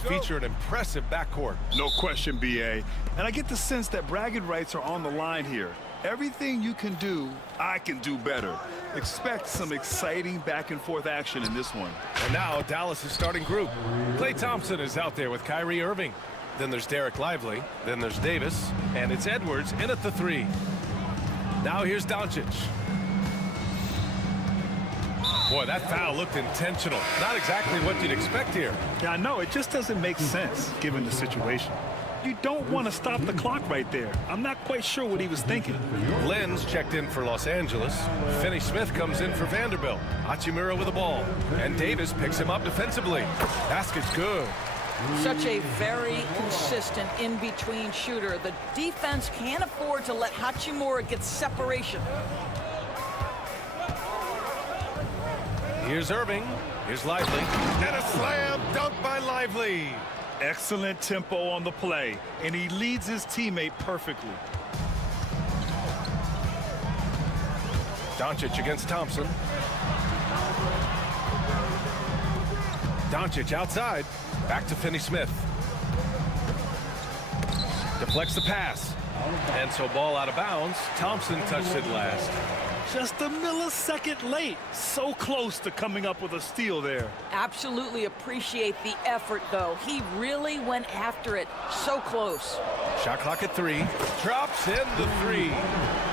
feature an impressive backcourt. No question, BA. And I get the sense that bragging rights are on the line here. Everything you can do, I can do better. Expect some exciting back-and-forth action in this one. And now Dallas' starting group. Klay Thompson is out there with Kyrie Irving. Then there's Derek Lively. Then there's Davis. And it's Edwards in at the three. Now here's Doncic. Boy, that foul looked intentional. Not exactly what you'd expect here. Yeah, I know. It just doesn't make sense, given the situation. You don't want to stop the clock right there. I'm not quite sure what he was thinking. Lynn's checked in for Los Angeles. Finney Smith comes in for Vanderbilt. Hachimura with the ball. And Davis picks him up defensively. Basket's good. Such a very consistent in-between shooter. The defense can't afford to let Hachimura get separation. Here's Irving. Here's Lively. And a slam dunk by Lively. Excellent tempo on the play, and he leads his teammate perfectly. Doncic against Thompson. Doncic outside. Back to Finney Smith. Deflects the pass. And so ball out of bounds. Thompson touched it last. Just a millisecond late. So close to coming up with a steal there. Absolutely appreciate the effort, though. He really went after it. So close. Shot clock at 3. Drops in the 3.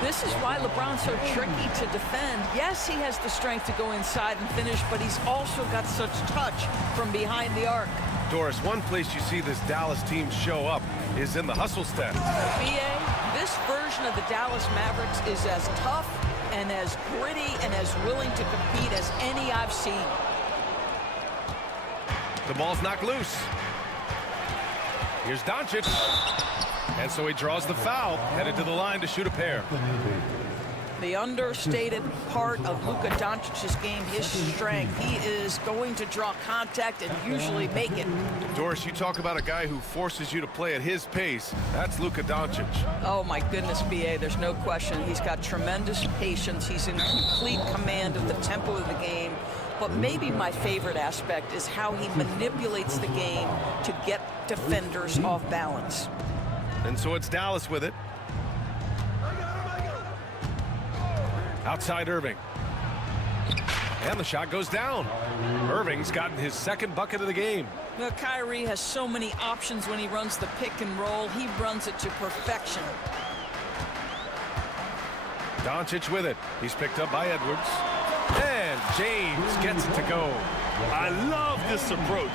This is why LeBron's so tricky to defend. Yes, he has the strength to go inside and finish, but he's also got such touch from behind the arc. Doris, one place you see this Dallas team show up is in the hustle stats. BA, this version of the Dallas Mavericks is as tough and as gritty and as willing to compete as any I've seen. The ball's knocked loose. Here's Doncic. And so he draws the foul, headed to the line to shoot a pair. The understated part of Luka Doncic's game, his strength. He is going to draw contact and usually make it. Doris, you talk about a guy who forces you to play at his pace. That's Luka Doncic. Oh, my goodness, BA, there's no question. He's got tremendous patience. He's in complete command of the tempo of the game. But maybe my favorite aspect is how he manipulates the game to get defenders off balance. And so it's Dallas with it. Outside Irving. And the shot goes down. Irving's gotten his second bucket of the game. Well, Kyrie has so many options when he runs the pick and roll. He runs it to perfection. Doncic with it. He's picked up by Edwards. And James gets it to go. I love this approach.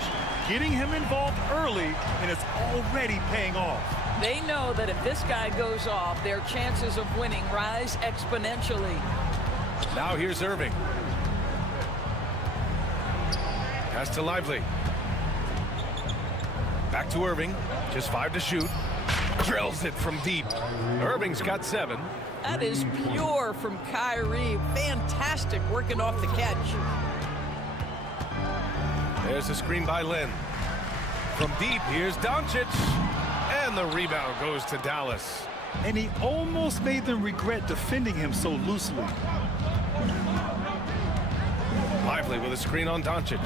Getting him involved early, and it's already paying off. They know that if this guy goes off, their chances of winning rise exponentially. Now here's Irving. Pass to Lively. Back to Irving. Just 5 to shoot. Drills it from deep. Irving's got 7. That is pure from Kyrie. Fantastic working off the catch. There's a screen by Lynn. From deep, here's Doncic. And the rebound goes to Dallas. And he almost made them regret defending him so loosely. Lively with a screen on Doncic.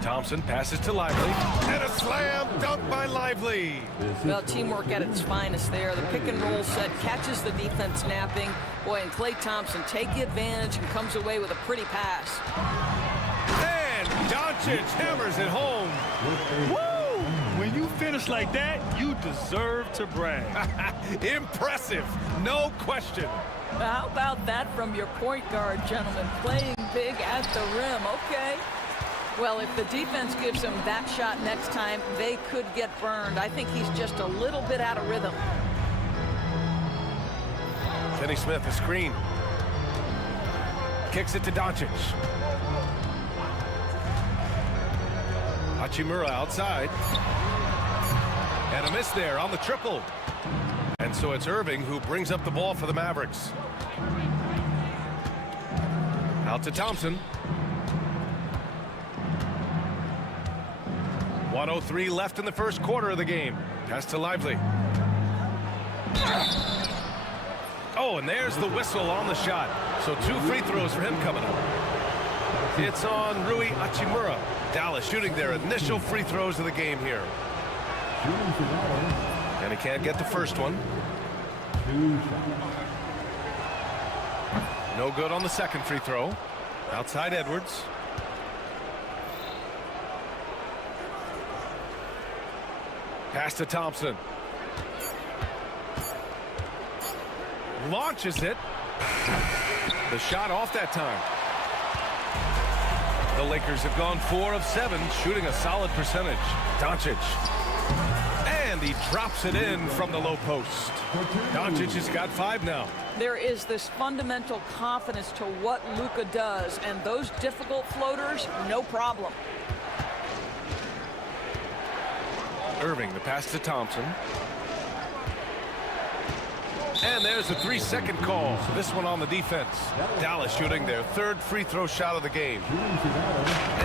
Thompson passes to Lively. And a slam dunk by Lively. Well, teamwork at its finest there. The pick and roll set catches the defense napping. Boy, and Klay Thompson takes the advantage and comes away with a pretty pass. And Doncic hammers it home. Woo! When you finish like that, you deserve to brag. Impressive, no question. How about that from your point guard, gentlemen? Playing big at the rim, okay. Well, if the defense gives him that shot next time, they could get burned. I think he's just a little bit out of rhythm. Finney Smith, a screen. Kicks it to Doncic. Hachimura outside. And a miss there on the triple. And so it's Irving who brings up the ball for the Mavericks. Out to Thompson. 1:03 left in the first quarter of the game. Pass to Lively. Oh, and there's the whistle on the shot. So 2 free throws for him coming up. It's on Rui Hachimura. Dallas shooting their initial free throws of the game here. And he can't get the first one. No good on the second free throw. Outside Edwards. Pass to Thompson. Launches it. The shot off that time. The Lakers have gone 4 of 7, shooting a solid percentage. Doncic. And he drops it in from the low post. Doncic has got 5 now. There is this fundamental confidence to what Luka does, and those difficult floaters, no problem. Irving, the pass to Thompson. And there's a 3-second call. This one on the defense. Dallas shooting their 3rd free throw shot of the game.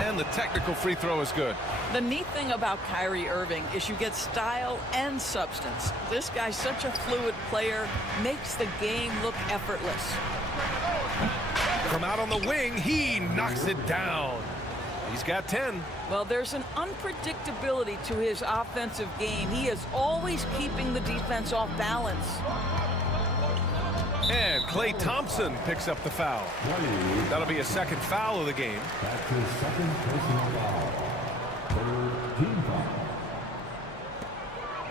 And the technical free throw is good. The neat thing about Kyrie Irving is you get style and substance. This guy's such a fluid player, makes the game look effortless. From out on the wing, he knocks it down. He's got 10. Well, there's an unpredictability to his offensive game. He is always keeping the defense off balance. And Klay Thompson picks up the foul. That'll be a 2nd foul of the game. That's his 2nd personal foul. 3rd team foul.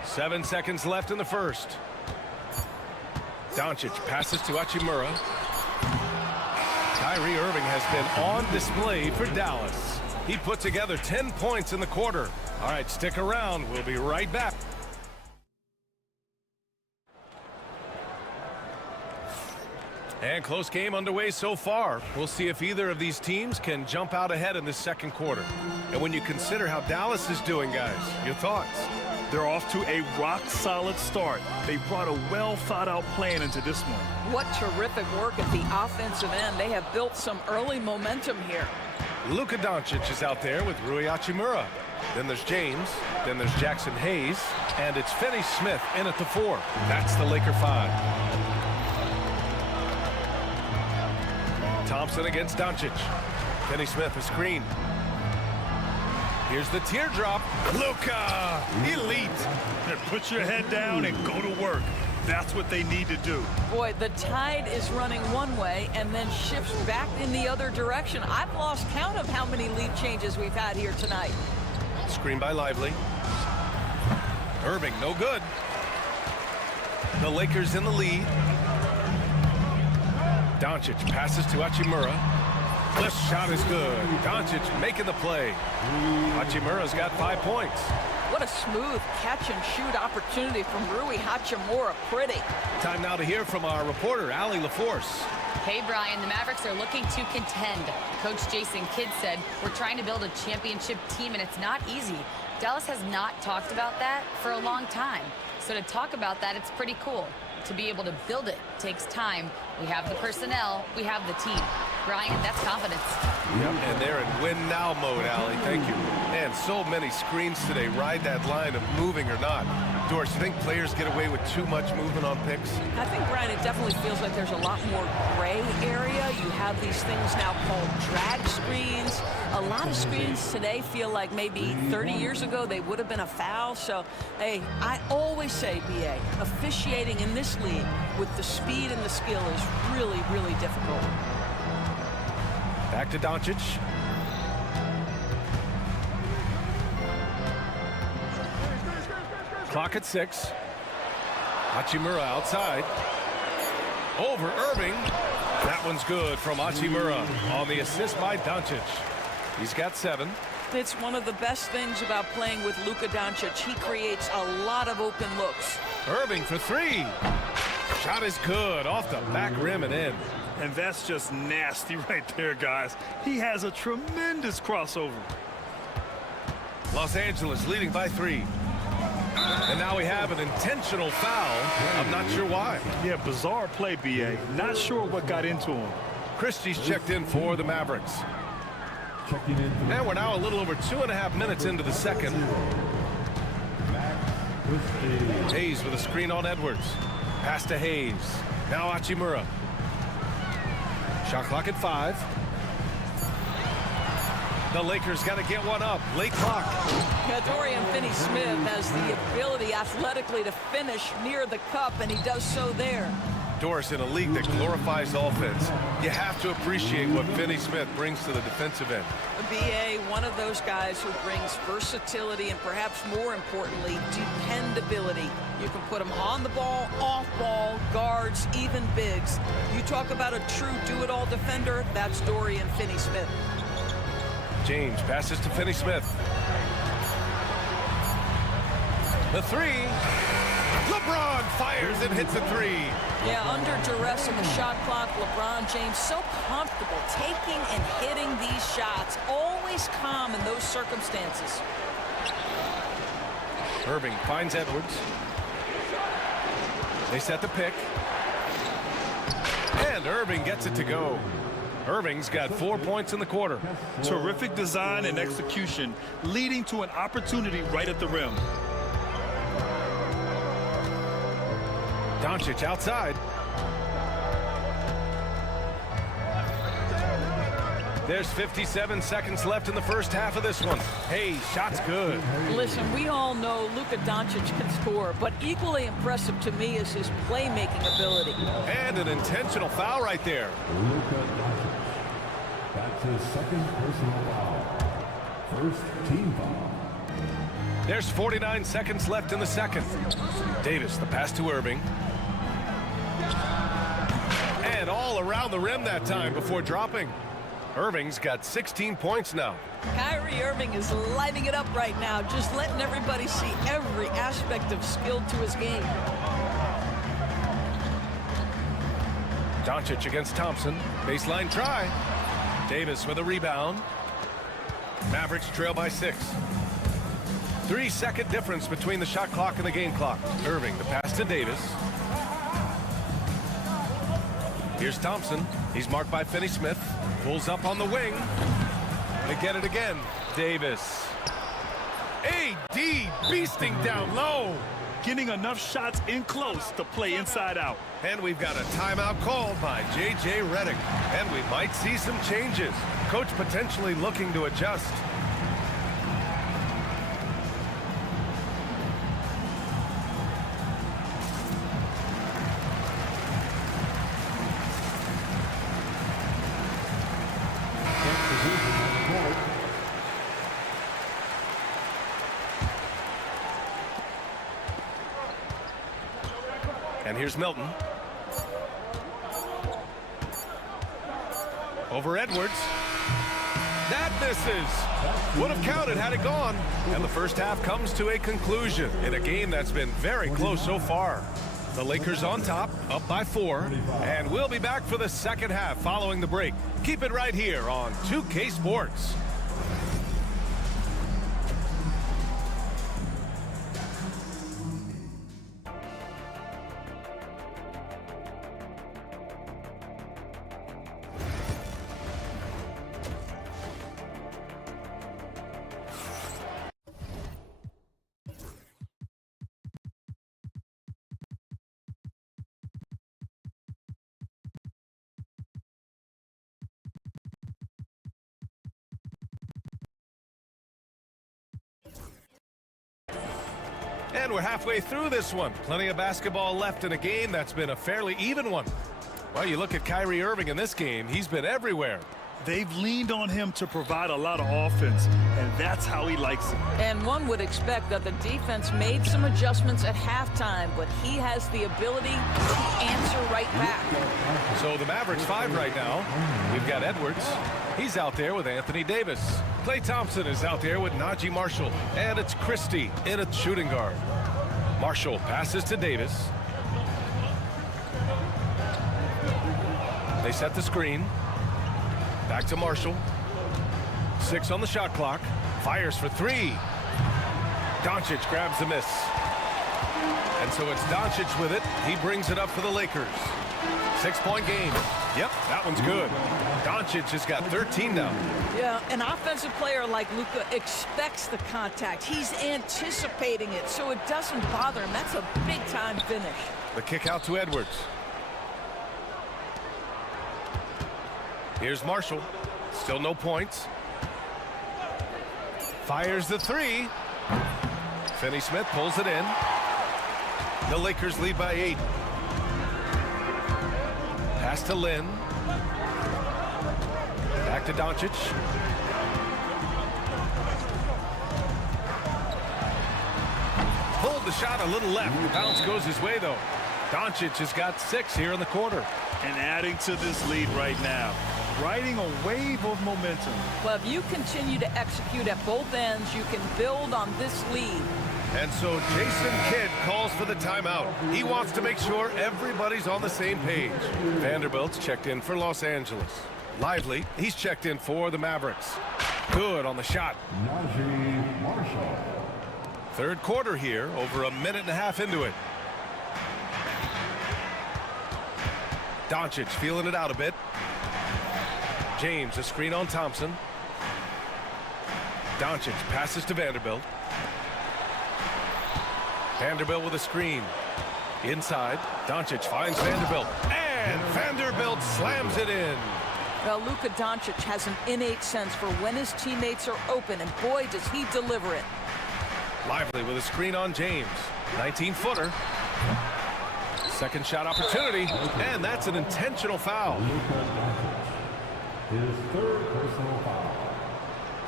7 seconds left in the first. Doncic passes to Hachimura. Kyrie Irving has been on display for Dallas. He put together 10 points in the quarter. All right, stick around. We'll be right back. And close game underway so far. We'll see if either of these teams can jump out ahead in this 2nd quarter. And when you consider how Dallas is doing, guys, your thoughts? They're off to a rock-solid start. They brought a well-thought-out plan into this one. What terrific work at the offensive end. They have built some early momentum here. Luka Doncic is out there with Rui Hachimura. Then there's James. Then there's Jackson Hayes. And it's Finney Smith in at the 4. That's the Laker 5. Thompson against Doncic. Finney Smith a screen. Here's the teardrop. Luka, elite. Put your head down and go to work. That's what they need to do. Boy, the tide is running one way and then shifts back in the other direction. I've lost count of how many lead changes we've had here tonight. Screen by Lively. Irving, no good. The Lakers in the lead. Doncic passes to Hachimura. The shot is good. Doncic making the play. Hachimura's got 5 points. What a smooth catch-and-shoot opportunity from Rui Hachimura. Pretty. Time now to hear from our reporter, Allie LaForce. Hey, Brian, the Mavericks are looking to contend. Coach Jason Kidd said, we're trying to build a championship team, and it's not easy. Dallas has not talked about that for a long time. So to talk about that, it's pretty cool. To be able to build it takes time. We have the personnel, we have the team. Brian, that's confidence. Yep, and they're in win-now mode, Allie. Thank you. Man, so many screens today. Ride that line of moving or not. Doris, you think players get away with too much movement on picks? I think, Brian, it definitely feels like there's a lot more gray area. You have these things now called drag screens. A lot of screens today feel like maybe 30 years ago they would have been a foul. So, hey, I always say, BA, officiating in this league with the speed and the skill is really, really difficult. Back to Doncic. Clock at 6. Hachimura outside. Over Irving. That one's good from Hachimura on the assist by Doncic. He's got 7. It's one of the best things about playing with Luka Doncic. He creates a lot of open looks. Irving for 3. Shot is good off the back rim and in. And that's just nasty right there, guys. He has a tremendous crossover. Los Angeles leading by 3. And now we have an intentional foul. I'm not sure why. Yeah, bizarre play, BA. Not sure what got into him. Christie's checked in for the Mavericks. And we're now a little over 2.5 minutes into the second. Hayes with a screen on Edwards. Pass to Hayes. Now Hachimura. Shot clock at 5. The Lakers got to get one up. Late clock. Yeah, Dorian Finney-Smith has the ability athletically to finish near the cup, and he does so there. Doris, in a league that glorifies offense, you have to appreciate what Finney-Smith brings to the defensive end. BA, one of those guys who brings versatility and perhaps more importantly, dependability. You can put him on the ball, off ball, guards, even bigs. You talk about a true do-it-all defender, that's Dorian Finney-Smith. James passes to Finney-Smith. The three. LeBron fires and hits a three. Yeah, under duress in the shot clock, LeBron James so comfortable taking and hitting these shots. Always calm in those circumstances. Irving finds Edwards. They set the pick. And Irving gets it to go. Irving's got 4 points in the quarter. Terrific design and execution, leading to an opportunity right at the rim. Doncic outside. There's 57 seconds left in the first half of this one. Hey, shot's good. Listen, we all know Luka Doncic can score, but equally impressive to me is his playmaking ability. And an intentional foul right there. Luka Doncic. That's his second personal foul. First team foul. There's 49 seconds left in the second. Davis, the pass to Irving. And all around the rim that time before dropping. Irving's got 16 points now. Kyrie Irving is lighting it up right now, just letting everybody see every aspect of skill to his game. Doncic against Thompson. Baseline try. Davis with a rebound. Mavericks trail by 6. 3-second difference between the shot clock and the game clock. Irving, the pass to Davis. Here's Thompson. He's marked by Finney-Smith. Pulls up on the wing. They get it again. Davis. AD beasting down low. Getting enough shots in close to play inside out. And we've got a timeout called by J.J. Redick. And we might see some changes. Coach potentially looking to adjust. And here's Milton. Over Edwards. That misses. Would have counted had it gone. And the first half comes to a conclusion in a game that's been very close so far. The Lakers on top, up by 4. And we'll be back for the second half following the break. Keep it right here on 2K Sports. And we're halfway through this one. Plenty of basketball left in a game that's been a fairly even one. Well, you look at Kyrie Irving in this game, he's been everywhere. They've leaned on him to provide a lot of offense, and that's how he likes it. And one would expect that the defense made some adjustments at halftime, but he has the ability to answer right back. So the Mavericks 5 right now. We've got Edwards. He's out there with Anthony Davis. Klay Thompson is out there with Najee Marshall. And it's Christie in a shooting guard. Marshall passes to Davis. They set the screen. Back to Marshall. 6 on the shot clock. Fires for 3. Doncic grabs the miss. And so it's Doncic with it. He brings it up for the Lakers. 6-point game. Yep, that one's good. Doncic has got 13 now. Yeah, an offensive player like Luka expects the contact. He's anticipating it, so it doesn't bother him. That's a big-time finish. The kick out to Edwards. Here's Marshall. Still no points. Fires the three. Finney-Smith pulls it in. The Lakers lead by 8. Pass to Lin. Back to Doncic. Pulled the shot a little left. The bounce goes his way, though. Doncic has got 6 here in the quarter. And adding to this lead right now. Riding a wave of momentum. Well, if you continue to execute at both ends, you can build on this lead. And so Jason Kidd calls for the timeout. He wants to make sure everybody's on the same page. Vanderbilt's checked in for Los Angeles. Lively, he's checked in for the Mavericks. Good on the shot. Third quarter here, over a minute and a half into it. Doncic feeling it out a bit. James, a screen on Thompson. Doncic passes to Vanderbilt. Vanderbilt with a screen. Inside, Doncic finds Vanderbilt. And Vanderbilt slams it in. Well, Luka Doncic has an innate sense for when his teammates are open, and boy, does he deliver it. Lively with a screen on James. 19-footer. Second shot opportunity, and that's an intentional foul. His third personal foul.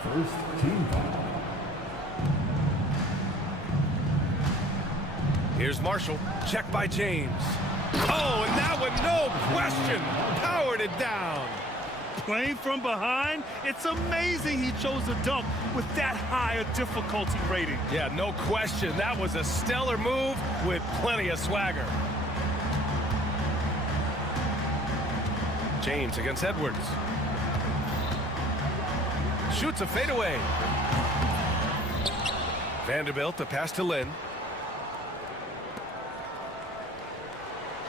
First team foul. Here's Marshall. Check by James. Oh, and that one, no question, powered it down. Playing from behind, it's amazing he chose to dunk with that high a difficulty rating. Yeah, no question. That was a stellar move with plenty of swagger. James against Edwards. Shoots a fadeaway. Vanderbilt, the pass to Lin.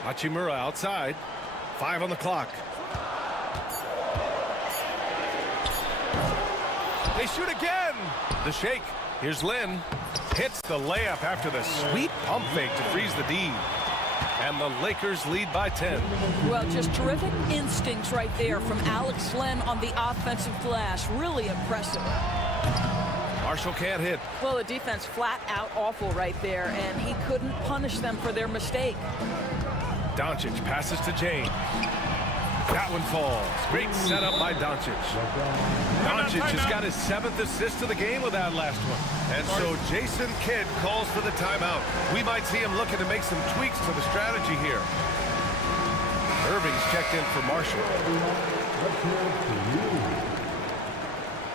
Hachimura outside. 5 on the clock. They shoot again. The shake. Here's Lin. Hits the layup after the sweet pump fake to freeze the D. And the Lakers lead by 10. Well, just terrific instincts right there from Alex Len on the offensive glass. Really impressive. Marshall can't hit. Well, the defense flat out awful right there, and he couldn't punish them for their mistake. Doncic passes to James. That one falls. Great setup by Doncic. Doncic has got his 7th assist of the game with that last one. And so Jason Kidd calls for the timeout. We might see him looking to make some tweaks to the strategy here. Irving's checked in for Marshall.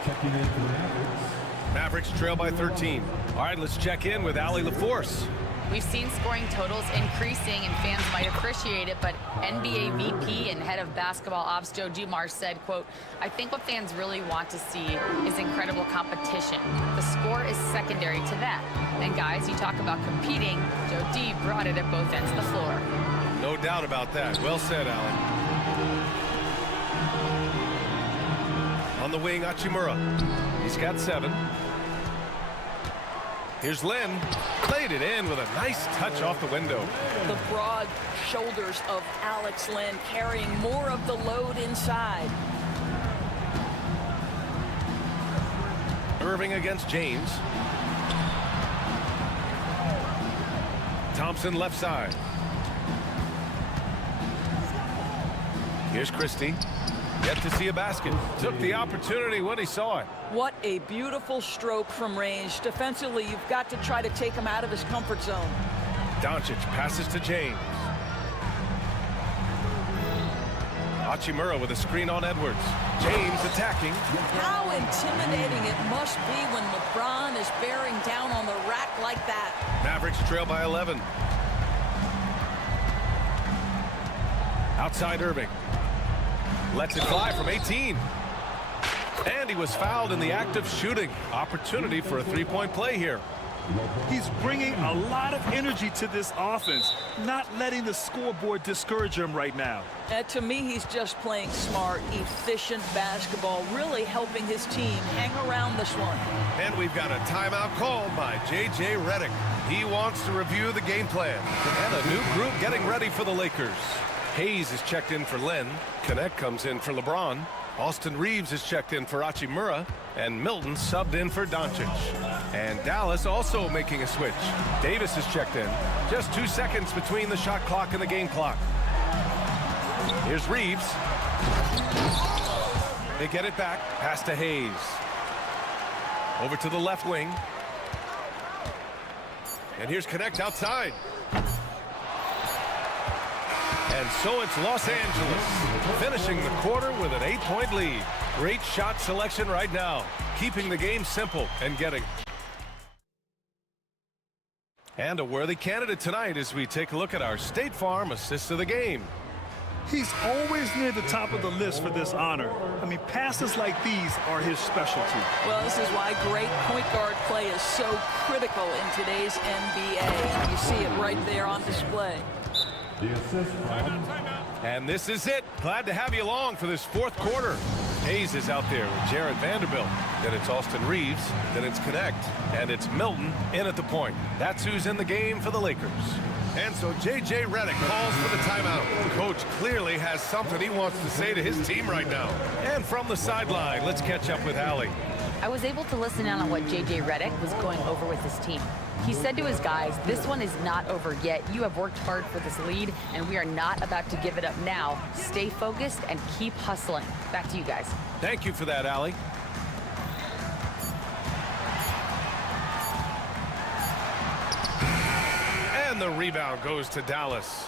Checking in for Mavericks. Mavericks trail by 13. All right, let's check in with Allie LaForce. We've seen scoring totals increasing, and fans might appreciate it, but NBA VP and head of basketball ops Joe Dumars said, quote, "I think what fans really want to see is incredible competition. The score is secondary to that. And guys, you talk about competing, Joe D brought it at both ends of the floor." No doubt about that. Well said, Allie. On the wing, Hachimura. He's got 7. Here's Lin. Played it in with a nice touch off the window. The broad shoulders of Alex Len carrying more of the load inside. Irving against James. Thompson left side. Here's Christie. Yet to see a basket. Took the opportunity when he saw it. What a beautiful stroke from range. Defensively, you've got to try to take him out of his comfort zone. Doncic passes to James. Hachimura with a screen on Edwards. James attacking. How intimidating it must be when LeBron is bearing down on the rack like that. Mavericks trail by 11. Outside Irving. Lets it fly from 18. And he was fouled in the act of shooting. Opportunity for a three-point play here. He's bringing a lot of energy to this offense, not letting the scoreboard discourage him right now. To me, he's just playing smart, efficient basketball, really helping his team hang around this one. And we've got a timeout called by J.J. Redick. He wants to review the game plan. And a new group getting ready for the Lakers. Hayes is checked in for Len. Connect comes in for LeBron. Austin Reeves is checked in for Hachimura, and Milton subbed in for Doncic. And Dallas also making a switch. Davis is checked in. Just 2 seconds between the shot clock and the game clock. Here's Reeves. They get it back. Pass to Hayes. Over to the left wing. And here's Connect outside. And so it's Los Angeles finishing the quarter with an 8-point lead. Great shot selection right now, keeping the game simple and getting. And a worthy candidate tonight as we take a look at our State Farm assist of the game. He's always near the top of the list for this honor. I mean, passes like these are his specialty. Well, this is why great point guard play is so critical in today's NBA. And you see it right there on display. The assist from And this is it. Glad to have you along for this fourth quarter. Hayes is out there with Jared Vanderbilt. Then it's Austin Reeves. Then it's Connect. And it's Milton in at the point. That's who's in the game for the Lakers. And so J.J. Redick calls for the timeout. The coach clearly has something he wants to say to his team right now. And from the sideline, let's catch up with Allie. I was able to listen in on what J.J. Redick was going over with his team. He said to his guys, this one is not over yet. You have worked hard for this lead, and we are not about to give it up now. Stay focused and keep hustling. Back to you guys. Thank you for that, Allie. And the rebound goes to Dallas.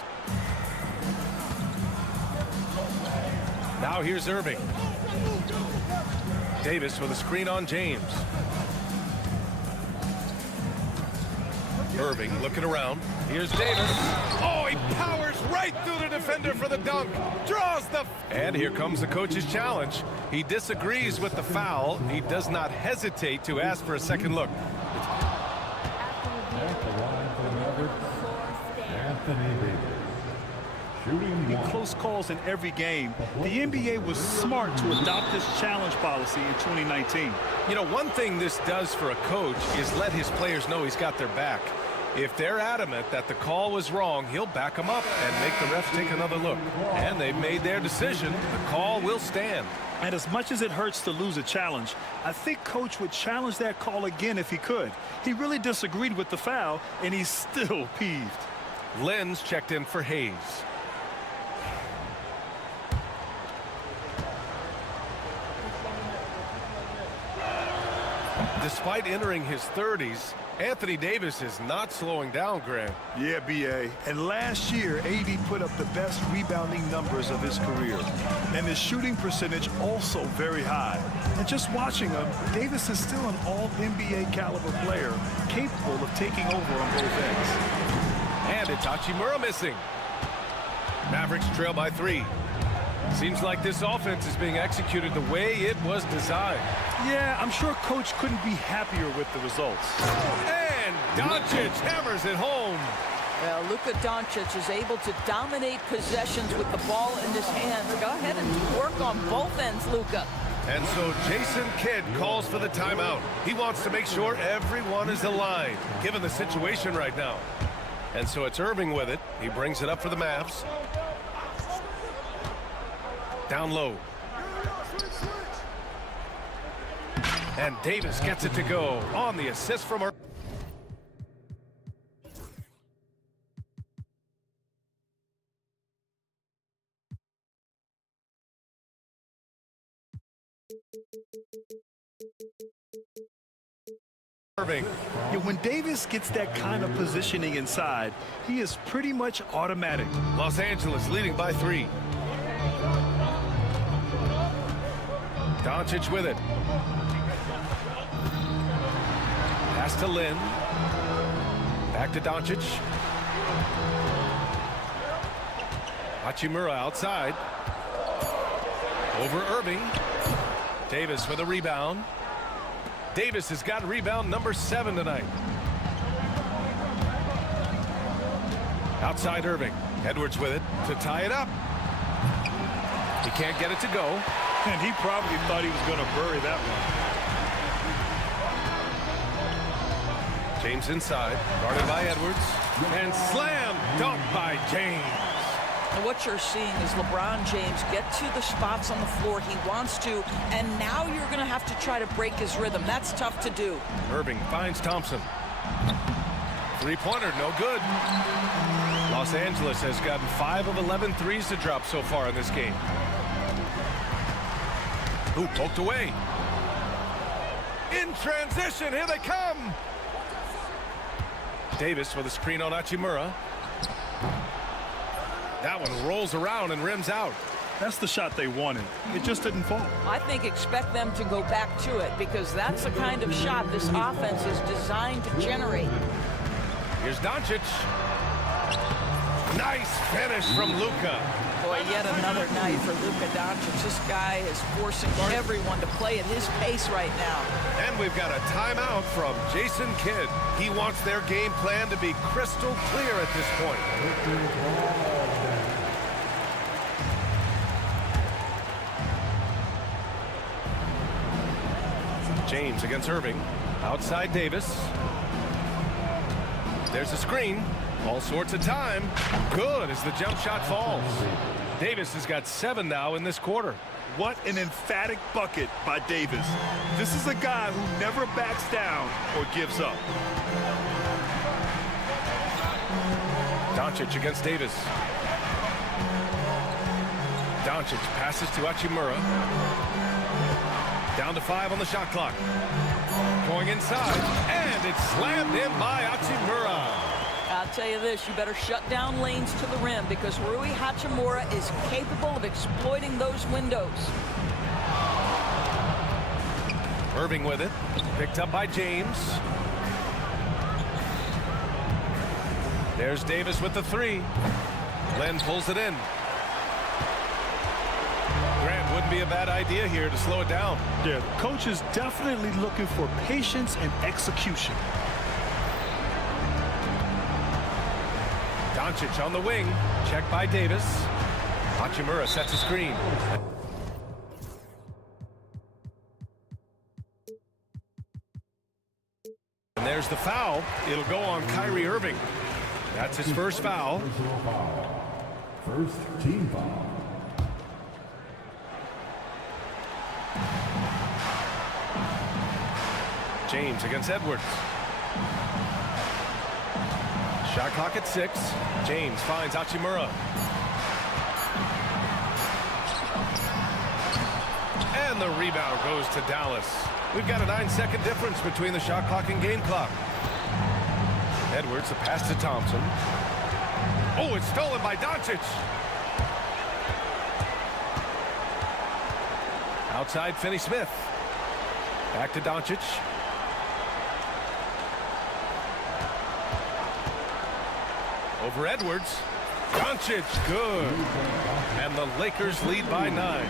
Now here's Irving. Davis with a screen on James. Irving looking around. Here's Davis. Oh, he powers right through the defender for the dunk. Draws the... And here comes the coach's challenge. He disagrees with the foul. He does not hesitate to ask for a second look. at the line for the Mavericks, Anthony Davis. Shooting one. Close calls in every game. The NBA was smart to adopt this challenge policy in 2019. You know, one thing this does for a coach is let his players know he's got their back. If they're adamant that the call was wrong, he'll back them up and make the refs take another look. And they've made their decision. The call will stand. And as much as it hurts to lose a challenge, I think Coach would challenge that call again if he could. He really disagreed with the foul, and he's still peeved. Lenz checked in for Hayes. Despite entering his 30s, Anthony Davis is not slowing down, Grant. Yeah, B.A. And last year, AD put up the best rebounding numbers of his career. And his shooting percentage also very high. And just watching him, Davis is still an all-NBA caliber player, capable of taking over on both ends. And it's Hachimura missing. Mavericks trail by 3. Seems like this offense is being executed the way it was designed. Yeah, I'm sure Coach couldn't be happier with the results. And Doncic hammers it home. Well, Luka Doncic is able to dominate possessions with the ball in his hands. Go ahead and do work on both ends, Luka. And so Jason Kidd calls for the timeout. He wants to make sure everyone is aligned, given the situation right now. And so it's Irving with it. He brings it up for the Mavs. Down low. And Davis gets it to go on the assist from Irving. Yeah, when Davis gets that kind of positioning inside, he is pretty much automatic. Los Angeles leading by 3. Doncic with it. Pass to Lin. Back to Doncic. Hachimura outside. Over Irving. Davis with a rebound. Davis has got rebound number 7 tonight. Outside Irving. Edwards with it to tie it up. He can't get it to go. And he probably thought he was going to bury that one. James inside, guarded by Edwards, and slam dunk by James. And what you're seeing is LeBron James get to the spots on the floor he wants to, and now you're going to have to try to break his rhythm. That's tough to do. Irving finds Thompson. Three-pointer, no good. Los Angeles has gotten 5 of 11 threes to drop so far in this game. Ooh, poked away. In transition, here they come. Davis with a screen on Hachimura. That one rolls around and rims out. That's the shot they wanted. It just didn't fall. I think expect them to go back to it because that's the kind of shot this offense is designed to generate. Here's Doncic. Nice finish from Luka. Boy, yet another night for Luka Doncic. This guy is forcing everyone to play at his pace right now. And we've got a timeout from Jason Kidd. He wants their game plan to be crystal clear at this point. James against Irving. Outside Davis. There's a screen. All sorts of time. Good as the jump shot falls. Davis has got 7 now in this quarter. What an emphatic bucket by Davis. This is a guy who never backs down or gives up. Doncic against Davis. Doncic passes to Hachimura. Down to 5 on the shot clock. Going inside, and it's slammed in by Hachimura. I'll tell you this, you better shut down lanes to the rim because Rui Hachimura is capable of exploiting those windows. Irving with it. Picked up by James. There's Davis with the 3. Len pulls it in. Grant, wouldn't be a bad idea here to slow it down. Yeah, the coach is definitely looking for patience and execution. Doncic on the wing. Checked by Davis. Hachimura sets a screen. And there's the foul. It'll go on Kyrie Irving. That's his first foul. First team foul. James against Edwards. Shot clock at 6. James finds Hachimura. And the rebound goes to Dallas. We've got a 9-second difference between the shot clock and game clock. Edwards, a pass to Thompson. Oh, it's stolen by Doncic. Outside Finney-Smith. Back to Doncic. Over Edwards. Doncic, good. And the Lakers lead by 9.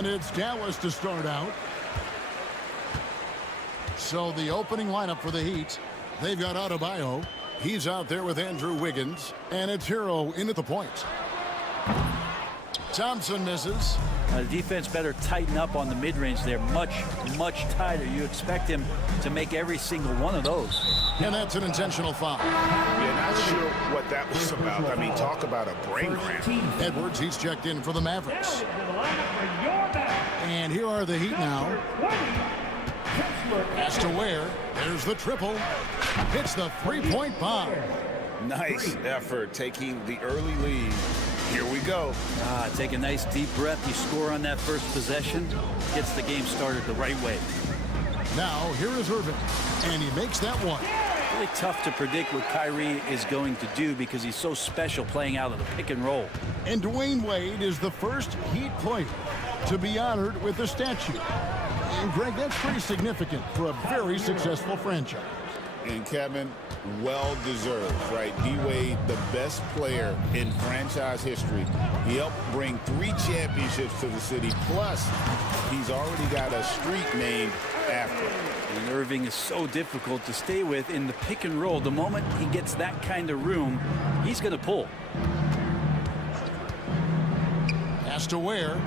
And it's Dallas to start out. So the opening lineup for the Heat, they've got Adebayo. He's out there with Andrew Wiggins. And it's Hero in at the point. Thompson misses. The defense better tighten up on the mid-range. They're much, much tighter. You expect him to make every single one of those. And that's an intentional foul. Yeah, not sure what that was about. I mean, talk about a brain cramp. Edwards, he's checked in for the Mavericks. And here are the Heat now. Pass to Ware. There's the triple. Hits the three-point bomb. Nice effort taking the early lead. Here we go. Take a nice deep breath. You score on that first possession. Gets the game started the right way. Now, here is Irving. And he makes that one. Really tough to predict what Kyrie is going to do because he's so special playing out of the pick and roll. And Dwayne Wade is the first Heat player to be honored with a statue. And Greg, that's pretty significant for a very successful franchise. And Kevin, well-deserved, right? D-Wade, the best player in franchise history. He helped bring 3 championships to the city. Plus, he's already got a street named after him. And Irving is so difficult to stay with in the pick and roll. The moment he gets that kind of room, he's going to pull. Pass to Ware.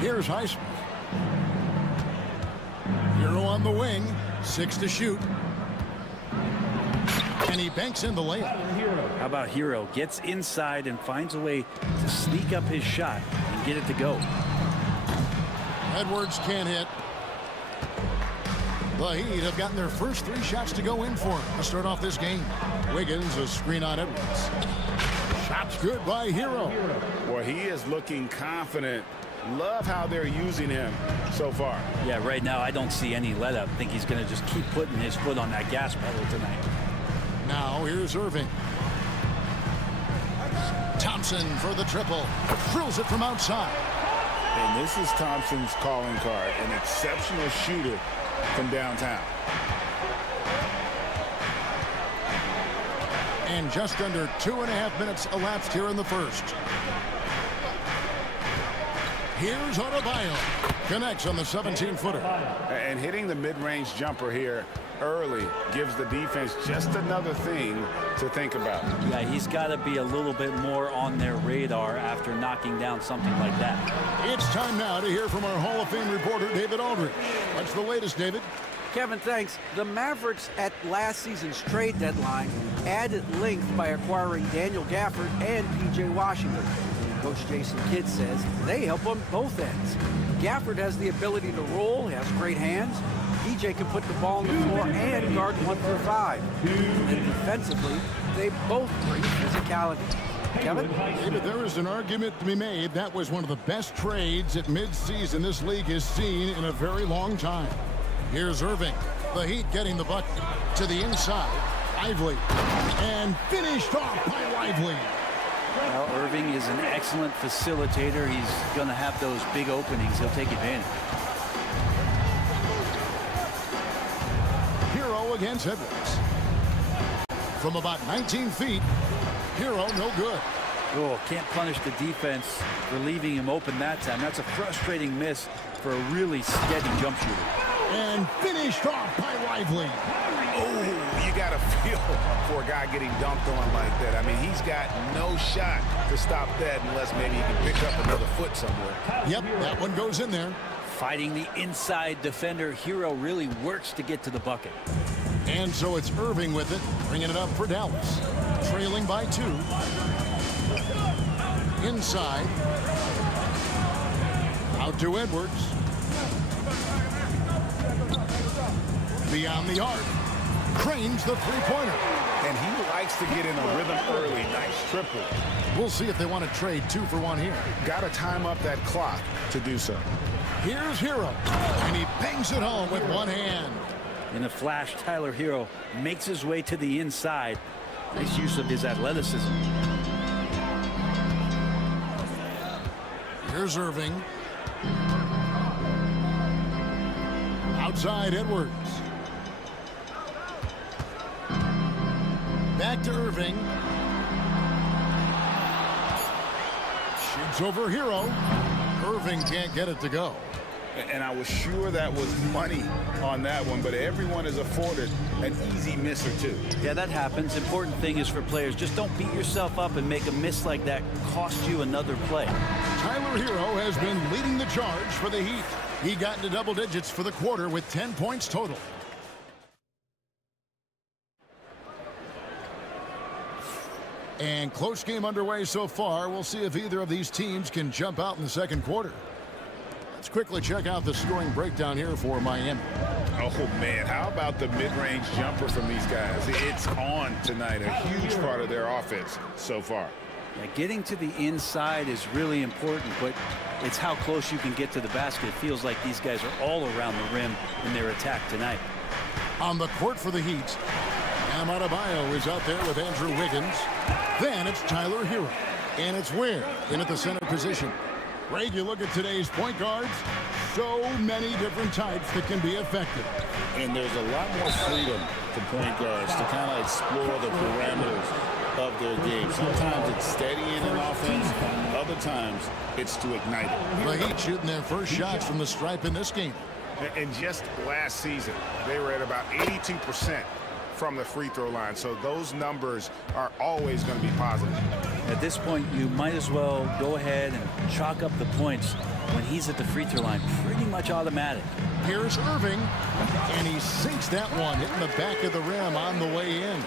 Here's Highsmith. Hero on the wing, 6 to shoot. And he banks in the layup. How about Hero? Gets inside and finds a way to sneak up his shot and get it to go. Edwards can't hit. The Heat have gotten their first 3 shots to go in for him to start off this game. Wiggins, a screen on Edwards. Shot's good by Hero. Well, he is looking confident. Love how they're using him so far. Yeah, right now I don't see any let up. I think he's going to just keep putting his foot on that gas pedal tonight. Now here's Irving. Thompson for the triple. Drills it from outside. And this is Thompson's calling card, an exceptional shooter from downtown. And just under 2.5 minutes elapsed here in the first. Here's Adebayo. Connects on the 17-footer. And hitting the mid-range jumper here early gives the defense just another thing to think about. Yeah, he's got to be a little bit more on their radar after knocking down something like that. It's time now to hear from our Hall of Fame reporter, David Aldridge. What's the latest, David? Kevin, thanks. The Mavericks at last season's trade deadline added length by acquiring Daniel Gafford and P.J. Washington. Coach Jason Kidd says they help on both ends. Gafford has the ability to roll, has great hands. PJ can put the ball on the floor and guard 1 through 5. And defensively, they both bring physicality. Kevin? David, there is an argument to be made. That was one of the best trades at midseason this league has seen in a very long time. Here's Irving. The Heat getting the bucket to the inside. Lively. And finished off by Lively. Well, Irving is an excellent facilitator. He's going to have those big openings. He'll take advantage. Hero against Edwards. From about 19 feet, Hero no good. Oh, can't punish the defense for leaving him open that time. That's a frustrating miss for a really steady jump shooter. And finished off by Lively. Oh, you got to feel for a guy getting dunked on like that. I mean, he's got no shot to stop that unless maybe he can pick up another foot somewhere. Yep, that one goes in there. Fighting the inside defender, Hero really works to get to the bucket. And so it's Irving with it, bringing it up for Dallas. Trailing by 2. Inside. Out to Edwards. Beyond the arc. Cranes the three-pointer. And he likes to get in a rhythm early. Nice triple. We'll see if they want to trade 2 for 1 here. Got to time up that clock to do so. Here's Hero. And he bangs it home with one hand. In a flash, Tyler Hero makes his way to the inside. Nice use of his athleticism. Here's Irving. Outside Edwards. Back to Irving. It's over Hero. Irving can't get it to go. And I was sure that was money on that one, but everyone is afforded an easy miss or two. Yeah, that happens. Important thing is for players, just don't beat yourself up and make a miss like that cost you another play. Tyler Hero has been leading the charge for the Heat. He got into double digits for the quarter with 10 points total. And close game underway so far. We'll see if either of these teams can jump out in the second quarter. Let's quickly check out the scoring breakdown here for Miami. Oh, man, how about the mid-range jumper from these guys? It's on tonight, a huge part of their offense so far. Yeah, getting to the inside is really important, but it's how close you can get to the basket. It feels like these guys are all around the rim in their attack tonight. On the court for the Heat, Bam Adebayo is out there with Andrew Wiggins. Then it's Tyler Hero. And it's Ware in at the center position. Greg, you look at today's point guards, so many different types that can be effective. And there's a lot more freedom to point guards to kind of explore the parameters of their game. Sometimes it's steadying an offense, other times it's to ignite it. The Heat shooting their first shots from the stripe in this game. And just last season, they were at about 82% from the free throw line. So those numbers are always going to be positive. At this point, you might as well go ahead and chalk up the points when he's at the free throw line. Pretty much automatic. Here's Irving, and he sinks that one, hitting the back of the rim on the way in.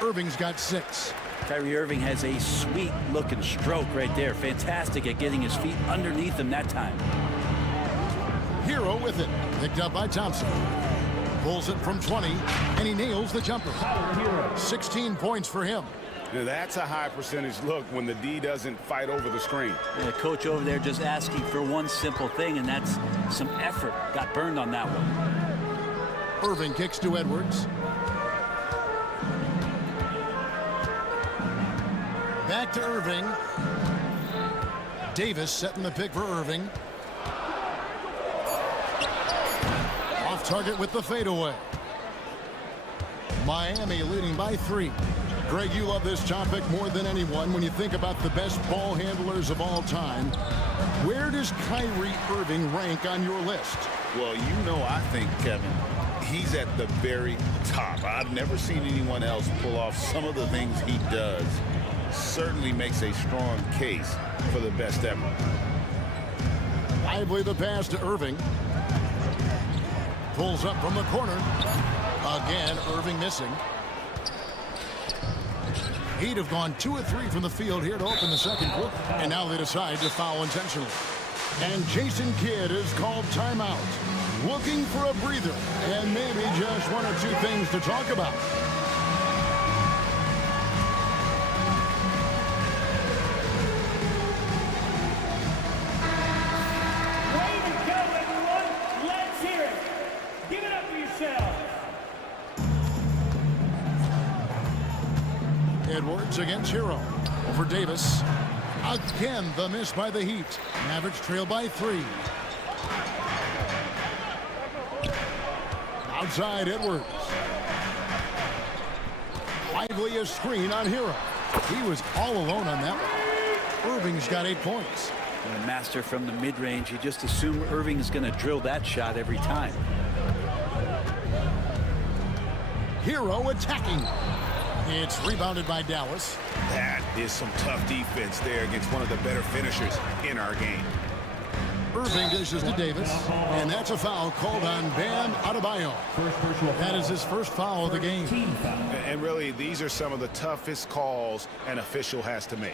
Irving's got 6. Kyrie Irving has a sweet-looking stroke right there. Fantastic at getting his feet underneath him that time. Hero with it, picked up by Thompson. Pulls it from 20, and he nails the jumper. 16 points for him. Now that's a high percentage look when the D doesn't fight over the screen. And the coach over there just asking for one simple thing, and that's some effort. Got burned on that one. Irving kicks to Edwards. Back to Irving. Davis setting the pick for Irving. Off target with the fadeaway. Miami leading by 3. Greg, you love this topic more than anyone when you think about the best ball handlers of all time. Where does Kyrie Irving rank on your list? Well, you know, I think, Kevin, he's at the very top. I've never seen anyone else pull off some of the things he does. Certainly makes a strong case for the best ever. Lively the pass to Irving. Pulls up from the corner. Again, Irving missing. Heat have gone 2 of 3 from the field here to open the second quarter. And now they decide to foul intentionally. And Jason Kidd is called timeout. Looking for a breather and maybe just 1 or 2 things to talk about. Way to go, everyone. Let's hear it. Give it up for yourselves. Edwards against Hero. Over Davis. Again, the miss by the Heat. Mavericks trail by 3. Outside Edwards. Lively a screen on Hero. He was all alone on that one. Irving's got 8 points. And a master from the mid-range. You just assume Irving's going to drill that shot every time. Hero attacking. It's rebounded by Dallas. That is some tough defense there against one of the better finishers in our game. Irving dishes to Davis, and that's a foul called on Bam Adebayo. That is his first foul of the game. And really, these are some of the toughest calls an official has to make.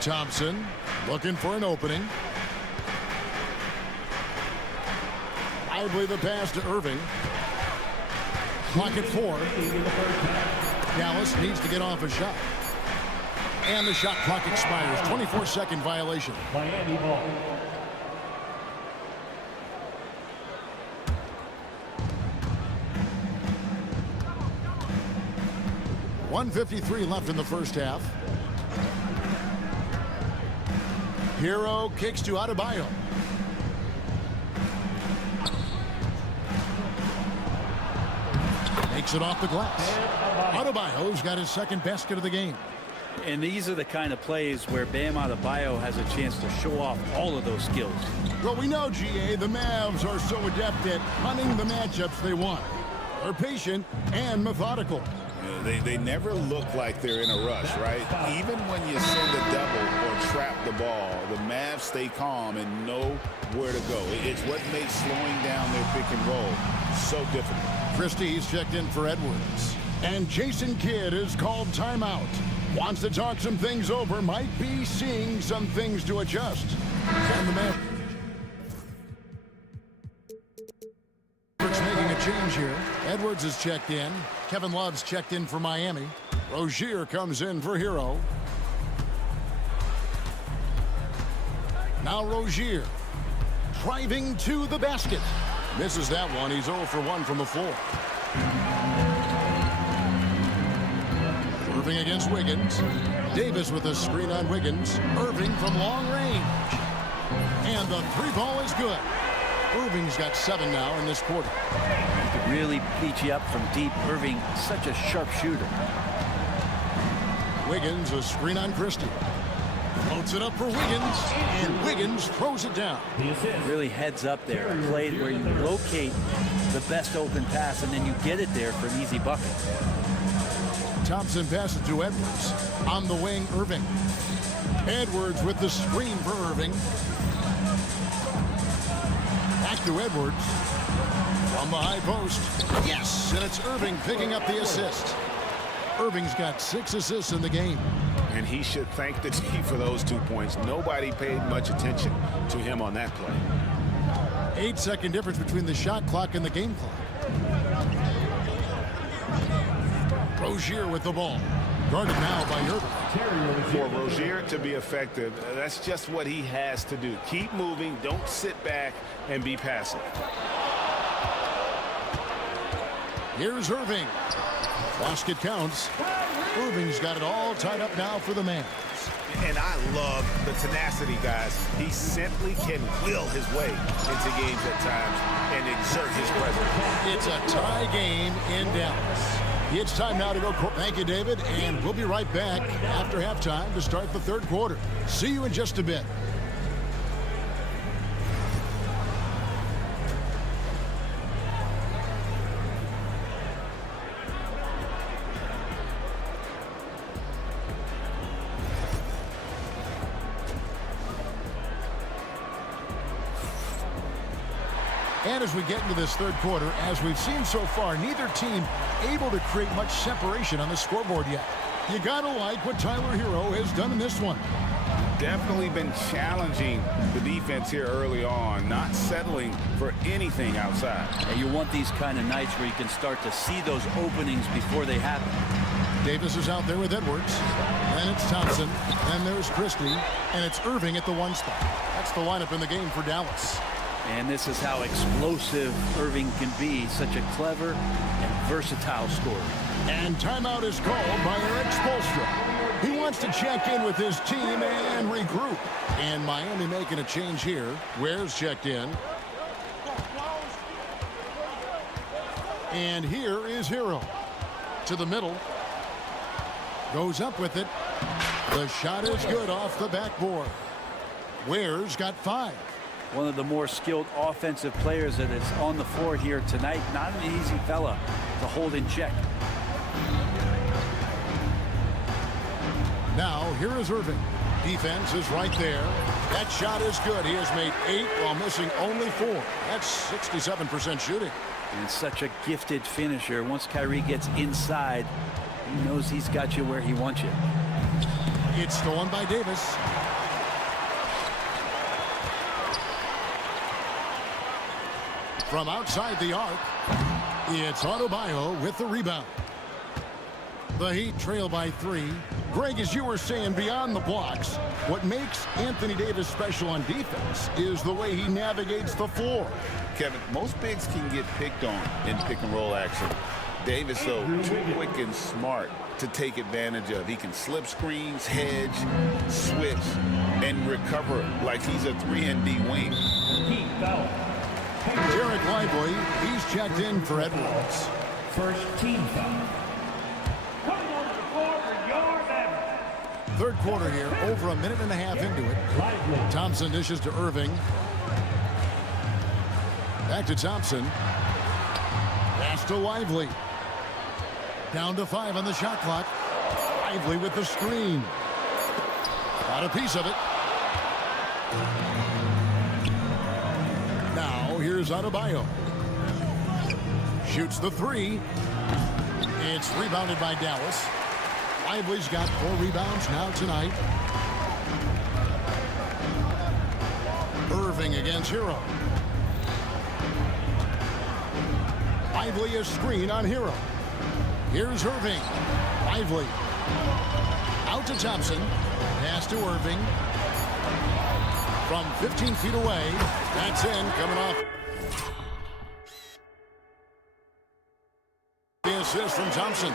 Thompson looking for an opening. Lively the pass to Irving. Clock at 4. Dallas needs to get off a shot. And the shot clock expires. 24-second violation. Miami ball. .153 left in the first half. Hero kicks to Adebayo. Takes it off the glass. Adebayo's got his second basket of the game. And these are the kind of plays where Bam Adebayo has a chance to show off all of those skills. Well, we know, GA, the Mavs are so adept at hunting the matchups they want. They're patient and methodical. They never look like they're in a rush, right? Even when you send a double or trap the ball, the Mavs stay calm and know where to go. It's what makes slowing down their pick and roll so difficult. Christie's checked in for Edwards. And Jason Kidd is called timeout. Wants to talk some things over, might be seeing some things to adjust. And the Mavericks making a change here. Edwards is checked in. Kevin Love's checked in for Miami. Rozier comes in for Hero. Now Rozier driving to the basket. Misses that one. He's 0 for 1 from the floor. Irving against Wiggins. Davis with a screen on Wiggins. Irving from long range. And the three ball is good. Irving's got 7 now in this quarter. He could really beat you up from deep. Irving, such a sharp shooter. Wiggins, a screen on Christie. Floats it up for Wiggins, and Wiggins throws it down. Really heads up there. A play where you locate the best open pass, and then you get it there for an easy bucket. Thompson passes to Edwards. On the wing, Irving. Edwards with the screen for Irving. Back to Edwards. From the high post. Yes, and it's Irving picking up the assist. Irving's got 6 assists in the game. And he should thank the team for those 2 points. Nobody paid much attention to him on that play. 8-second difference between the shot clock and the game clock. Rozier with the ball. Guarded now by Irving. For Rozier to be effective, that's just what he has to do. Keep moving, don't sit back and be passive. Here's Irving. Basket counts. Irving's got it all tied up now for the Mavs. And I love the tenacity, guys. He simply can will his way into games at times and exert his presence. It's a tie game in Dallas. It's time now to go. Thank you, David. And we'll be right back after halftime to start the third quarter. See you in just a bit. And as we get into this third quarter, as we've seen so far, neither team able to create much separation on the scoreboard yet. You gotta like what Tyler Hero has done in this one. Definitely been challenging the defense here early on, not settling for anything outside. And you want these kind of nights where you can start to see those openings before they happen. Davis is out there with Edwards. Then it's Thompson. Then there's Christie. And it's Irving at the 1 spot. That's the lineup in the game for Dallas. And this is how explosive Irving can be. Such a clever and versatile scorer. And timeout is called by Eric Spoelstra. He wants to check in with his team and regroup. And Miami making a change here. Ware's checked in. And here is Hero. To the middle. Goes up with it. The shot is good off the backboard. Ware's got 5. One of the more skilled offensive players that is on the floor here tonight. Not an easy fella to hold in check. Now, here is Irving. Defense is right there. That shot is good. He has made 8 while missing only 4. That's 67% shooting. And such a gifted finisher. Once Kyrie gets inside, he knows he's got you where he wants you. It's stolen by Davis. From outside the arc, it's Adebayo with the rebound. The Heat trail by 3. Greg, as you were saying, beyond the blocks, what makes Anthony Davis special on defense is the way he navigates the floor. Kevin, most bigs can get picked on in pick-and-roll action. Davis, though, too quick and smart to take advantage of. He can slip screens, hedge, switch, and recover like he's a 3-and-D wing. Derek Lively, he's checked in for Edwards. First team foul. Coming onto the floor for your Mavericks. Third quarter here, over a minute and a half into it. Thompson dishes to Irving. Back to Thompson. Pass to Lively. Down to 5 on the shot clock. Lively with the screen. Got a piece of it. Now here's Adebayo. Shoots the 3. It's rebounded by Dallas. Lively's got 4 rebounds now tonight. Irving against Hero. Lively a screen on Hero. Here's Irving. Lively. Out to Thompson. Pass to Irving. From 15 feet away. That's in. Coming off. The assist from Thompson.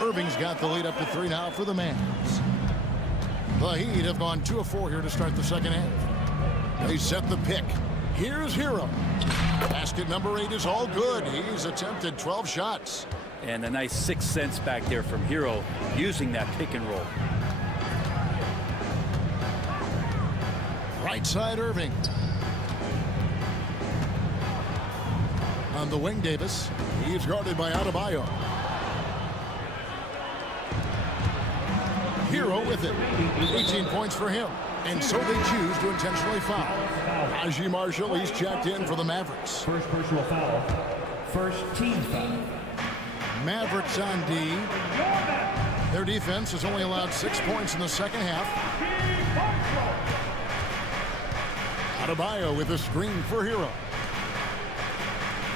Irving's got the lead up to 3 now for the Mavs. The Heat have gone 2 of 4 here to start the second half. They set the pick. Here's Hero. Basket number 8 is all good. He's attempted 12 shots. And a nice 6 cents back there from Hero using that pick and roll. Right side Irving. On the wing, Davis. He's guarded by Adebayo. Hero with it. 18 points for him. And so they choose to intentionally foul. Najee Marshall, he's checked in for the Mavericks. First personal foul. First team foul. Mavericks on D. Their defense has only allowed 6 points in the second half. Adebayo with a screen for Hero.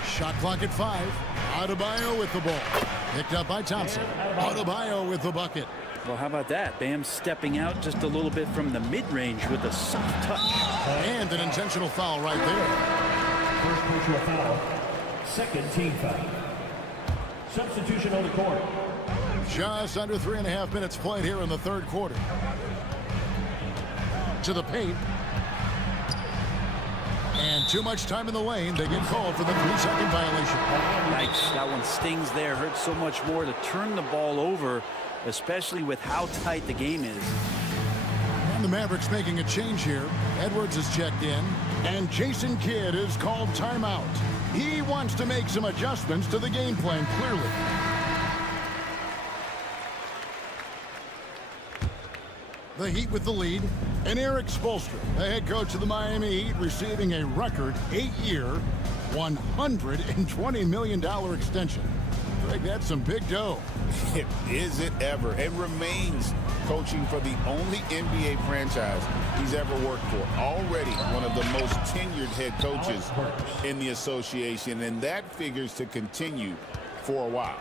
Shot clock at 5. Adebayo with the ball. Picked up by Thompson. Adebayo with the bucket. Well, how about that? Bam stepping out just a little bit from the mid-range with a soft touch. And an intentional foul right there. First personal foul. Second team foul. Substitution on the court. Just under 3.5 minutes played here in the third quarter. To the paint. And too much time in the lane. They get called for the 3-second violation. Nice. That one stings there. Hurts so much more to turn the ball over, especially with how tight the game is. And the Mavericks making a change here. Edwards is checked in. And Jason Kidd is called timeout. He wants to make some adjustments to the game plan, clearly. The Heat with the lead. And Eric Spoelstra, the head coach of the Miami Heat, receiving a record 8-year, $120 million extension. Greg, that's some big dough. Is it ever? It remains coaching for the only NBA franchise he's ever worked for. Already one of the most tenured head coaches in the association, and that figures to continue for a while.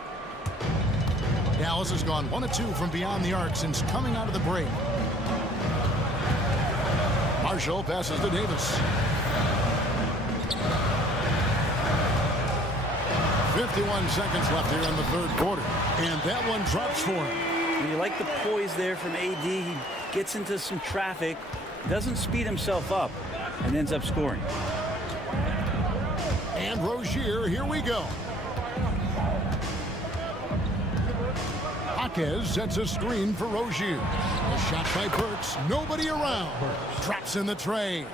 Dallas has gone 1 of 2 from beyond the arc since coming out of the break. Marshall passes to Davis. 51 seconds left here in the third quarter. And that one drops for him. You like the poise there from AD. He gets into some traffic, doesn't speed himself up, and ends up scoring. And Rozier, here we go. Jaquez sets a screen for Rozier. A shot by Burks. Nobody around. Traps in the tray.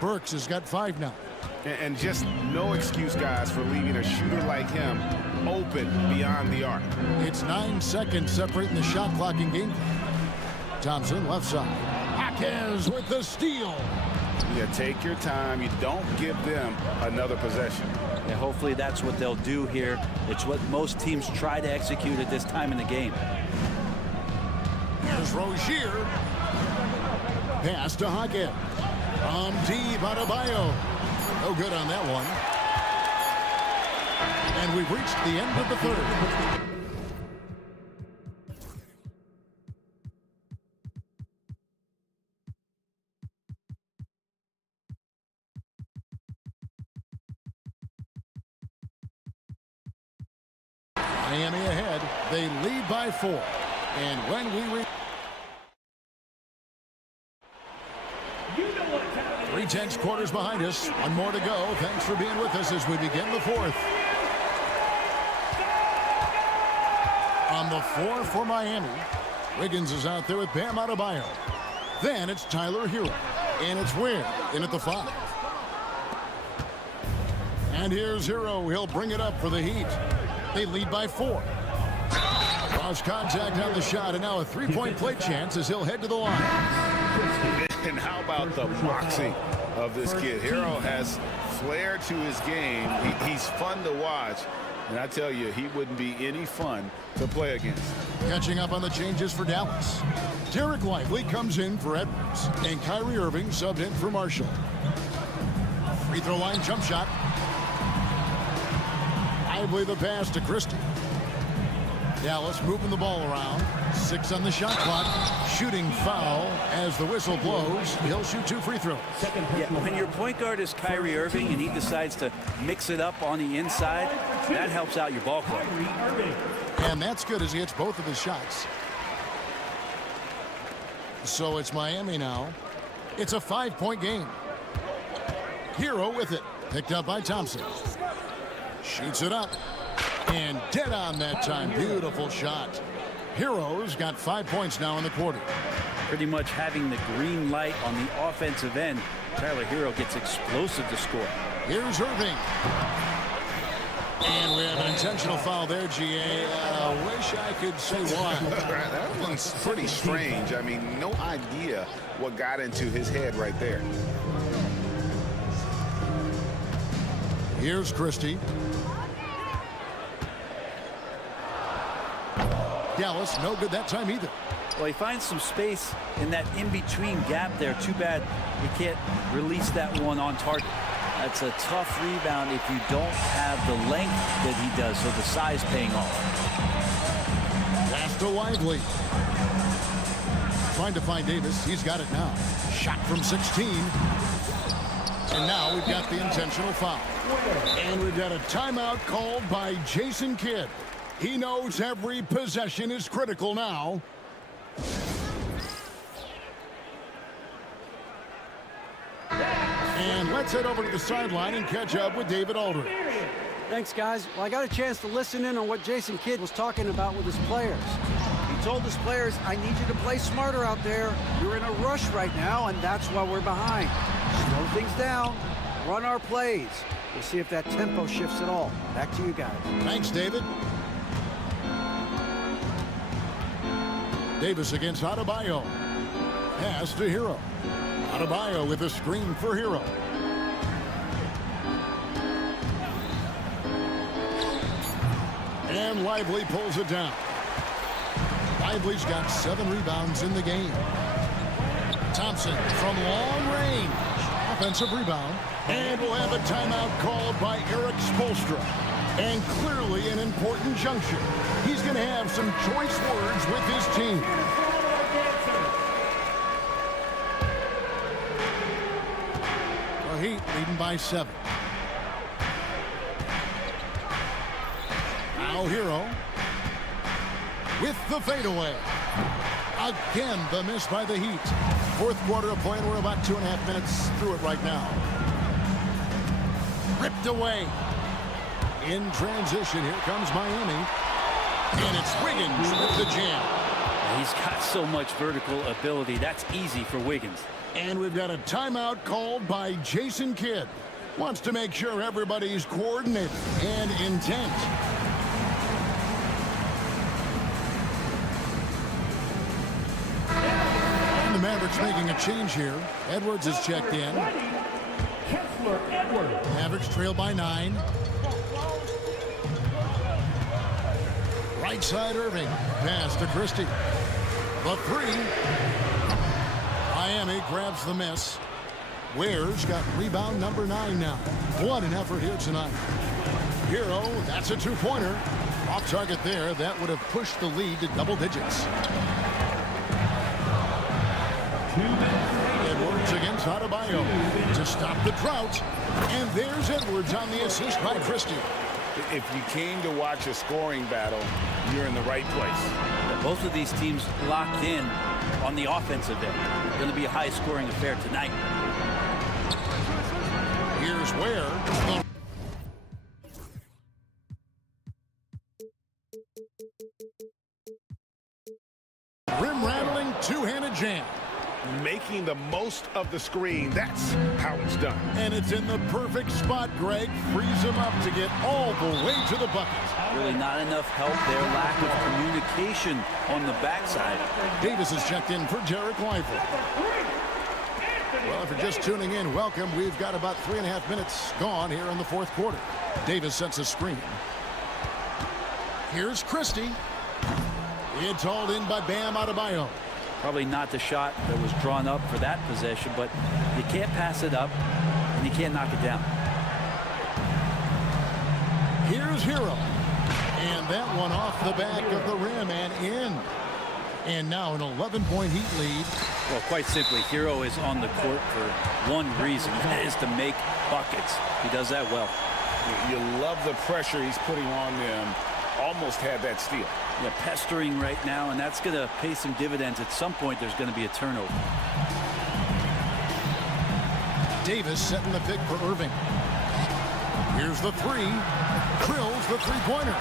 Burks has got 5 now. And just no excuse, guys, for leaving a shooter like him open beyond the arc. It's 9 seconds separating the shot clock and game. Thompson, left side. Jaquez with the steal. Yeah, take your time. You don't give them another possession. Yeah, hopefully that's what they'll do here. It's what most teams try to execute at this time in the game. Here's Rozier. Pass to Jaquez. From deep, Adebayo. No good on that one. And we've reached the end of the third. Miami ahead. They lead by 4. And when we reach 3 quarters behind us. 1 more to go. Thanks for being with us as we begin the fourth. On the floor for Miami, Wiggins is out there with Bam Adebayo. Then it's Tyler Hero, and it's Ware in at the 5. And here's Hero. He'll bring it up for the Heat. They lead by 4. Cross contact on the shot, and now a three-point play chance as he'll head to the line. And how about the moxie of this kid? Hero has flair to his game. He's fun to watch. And I tell you, he wouldn't be any fun to play against. Catching up on the changes for Dallas. Derek Lively comes in for Edwards, and Kyrie Irving subbed in for Marshall. Free throw line jump shot. Lively the pass to Christie. Dallas moving the ball around. 6 on the shot clock. Shooting foul as the whistle blows. He'll shoot 2 free throws. Yeah, when your point guard is Kyrie Irving and he decides to mix it up on the inside, that helps out your ball club. And that's good as he hits both of his shots. So it's Miami now. It's a 5-point game. Hero with it. Picked up by Thompson. Shoots it up. And dead on that time. Beautiful shot. Hero's got 5 points now in the quarter. Pretty much having the green light on the offensive end. Tyler Hero gets explosive to score. Here's Irving. And we have an intentional foul there, GA. Wish I could say why. That one's pretty strange. I mean, no idea what got into his head right there. Here's Christie. Dallas, no good that time either. Well, he finds some space in that in-between gap there. Too bad he can't release that one on target. That's a tough rebound if you don't have the length that he does, so the size paying off. Pass to Lively. Trying to find Davis. He's got it now. Shot from 16. And now we've got the intentional foul. And we've got a timeout called by Jason Kidd. He knows every possession is critical now. And let's head over to the sideline and catch up with David Aldridge. Thanks, guys. Well, I got a chance to listen in on what Jason Kidd was talking about with his players. He told his players, I need you to play smarter out there. You're in a rush right now, and that's why we're behind. Slow things down. Run our plays. We'll see if that tempo shifts at all. Back to you guys. Thanks, David. Davis against Adebayo. Pass to Hero. Adebayo with a screen for Hero. And Lively pulls it down. Lively's got 7 rebounds in the game. Thompson from long range. Offensive rebound. And we'll have a timeout called by Eric Spoelstra. And clearly an important juncture. He's going to have some choice words with his team. The Heat leading by 7. Now Hero with the fadeaway. Again, the miss by the Heat. Fourth quarter of play, and we're about 2.5 minutes through it right now. Ripped away. In transition, here comes Miami. And it's Wiggins with the jam. He's got so much vertical ability. That's easy for Wiggins. And we've got a timeout called by Jason Kidd. Wants to make sure everybody's coordinated and intent. And the Mavericks making a change here. Edwards is checked in. Mavericks trail by 9. Right side Irving. Pass to Christie. The 3. Miami grabs the miss. Ware's got rebound number 9 now. What an effort here tonight. Hero, that's a 2-pointer. Off target there. That would have pushed the lead to double digits. Edwards against Adebayo to stop the drought. And there's Edwards on the assist by Christie. If you came to watch a scoring battle, you're in the right place. Both of these teams locked in on the offensive end. Going to be a high-scoring affair tonight. Here's Ware. making the most of the screen. That's how it's done. And it's in the perfect spot, Greg. Frees him up to get all the way to the bucket. Really not enough help there. Lack of communication on the backside. Davis is checked in for Derek Lively. Well, if you're just tuning in, welcome. We've got about 3.5 minutes gone here in the fourth quarter. Davis sets a screen. Here's Christie. It's hauled in by Bam Adebayo. Probably not the shot that was drawn up for that possession, but you can't pass it up, and you can't knock it down. Here's Hero. And that one off the back of the rim and in. And now an 11-point Heat lead. Well, quite simply, Hero is on the court for one reason, and that is to make buckets. He does that well. You love the pressure he's putting on them. Almost had that steal. Yeah, pestering right now, and that's going to pay some dividends. At some point, there's going to be a turnover. Davis setting the pick for Irving. Here's the three. Drills the three-pointer.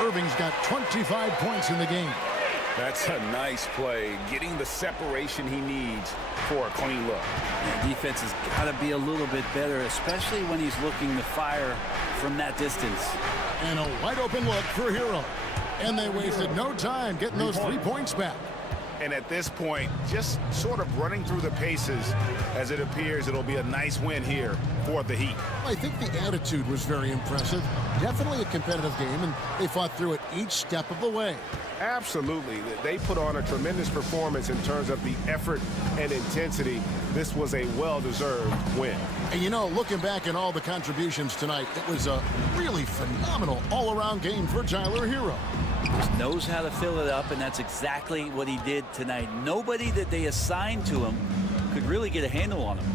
Irving's got 25 points in the game. That's a nice play, getting the separation he needs for a clean look. The defense has got to be a little bit better, especially when he's looking to fire from that distance. And a wide-open look for Hero. And they wasted no time getting those 3 points back. And at this point, just sort of running through the paces, as it appears it'll be a nice win here for the Heat. I think the attitude was very impressive. Definitely a competitive game, and they fought through it each step of the way. Absolutely. They put on a tremendous performance in terms of the effort and intensity. This was a well-deserved win. And you know, looking back at all the contributions tonight, it was a really phenomenal all-around game for Tyler Hero. Just knows how to fill it up, and that's exactly what he did tonight. Nobody that they assigned to him could really get a handle on him.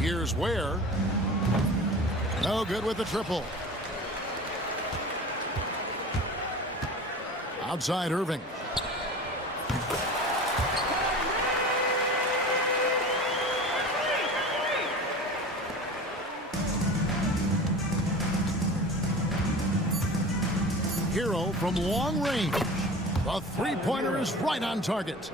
Here's Ware. No good with the triple. Outside Irving. Hero from long range. The three-pointer is right on target.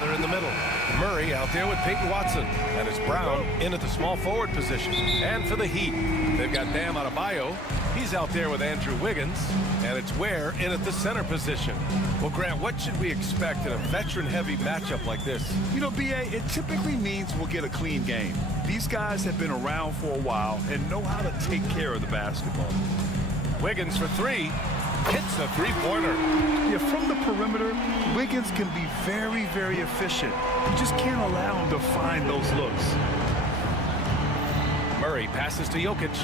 They're in the middle. Murray out there with Peyton Watson. And it's Brown in at the small forward position. And for the Heat, they've got Bam Adebayo. He's out there with Andrew Wiggins. And it's Ware in at the center position. Well, Grant, what should we expect in a veteran-heavy matchup like this? You know, B.A., it typically means we'll get a clean game. These guys have been around for a while and know how to take care of the basketball. Wiggins for three. Hits the three-pointer. Yeah, from the perimeter, Wiggins can be very, very efficient. You just can't allow him to find those looks. Murray passes to Jokic.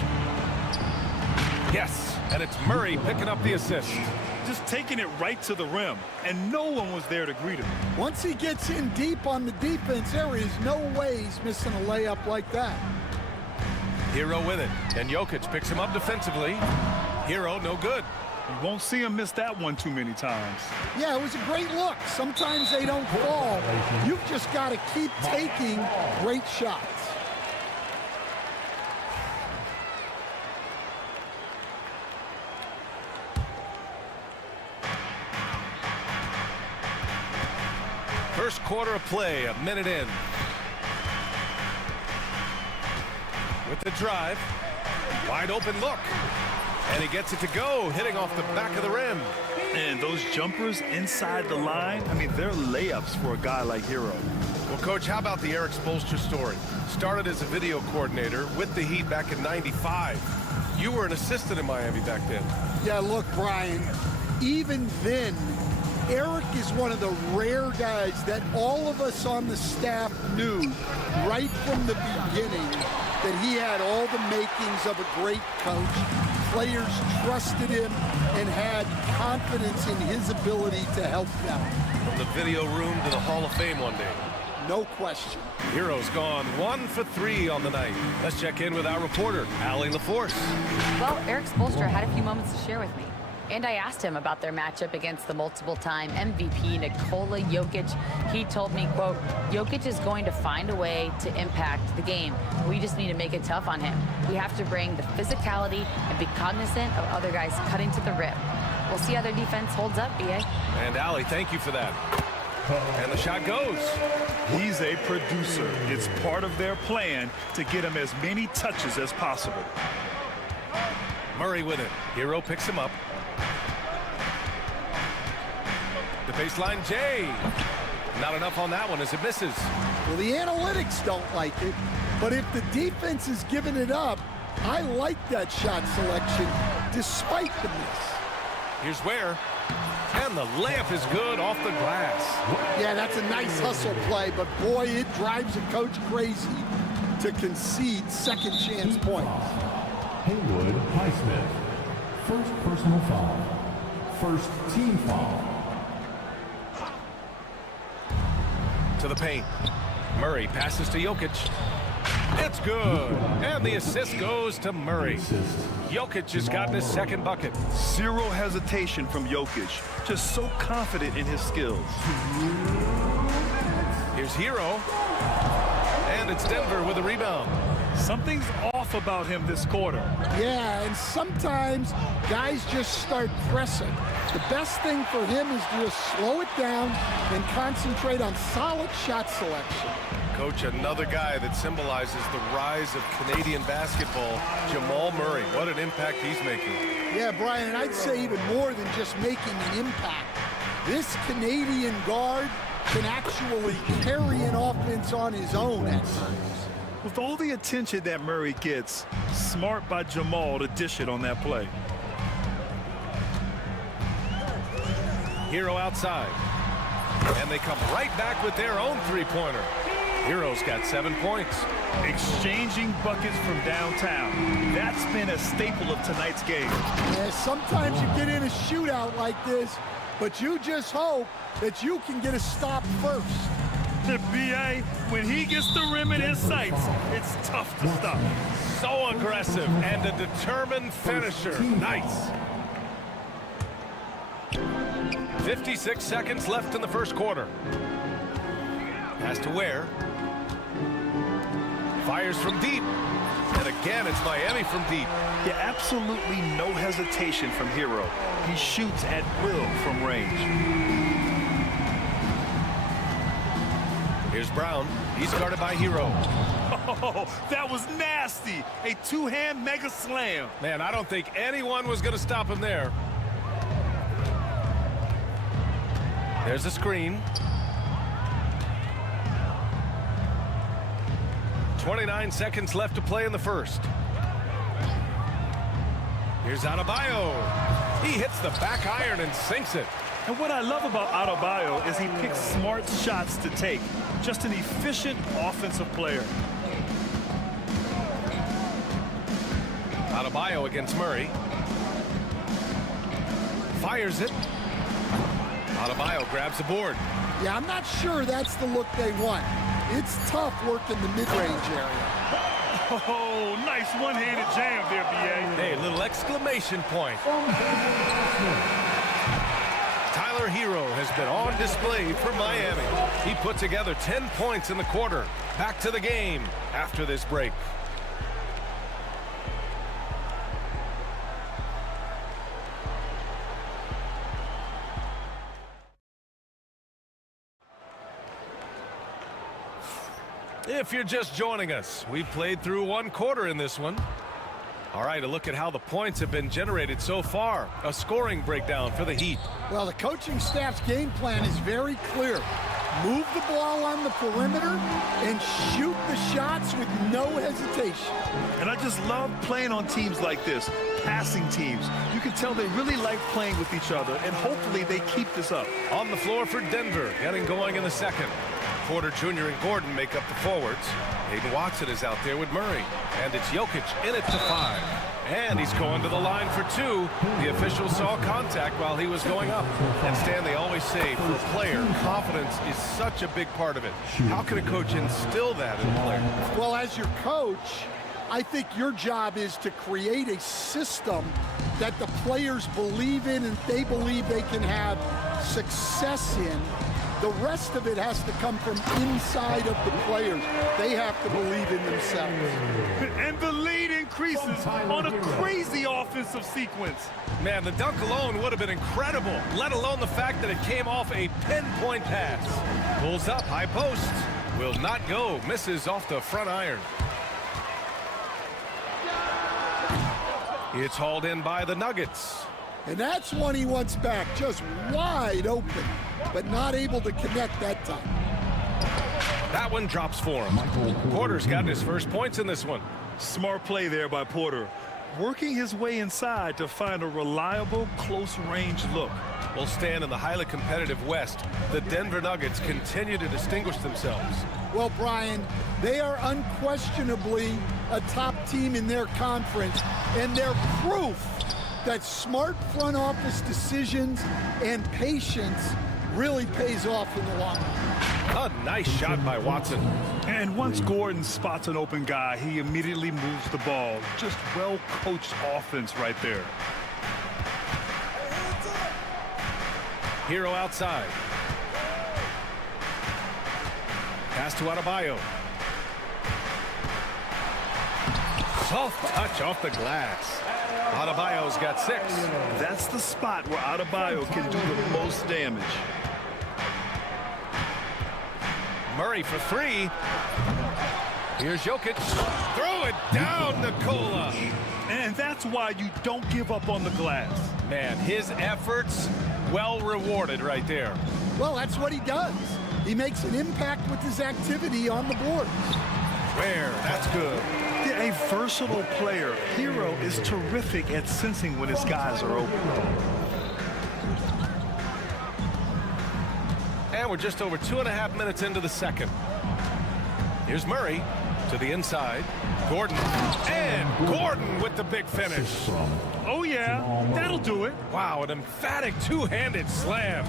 Yes, and it's Murray picking up the assist. Just taking it right to the rim, and no one was there to greet him. Once he gets in deep on the defense, there is no way he's missing a layup like that. Hero with it, and Jokic picks him up defensively. Hero, no good. You won't see him miss that one too many times. Yeah, it was a great look. Sometimes they don't fall. You've just got to keep taking great shots. First quarter of play, a minute in. With the drive, wide open look. And he gets it to go, hitting off the back of the rim. And those jumpers inside the line, I mean, they're layups for a guy like Hero. Well, Coach, how about the Eric Spoelstra story? Started as a video coordinator with the Heat back in '95. You were an assistant in Miami back then. Yeah, look, Brian, even then, Eric is one of the rare guys that all of us on the staff knew right from the beginning that he had all the makings of a great coach. Players trusted him and had confidence in his ability to help them. From the video room to the Hall of Fame one day. No question. Hero's gone 1 for 3 on the night. Let's check in with our reporter, Allie LaForce. Well, Eric Spoelstra had a few moments to share with me. And I asked him about their matchup against the multiple-time MVP Nikola Jokic. He told me, quote, Jokic is going to find a way to impact the game. We just need to make it tough on him. We have to bring the physicality and be cognizant of other guys cutting to the rim. We'll see how their defense holds up, B.A. And Allie, thank you for that. And the shot goes. He's a producer. It's part of their plan to get him as many touches as possible. Murray with it. Hero picks him up. The baseline J. Not enough on that one as it misses. Well, the analytics don't like it, but if the defense is giving it up, I like that shot selection despite the miss. Here's Ware. And the layup is good off the glass. Yeah, that's a nice hustle play, but boy, it drives a coach crazy to concede second chance points. Haywood Highsmith. First personal foul. First team foul. To the paint. Murray passes to Jokic. It's good. And the assist goes to Murray. Jokic has gotten his second bucket. Zero hesitation from Jokic. Just so confident in his skills. Here's Hero. And it's Denver with a rebound. Something's off about him this quarter. Yeah, and sometimes guys just start pressing. The best thing for him is to just slow it down and concentrate on solid shot selection. Coach, another guy that symbolizes the rise of Canadian basketball, Jamal Murray. What an impact he's making. Yeah, Brian, and I'd say even more than just making an impact. This Canadian guard can actually carry an offense on his own at times. With all the attention that Murray gets, smart by Jamal to dish it on that play. Hero outside. And they come right back with their own three-pointer. Hero's got 7 points. Exchanging buckets from downtown. That's been a staple of tonight's game. Yeah, sometimes you get in a shootout like this, but you just hope that you can get a stop first. The BA, when he gets the rim in his sights, it's tough to stop. So aggressive and a determined finisher. Nice. 56 seconds left in the first quarter. Pass to Ware. Fires from deep. And again, it's Miami from deep. Yeah, absolutely no hesitation from Hero. He shoots at will from range. Here's Brown. He's guarded by Hero. Oh, that was nasty. A two-hand mega slam. Man, I don't think anyone was going to stop him there. There's a screen. 29 seconds left to play in the first. Here's Adebayo. He hits the back iron and sinks it. And what I love about Adebayo is he picks smart shots to take. Just an efficient offensive player. Adebayo against Murray. Fires it. Adebayo grabs the board. Yeah, I'm not sure that's the look they want. It's tough working the mid-range area. Oh, nice one-handed jam there, B.A. Hey, little exclamation point. Tyler Hero has been on display for Miami. He put together 10 points in the quarter. Back to the game after this break. If you're just joining us, we've played through one quarter in this one. All right, a look at how the points have been generated so far. A scoring breakdown for the Heat. Well, the coaching staff's game plan is very clear. Move the ball on the perimeter and shoot the shots with no hesitation. And I just love playing on teams like this, passing teams. You can tell they really like playing with each other, and hopefully they keep this up. On the floor for Denver, getting going in the second. Porter Jr. and Gordon make up the forwards. Hayden Watson is out there with Murray. And it's Jokic in it to 5. And he's going to the line for 2. The official saw contact while he was going up. And Stan, they always say, for a player, confidence is such a big part of it. How can a coach instill that in a player? Well, as your coach, I think your job is to create a system that the players believe in and they believe they can have success in. The rest of it has to come from inside of the players. They have to believe in themselves. And the lead increases on a crazy offensive sequence. Man, the dunk alone would have been incredible, let alone the fact that it came off a pinpoint pass. Pulls up, high post. Will not go. Misses off the front iron. It's hauled in by the Nuggets. And that's one he wants back, just wide open, but not able to connect that time. That one drops for him. Porter's gotten his first points in this one. Smart play there by Porter. Working his way inside to find a reliable, close-range look. Will stand in the highly competitive West. The Denver Nuggets continue to distinguish themselves. Well, Brian, they are unquestionably a top team in their conference, and they're proof that smart front office decisions and patience really pays off in the long run. A nice shot by Watson. And once Gordon spots an open guy, he immediately moves the ball. Just well-coached offense right there. Hero outside. Pass to Adebayo. Soft touch off the glass. Adebayo's got 6. That's the spot where Adebayo can do the most damage. Murray for 3. Here's Jokic. Throw it down, Nikola. And that's why you don't give up on the glass. Man, his efforts well rewarded right there. Well, that's what he does. He makes an impact with his activity on the boards. Where? That's good. A versatile player. Hero is terrific at sensing when his guys are open. And we're just over 2.5 minutes into the second. Here's Murray to the inside. Gordon. And Gordon with the big finish. Oh, yeah. That'll do it. Wow, an emphatic two-handed slam.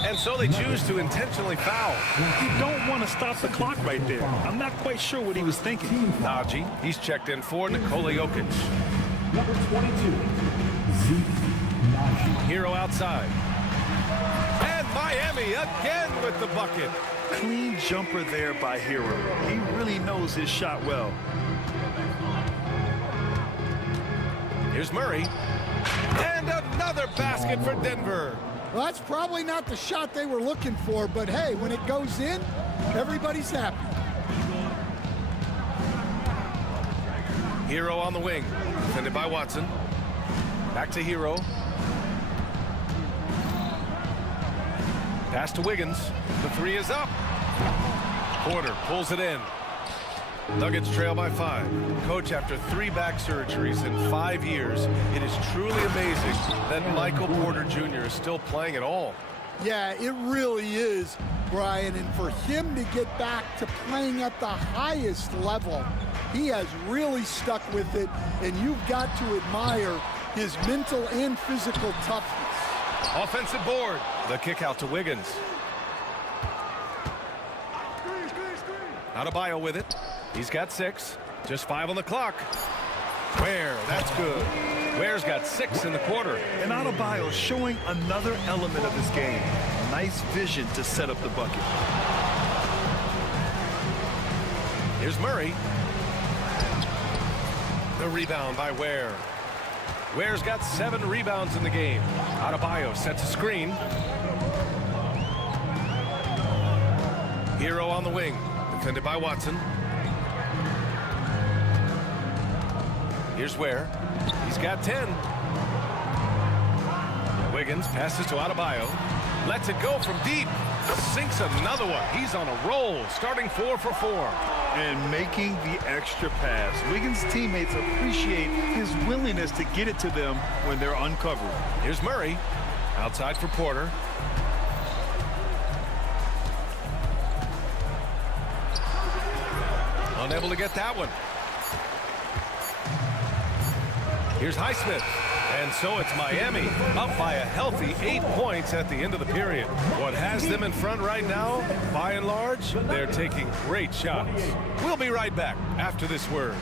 And so they choose to intentionally foul. You don't want to stop the clock right there. I'm not quite sure what he was thinking. Najee, he's checked in for Nikola Jokic. Number 22, Zeke. Hero outside. And Miami again with the bucket. Clean jumper there by Hero. He really knows his shot well. Here's Murray. And another basket for Denver. Well, that's probably not the shot they were looking for, but hey, when it goes in, everybody's happy. Hero on the wing, defended by Watson. Back to Hero. Pass to Wiggins. The three is up. Porter pulls it in. Nuggets trail by 5. Coach, after 3 back surgeries in 5 years, it is truly amazing that Michael Porter Jr. is still playing at all. Yeah, it really is, Brian. And for him to get back to playing at the highest level, he has really stuck with it. And you've got to admire his mental and physical toughness. Offensive board. The kick out to Wiggins. Adebayo with it. He's got 6. Just 5 on the clock. Ware, that's good. Ware's got 6 in the quarter. And Adebayo showing another element of his game. Nice vision to set up the bucket. Here's Murray. The rebound by Ware. Ware's got 7 rebounds in the game. Adebayo sets a screen. Hero on the wing, defended by Watson. Here's Ware. He's got 10. Wiggins passes to Adebayo. Lets it go from deep. Sinks another one. He's on a roll, starting 4 for 4. And making the extra pass. Wiggins' teammates appreciate his willingness to get it to them when they're uncovered. Here's Murray. Outside for Porter. Unable to get that one. Here's Highsmith. And so it's Miami up by a healthy 8 points at the end of the period. What has them in front right now, by and large, they're taking great shots. We'll be right back after this word.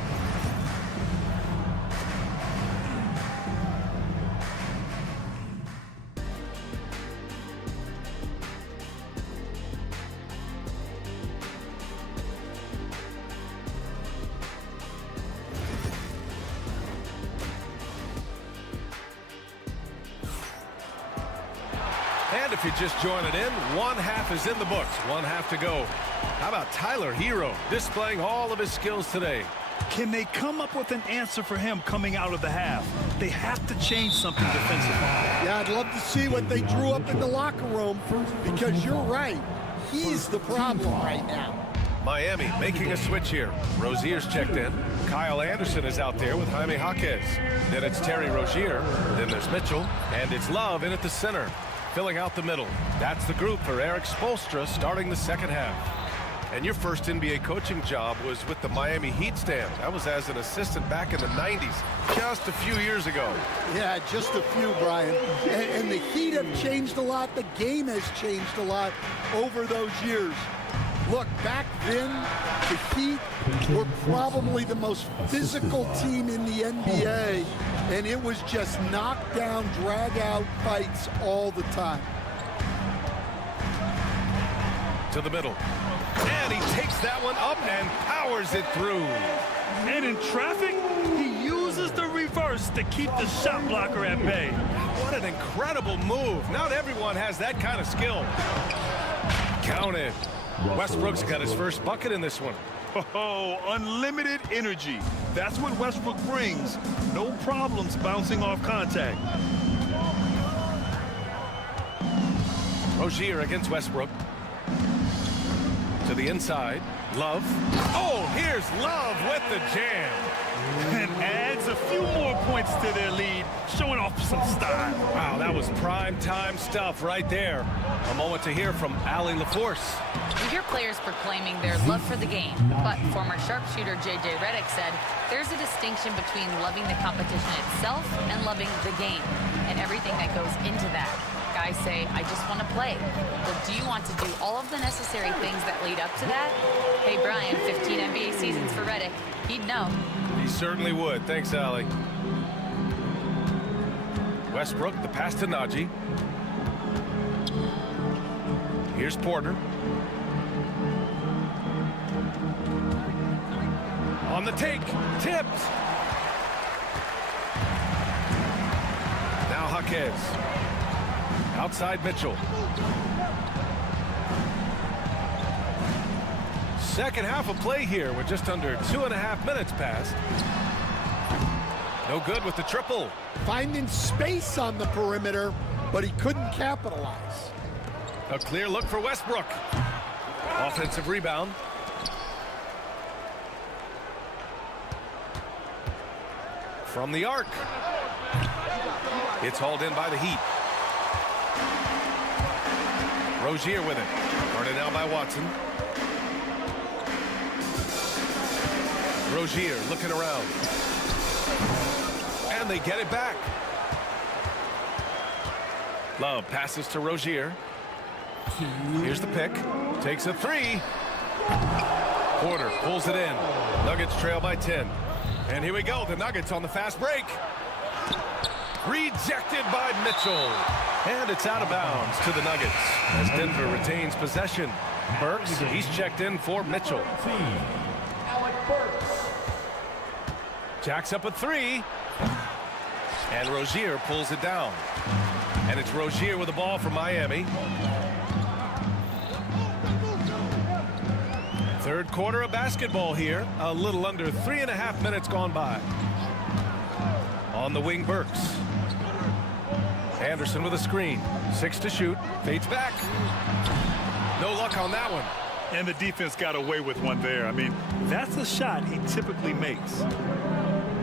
And if you're just joining in, 1/2 is in the books, 1/2 to go. How about Tyler Hero displaying all of his skills today? Can they come up with an answer for him coming out of the half? They have to change something defensively. Yeah, I'd love to see what they drew up in the locker room, because you're right. He's the problem right now. Miami making a switch here. Rozier's checked in. Kyle Anderson is out there with Jaime Jaquez. Then it's Terry Rozier. Then there's Mitchell. And it's Love in at the center, filling out the middle. That's the group for Eric Spoelstra starting the second half. And your first NBA coaching job was with the Miami Heat stand. That was as an assistant back in the 90s, just a few years ago. Yeah, just a few, Brian. And the Heat have changed a lot. The game has changed a lot over those years. Look, back then, the Heat were probably the most physical team in the NBA, and it was just knockdown, drag-out fights all the time. To the middle. And he takes that one up and powers it through. And in traffic, he uses the reverse to keep the shot blocker at bay. What an incredible move. Not everyone has that kind of skill. Counted. Westbrook's got his first bucket in this one. Oh, unlimited energy. That's what Westbrook brings. No problems bouncing off contact. Rozier against Westbrook. To the inside. Love. Oh, here's Love with the jam. And adds a few more points to their lead, showing off some style. Wow, that was prime time stuff right there. A moment to hear from Allie LaForce. We hear players proclaiming their love for the game, but former sharpshooter J.J. Redick said there's a distinction between loving the competition itself and loving the game, and everything that goes into that. Guys say, I just want to play. Well, do you want to do all of the necessary things that lead up to that? Hey, Brian, 15 NBA seasons for Redick. He'd know. He certainly would. Thanks, Allie. Westbrook, the pass to Najee. Here's Porter. On the take. Tipped. Now Jaquez. Outside Mitchell. Second half of play here with just under 2.5 minutes passed. No good with the triple. Finding space on the perimeter, but he couldn't capitalize. A clear look for Westbrook. Offensive rebound. From the arc. It's hauled in by the Heat. Rozier with it. Guarded now by Watson. Rozier looking around. And they get it back. Love passes to Rozier. Here's the pick. Takes a three. Porter pulls it in. Nuggets trail by 10. And here we go. The Nuggets on the fast break. Rejected by Mitchell. And it's out of bounds to the Nuggets as Denver retains possession. Burks, he's checked in for Mitchell. Jacks up a three. And Rozier pulls it down. And it's Rozier with the ball for Miami. Third quarter of basketball here. A little under 3.5 minutes gone by. On the wing, Burks. Anderson with a screen. 6 to shoot. Fades back. No luck on that one. And the defense got away with one there. I mean, that's a shot he typically makes.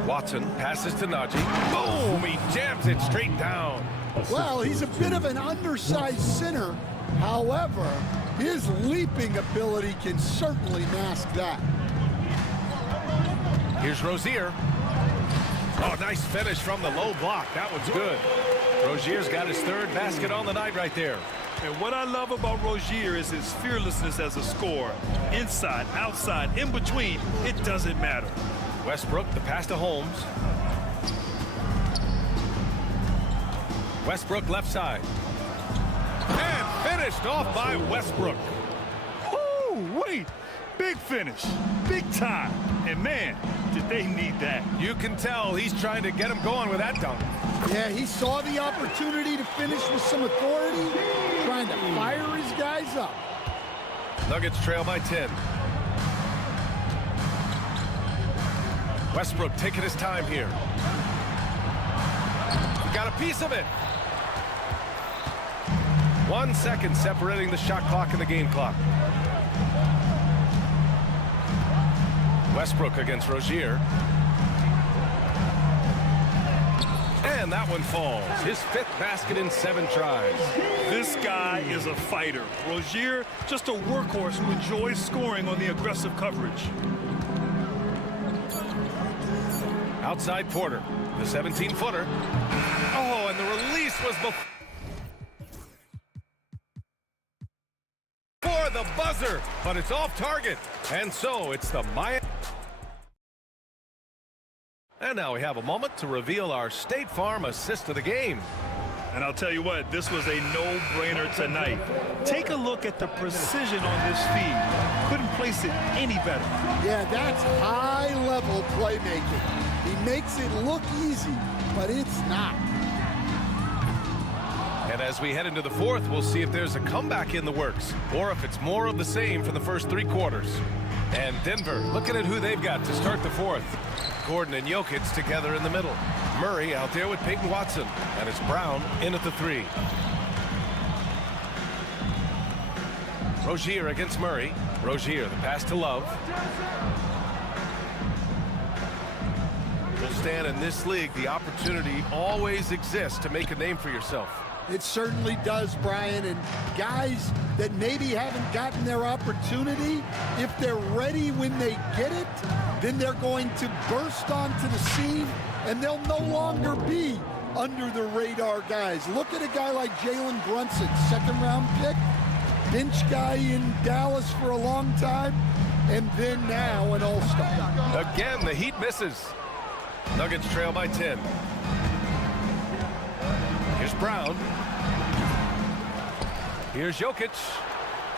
Watson passes to Najee. Boom! He jams it straight down. Well, he's a bit of an undersized center. However, his leaping ability can certainly mask that. Here's Rozier. Oh, nice finish from the low block. That one's good. Rozier's got his third basket on the night right there. And what I love about Rozier is his fearlessness as a scorer. Inside, outside, in between, it doesn't matter. Westbrook, the pass to Holmes. Westbrook left side. And finished off by Westbrook. Oh, wait. Big finish. Big time. And man, did they need that. You can tell he's trying to get him going with that dunk. Yeah, he saw the opportunity to finish with some authority, trying to fire his guys up. Nuggets trail by 10. Westbrook taking his time here. Got a piece of it. 1 second separating the shot clock and the game clock. Westbrook against Rozier. And that one falls. His 5th basket in 7 tries. This guy is a fighter. Rozier, just a workhorse who enjoys scoring on the aggressive coverage. Outside Porter, the 17-footer. Oh, and the release was before the buzzer, but it's off target. And so it's the Miami. And now we have a moment to reveal our State Farm assist of the game. And I'll tell you what, this was a no-brainer tonight. Take a look at the precision on this feed. Couldn't place it any better. Yeah, that's high-level playmaking. He makes it look easy, but it's not. And as we head into the 4th, we'll see if there's a comeback in the works or if it's more of the same for the first 3 quarters. And Denver looking at who they've got to start the 4th. Gordon and Jokic together in the middle. Murray out there with Peyton Watson. And it's Brown in at the 3. Rozier against Murray. Rozier, the pass to Love. Will stand in this league, the opportunity always exists to make a name for yourself. It certainly does, Brian. And guys that maybe haven't gotten their opportunity, if they're ready when they get it, then they're going to burst onto the scene, and they'll no longer be under the radar guys. Look at a guy like Jalen Brunson, 2nd-round pick, bench guy in Dallas for a long time, and then now an all-star. Again, the Heat misses. Nuggets trail by 10. Here's Brown. Here's Jokic.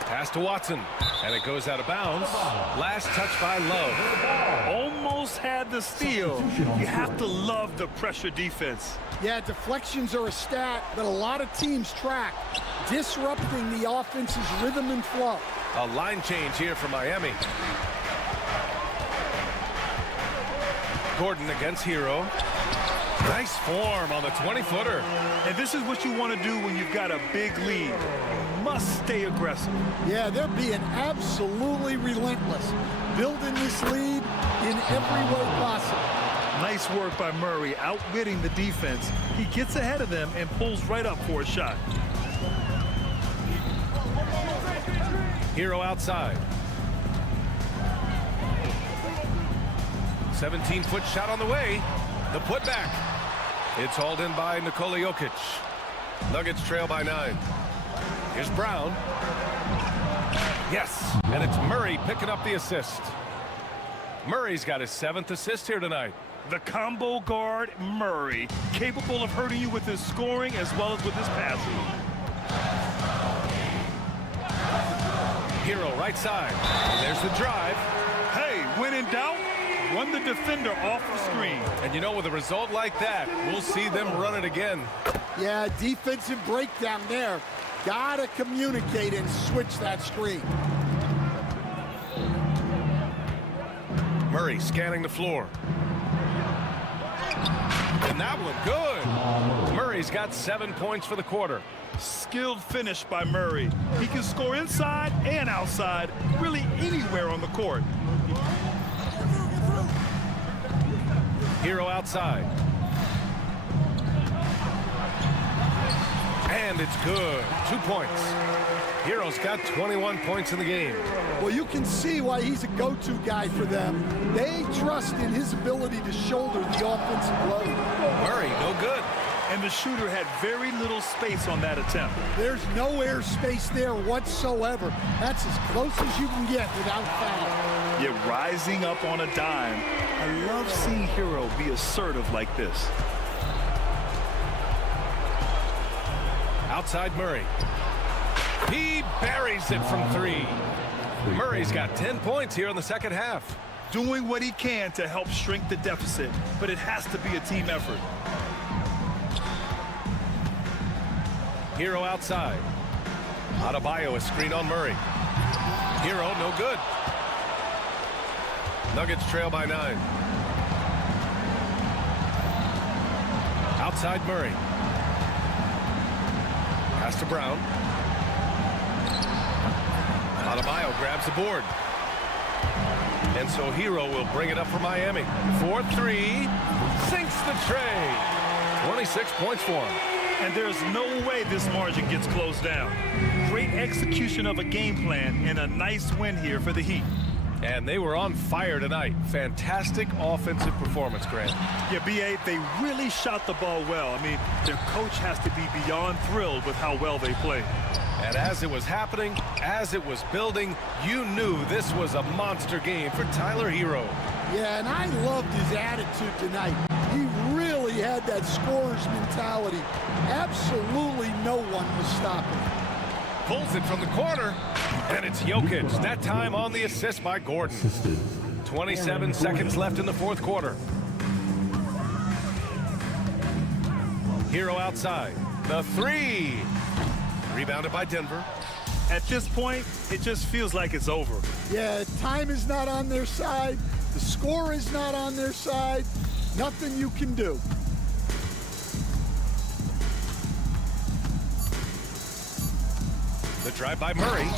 Pass to Watson, and it goes out of bounds. Last touch by Love. Almost had the steal. You have to love the pressure defense. Yeah, deflections are a stat that a lot of teams track, disrupting the offense's rhythm and flow. A line change here for Miami. Gordon against Hero. Nice form on the 20-footer. And this is what you want to do when you've got a big lead. You must stay aggressive. Yeah, they're being absolutely relentless, building this lead in every way possible. Nice work by Murray, outwitting the defense. He gets ahead of them and pulls right up for a shot. Hero outside. 17-foot shot on the way. The putback. It's hauled in by Nikola Jokic. Nuggets trail by 9. Here's Brown. Yes, and it's Murray picking up the assist. Murray's got his 7th assist here tonight. The combo guard, Murray, capable of hurting you with his scoring as well as with his passing. Hero right side. And there's the drive. Hey, when in doubt, run the defender off the screen. And you know, with a result like that, we'll see them run it again. Yeah, defensive breakdown there. Gotta communicate and switch that screen. Murray scanning the floor. And that one good. Murray's got 7 points for the quarter. Skilled finish by Murray. He can score inside and outside, really anywhere on the court. Hero outside. And it's good. 2 points. Hero's got 21 points in the game. Well, you can see why he's a go-to guy for them. They trust in his ability to shoulder the offensive load. Murray, no good. And the shooter had very little space on that attempt. There's no airspace there whatsoever. That's as close as you can get without foul. Yet rising up on a dime. I love seeing Hero be assertive like this. Outside Murray. He buries it from 3. Murray's got 10 points here in the second half. Doing what he can to help shrink the deficit, but it has to be a team effort. Hero outside. Adebayo, a screen on Murray. Hero, no good. Nuggets trail by 9. Outside Murray. Pass to Brown. Adebayo grabs the board. And so Hero will bring it up for Miami. 4-3. Sinks the tray. 26 points for him. And there's no way this margin gets closed down. Great execution of a game plan and a nice win here for the Heat. And they were on fire tonight. Fantastic offensive performance, Grant. Yeah, B.A., they really shot the ball well. I mean, their coach has to be beyond thrilled with how well they played. And as it was happening, as it was building, you knew this was a monster game for Tyler Hero. Yeah, and I loved his attitude tonight. He really had that scorer's mentality. Absolutely no one was stopping him. Pulls it from the corner, and it's Jokic. That time on the assist by Gordon. 27 seconds left in the fourth quarter. Hero outside. The 3. Rebounded by Denver. At this point, it just feels like it's over. Yeah, time is not on their side. The score is not on their side. Nothing you can do. The drive by Murray.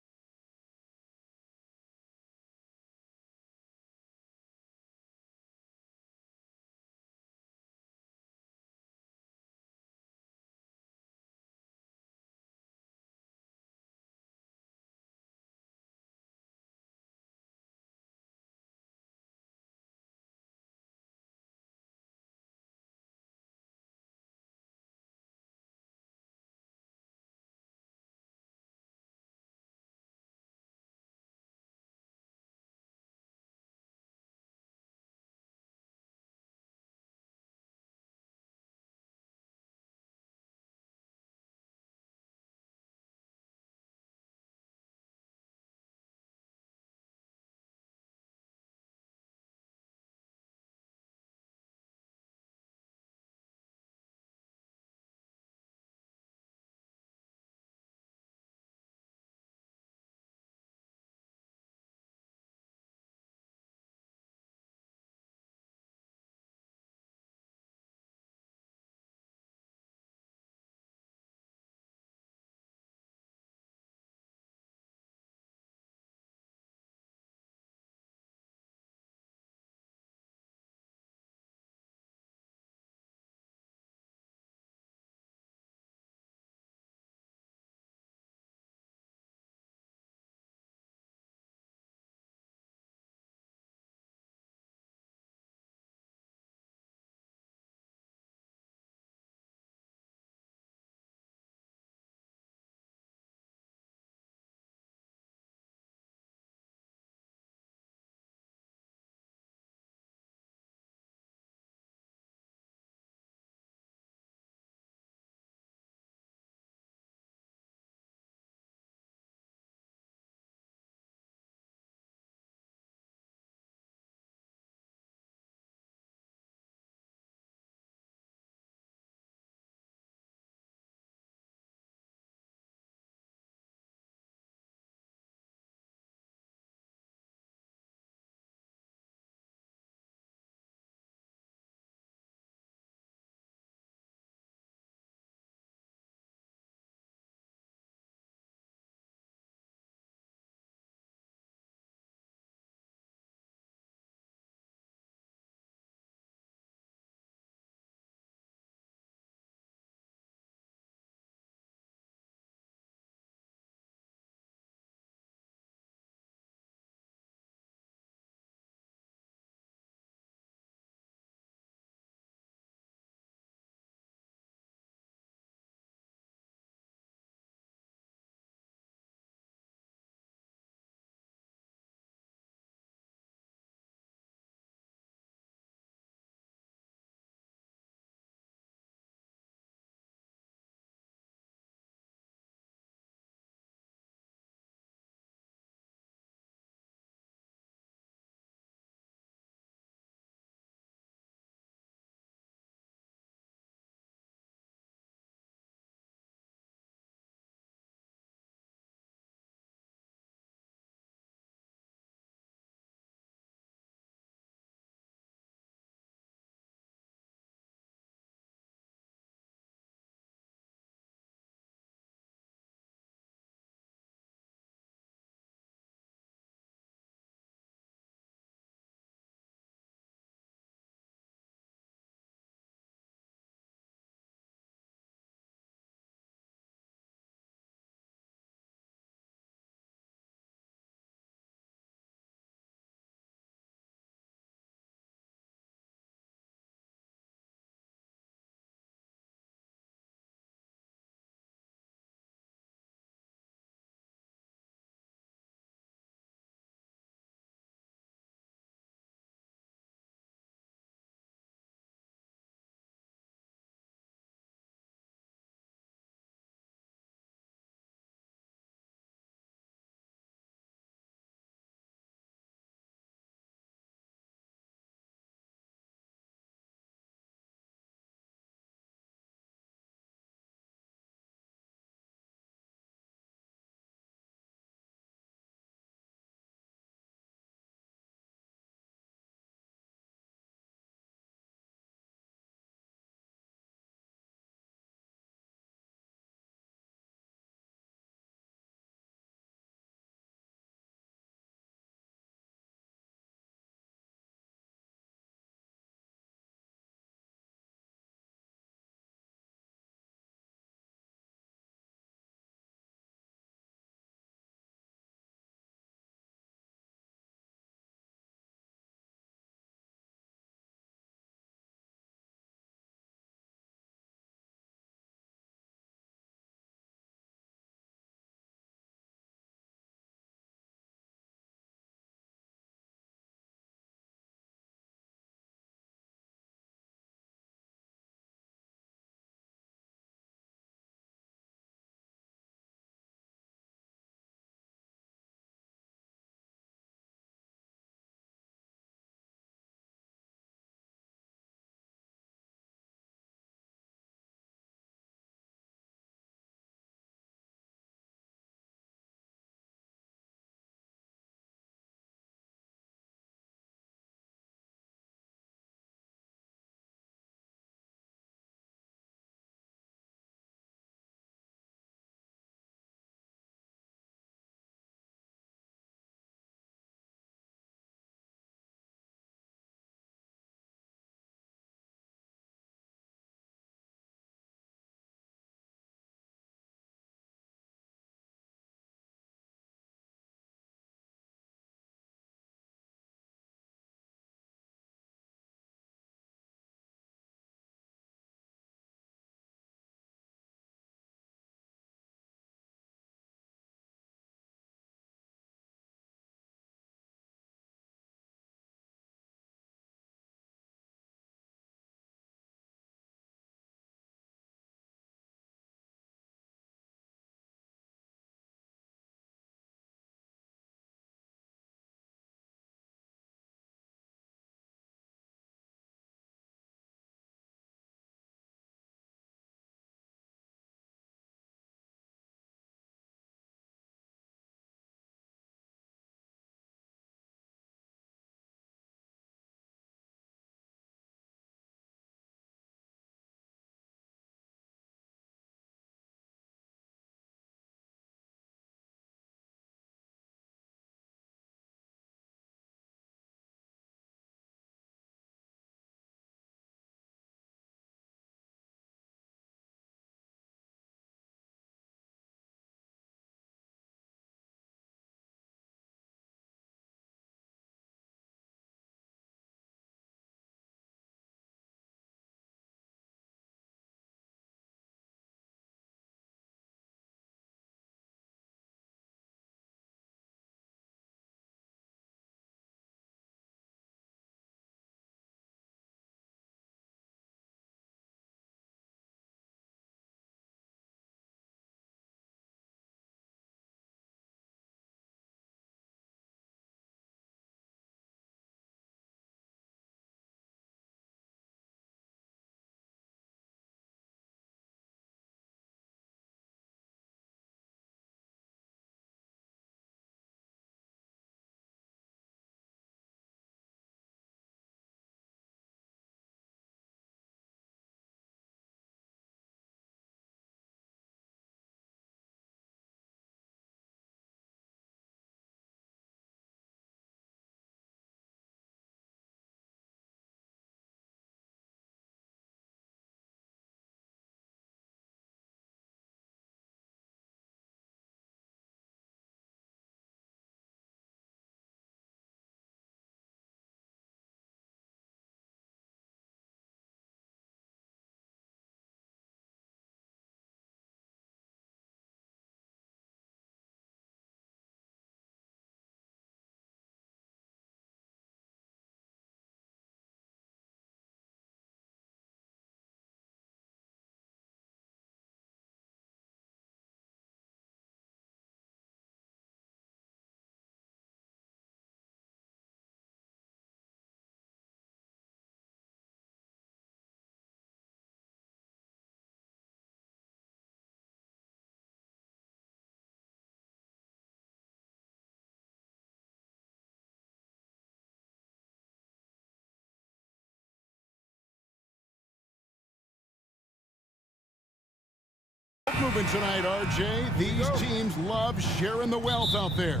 moving tonight, RJ. These teams love sharing the wealth out there.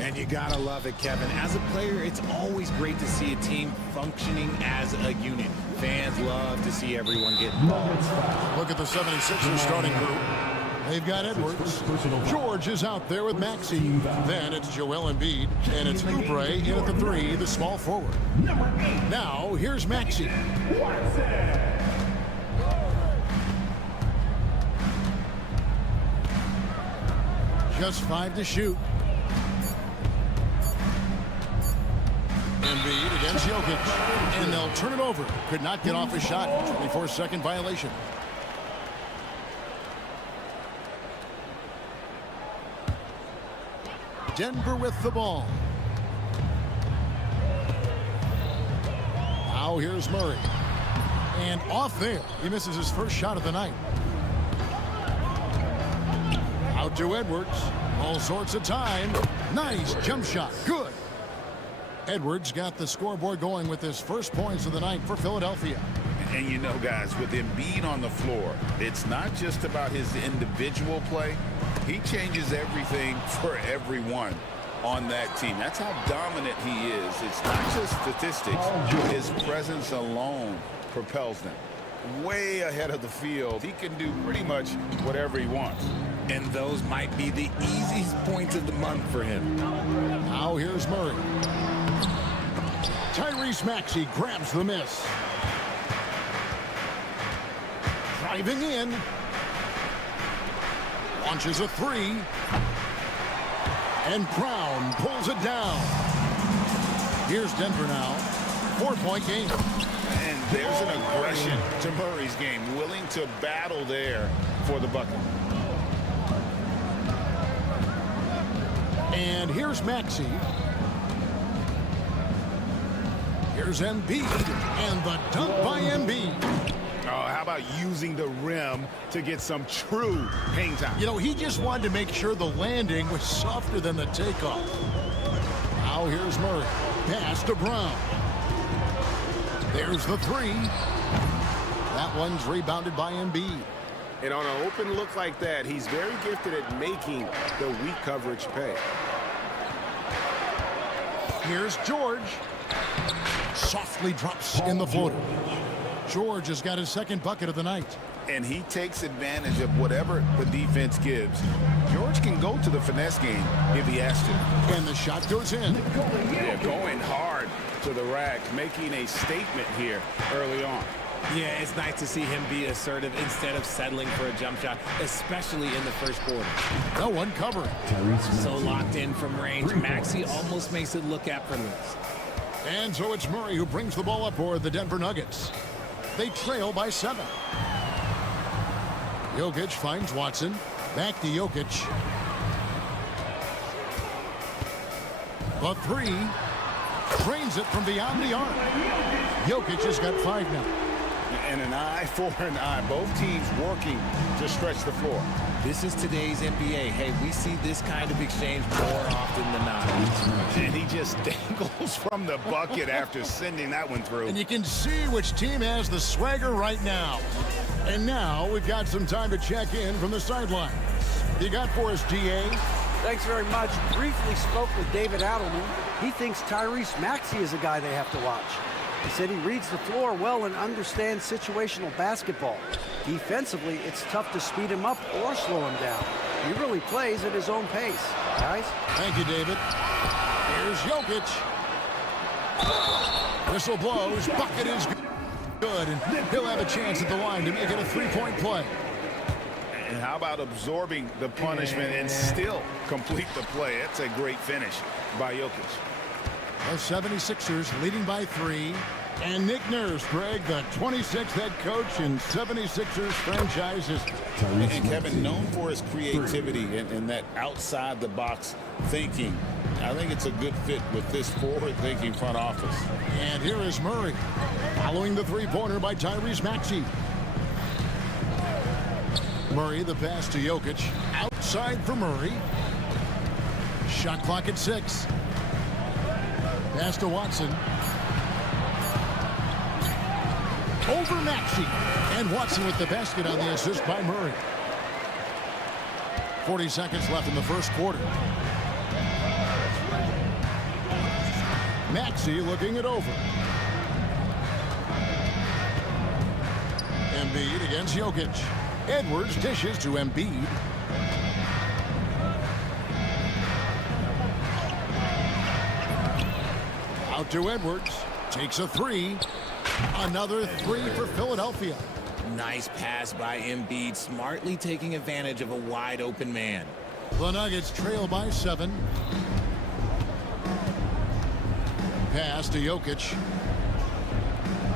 And you gotta love it, Kevin. As a player, it's always great to see a team functioning as a unit. Fans love to see everyone get involved. Look at the 76ers starting group. They've got Edwards. George is out there with Maxey. Then it's Joel Embiid, and it's Oubre in at the 3, the small forward. Now, here's Maxey. Just 5 to shoot. Embiid against Jokic, and they'll turn it over. Could not get off a shot. 24-second violation. Denver with the ball. Now here's Murray. And off there. He misses his first shot of the night. Out to Edwards. All sorts of time. Nice jump shot. Good. Edwards got the scoreboard going with his first points of the night for Philadelphia. And you know, guys, with Embiid on the floor, it's not just about his individual play. He changes everything for everyone on that team. That's how dominant he is. It's not just statistics. His presence alone propels them way ahead of the field. He can do pretty much whatever he wants. And those might be the easiest points of the month for him. Now here's Murray. Tyrese Maxey grabs the miss. Driving in. Launches a 3. And Brown pulls it down. Here's Denver now. 4-point game. And there's an aggression to Murray's game. Willing to battle there for the bucket. And here's Maxey. Here's Embiid. And the dunk by Embiid. Oh, how about using the rim to get some true hang time? You know, he just wanted to make sure the landing was softer than the takeoff. Now here's Murray. Pass to Brown. There's the 3. That one's rebounded by Embiid. And on an open look like that, he's very gifted at making the weak coverage pay. Here's George. Softly drops in the floater. George has got his second bucket of the night. And he takes advantage of whatever the defense gives. George can go to the finesse game if he has to. And the shot goes in. Yeah, going hard to the rack, making a statement here early on. Yeah, it's nice to see him be assertive instead of settling for a jump shot, especially in the first quarter. No one covering. So locked in from range, Maxey almost makes it look effortless. And so it's Murray who brings the ball up for the Denver Nuggets. They trail by 7. Jokic finds Watson. Back to Jokic. The 3. Trains it from beyond the arc. Jokic has got 5 now. And an eye for an eye. Both teams working to stretch the floor. This is today's NBA. Hey, we see this kind of exchange more often than not. And he just dangles from the bucket after sending that one through. And you can see which team has the swagger right now. And now we've got some time to check in from the sideline. You got for us, DA? Thanks very much. Briefly spoke with David Adelman. He thinks Tyrese Maxey is a guy they have to watch. He said he reads the floor well and understands situational basketball. Defensively, it's tough to speed him up or slow him down. He really plays at his own pace. Guys? Thank you, David. Here's Jokic. Whistle blows. Bucket is good, and he'll have a chance at the line to make it a 3-point play. And how about absorbing the punishment and still complete the play? That's a great finish by Jokic. The 76ers leading by 3. And Nick Nurse, Greg, the 26th head coach in 76ers franchise history. And Kevin, known for his creativity and that outside-the-box thinking. I think it's a good fit with this forward-thinking front office. And here is Murray, following the 3-pointer by Tyrese Maxey. Murray, the pass to Jokic. Outside for Murray. Shot clock at 6. Pass to Watson. Over Maxey. And Watson with the basket on the assist by Murray. 40 seconds left in the first quarter. Maxey looking it over. Embiid against Jokic. Edwards dishes to Embiid. Out to Edwards. Takes a three. Another three for Philadelphia. Nice pass by Embiid, smartly taking advantage of a wide open man. The Nuggets trail by 7. Pass to Jokic.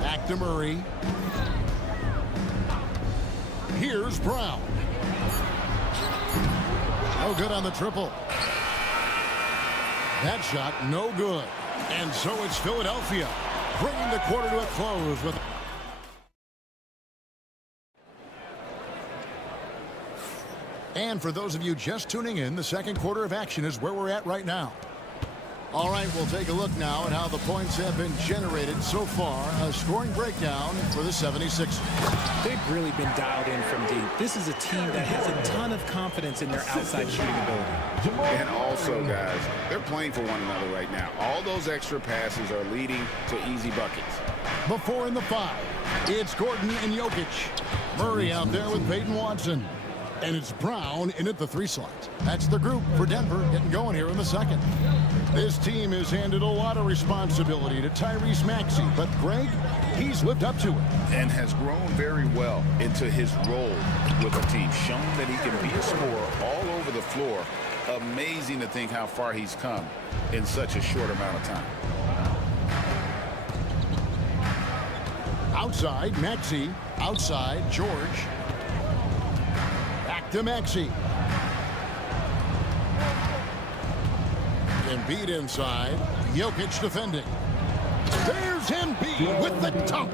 Back to Murray. Here's Brown. No good on the triple. That shot no good. And so it's Philadelphia, bringing the quarter to a close with... And for those of you just tuning in, the second quarter of action is where we're at right now. All right, we'll take a look now at how the points have been generated so far. A scoring breakdown for the 76ers. They've really been dialed in from deep. This is a team that has a ton of confidence in their outside shooting ability. And also, guys, they're playing for one another right now. All those extra passes are leading to easy buckets. Before in the 5, it's Gordon and Jokic. Murray out there with Peyton Watson. And it's Brown in at the 3 slot. That's the group for Denver getting going here in the second. This team has handed a lot of responsibility to Tyrese Maxey, but Greg, he's lived up to it. And has grown very well into his role with the team, shown that he can be a scorer all over the floor. Amazing to think how far he's come in such a short amount of time. Outside, Maxey. Outside, George. To Maxey. Embiid inside. Jokic defending. There's Embiid with the dunk.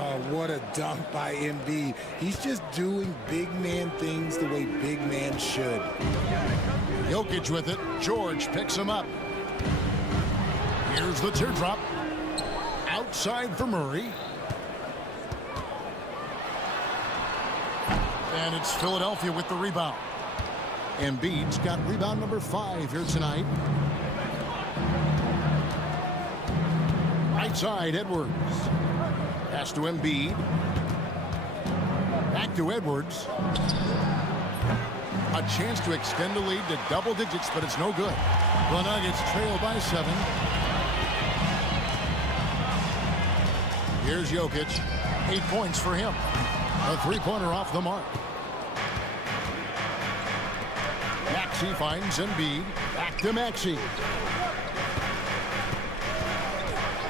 Oh, what a dunk by Embiid. He's just doing big man things the way big man should. Jokic with it. George picks him up. Here's the teardrop. Outside for Murray. And it's Philadelphia with the rebound. Embiid's got rebound number 5 here tonight. Right side, Edwards. Pass to Embiid. Back to Edwards. A chance to extend the lead to double digits, but it's no good. The Nuggets trail by 7. Here's Jokic. 8 points for him. A three-pointer off the mark. Maxey finds Embiid. Back to Maxey.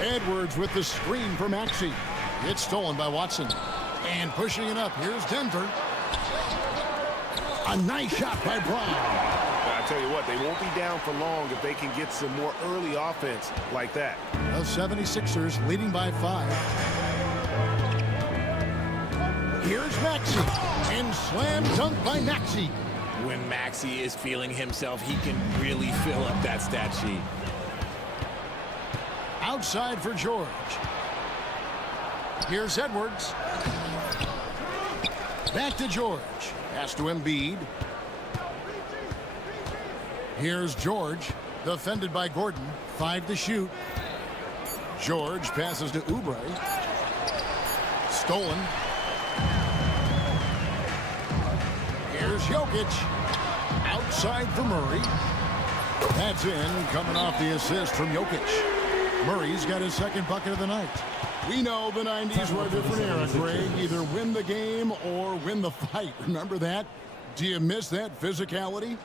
Edwards with the screen for Maxey. It's stolen by Watson. And pushing it up, here's Denver. A nice shot by Brown. I tell you what, they won't be down for long if they can get some more early offense like that. The 76ers leading by 5. Here's Maxey. And slam dunk by Maxey. When Maxey is feeling himself, he can really fill up that stat sheet. Outside for George. Here's Edwards. Back to George. Pass to Embiid. Here's George. Defended by Gordon. 5 to shoot. George passes to Oubre. Stolen. Here's Jokic. Outside for Murray. That's in, coming off the assist from Jokic. Murray's got his second bucket of the night. We know the 90s were a different era, Greg. Either win the game or win the fight. Remember that? Do you miss that physicality?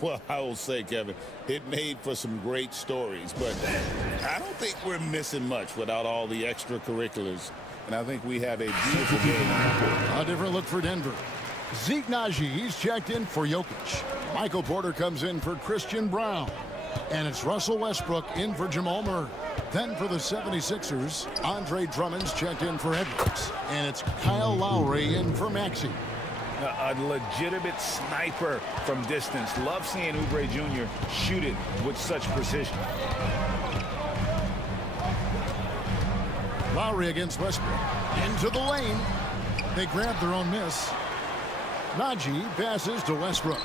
Well, I will say, Kevin, it made for some great stories, but I don't think we're missing much without all the extracurriculars. And I think we have a beautiful game. A different look for Denver. Zeke Najee's checked in for Jokic. Michael Porter comes in for Christian Brown. And it's Russell Westbrook in for Jamal Murray. Then for the 76ers, Andre Drummond's checked in for Edwards. And it's Kyle Lowry in for Maxey. A legitimate sniper from distance. Love seeing Oubre Jr. shoot it with such precision. Lowry against Westbrook. Into the lane. They grab their own miss. Najee passes to Westbrook.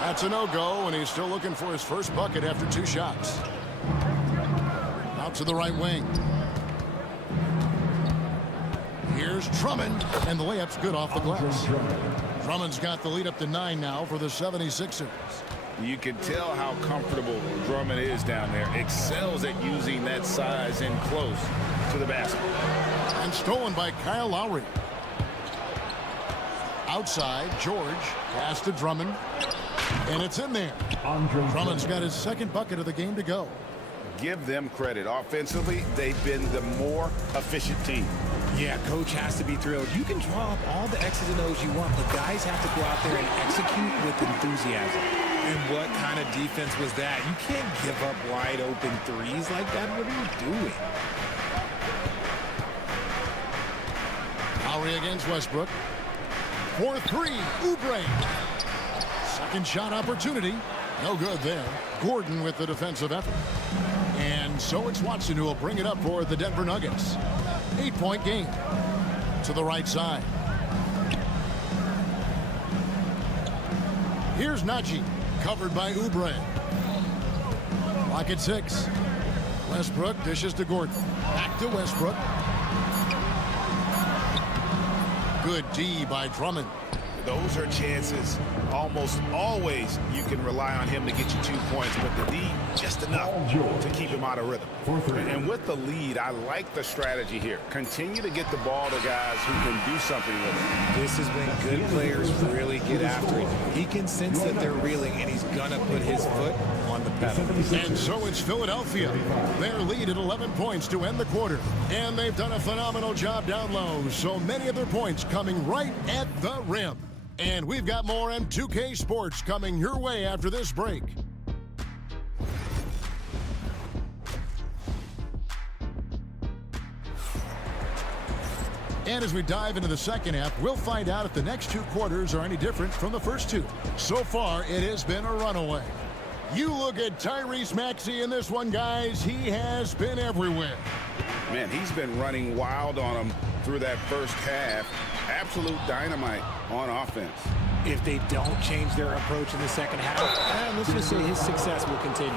That's a no-go, and he's still looking for his first bucket after 2 shots. Out to the right wing. Here's Drummond, and the layup's good off the glass. Drummond's got the lead up to 9 now for the 76ers. You can tell how comfortable Drummond is down there. Excels at using that size in close to the basket. And stolen by Kyle Lowry. Outside, George. Pass to Drummond. And it's in there. Drummond's got his second bucket of the game to go. Give them credit. Offensively, they've been the more efficient team. Yeah, coach has to be thrilled. You can draw up all the X's and O's you want, but guys have to go out there and execute with enthusiasm. And what kind of defense was that? You can't give up wide open threes like that. What are you doing? Lowry against Westbrook. For 3, Oubre. Second shot opportunity. No good there. Gordon with the defensive effort. And so it's Watson who will bring it up for the Denver Nuggets. 8-point game. To the right side. Here's Najee. Covered by Oubre. Lock at 6. Westbrook dishes to Gordon. Back to Westbrook. Good D by Drummond. Those are chances. Almost always you can rely on him to get you 2 points, but the D just enough to keep him out of rhythm. And with the lead, I like the strategy here. Continue to get the ball to guys who can do something with it. This is when good players really get after it. He can sense that they're reeling, and he's going to put his foot on the pedal. And so it's Philadelphia. Their lead at 11 points to end the quarter. And they've done a phenomenal job down low. So many of their points coming right at the rim. And we've got more M2K Sports coming your way after this break. And as we dive into the second half, we'll find out if the next 2 quarters are any different from the first 2. So far, it has been a runaway. You look at Tyrese Maxey in this one, guys. He has been everywhere. Man, he's been running wild on them through that first half. Absolute dynamite on offense. If they don't change their approach in the second half, let's just say his success will continue.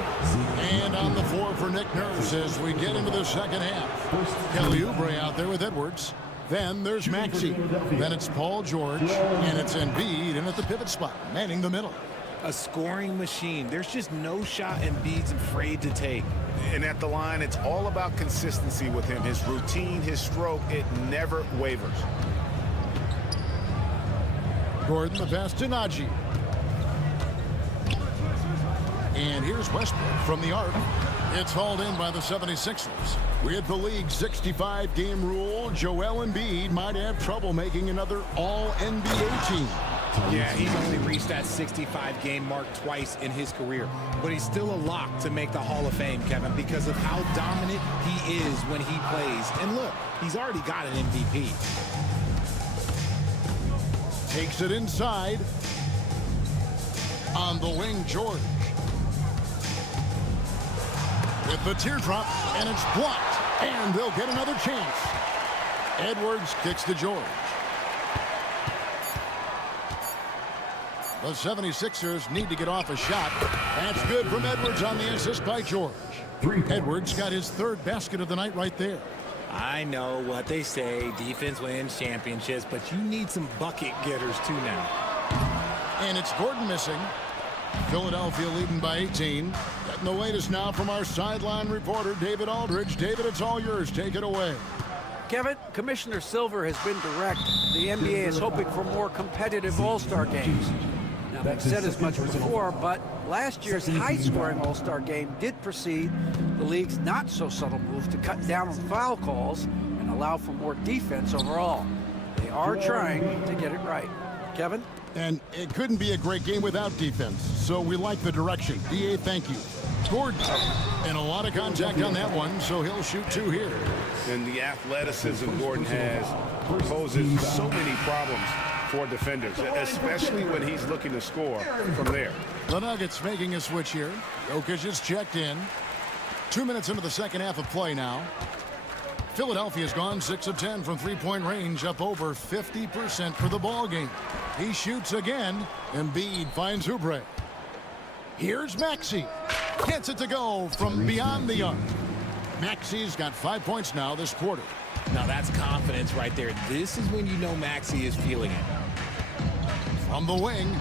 And on the floor for Nick Nurse as we get into the second half. Kelly Oubre out there with Edwards. Then there's Maxey. Then it's Paul George. And it's Embiid in at the pivot spot, manning the middle. A scoring machine. There's just no shot Embiid's afraid to take. And at the line, it's all about consistency with him. His routine, his stroke, it never wavers. Gordon, the pass to Najee. And here's Westbrook from the arc. It's hauled in by the 76ers. With the league's 65-game rule, Joel Embiid might have trouble making another All-NBA team. Yeah, he's only reached that 65-game mark twice in his career. But he's still a lock to make the Hall of Fame, Kevin, because of how dominant he is when he plays. And look, he's already got an MVP. Takes it inside. On the wing, George. With the teardrop, and it's blocked. And they'll get another chance. Edwards kicks to George. The 76ers need to get off a shot. That's good from Edwards on the assist by George. Edwards got his 3rd basket of the night right there. I know what they say, defense wins championships, but you need some bucket getters too now. And it's Gordon missing. Philadelphia leading by 18. Getting the latest now from our sideline reporter, David Aldridge. David, it's all yours. Take it away. Kevin, Commissioner Silver has been direct. The NBA is hoping for more competitive All-Star games. Now, they've said as much before, but last year's high-scoring All-Star game did precede the league's not-so-subtle move to cut down on foul calls and allow for more defense overall. They are trying to get it right. Kevin? And it couldn't be a great game without defense, so we like the direction. DA, thank you. Gordon, and a lot of contact on that one, so he'll shoot 2 here. And the athleticism Gordon has poses so many problems for defenders, especially when he's looking to score from there. The Nuggets making a switch here. Jokic is checked in. 2 minutes into the second half of play now. Philadelphia's gone 6 of 10 from three-point range, up over 50% for the ball game. He shoots again. Embiid finds Oubre. Here's Maxey. Gets it to go from beyond the arc. Maxey's got 5 points now this quarter. Now that's confidence right there. This is when you know Maxey is feeling it. From the wing.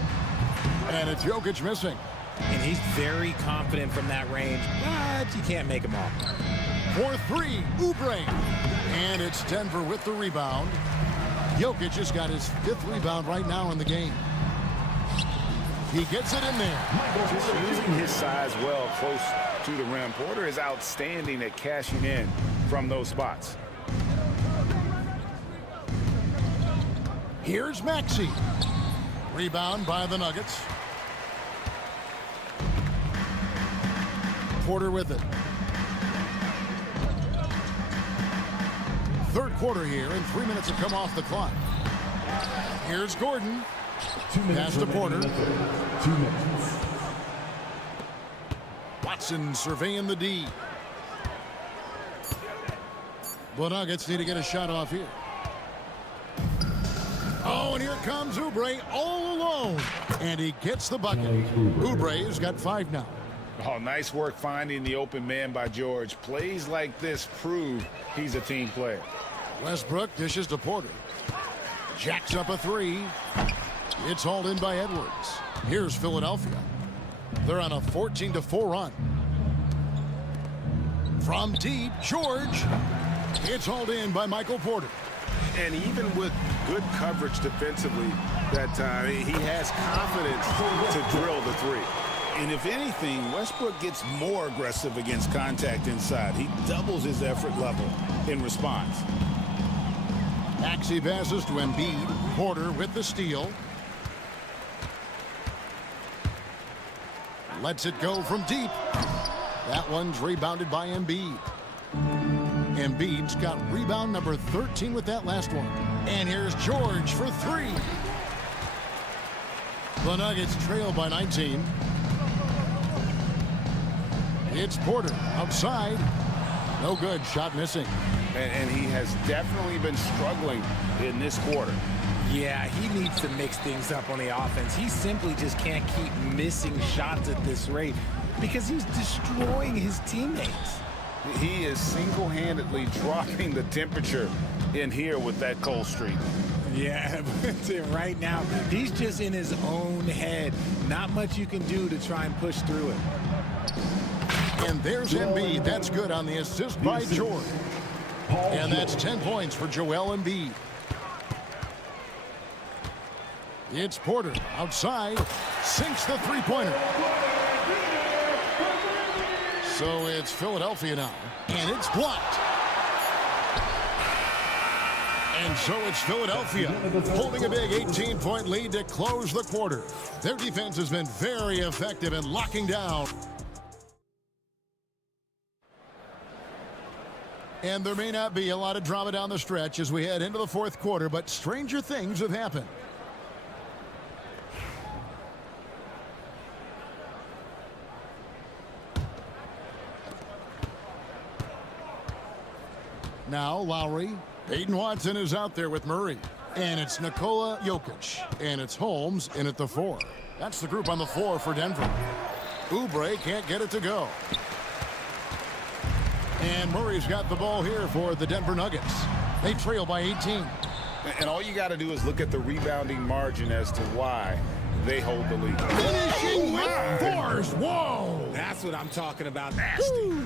And it's Jokic missing. And he's very confident from that range, but you can't make him all. For three, Oubre. And it's Denver with the rebound. Jokic has got his 5th rebound right now in the game. He gets it in there. Just using his size well close to the rim. Porter is outstanding at cashing in from those spots. Here's Maxey. Rebound by the Nuggets. Porter with it. Third quarter here, and 3 minutes have come off the clock. Here's Gordon. 2 minutes. Pass to Porter. 2 minutes. Watson surveying the D. The Nuggets need to get a shot off here. Oh, and here comes Oubre all alone. And he gets the bucket. Oubre's got 5 now. Oh, nice work finding the open man by George. Plays like this prove he's a team player. Westbrook dishes to Porter. Jacks up a 3. It's hauled in by Edwards. Here's Philadelphia. They're on a 14-4 run. From deep, George. It's hauled in by Michael Porter. And even with good coverage defensively that time, he has confidence to drill the 3. And if anything, Westbrook gets more aggressive against contact inside. He doubles his effort level in response. Maxey passes to Embiid. Porter with the steal. Lets it go from deep. That one's rebounded by Embiid. Embiid's got rebound number 13 with that last one. And here's George for 3. The Nuggets trail by 19. It's Porter outside. No good. Shot missing. And he has definitely been struggling in this quarter. Yeah, he needs to mix things up on the offense. He simply just can't keep missing shots at this rate because he's destroying his teammates. He is single-handedly dropping the temperature in here with that cold streak. Yeah, but right now, he's just in his own head. Not much you can do to try and push through it. And there's Embiid. That's good on the assist by George. And that's 10 points for Joel Embiid. It's Porter outside. Sinks the three-pointer. So it's Philadelphia now. And it's blocked. And so it's Philadelphia holding a big 18-point lead to close the quarter. Their defense has been very effective in locking down. And there may not be a lot of drama down the stretch as we head into the fourth quarter, but stranger things have happened. Now Lowry. Peyton Watson is out there with Murray. And it's Nikola Jokic. And it's Holmes in at the 4. That's the group on the floor for Denver. Oubre can't get it to go. And Murray's got the ball here for the Denver Nuggets. They trail by 18. And all you got to do is look at the rebounding margin as to why they hold the lead. Finishing with force. Whoa! That's what I'm talking about. Nasty.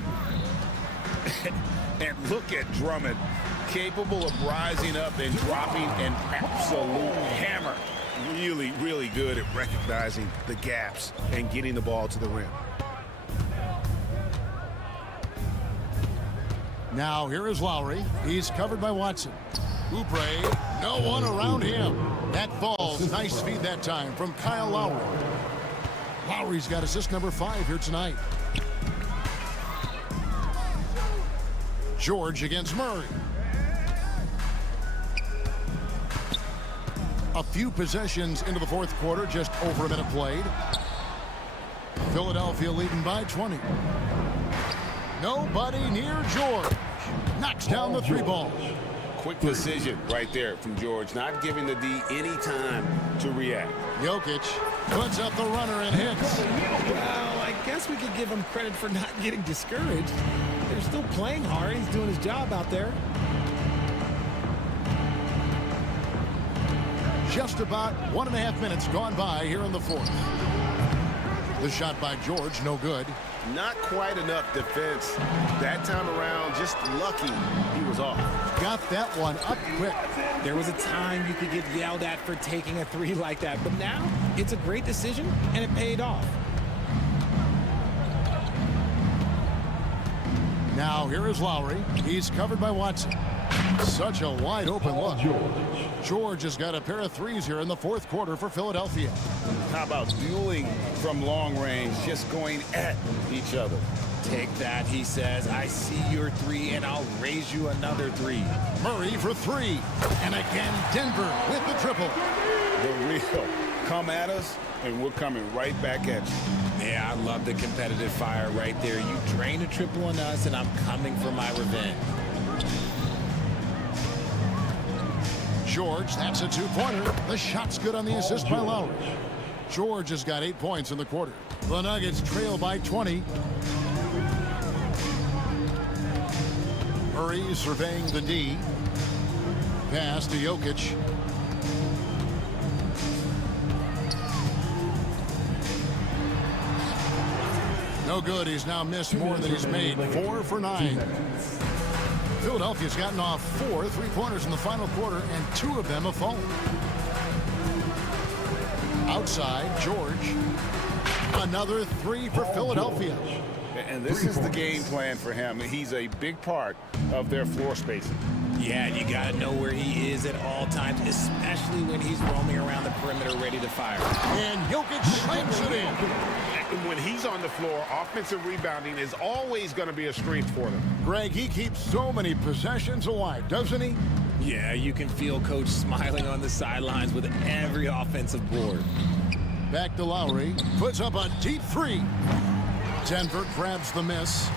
And look at Drummond, capable of rising up and dropping an absolute hammer. Really, really good at recognizing the gaps and getting the ball to the rim. Now here is Lowry. He's covered by Watson. Oubre, no one around him. That falls. Nice feed that time from Kyle Lowry. Lowry's got assist number 5 here tonight. George against Murray. A few possessions into the fourth quarter, just over a minute played. Philadelphia leading by 20. Nobody near George. knocks down the three ball. Quick decision right there from George, not giving the D any time to react. Jokic puts up the runner and hits. Well, I guess we could give him credit for not getting discouraged. They're still playing hard. He's doing his job out there. Just about 1.5 minutes gone by here in the fourth. The shot by George, no good. Not quite enough defense that time around. Just lucky he was off. Got that one up quick. There was a time you could get yelled at for taking a three like that, but now it's a great decision, and it paid off. Now here is Lowry. He's covered by Watson. Such a wide open look. George has got a pair of threes here in the fourth quarter for Philadelphia. How about dueling from long range, just going at each other? Take that, he says. I see your three, and I'll raise you another three. Murray for three. And again, Denver with the triple. The real come at us, and we're coming right back at you. Yeah, I love the competitive fire right there. You drain a triple on us, and I'm coming for my revenge. George, that's a two-pointer. The shot's good on the assist by Lowry. George has got 8 points in the quarter. The Nuggets trail by 20. Murray surveying the D. Pass to Jokic. No good. He's now missed more than he's made. 4 for 9. Philadelphia's gotten off 4 3-pointers in the final quarter, and 2 of them have fallen. Outside, George. Another 3 for Philadelphia. And this is the game plan for him. He's a big part of their floor spacing. Yeah, you got to know where he is at all times, especially when he's roaming around the perimeter ready to fire. And Jokic slams it in. When he's on the floor, offensive rebounding is always going to be a strength for them. Greg, he keeps so many possessions alive, doesn't he? Yeah, you can feel Coach smiling on the sidelines with every offensive board. Back to Lowry. Puts up a deep three. Denver grabs the miss.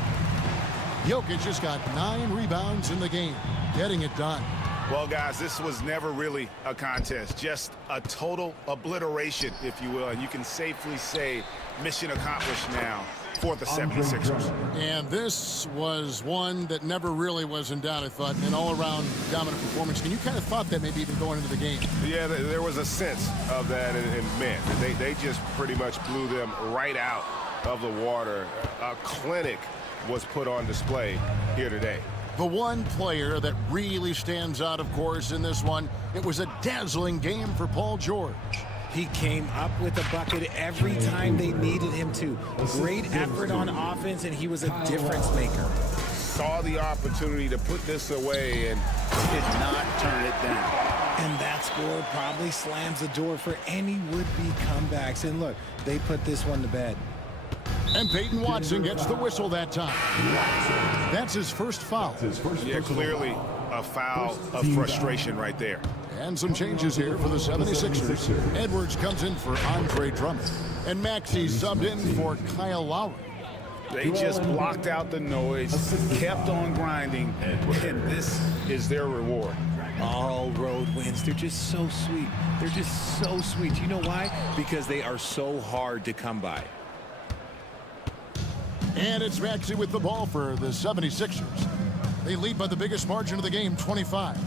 Jokic has got 9 rebounds in the game, getting it done. Well, guys, this was never really a contest, just a total obliteration, if you will. And you can safely say mission accomplished now for the 76ers. And this was one that never really was in doubt, I thought, an all-around dominant performance. And you kind of thought that maybe even going into the game. Yeah, there was a sense of that, and man, they just pretty much blew them right out of the water. A clinic was put on display here today. The one player that really stands out, of course, in this one, it was a dazzling game for Paul George. He came up with a bucket every time they needed him to. Great effort on offense, and he was a difference maker. Saw the opportunity to put this away and did not turn it down. And that score probably slams the door for any would-be comebacks. And look, they put this one to bed. And Peyton Watson gets the whistle that time. That's his first foul. Yeah, clearly a foul of frustration right there. And some changes here for the 76ers. Edwards comes in for Andre Drummond. And Maxey subbed in for Kyle Lowry. They just blocked out the noise, kept on grinding, and this is their reward. All road wins. They're just so sweet. They're just so sweet. You know why? Because they are so hard to come by. And it's Maxey with the ball for the 76ers. They lead by the biggest margin of the game, 25.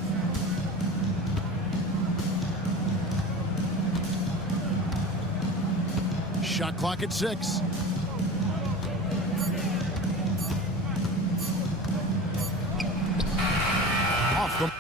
Shot clock at 6. Off the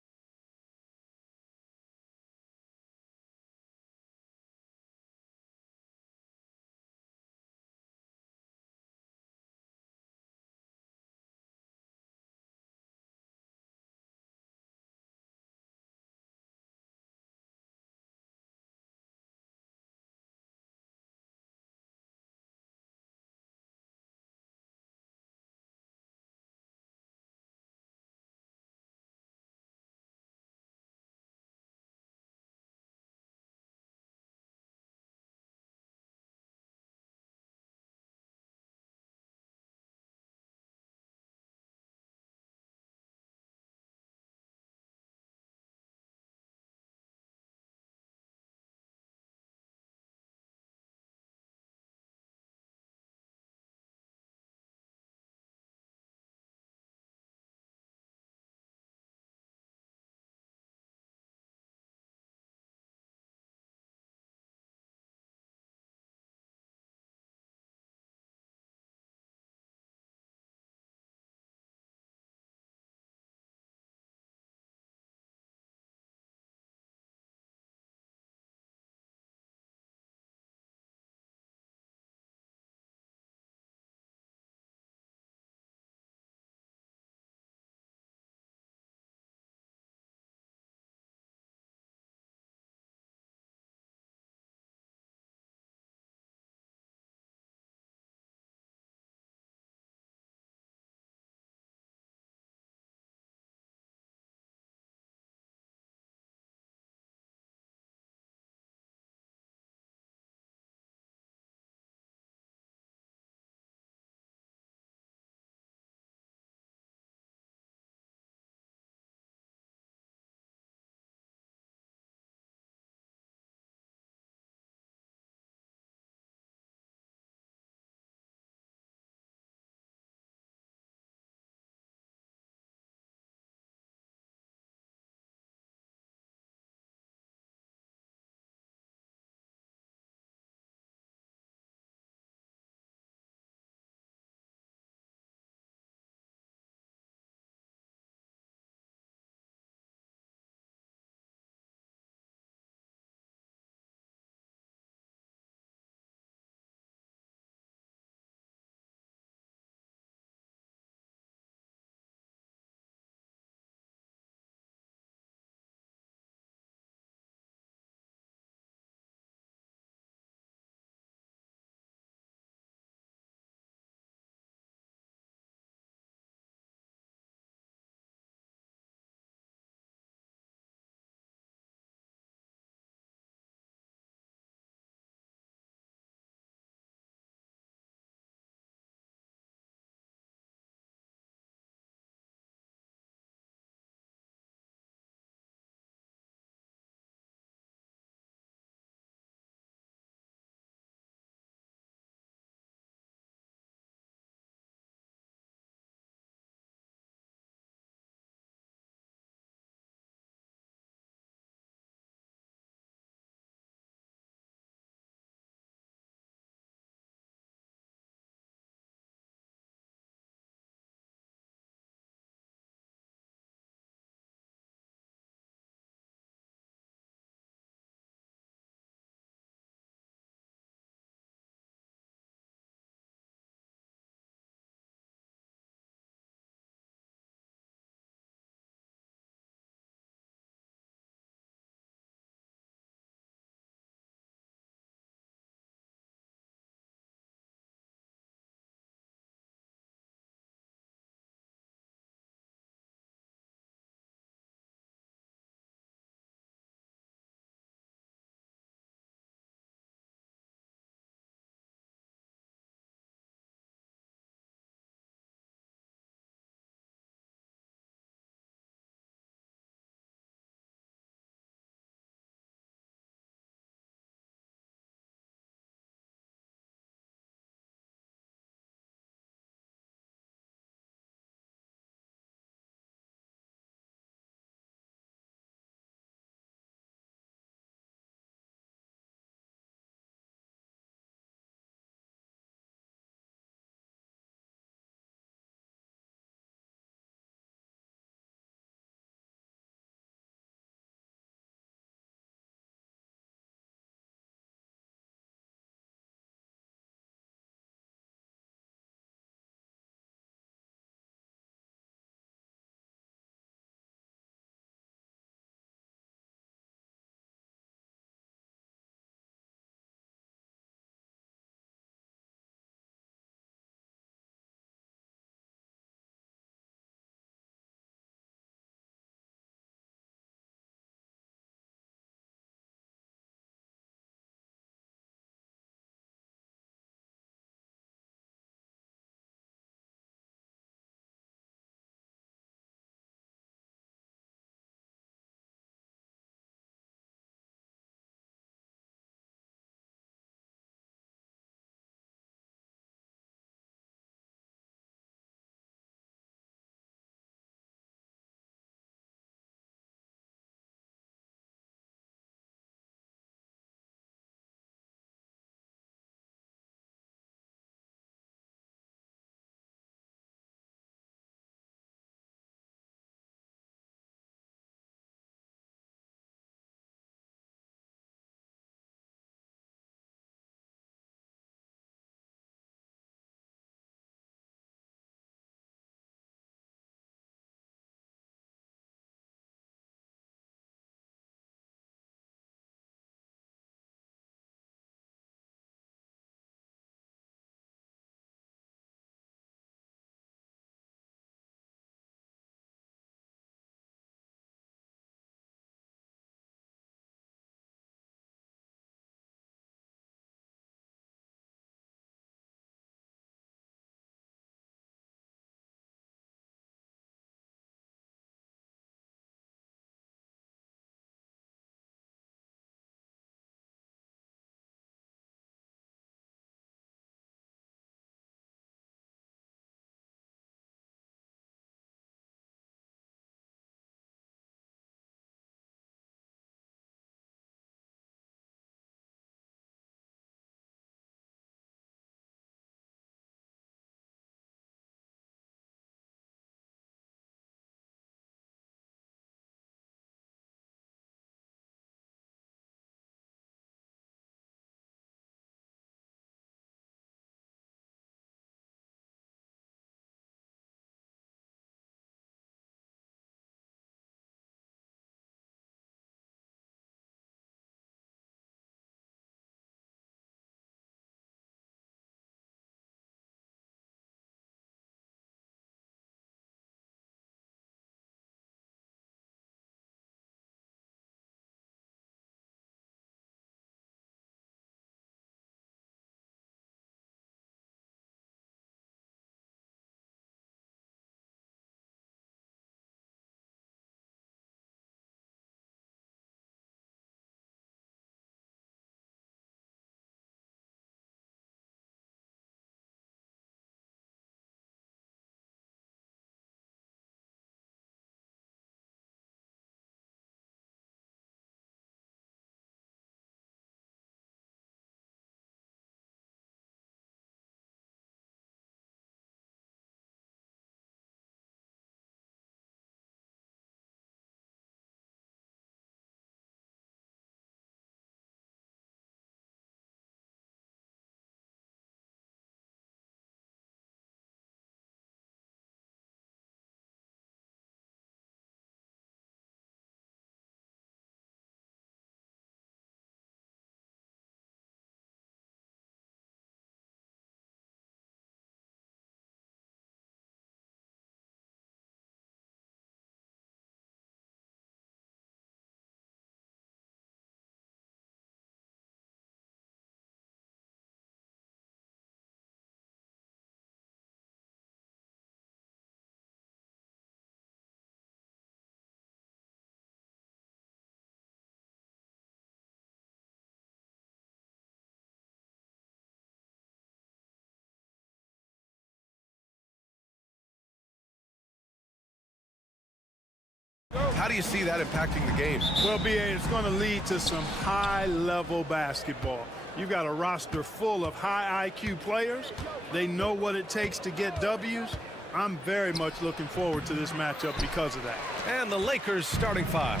How do you see that impacting the game? Well, BA, it's going to lead to some high-level basketball. You've got a roster full of high IQ players. They know what it takes to get W's. I'm very much looking forward to this matchup because of that. And the Lakers starting five.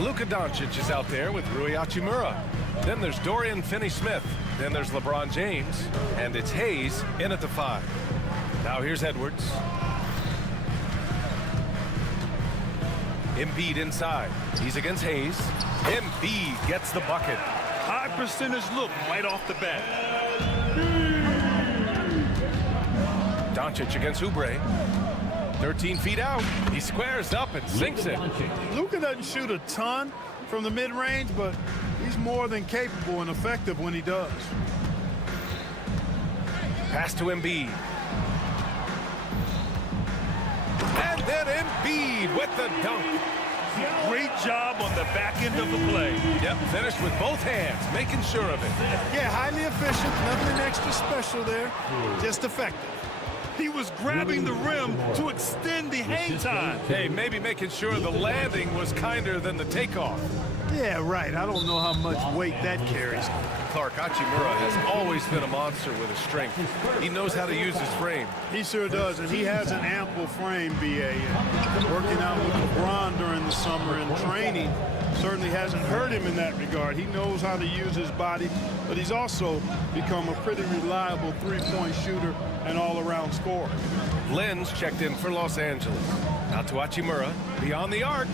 Luka Doncic is out there with Rui Hachimura. Then there's Dorian Finney-Smith. Then there's LeBron James. And it's Hayes in at the five. Now here's Edwards. Embiid inside. He's against Hayes. Embiid gets the bucket. High percentage look right off the bat. Doncic against Oubre. 13 feet out. He squares up and sinks it. Luka doesn't shoot a ton from the mid-range, but he's more than capable and effective when he does. Pass to Embiid. And then Embiid with the dunk. Great job on the back end of the play. Yep, finished with both hands, making sure of it. Yeah, highly efficient, nothing extra special there, just effective. He was grabbing the rim to extend the hang time. Hey, maybe making sure the landing was kinder than the takeoff. Yeah, right. I don't know how much weight that carries. Clark, Hachimura has always been a monster with his strength. He knows how to use his frame. He sure does, and he has an ample frame, BA. Working out with LeBron during the summer and training certainly hasn't hurt him in that regard. He knows how to use his body, but he's also become a pretty reliable three-point shooter and all-around scorer. Lynn's checked in for Los Angeles. Out to Hachimura, beyond the arc.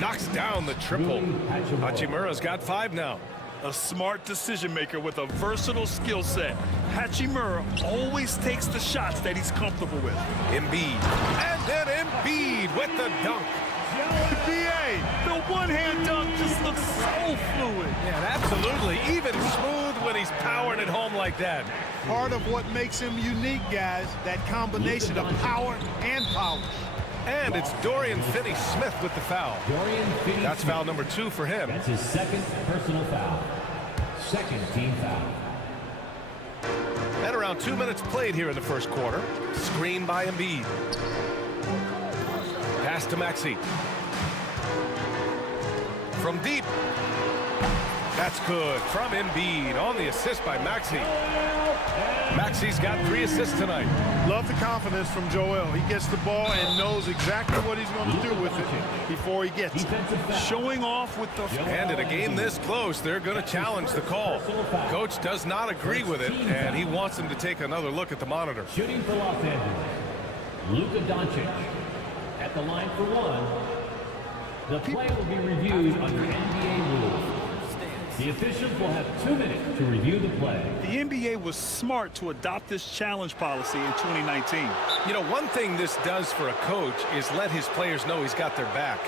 Knocks down the triple. Hachimura's got 5 now. A smart decision maker with a versatile skill set. Hachimura always takes the shots that he's comfortable with. Embiid. And then Embiid with the dunk. BA, the one-hand dunk just looks so fluid. Yeah, absolutely. Even smooth when he's powering it home like that. Part of what makes him unique, guys, that combination of power and polish. And it's Dorian Finney-Smith with the foul. That's foul number 2 for him. That's his second personal foul. Second team foul. And around 2 minutes played here in the first quarter. Screen by Embiid. Pass to Maxey. From deep. That's good. From Embiid on the assist by Maxey. Maxey's got 3 assists tonight. Love the confidence from Joel. He gets the ball and knows exactly what he's going to do with it before he gets it. Showing off with the... And in a game this close, they're going to challenge the call. Coach does not agree with it, and he wants him to take another look at the monitor. Shooting for Los Angeles, Luka Doncic at the line for 1. The play will be reviewed under NBA rules. The officials will have 2 minutes to review the play. The NBA was smart to adopt this challenge policy in 2019. You know, one thing this does for a coach is let his players know he's got their back.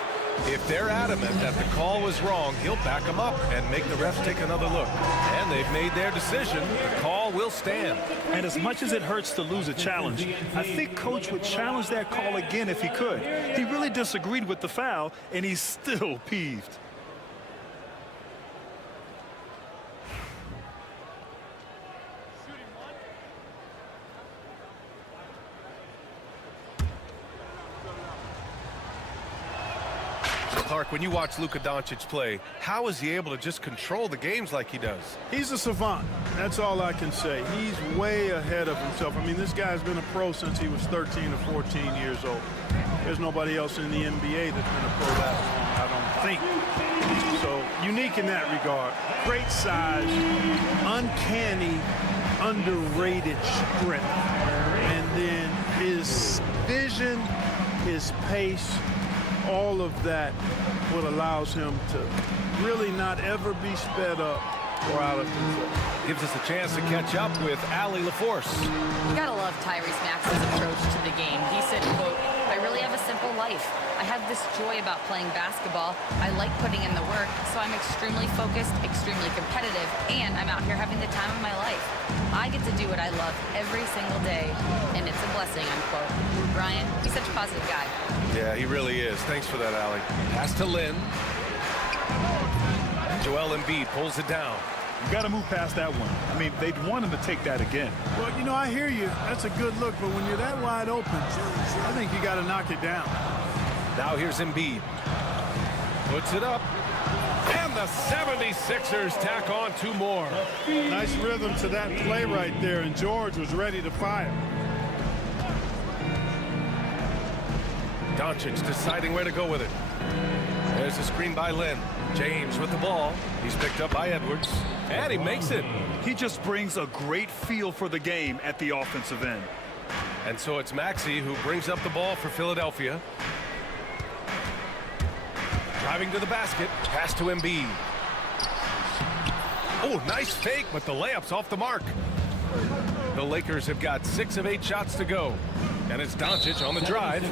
If they're adamant that the call was wrong, he'll back them up and make the refs take another look. And they've made their decision. The call will stand. And as much as it hurts to lose a challenge, I think Coach would challenge that call again if he could. He really disagreed with the foul, and he's still peeved. Clark, when you watch Luka Doncic play, how is he able to just control the games like he does? He's a savant. That's all I can say. He's way ahead of himself. I mean, this guy's been a pro since he was 13 or 14 years old. There's nobody else in the NBA that's been a pro that long, I don't think. So, unique in that regard. Great size, uncanny, underrated strength. And then his vision, his pace, all of that what allows him to really not ever be sped up or out of control. Gives us a chance to catch up with Allie LaForce. You gotta love Tyrese Maxey's approach to the game. He said, quote, "I really have a simple life. I have this joy about playing basketball. I like putting in the work, so I'm extremely focused, extremely competitive, and I'm out here having the time of my life. I get to do what I love every single day, and it's a blessing," unquote. Brian, he's such a positive guy. Yeah, he really is. Thanks for that, Allie. Pass to Lynn. Joel Embiid pulls it down. You got to move past that one. I mean, they'd want him to take that again. Well, you know, I hear you. That's a good look, but when you're that wide open, I think you got to knock it down. Now here's Embiid. Puts it up. And the 76ers tack on 2 more. Nice rhythm to that play right there, and George was ready to fire. Doncic deciding where to go with it. There's a screen by Lynn. James with the ball. He's picked up by Edwards. And he makes it. He just brings a great feel for the game at the offensive end. And so it's Maxey who brings up the ball for Philadelphia. Driving to the basket. Pass to Embiid. Oh, nice fake, but the layup's off the mark. The Lakers have got 6 of 8 shots to go. And it's Doncic on the drive.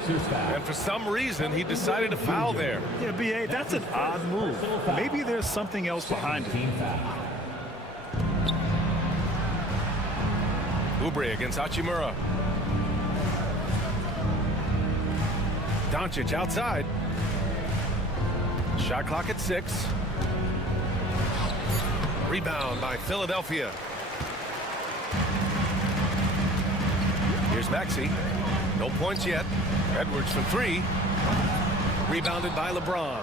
And for some reason, he decided to foul there. Yeah, B.A., that's an odd move. Maybe there's something else behind it. Oubre against Hachimura. Doncic outside. Shot clock at 6. Rebound by Philadelphia. Here's Maxey. No points yet. Edwards from 3. Rebounded by LeBron.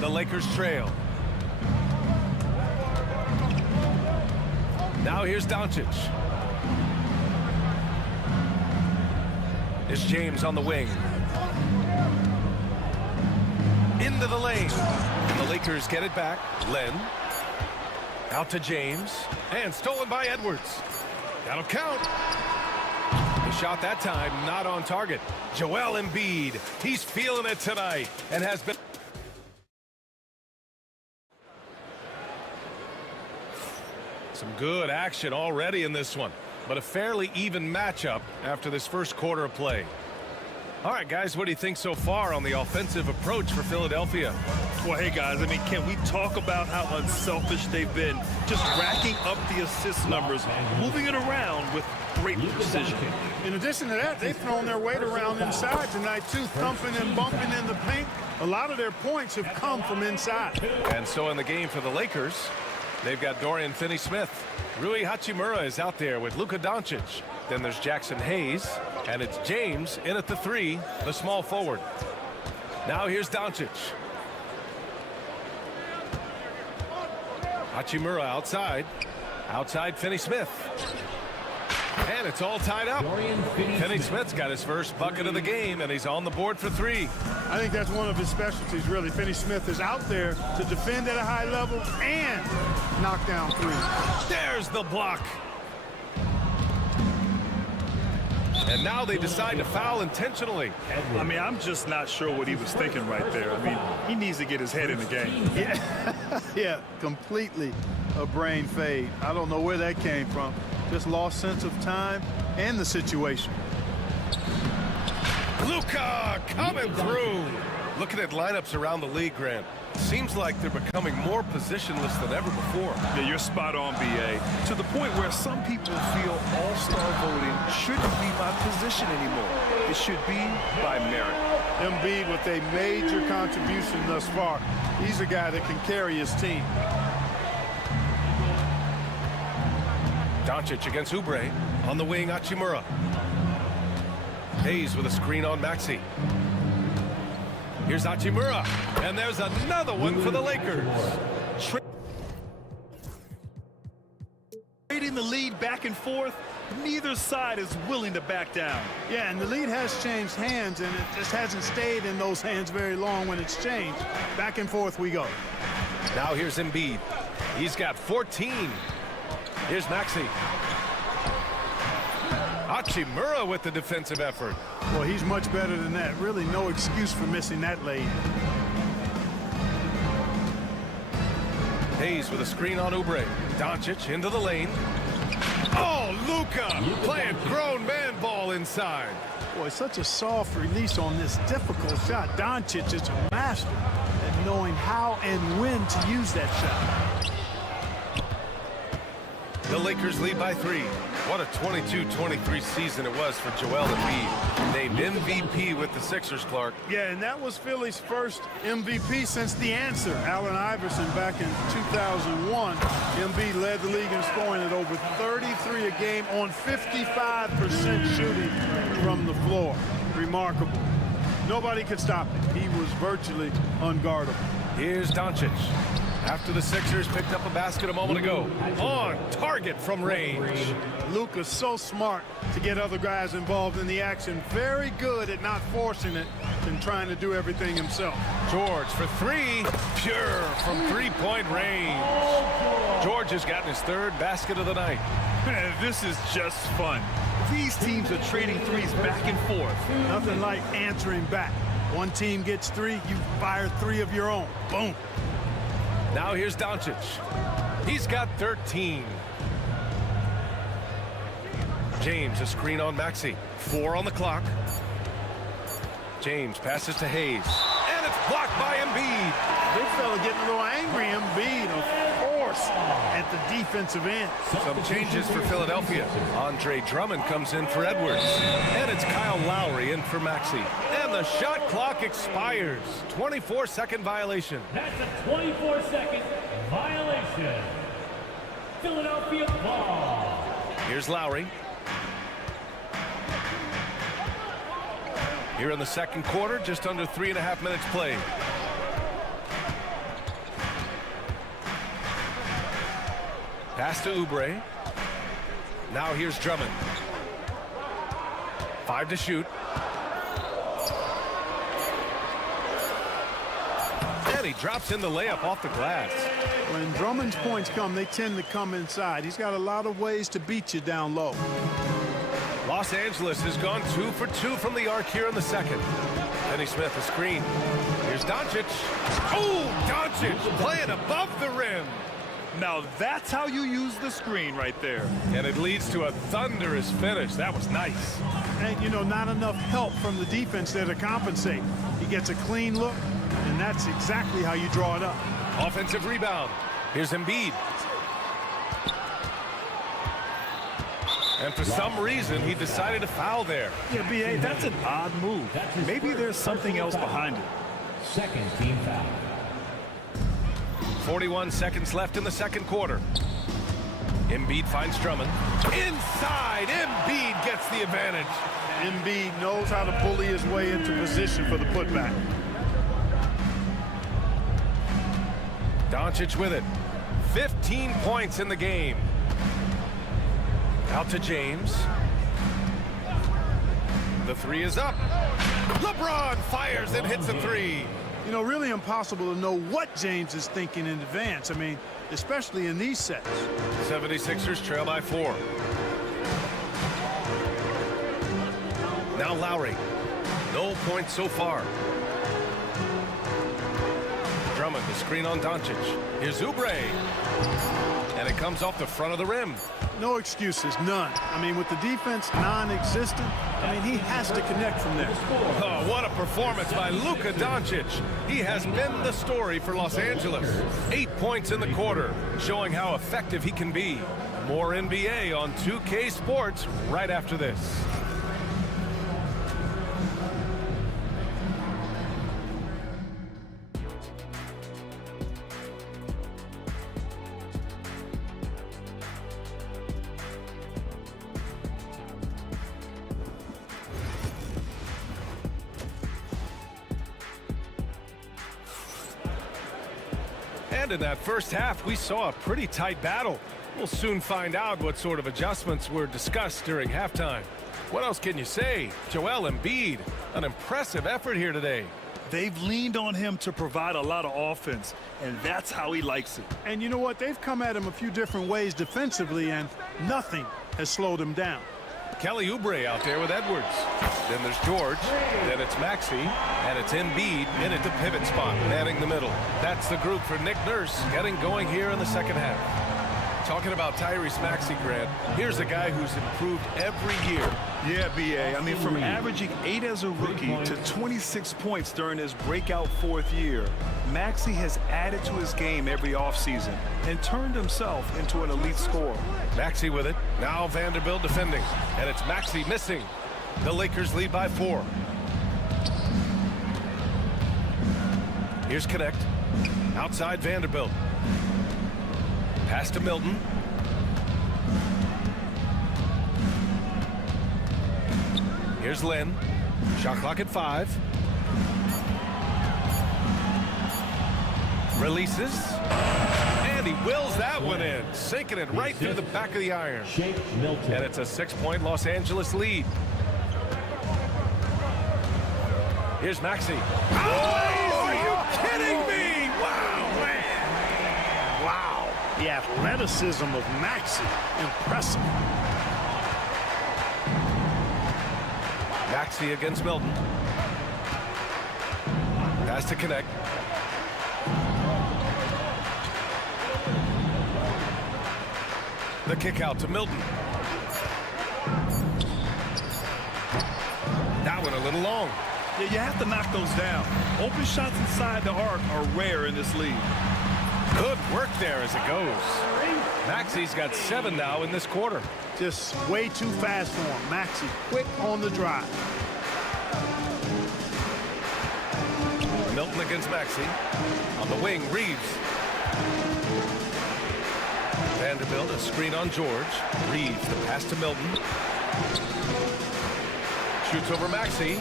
The Lakers trail. Now here's Doncic. It's James on the wing. Into the lane. And the Lakers get it back. Len. Out to James. And stolen by Edwards. That'll count. The shot that time not on target. Joel Embiid. He's feeling it tonight and has been. Some good action already in this one, but a fairly even matchup after this first quarter of play. All right, guys, what do you think so far on the offensive approach for Philadelphia? Well, hey, guys, I mean, can we talk about how unselfish they've been? Just racking up the assist numbers, moving it around with great precision. In addition to that, they've thrown their weight around inside tonight, too, thumping and bumping in the paint. A lot of their points have come from inside. And so in the game for the Lakers, they've got Dorian Finney-Smith. Rui Hachimura is out there with Luka Doncic. Then there's Jackson Hayes, and it's James in at the 3, the small forward. Now here's Doncic. Hachimura outside. Outside Finney-Smith. And it's all tied up. Finney-Smith's got his first bucket of the game, and he's on the board for 3. I think that's one of his specialties, really. Finney-Smith is out there to defend at a high level and knock down 3. There's the block. And now they decide to foul intentionally. I mean, I'm just not sure what he was thinking right there. I mean, he needs to get his head in the game. Yeah, completely a brain fade. I don't know where that came from. Just lost sense of time and the situation. Luka coming through. Looking at lineups around the league, Grant, seems like they're becoming more positionless than ever before. Yeah, you're spot on, B.A. To the point where some people feel all-star voting shouldn't be by position anymore. It should be by merit. Embiid with a major contribution thus far. He's a guy that can carry his team. Doncic against Oubre. On the wing, Hachimura. Hayes with a screen on Maxey. Here's Hachimura. And there's another one for the Lakers. Trading the lead back and forth, neither side is willing to back down. Yeah, and the lead has changed hands, and it just hasn't stayed in those hands very long when it's changed. Back and forth we go. Now here's Embiid. He's got 14. Here's Maxey. Hachimura with the defensive effort. Well, he's much better than that. Really no excuse for missing that lane. Hayes with a screen on Oubre. Doncic into the lane. Oh, Luka playing grown man ball inside. Boy, such a soft release on this difficult shot. Doncic is a master at knowing how and when to use that shot. The Lakers lead by 3. What a 22-23 season it was for Joel Embiid. Named MVP with the Sixers, Clark. Yeah, and that was Philly's first MVP since the answer. Allen Iverson back in 2001. Embiid led the league in scoring at over 33 a game on 55% shooting from the floor. Remarkable. Nobody could stop it. He was virtually unguardable. Here's Doncic. After the Sixers picked up a basket a moment ago. On target from range. Luka's so smart to get other guys involved in the action. Very good at not forcing it and trying to do everything himself. George for three. Pure from three-point range. George has gotten his third basket of the night. This is just fun. These teams are trading threes back and forth. Nothing like answering back. One team gets three, you fire three of your own. Boom. Now here's Doncic. He's got 13. James, a screen on Maxey. 4 on the clock. James passes to Hayes. And it's blocked by Embiid. Big fella getting a little angry. Embiid, of course, at the defensive end. Some changes for Philadelphia. Andre Drummond comes in for Edwards. And it's Kyle Lowry in for Maxey. And the shot clock expires. 24-second violation. That's a 24-second violation. Philadelphia ball. Here's Lowry. Here in the second quarter, just under 3.5 minutes played. Pass to Oubre. Now here's Drummond. 5 to shoot. And he drops in the layup off the glass. When Drummond's points come, they tend to come inside. He's got a lot of ways to beat you down low. Los Angeles has gone 2 for 2 from the arc here in the second. Finney Smith, a screen. Here's Doncic. Oh, Doncic playing above the rim. Now that's how you use the screen right there. And it leads to a thunderous finish. That was nice. And, you know, not enough help from the defense there to compensate. He gets a clean look, and that's exactly how you draw it up. Offensive rebound. Here's Embiid. And for some reason, he decided to foul there. Yeah, B.A., that's an odd move. Maybe there's something else behind it. Second team foul. 41 seconds left in the second quarter. Embiid finds Drummond. Inside, Embiid gets the advantage. Embiid knows how to bully his way into position for the putback. Doncic with it. 15 points in the game. Out to James. The three is up. LeBron fires and hits a three. You know, really impossible to know what James is thinking in advance. I mean, especially in these sets. 76ers trail by 4. Now Lowry. No points so far. Drummond, the screen on Doncic. Here's Oubre. And it comes off the front of the rim. No excuses, none. I mean, with the defense non-existent, I mean, he has to connect from there. Oh, what a performance by Luka Doncic. He has been the story for Los Angeles. 8 points in the quarter, showing how effective he can be. More NBA on 2K Sports right after this. And in that first half, we saw a pretty tight battle. We'll soon find out what sort of adjustments were discussed during halftime. What else can you say? Joel Embiid, an impressive effort here today. They've leaned on him to provide a lot of offense, and that's how he likes it. And you know what? They've come at him a few different ways defensively, and nothing has slowed him down. Kelly Oubre out there with Edwards. Then there's George. Then it's Maxey. And it's Embiid in at the pivot spot, manning the middle. That's the group for Nick Nurse getting going here in the second half. Talking about Tyrese Maxey, Grant, here's a guy who's improved every year. Yeah, B.A. I mean, from averaging 8 as a rookie to 26 points during his breakout 4th year, Maxey has added to his game every offseason and turned himself into an elite scorer. Maxey with it. Now Vanderbilt defending. And it's Maxey missing. The Lakers lead by 4. Here's Connect. Outside Vanderbilt. Pass to Milton. Here's Lynn. Shot clock at 5. Releases. And he wills that one in, sinking it right through the back of the iron. And it's a 6-point Los Angeles lead. Here's Maxey. Oh, are you kidding me? Wow, man. Wow. The athleticism of Maxey. Impressive. Maxey against Milton. Has to connect. The kick out to Milton. That one a little long. Yeah, you have to knock those down. Open shots inside the arc are rare in this league. Good work there as it goes. Maxey's got 7 now in this quarter. Just way too fast for him. Maxey quick on the drive. Milton against Maxey. On the wing, Reeves. Vanderbilt, a screen on George. Reeves, the pass to Milton. Shoots over Maxey.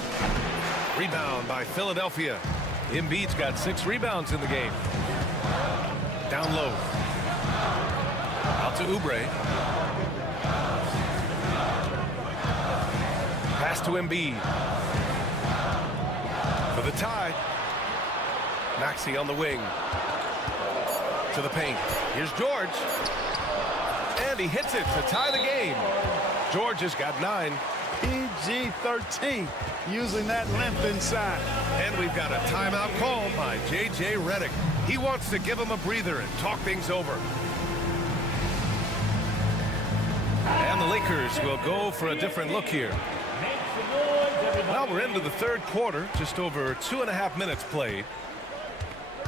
Rebound by Philadelphia. Embiid's got 6 rebounds in the game. Down low. Out to Oubre. Pass to Embiid. For the tie. Maxey on the wing. To the paint. Here's George. And he hits it to tie the game. George has got 9. PG-13, using that length inside. And we've got a timeout call by J.J. Redick. He wants to give him a breather and talk things over. And the Lakers will go for a different look here. Well, we're into the third quarter, just over 2.5 minutes played.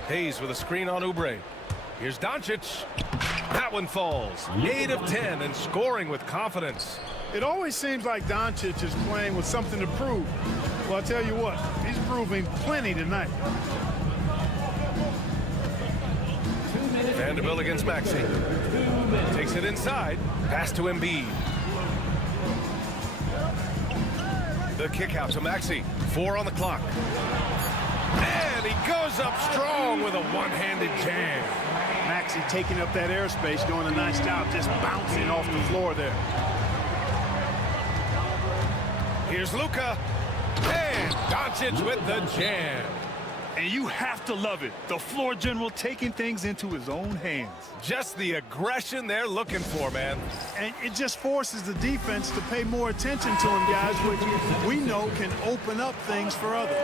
Hayes with a screen on Oubre. Here's Doncic. That one falls. 8 of 10 and scoring with confidence. It always seems like Doncic is playing with something to prove. Well, I'll tell you what, he's proving plenty tonight. Vanderbilt against Maxey. Takes it inside. Pass to Embiid. The kick out to Maxey. 4 on the clock. And he goes up strong with a one-handed jam. Maxey taking up that airspace, doing a nice job just bouncing off the floor there. Here's Luka. And Doncic with the jam. And you have to love it. The floor general taking things into his own hands. Just the aggression they're looking for, man. And it just forces the defense to pay more attention to him, guys, which we know can open up things for others.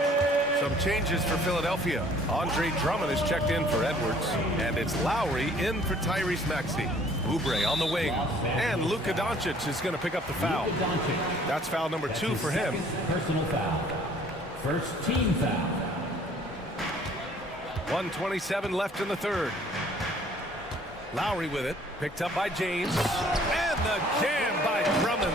Some changes for Philadelphia. Andre Drummond is checked in for Edwards. And it's Lowry in for Tyrese Maxey. Oubre on the wing. And Luka Doncic is going to pick up the foul. That's foul number 2 for him. Personal foul. First team foul. 1:27 left in the third. Lowry with it. Picked up by James. And the jam by Drummond.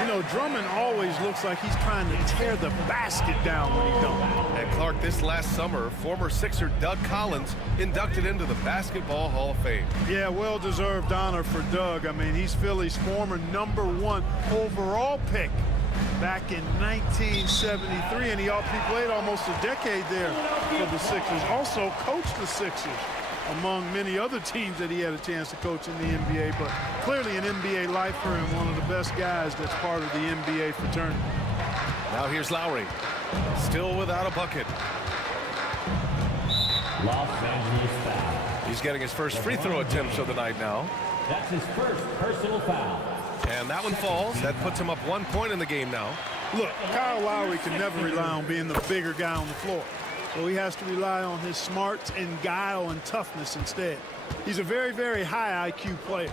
You know, Drummond always looks like he's trying to tear the basket down when he don't. And Clark, this last summer, former Sixer Doug Collins inducted into the Basketball Hall of Fame. Yeah, well-deserved honor for Doug. I mean, he's Philly's former #1 overall pick back in 1973, and he played almost a decade there for the Sixers. Also coached the Sixers, among many other teams that he had a chance to coach in the NBA, but clearly an NBA lifer and one of the best guys that's part of the NBA fraternity. Now here's Lowry, still without a bucket. Los Angeles foul. He's getting his first free throw attempt of the night now. That's his first personal foul. And that one falls. That puts him up 1 point in the game now. Look, Kyle Lowry can never rely on being the bigger guy on the floor. So he has to rely on his smarts and guile and toughness instead. He's a very, very high IQ player.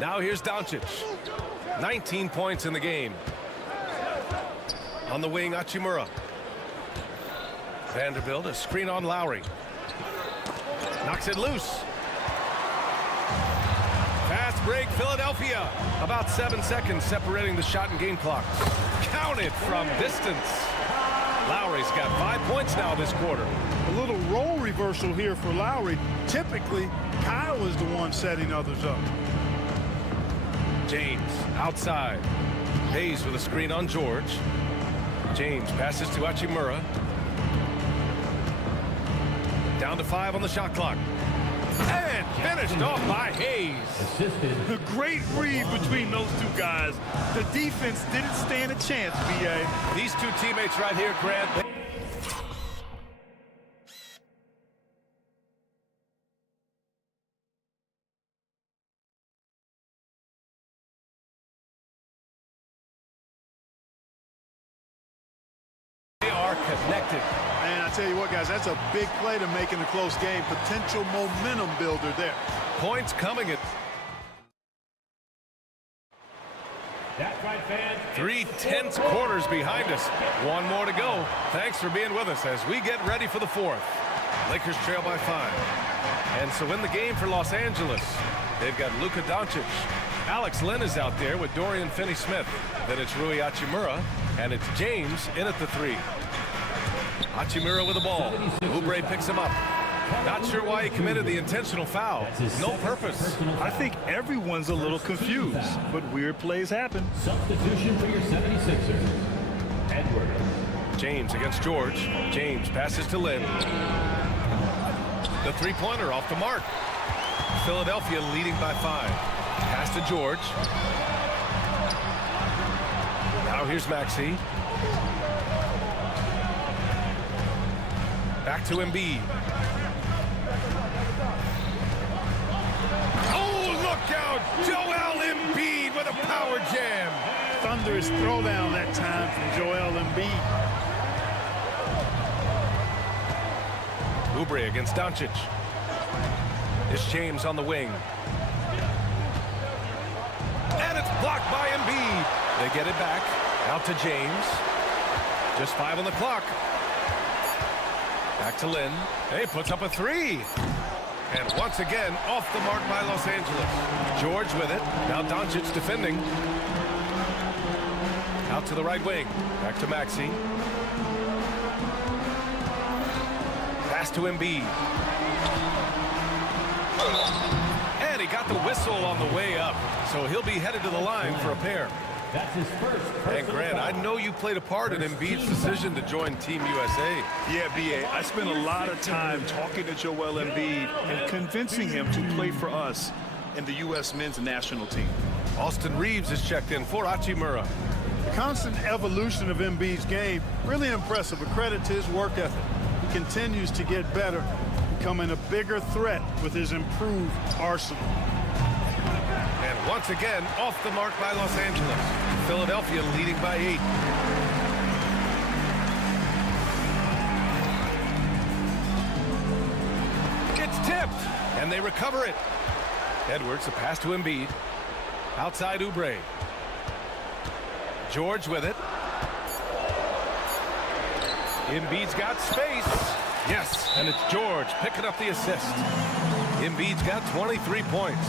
Now here's Doncic. 19 points in the game. On the wing, Hachimura. Vanderbilt, a screen on Lowry. Knocks it loose. Fast break, Philadelphia. About 7 seconds separating the shot and game clock. Counted from distance. Lowry's got 5 points now this quarter. A little role reversal here for Lowry. Typically, Kyle is the one setting others up. James outside. Hayes with a screen on George. James passes to Hachimura. Down to 5 on the shot clock. And finished off by Hayes. A great read between those two guys. The defense didn't stand a chance, B.A. These two teammates right here, Grant. They are connected. Man, I tell you what, guys, that's a big play to make in a close game. Potential momentum builder there. Points coming at That's right, fans. 3 tense quarters behind us. One more to go. Thanks for being with us as we get ready for the 4th. Lakers trail by 5. And so in the game for Los Angeles, they've got Luka Doncic. Alex Len is out there with Dorian Finney-Smith. Then it's Rui Hachimura, and it's James in at the 3. Hachimura with the ball. Oubre picks him up. Not sure why he committed the intentional foul. No purpose. I think everyone's a little confused, but weird plays happen. Substitution for your 76ers. Edward. James against George. James passes to Lynn. The three-pointer off the mark. Philadelphia leading by 5. Pass to George. Now here's Maxey. Back to Embiid. Look out! Joel Embiid with a power jam. Thunderous throwdown that time from Joel Embiid. Oubre against Doncic. It's James on the wing. And it's blocked by Embiid. They get it back. Out to James. Just 5 on the clock. Back to Lynn. Hey, puts up a 3. And once again, off the mark by Los Angeles. George with it. Now Doncic defending. Out to the right wing. Back to Maxey. Pass to Embiid. And he got the whistle on the way up. So he'll be headed to the line for a pair. That's his first. And Grant, I know you played a part in Embiid's decision to join Team USA. Yeah, B.A., I spent a lot of time talking to Joel Embiid and convincing him to play for us in the U.S. men's national team. Austin Reeves is checked in for Hachimura. The constant evolution of Embiid's game, really impressive. A credit to his work ethic. He continues to get better, becoming a bigger threat with his improved arsenal. And once again, off the mark by Los Angeles. Philadelphia leading by 8. It's tipped, and they recover it. Edwards, a pass to Embiid. Outside Oubre. George with it. Embiid's got space. Yes, and it's George picking up the assist. Embiid's got 23 points.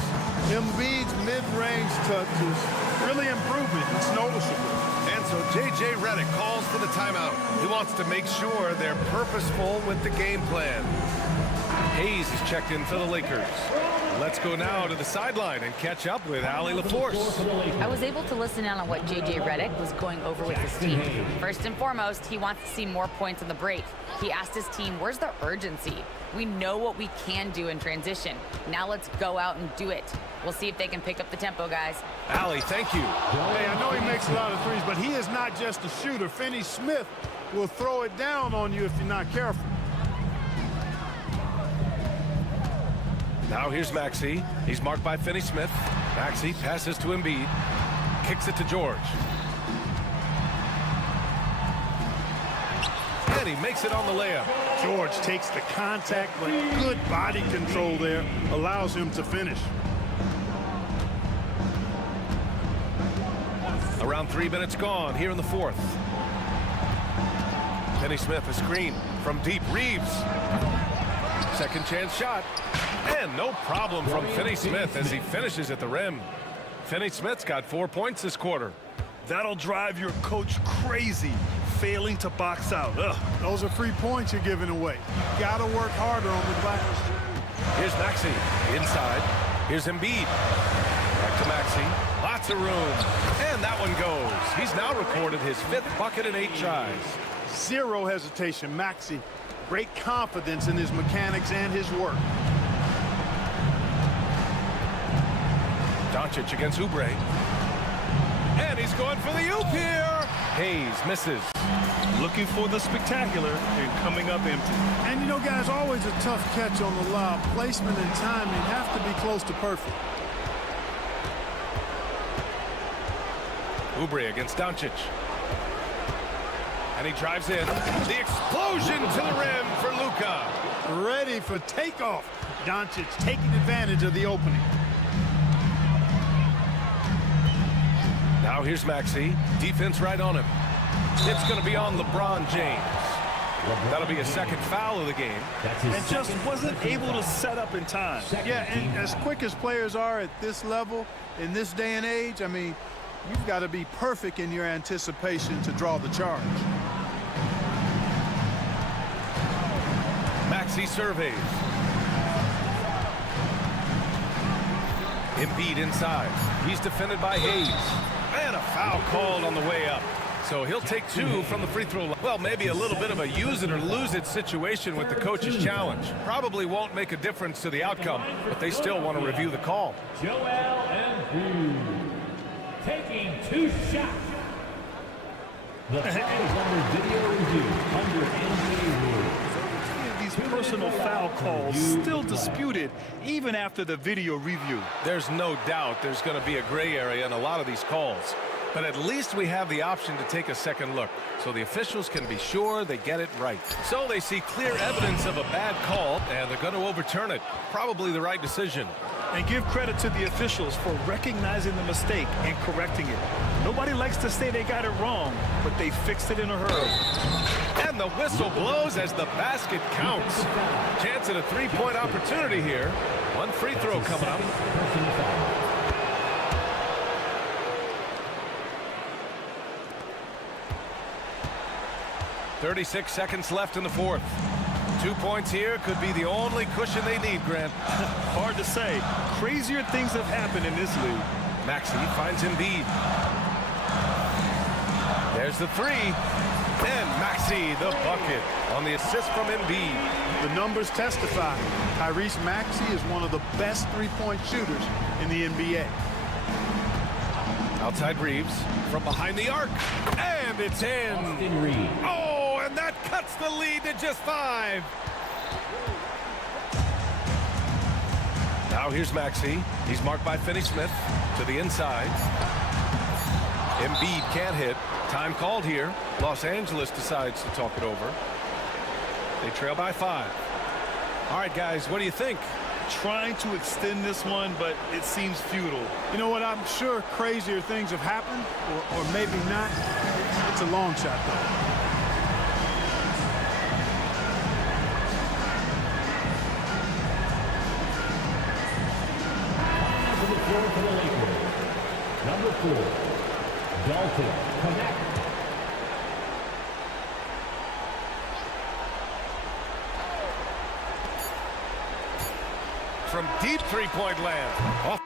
Embiid's mid-range touches really improvement. It's noticeable. And so J.J. Redick calls for the timeout. He wants to make sure they're purposeful with the game plan. Hayes is checked in for the Lakers. Let's go now to the sideline and catch up with Allie LaForce. I was able to listen in on what J.J. Redick was going over with his team. First and foremost, he wants to see more points on the break. He asked his team, where's the urgency? We know what we can do in transition. Now let's go out and do it. We'll see if they can pick up the tempo, guys. Allie, thank you. Hey, I know he makes a lot of threes, but he is not just a shooter. Finney-Smith will throw it down on you if you're not careful. Now here's Maxey. He's marked by Finney-Smith. Maxey passes to Embiid. Kicks it to George. And he makes it on the layup. George takes the contact, but good body control there allows him to finish. Around 3 minutes gone here in the 4th. Finney-Smith, a screen from deep. Reeves. Second chance shot. And no problem from Finney-Smith as he finishes at the rim. Finney-Smith's got 4 points this quarter. That'll drive your coach crazy, failing to box out. Ugh, those are free points you're giving away. Gotta work harder on the glass. Here's Maxey inside. Here's Embiid. Back to Maxey. Lots of room. And that one goes. He's now recorded his 5th bucket in 8 tries. Zero hesitation. Maxey Great confidence in his mechanics and his work. Doncic against Oubre. And he's going for the oop here. Hayes misses. Looking for the spectacular and coming up empty. And you know, guys, always a tough catch on the lob. Placement and timing have to be close to perfect. Oubre against Doncic. And he drives in. The explosion to the rim for Luka. Ready for takeoff. Doncic taking advantage of the opening. Now here's Maxey. Defense right on him. It's going to be on LeBron James. That'll be a second foul of the game. And just wasn't able to set up in time. Yeah, and as quick as players are at this level, in this day and age, I mean, you've got to be perfect in your anticipation to draw the charge. Maxey surveys. Embiid inside. He's defended by Hayes. And a foul called on the way up. So he'll take 2 from the free throw line. Well, maybe a little bit of a use it or lose it situation with the coach's challenge. Probably won't make a difference to the outcome, but they still want to review the call. Joel Embiid taking 2 shots. The play is under video review under NBA rules. These personal foul calls still disputed even after the video review. There's no doubt there's going to be a gray area in a lot of these calls. But at least we have the option to take a second look, so the officials can be sure they get it right. So they see clear evidence of a bad call, and they're going to overturn it. Probably the right decision. And give credit to the officials for recognizing the mistake and correcting it. Nobody likes to say they got it wrong, but they fixed it in a hurry. And the whistle blows as the basket counts. Chance at a three-point opportunity here. One free throw coming up. 36 seconds left in the fourth. 2 points here could be the only cushion they need, Grant. Hard to say. Crazier things have happened in this league. Maxey finds Embiid. There's the 3. And Maxey, the bucket on the assist from Embiid. The numbers testify. Tyrese Maxey is one of the best three-point shooters in the NBA. Outside Reeves from behind the arc. And it's in. Oh, and that cuts the lead to just 5. Now here's Maxey. He's marked by Finney-Smith to the inside. Embiid can't hit. Time called here. Los Angeles decides to talk it over. They trail by 5. All right, guys, what do you think? Trying to extend this one, but it seems futile. You know what? I'm sure crazier things have happened, or maybe not. It's a long shot, though. To the floor for the Lakers. Number 4, Dalton Connect. From deep three-point land. Off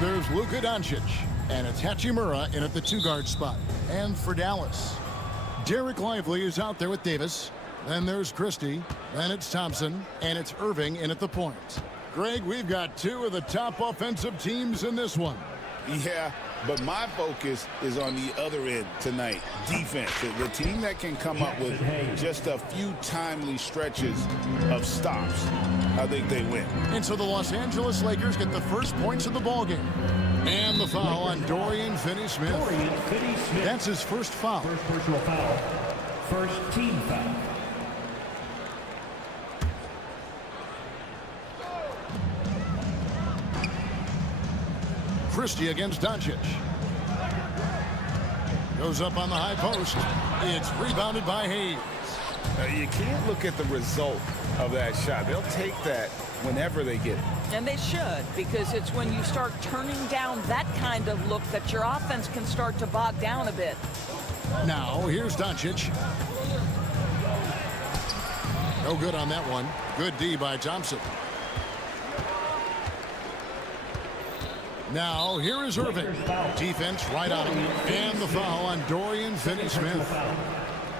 there's Luka Doncic. And it's Hachimura in at the 2-guard spot. And for Dallas, Derek Lively is out there with Davis. Then there's Christie. Then it's Thompson. And it's Irving in at the point. Greg, we've got two of the top offensive teams in this one. Yeah, but my focus is on the other end tonight, defense. The team that can come up with just a few timely stretches of stops, I think they win. And so the Los Angeles Lakers get the first points of the ballgame. And the foul on Dorian Finney-Smith. That's his first foul. First personal foul. First team foul. Christie against Doncic. Goes up on the high post. It's rebounded by Hayes. You can't look at the result of that shot. They'll take that whenever they get it. And they should, because it's when you start turning down that kind of look that your offense can start to bog down a bit. Now, here's Doncic. No good on that one. Good D by Thompson. Now, here is Irving. Defense right on him. And the foul on Dorian Finney-Smith.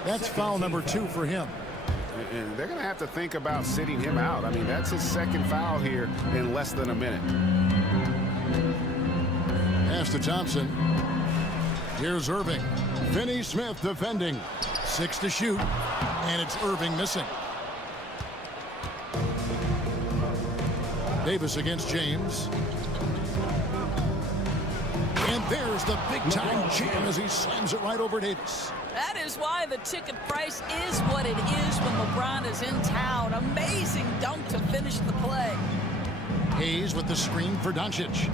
That's foul number 2 for him. And they're going to have to think about sitting him out. I mean, that's his second foul here in less than a minute. Pass to Thompson. Here's Irving. Finney-Smith defending. 6 to shoot. And it's Irving missing. Davis against James. And there's the big-time jam as he slams it right over Davis. That is why the ticket price is what it is when LeBron is in town. Amazing dunk to finish the play. Hayes with the screen for Doncic.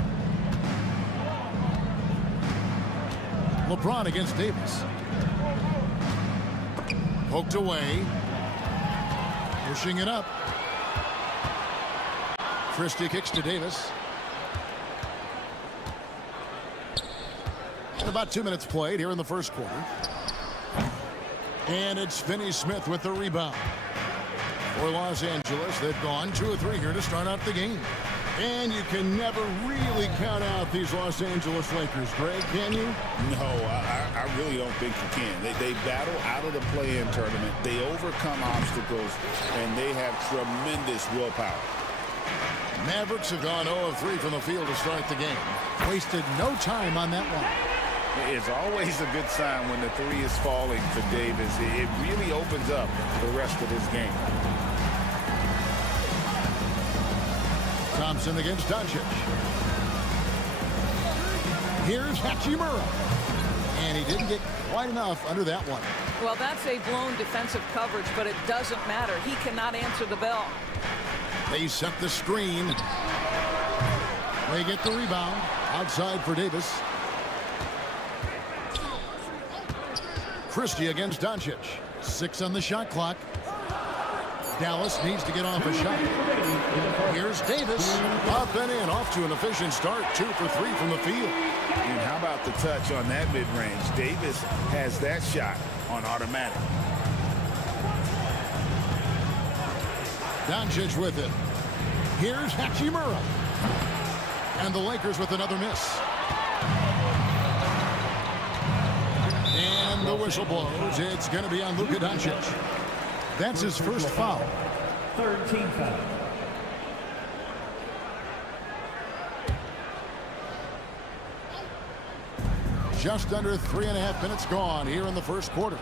LeBron against Davis. Poked away. Pushing it up. Christie kicks to Davis. And about 2 minutes played here in the first quarter. And it's Finney-Smith with the rebound. For Los Angeles, they've gone 2 or 3 here to start out the game. And you can never really count out these Los Angeles Lakers, Greg, can you? No, I really don't think you can. They battle out of the play-in tournament. They overcome obstacles, and they have tremendous willpower. Mavericks have gone 0 of 3 from the field to start the game. Wasted no time on that one. It's always a good sign when the 3 is falling for Davis. It really opens up the rest of this game. Thompson against Doncic. Here's Hachimura. And he didn't get quite enough under that one. Well, that's a blown defensive coverage, but it doesn't matter. He cannot answer the bell. They set the screen. They get the rebound. Outside for Davis. Christie against Doncic. 6 on the shot clock. Dallas needs to get off a shot. Here's Davis. Up and in. Off to an efficient start. 2 for 3 from the field. And how about the touch on that mid-range? Davis has that shot on automatic. Doncic with it. Here's Hachimura. And the Lakers with another miss. And the whistle blows. It's going to be on Luka Doncic. That's his first foul. Third team foul. Just under 3.5 minutes gone here in the first quarter.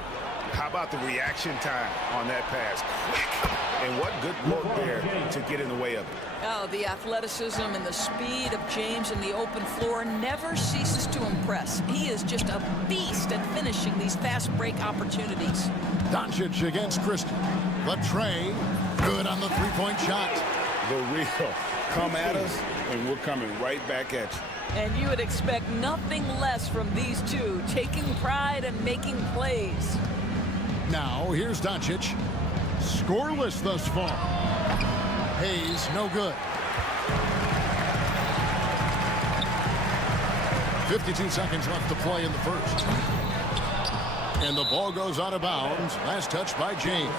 How about the reaction time on that pass? Quick. And what good work there to get in the way of it. Oh, the athleticism and the speed of James in the open floor never ceases to impress. He is just a beast at finishing these fast break opportunities. Doncic against Christie. The tray. Good on the three-point shot. The real. Come at us, and we're coming right back at you. And you would expect nothing less from these two, taking pride and making plays. Now, here's Doncic. Scoreless thus far. Hayes, no good. 52 seconds left to play in the first. And the ball goes out of bounds. Last touch by James.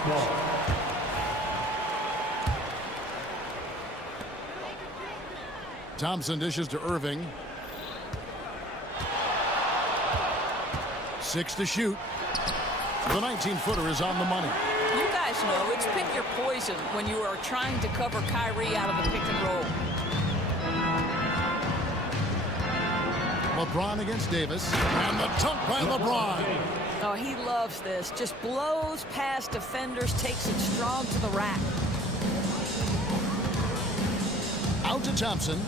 Thompson dishes to Irving. 6 to shoot. The 19-footer is on the money. You guys know it's pick your poison when you are trying to cover Kyrie out of the pick and roll. LeBron against Davis. And the dunk by LeBron. Oh, he loves this. Just blows past defenders, takes it strong to the rack. Out to Thompson.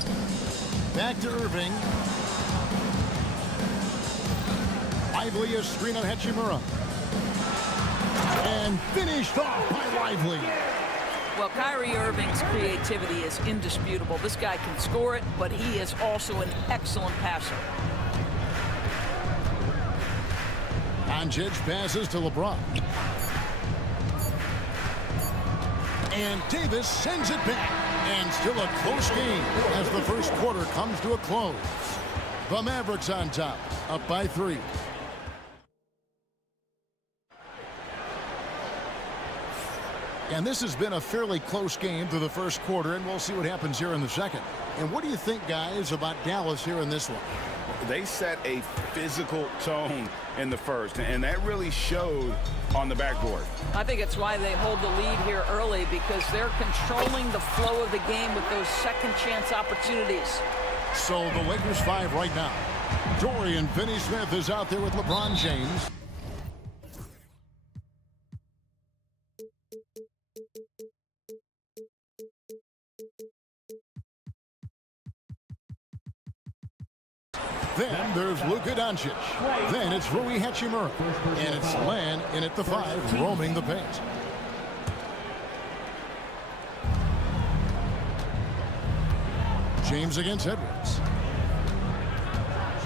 Back to Irving. Lively a screen on Hachimura. And finished off by Lively. Well, Kyrie Irving's creativity is indisputable. This guy can score it, but he is also an excellent passer. Doncic passes to LeBron. And Davis sends it back. And still a close game as the first quarter comes to a close. The Mavericks on top, up by 3. And this has been a fairly close game through the first quarter, and we'll see what happens here in the second. And what do you think, guys, about Dallas here in this one? They set a physical tone in the first, and that really showed on the backboard. I think it's why they hold the lead here early, because they're controlling the flow of the game with those second chance opportunities. So the Lakers 5 right now. Dorian Finney-Smith is out there with LeBron James. Then there's Luka Doncic. Then it's Rui Hachimura. And it's Lan in at the 5, roaming the paint. James against Edwards.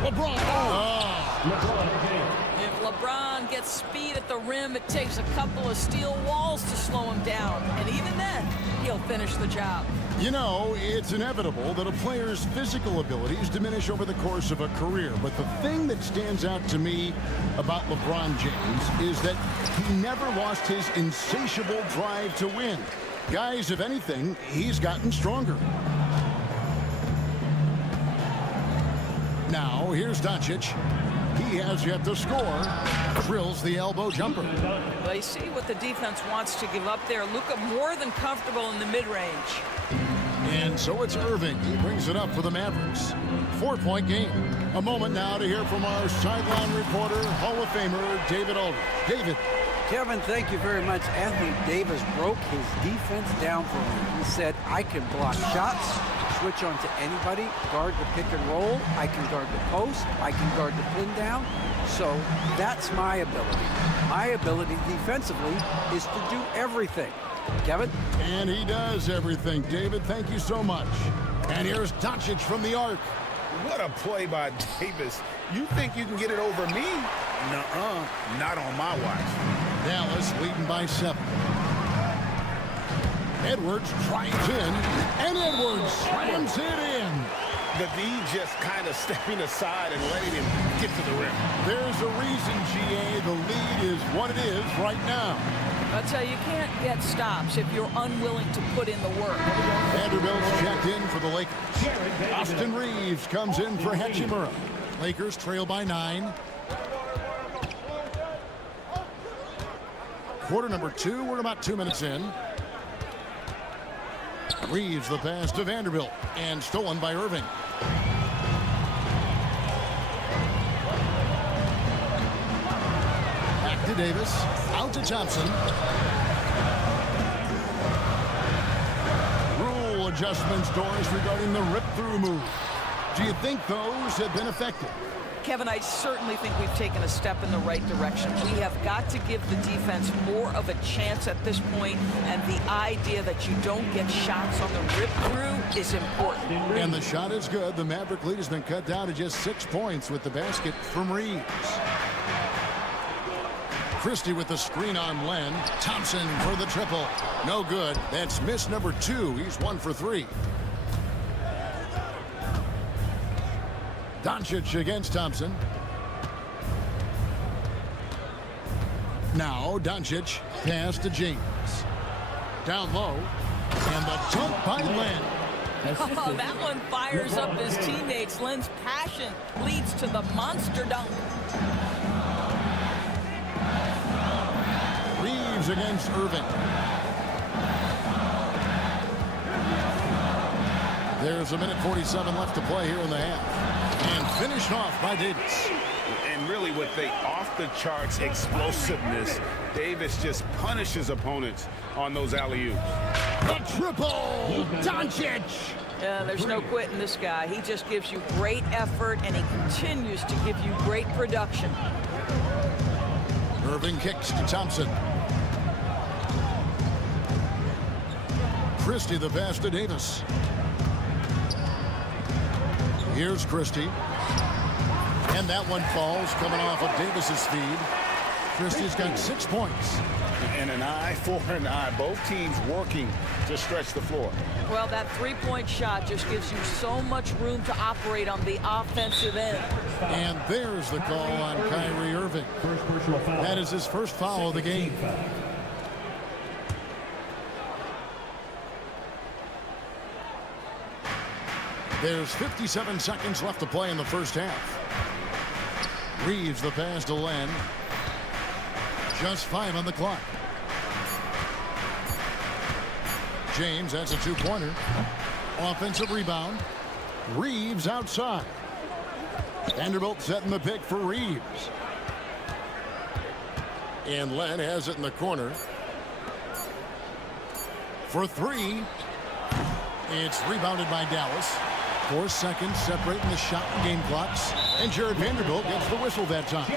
LeBron. If LeBron gets speed at the rim, it takes a couple of steel walls to slow him down. And even then, he'll finish the job. You know, it's inevitable that a player's physical abilities diminish over the course of a career. But the thing that stands out to me about LeBron James is that he never lost his insatiable drive to win. Guys, if anything, he's gotten stronger. Now, here's Doncic. He has yet to score. Drills the elbow jumper. They see what the defense wants to give up there. Luka more than comfortable in the mid-range. And so it's Irving. He brings it up for the Mavericks. 4-point game. A moment now to hear from our sideline reporter, Hall of Famer, David Aldridge. David. Kevin, thank you very much. Anthony Davis broke his defense down for me. He said, I can block shots, switch on to anybody, guard the pick and roll, I can guard the post, I can guard the pin down. So that's my ability. My ability defensively is to do everything. Kevin? And he does everything. David, thank you so much. And here's Doncic from the arc. What a play by Davis. You think you can get it over me? Nuh-uh, not on my watch. Dallas leading by 7. Edwards drives in, and Edwards slams it in. The D just kind of stepping aside and letting him get to the rim. There's a reason, GA, the lead is what it is right now. I'll tell you, you can't get stops if you're unwilling to put in the work. Vanderbilt's checked in for the Lakers. Austin Reeves comes in for Hachimura. Lakers trail by 9. Quarter number 2, we're about 2 minutes in. Reeves the pass to Vanderbilt, and stolen by Irving. Back to Davis, out to Thompson. Rule adjustments, Doris, regarding the rip-through move. Do you think those have been effective? Kevin, I certainly think we've taken a step in the right direction. We have got to give the defense more of a chance at this point, and the idea that you don't get shots on the rip-through is important. And the shot is good. The Maverick lead has been cut down to just 6 points with the basket from Reeves. Christie with the screen on Len. Thompson for the triple. No good. That's miss number 2. He's 1 for 3. Doncic against Thompson. Now Doncic pass to James. Down low. And the dunk by Len. Oh, that one fires up his teammates. Len's passion leads to the monster dunk. Reeves against Irving. There's 1:47 left to play here in the half. And finished off by Davis. And really with the off-the-charts explosiveness, Davis just punishes opponents on those alley-oops. The triple! Doncic! Yeah, there's no quitting this guy. He just gives you great effort, and he continues to give you great production. Irving kicks to Thompson. Christie the pass to Davis. Here's Christie. And that one falls coming off of Davis's feed. Christie's got 6 points. And an eye for an eye. Both teams working to stretch the floor. Well, that three-point shot just gives you so much room to operate on the offensive end. And there's the call on Kyrie Irving. That is his first foul of the game. There's 57 seconds left to play in the first half. Reeves the pass to Len. Just 5 on the clock. James, that's a two-pointer. Offensive rebound. Reeves outside. Vanderbilt setting the pick for Reeves. And Len has it in the corner. For 3. It's rebounded by Dallas. 4 seconds separating the shot and game clocks. And Jared Vanderbilt gets the whistle that time.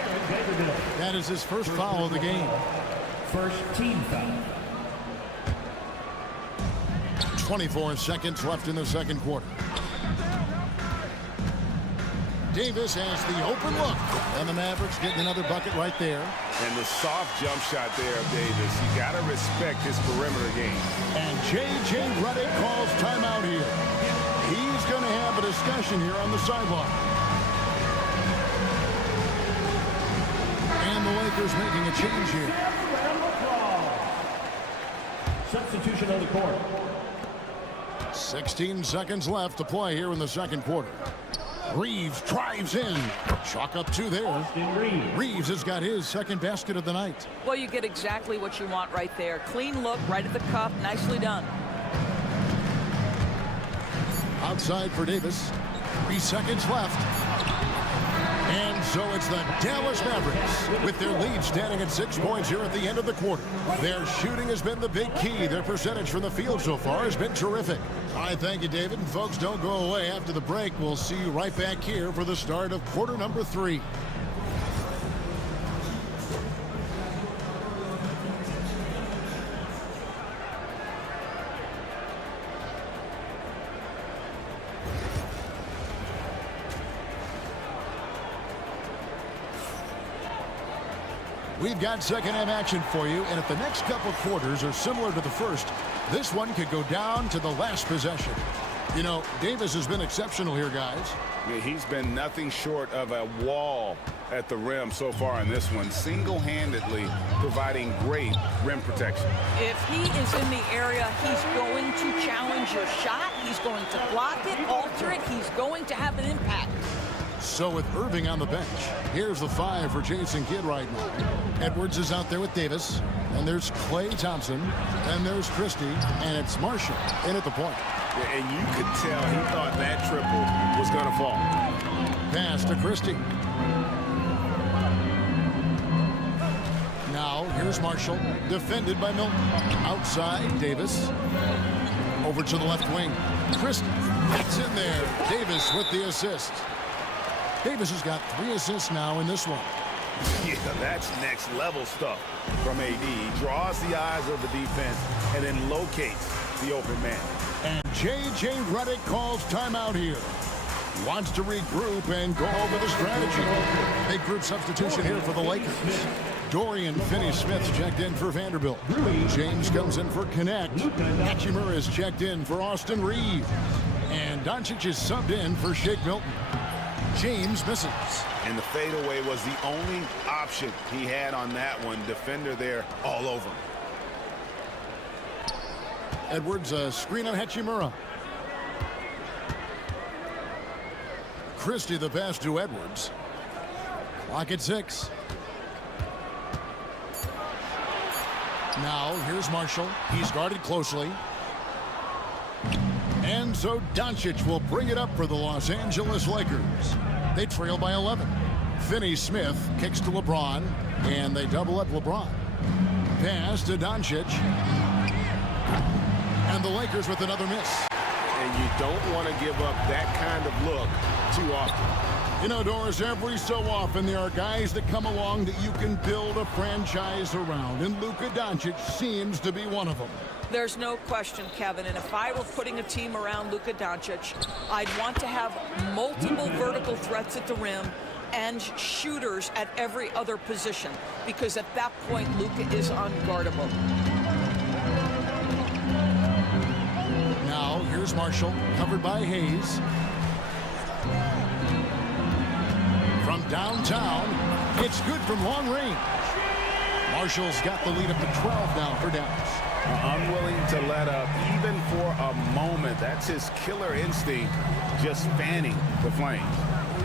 That is his first foul of the game. First team foul. 24 seconds left in the second quarter. Davis has the open look. And the Mavericks getting another bucket right there. And the soft jump shot there of Davis. You got to respect his perimeter game. And J.J. Redick calls timeout here. He's going to have a discussion here on the sideline. And the Lakers making a change here. Substitution on the court. 16 seconds left to play here in the second quarter. Reeves drives in. Chalk up 2 there. Reeves has got his second basket of the night. Well, you get exactly what you want right there. Clean look, right at the cup. Nicely done. Outside for Davis. 3 seconds left. And so it's the Dallas Mavericks with their lead standing at 6 points here at the end of the quarter. Their shooting has been the big key. Their percentage from the field so far has been terrific. I thank you, David. And folks, don't go away. After the break, we'll see you right back here for the start of quarter number 3. We've got second half action for you, and if the next couple quarters are similar to the first, this one could go down to the last possession. You know, Davis has been exceptional here, guys. Yeah, he's been nothing short of a wall at the rim so far in this one, single-handedly providing great rim protection. If he is in the area, he's going to challenge your shot. He's going to block it, alter it. He's going to have an impact. So with Irving on the bench, here's the 5 for Jason Kidd right now. Edwards is out there with Davis, and there's Klay Thompson, and there's Christie, and it's Marshall in at the point. Yeah, and you could tell he thought that triple was going to fall. Pass to Christie. Now here's Marshall, defended by Milton. Outside, Davis. Over to the left wing. Christie, that's in there. Davis with the assist. Davis has got 3 assists now in this one. Yeah, that's next level stuff from AD. He draws the eyes of the defense and then locates the open man. And J.J. Redick calls timeout here. Wants to regroup and go over the strategy. Big group substitution here for the Lakers. Dorian Finney-Smith checked in for Vanderbilt. James comes in for Connect. Hachimura is checked in for Austin Reeves. And Doncic is subbed in for Shake Milton. James misses. And the fadeaway was the only option he had on that one. Defender there all over him. Edwards, a screen on Hachimura. Christie the pass to Edwards. Clock at 6. Now, here's Marshall. He's guarded closely. And so Doncic will bring it up for the Los Angeles Lakers. They trail by 11. Finney-Smith kicks to LeBron, and they double up LeBron. Pass to Doncic. And the Lakers with another miss. And you don't want to give up that kind of look too often. You know, Doris, every so often there are guys that come along that you can build a franchise around, and Luka Doncic seems to be one of them. There's no question, Kevin, and if I were putting a team around Luka Doncic, I'd want to have multiple vertical threats at the rim and shooters at every other position, because at that point, Luka is unguardable. Now, here's Marshall, covered by Hayes. From downtown, it's good from long range. Marshall's got the lead up to 12 now for Dallas. Unwilling to let up even for a moment. That's his killer instinct, just fanning the flames.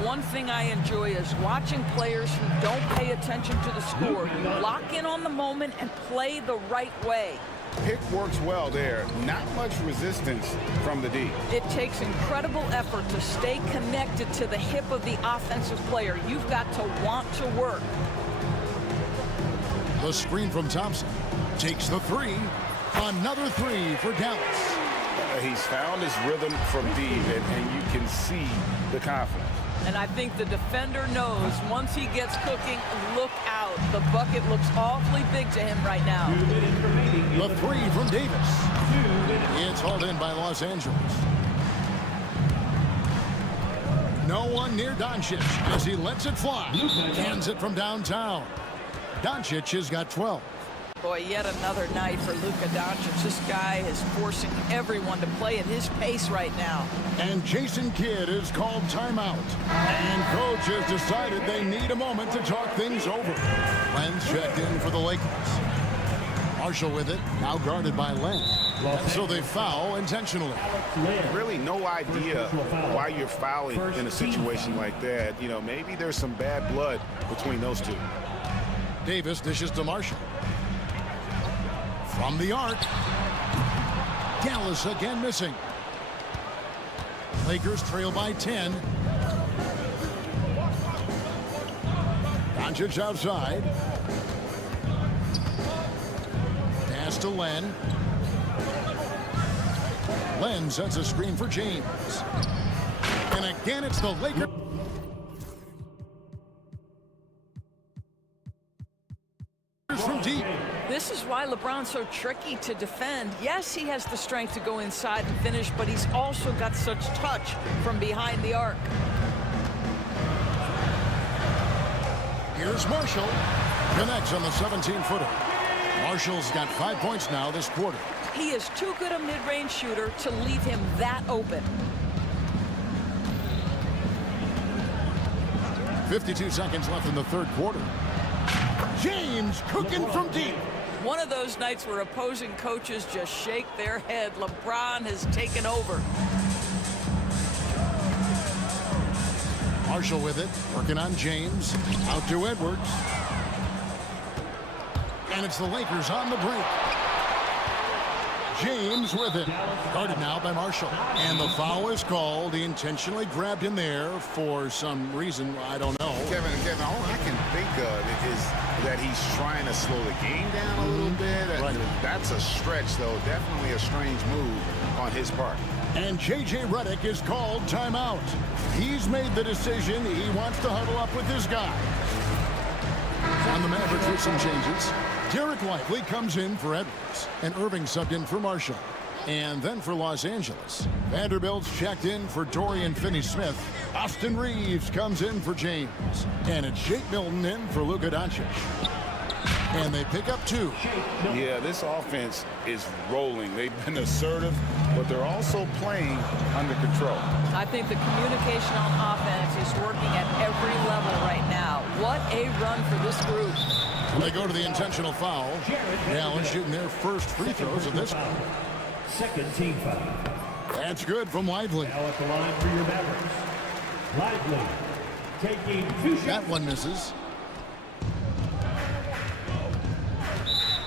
One thing I enjoy is watching players who don't pay attention to the score lock in on the moment and play the right way. Pick works well there. Not much resistance from the D. It takes incredible effort to stay connected to the hip of the offensive player. You've got to want to work. The screen from Thompson takes the three. Another three for Dallas. He's found his rhythm from deep, and you can see the confidence. And I think the defender knows once he gets cooking, look out. The bucket looks awfully big to him right now. The three from Davis. It's hauled in by Los Angeles. No one near Doncic as he lets it fly. Hands it from downtown. Doncic has got 12. Boy, yet another night for Luka Doncic. This guy is forcing everyone to play at his pace right now. And Jason Kidd is called timeout. And coach has decided they need a moment to talk things over. Len's checked in for the Lakers. Marshall with it, now guarded by Len. So they foul intentionally. Really no idea why you're fouling in a situation like that. You know, maybe there's some bad blood between those two. Davis dishes to Marshall. From the arc. Dallas again missing. Lakers trail by 10. Doncic outside. Pass to Len. Len sets a screen for James. And again, it's the Lakers. From deep. This is why LeBron's so tricky to defend. Yes, he has the strength to go inside and finish, but he's also got such touch from behind the arc. Here's Marshall. Connects on the 17-footer. Marshall's got 5 points now this quarter. He is too good a mid-range shooter to leave him that open. 52 seconds left in the third quarter. James cooking from deep. One of those nights where opposing coaches just shake their head. LeBron has taken over. Marshall with it, working on James. Out to Edwards. And it's the Lakers on the break. James with it. Guarded now by Marshall. And the foul is called. He intentionally grabbed him there for some reason. I don't know. Kevin, all I can think of is that he's trying to slow the game down a little bit. Right. That's a stretch, though. Definitely a strange move on his part. And J.J. Redick is called timeout. He's made the decision. He wants to huddle up with his guy. On the Mavericks with some changes. Derek Lively comes in for Edwards, and Irving subbed in for Marshall. And then for Los Angeles, Vanderbilt's checked in for Dorian Finney-Smith. Austin Reeves comes in for James. And it's Shake Milton in for Luka Doncic. And they pick up 2. Yeah, this offense is rolling. They've been assertive, but they're also playing under control. I think the communication on offense is working at every level right now. What a run for this group. They go to the intentional foul. Dallas shooting their first free throws of this. Second team foul. That's good from Lively. Now at the line for your Mavericks. Lively taking 2 shots. That one misses.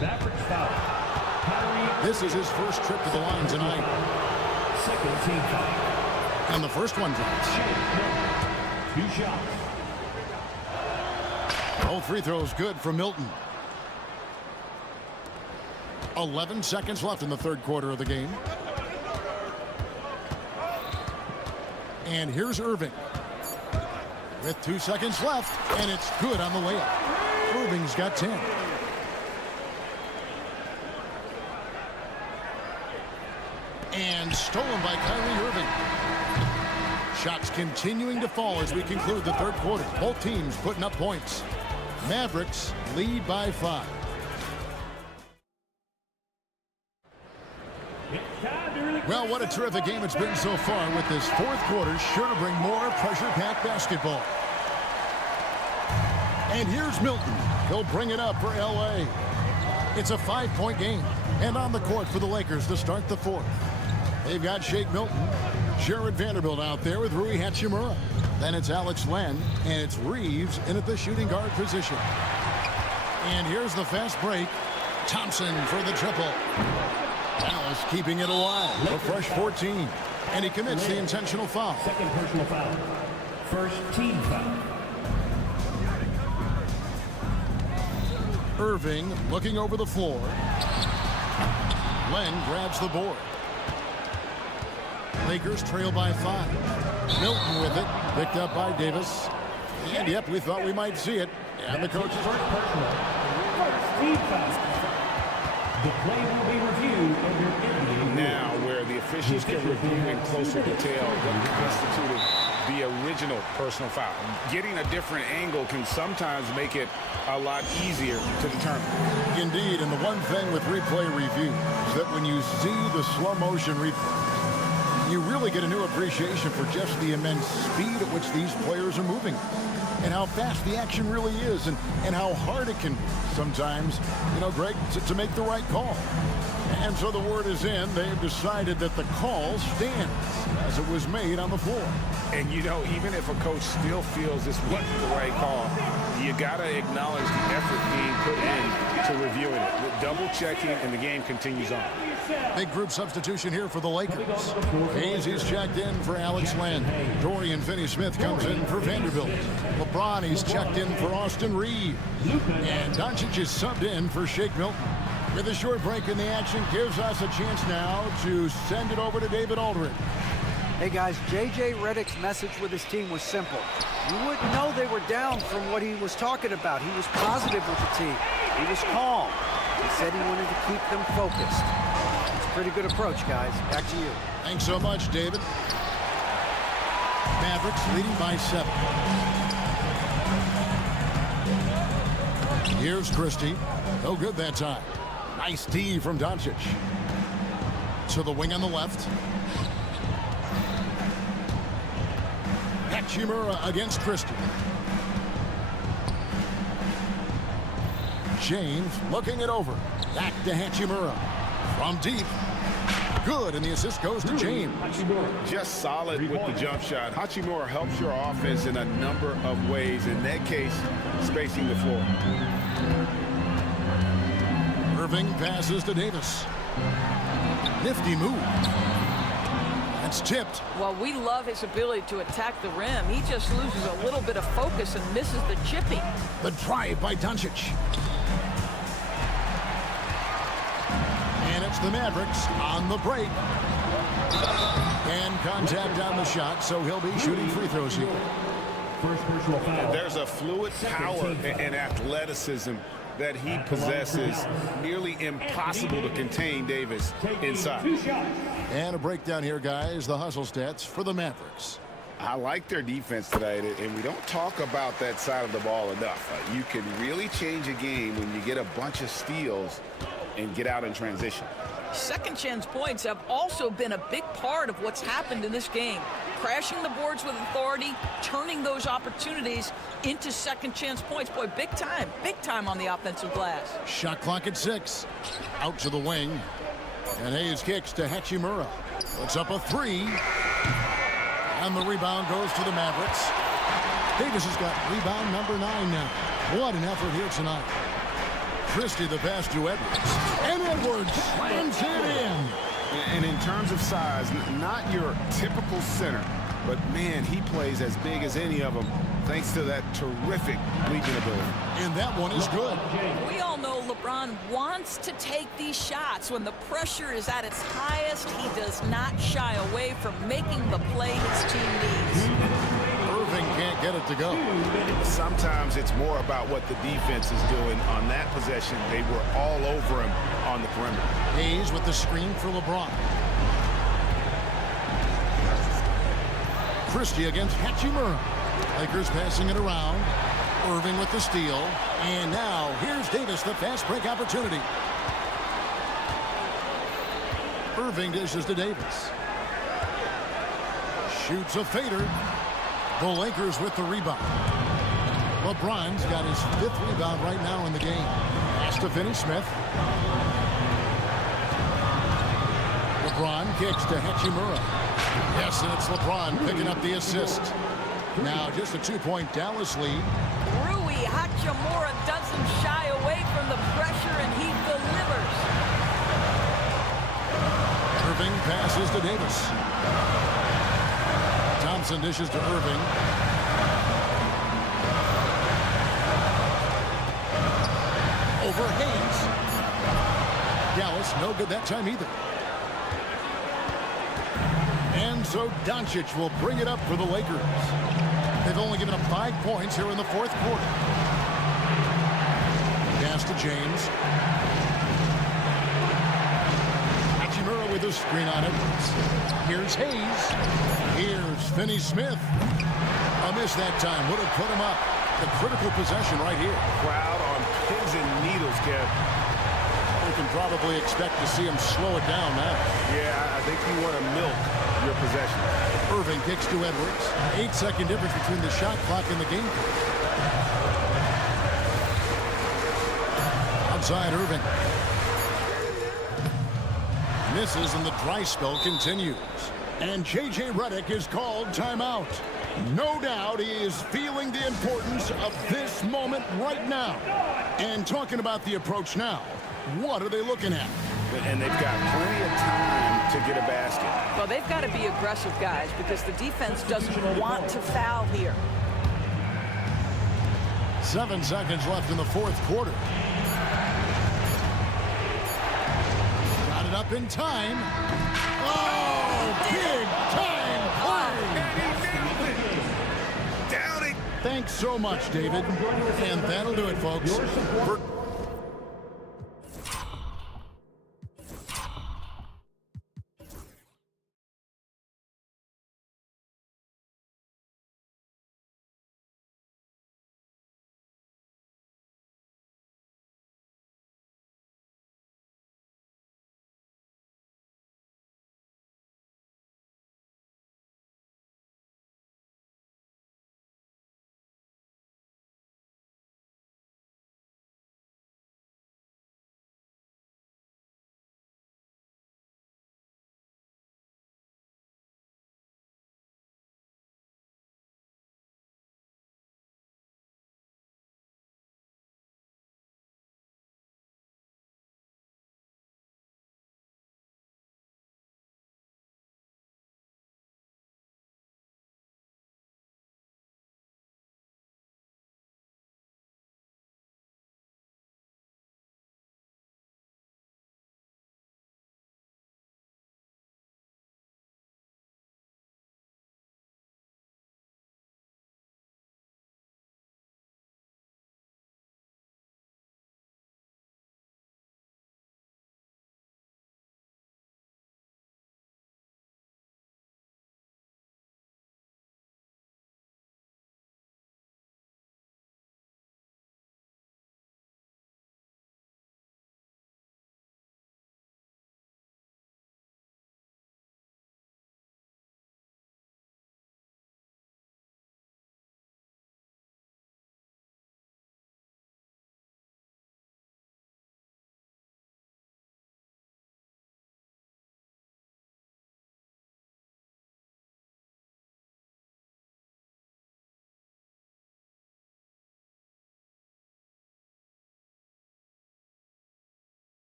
Mavericks foul. This is his first trip to the line tonight. Second team foul. And the first one drops. 2 shots. Both free throws good for Milton. 11 seconds left in the third quarter of the game. And here's Irving. With 2 seconds left, and it's good on the layup. Irving's got 10. And stolen by Kyrie Irving. Shots continuing to fall as we conclude the third quarter. Both teams putting up points. Mavericks lead by 5. Well, what a terrific game it's been so far, with this fourth quarter sure to bring more pressure-packed basketball. And here's Milton. He'll bring it up for L.A. It's a 5-point game, and on the court for the Lakers to start the fourth. They've got Shake Milton, Jared Vanderbilt out there with Rui Hachimura. Then it's Alex Len, and it's Reeves in at the shooting guard position. And here's the fast break. Thompson for the triple. Dallas keeping it alive. A fresh 14. And he commits the intentional foul. Second personal foul. First team foul. Irving looking over the floor. Len grabs the board. Lakers trail by 5. Milton with it. Picked up by Davis. And yep, we thought we might see it. And the coach is first team foul. The play will be reviewed under NBA. Now, where the officials can review in closer detail what constituted the original personal foul. Getting a different angle can sometimes make it a lot easier to determine. Indeed, and the one thing with replay review is that when you see the slow motion replay, you really get a new appreciation for just the immense speed at which these players are moving, and how fast the action really is, and how hard it can be sometimes, you know, Greg, to make the right call. And so the word is in. They've decided that the call stands as it was made on the floor. And, you know, even if a coach still feels this wasn't the right call, you got to acknowledge the effort being put in to reviewing it. Double checking, and the game continues on. Big group substitution here for the Lakers. Hayes is checked in for Alex Len. Dorian Finney-Smith comes in for Vanderbilt. LeBron, he's checked in for Austin Reeves. And Doncic is subbed in for Shake Milton. With a short break in the action, gives us a chance now to send it over to David Aldridge. Hey guys, J.J. Redick's message with his team was simple. You wouldn't know they were down from what he was talking about. He was positive with the team. He was calm. He said he wanted to keep them focused. It's a pretty good approach, guys. Back to you. Thanks so much, David. Mavericks leading by 7. Here's Christie. No good that time. Nice D from Doncic. To the wing on the left. Hachimura against Christie. James looking it over. Back to Hachimura. From deep. Good, and the assist goes to James. Just solid with the jump shot. Hachimura helps your offense in a number of ways. In that case, spacing the floor. Irving passes to Davis. Nifty move. That's tipped. Well, we love his ability to attack the rim. He just loses a little bit of focus and misses the chipping. The drive by Doncic. And it's the Mavericks on the break. And contact on the shot, so he'll be shooting free throws here. First personal foul. There's a fluid power and athleticism that he possesses. Nearly impossible to contain Davis inside. And a breakdown here, guys. The hustle stats for the Mavericks. I like their defense tonight, and we don't talk about that side of the ball enough. You can really change a game when you get a bunch of steals and get out in transition. Second chance points have also been a big part of what's happened in this game. Crashing the boards with authority, turning those opportunities into second chance points. Boy, big time on the offensive glass. Shot clock at 6. Out to the wing. And Hayes kicks to Hachimura. Puts up a 3. And the rebound goes to the Mavericks. Davis has got rebound number 9 now. What an effort here tonight. Christie the pass to Edwards. And Edwards slams it in. And in terms of size, not your typical center, but man, he plays as big as any of them thanks to that terrific leaping ability. And that one is good. We all know LeBron wants to take these shots. When the pressure is at its highest, he does not shy away from making the play his team needs. Irving can't get it to go. Sometimes it's more about what the defense is doing. On that possession, they were all over him on the perimeter. Hayes with the screen for LeBron. Christie against Hachimura. Lakers passing it around. Irving with the steal. And now here's Davis, the fast break opportunity. Irving dishes to Davis. Shoots a fader. The Lakers with the rebound. LeBron's got his 5th rebound right now in the game. Pass to Finney-Smith. LeBron kicks to Hachimura. Yes, and it's LeBron picking up the assist. Now just a 2-point Dallas lead. Rui Hachimura doesn't shy away from the pressure, and he delivers. Irving passes to Davis. Thompson dishes to Irving. Over Hayes. Dallas no good that time either. And so Doncic will bring it up for the Lakers. They've only given up 5 points here in the 4th quarter. Pass to James. Hachimura with a screen on Edwards. Here's Hayes. Here's Finney-Smith. A miss that time. Would have put him up. The critical possession right here. Crowd on pins and needles, Kev. We can probably expect to see him slow it down now. Yeah, I think you want to milk your possession. Irving kicks to Edwards. 8-second difference between the shot clock and the game. Outside Irving. Misses and the dry spell continues. And J.J. Redick is called timeout. No doubt he is feeling the importance of this moment right now. And talking about the approach now, what are they looking at? And they've got plenty of time to get a basket. Well, they've got to be aggressive, guys, because the defense doesn't want to foul here. 7 seconds left in the 4th quarter. Got it up in time. Oh, big time play! And he nailed it! Down it! Thanks so much, David. And that'll do it, folks. For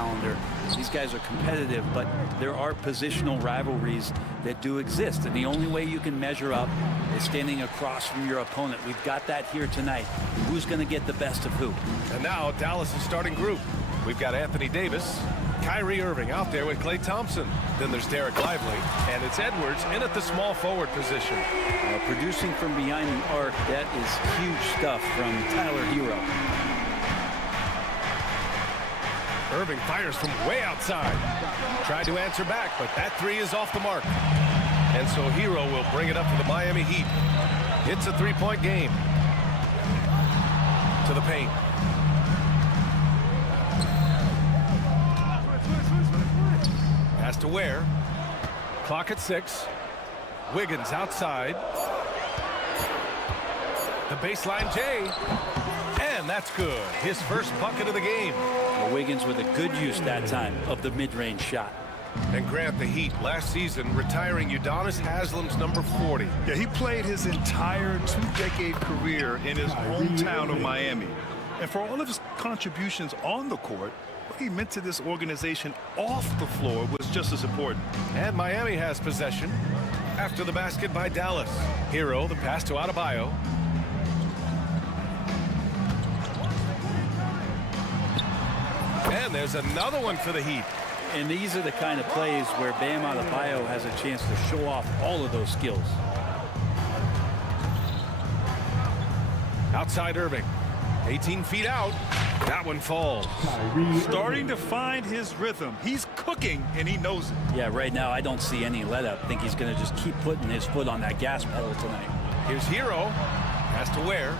calendar. These guys are competitive, but there are positional rivalries that do exist. And the only way you can measure up is standing across from your opponent. We've got that here tonight. Who's going to get the best of who? And now Dallas' starting group. We've got Anthony Davis, Kyrie Irving out there with Klay Thompson. Then there's Derek Lively, and it's Edwards in at the small forward position. Producing from behind the arc, that is huge stuff from Tyler Hero. Irving fires from way outside. Tried to answer back, but that three is off the mark. And so Hero will bring it up for the Miami Heat. It's a three-point game. To the paint. Has to Ware. Clock at 6. Wiggins outside. The baseline J. And that's good. His first bucket of the game. Well, Wiggins with a good use that time of the mid-range shot. And Grant, the Heat last season retiring Udonis Haslam's number 40. Yeah, he played his entire two-decade career in his hometown of Miami. And for all of his contributions on the court, what he meant to this organization off the floor was just as important. And Miami has possession after the basket by Dallas. Hero, the pass to Adebayo. And there's another one for the Heat. And these are the kind of plays where Bam Adebayo has a chance to show off all of those skills. Outside Irving. 18 feet out. That one falls. Starting to find his rhythm. He's cooking, and he knows it. Yeah, right now I don't see any let up. I think he's going to just keep putting his foot on that gas pedal tonight. Here's Hero. Has to Ware.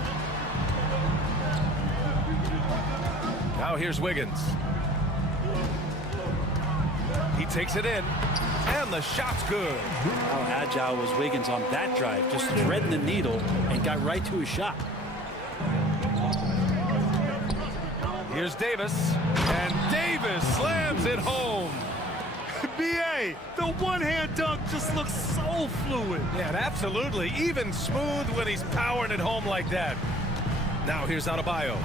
Now here's Wiggins. He takes it in, and the shot's good. How agile was Wiggins on that drive? Just threading the needle and got right to his shot. Here's Davis, and Davis slams it home. B.A., the one-hand dunk just looks so fluid. Yeah, absolutely. Even smooth when he's powering it home like that. Now here's Adebayo.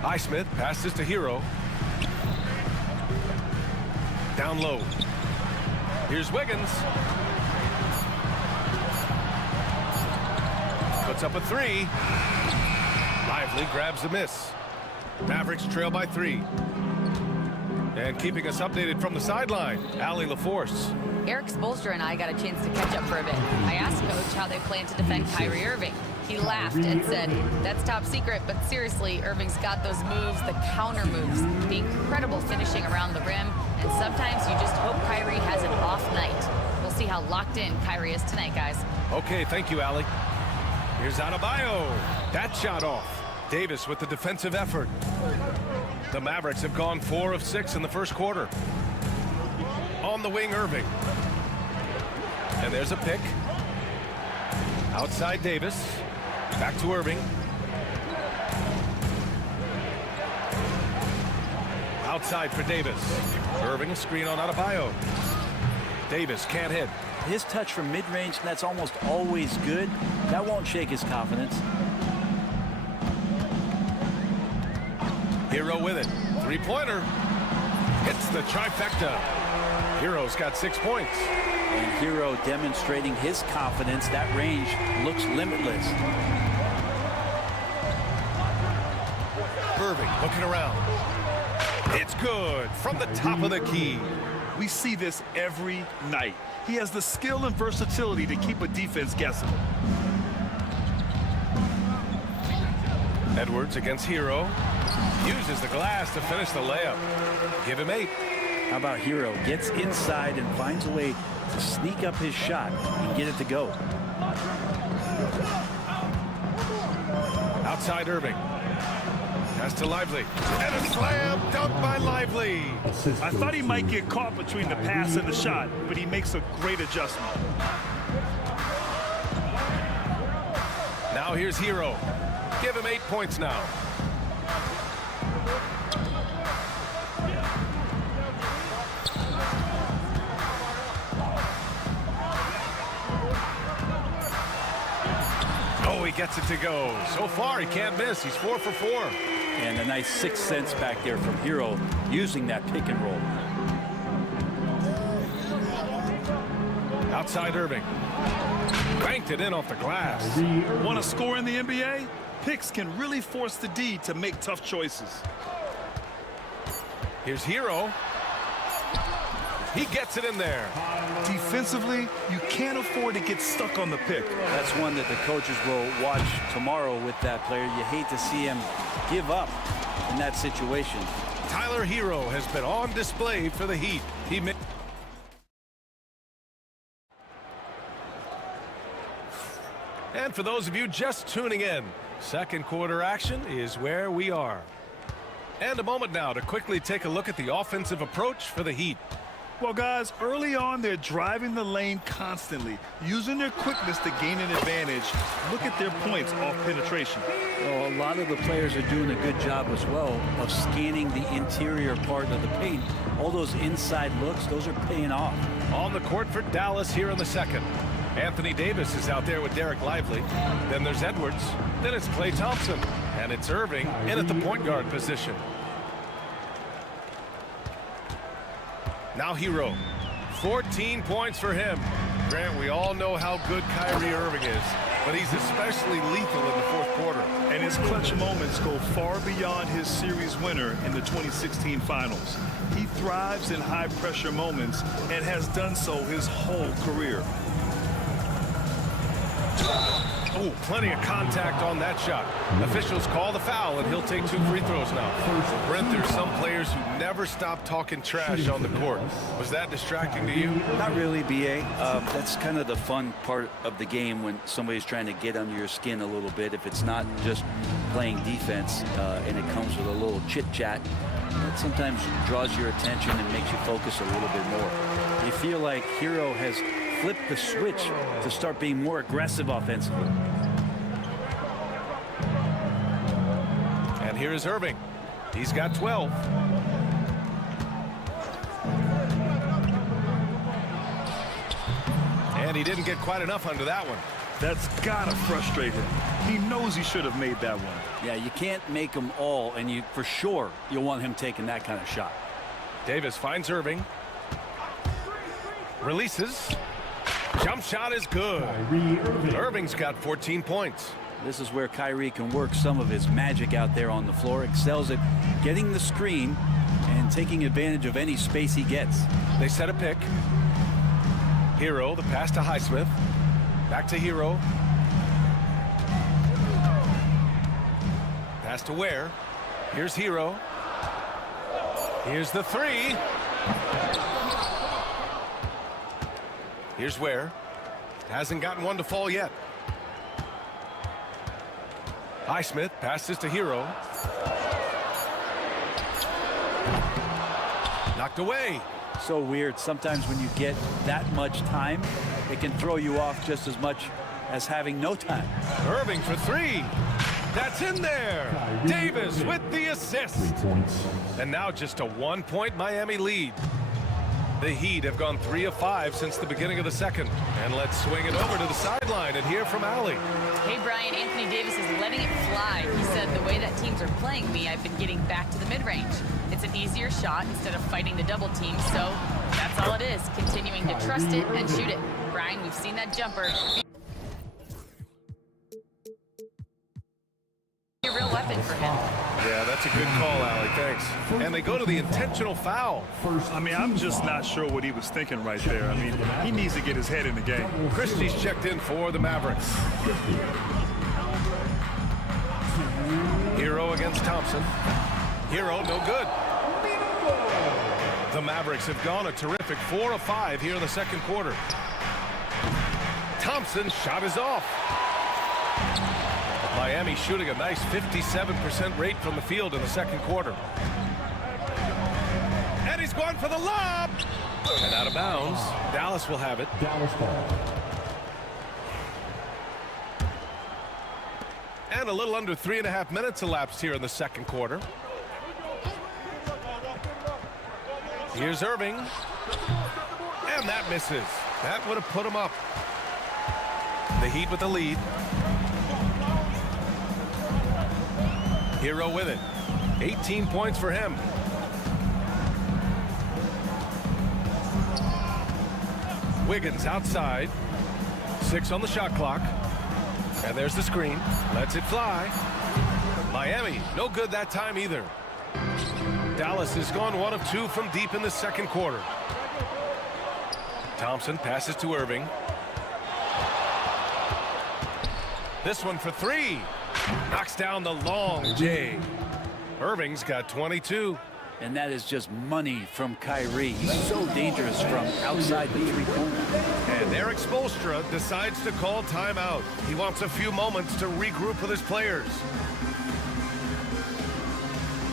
Highsmith passes to Hero. Down low. Here's Wiggins. Puts up a three. Lively grabs the miss. Mavericks trail by 3. And keeping us updated from the sideline, Allie LaForce. Eric Spoelstra and I got a chance to catch up for a bit. I asked Coach how they plan to defend Kyrie Irving. He laughed and said, "That's top secret, but seriously, Irving's got those moves, the counter moves, the incredible finishing around the rim, and sometimes you just hope Kyrie has an off night." We'll see how locked in Kyrie is tonight, guys. Okay, thank you, Allie. Here's Adebayo. That shot off. Davis with the defensive effort. The Mavericks have gone 4 of 6 in the first quarter. On the wing, Irving. And there's a pick. Outside Davis. Back to Irving. Outside for Davis. Irving, screen on Adebayo. Davis can't hit. His touch from mid-range, that's almost always good. That won't shake his confidence. Hero with it. Three-pointer. Hits the trifecta. Hero's got 6 points. And Hero demonstrating his confidence. That range looks limitless. Irving looking around. It's good from the top of the key. We see this every night. He has the skill and versatility to keep a defense guessing. Edwards against Hero. Uses the glass to finish the layup. Give him 8. How about Hero? Gets inside and finds a way to sneak up his shot and get it to go. Outside Irving. Pass to Lively. And a slam dunk by Lively. I thought he might get caught between the pass and the shot, but he makes a great adjustment. Now here's Hero. Give him 8 points now. Oh, he gets it to go. So far, he can't miss. He's 4 for 4. And a nice sixth sense back there from Hero using that pick and roll. Outside Irving. Banked it in off the glass. Want to score in the NBA? Picks can really force the D to make tough choices. Here's Hero. He gets it in there. Defensively, you can't afford to get stuck on the pick. That's one that the coaches will watch tomorrow with that player. You hate to see him give up in that situation. Tyler Hero has been on display for the Heat. And for those of you just tuning in, second quarter action is where we are. And a moment now to quickly take a look at the offensive approach for the Heat. Well, guys, early on, they're driving the lane constantly, using their quickness to gain an advantage. Look at their points off penetration. Well, a lot of the players are doing a good job as well of scanning the interior part of the paint. All those inside looks, those are paying off. On the court for Dallas here in the second. Anthony Davis is out there with Derek Lively. Then there's Edwards. Then it's Klay Thompson. And it's Irving in at the point guard position. Now Hero. 14 points for him. Grant, we all know how good Kyrie Irving is, but he's especially lethal in the fourth quarter. And his clutch moments go far beyond his series winner in the 2016 finals. He thrives in high-pressure moments and has done so his whole career. Oh, plenty of contact on that shot. Officials call the foul, and he'll take 2 free throws now. Brent, there's some players who never stop talking trash on the court. Was that distracting to you? Not really, B.A. That's kind of the fun part of the game when somebody's trying to get under your skin a little bit. If it's not just playing defense and it comes with a little chit-chat, it sometimes draws your attention and makes you focus a little bit more. You feel like Hero has flipped the switch to start being more aggressive offensively. And here is Irving. He's got 12. And he didn't get quite enough under that one. That's gotta frustrate him. He knows he should have made that one. Yeah, you can't make them all, and you for sure you'll want him taking that kind of shot. Davis finds Irving. Releases. Jump shot is good. Irving's got 14 points. This is where Kyrie can work some of his magic out there on the floor. Excels at getting the screen and taking advantage of any space he gets. They set a pick. Hero, the pass to Highsmith. Back to Hero. Pass to Ware. Here's Hero. Here's the three. Here's Ware. Hasn't gotten one to fall yet. Highsmith passes to Hero. Knocked away. So weird. Sometimes when you get that much time, it can throw you off just as much as having no time. Irving for three. That's in there. Davis with the assist. 3 points. And now just a 1-point Miami lead. The Heat have gone 3 of 5 since the beginning of the second. And let's swing it over to the sideline and hear from Allie. Hey, Brian, Anthony Davis is letting it fly. He said, the way that teams are playing me, I've been getting back to the mid-range. It's an easier shot instead of fighting the double team, so that's all it is, continuing to trust it and shoot it. Brian, we've seen that jumper be a real weapon for him. Yeah, that's a good call, Allie. Thanks. And they go to the intentional foul. I mean, I'm just not sure what he was thinking right there. I mean, he needs to get his head in the game. Christie's checked in for the Mavericks. Hero against Thompson. Hero, no good. The Mavericks have gone a terrific 4 of 5 here in the second quarter. Thompson's shot is off. Miami shooting a nice 57% rate from the field in the second quarter. And he's going for the lob. And out of bounds. Dallas will have it. Dallas ball. And a little under 3.5 minutes elapsed here in the second quarter. Here's Irving. And that misses. That would have put him up. The Heat with the lead. Hero with it. 18 points for him. Wiggins outside. 6 on the shot clock. And there's the screen. Lets it fly. Miami, no good that time either. Dallas has gone 1 of 2 from deep in the second quarter. Thompson passes to Irving. This one for 3. Knocks down the long J. Irving's got 22. And that is just money from Kyrie. He's so dangerous from outside the three-pointer. And Eric Spoelstra decides to call timeout. He wants a few moments to regroup with his players.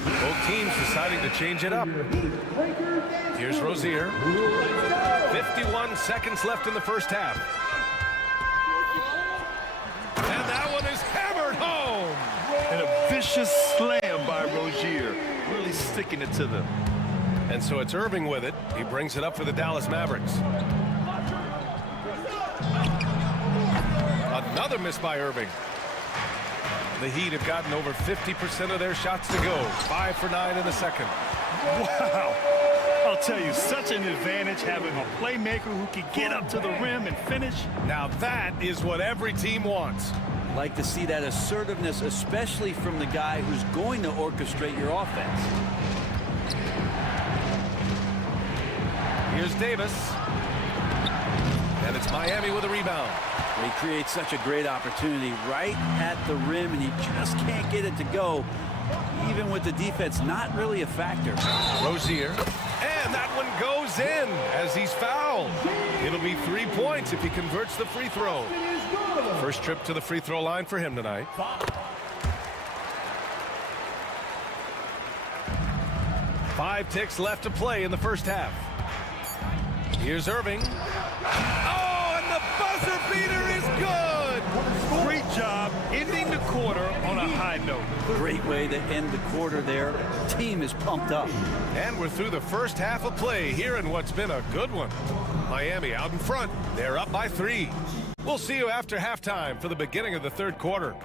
Both teams deciding to change it up. Here's Rozier. 51 seconds left in the first half. And that one is hammered home. And a vicious slam by Rozier. Really sticking it to them. And so it's Irving with it. He brings it up for the Dallas Mavericks. Another miss by Irving. The Heat have gotten over 50% of their shots to go. 5 for 9 in the second. Wow. I'll tell you, such an advantage having a playmaker who can get up to the rim and finish. Now that is what every team wants. Like to see that assertiveness, especially from the guy who's going to orchestrate your offense. Here's Davis. And it's Miami with a rebound. He creates such a great opportunity right at the rim, and he just can't get it to go. Even with the defense not really a factor. Rozier. And that one goes in as he's fouled. It'll be 3 points if he converts the free throw. First trip to the free throw line for him tonight. 5 ticks left to play in the first half. Here's Irving. Oh, and the buzzer beater is good. Great job ending the quarter on a high note. Great way to end the quarter there. Team is pumped up. And we're through the first half of play here in what's been a good one. Miami out in front. They're up by 3. We'll see you after halftime for the beginning of the third quarter.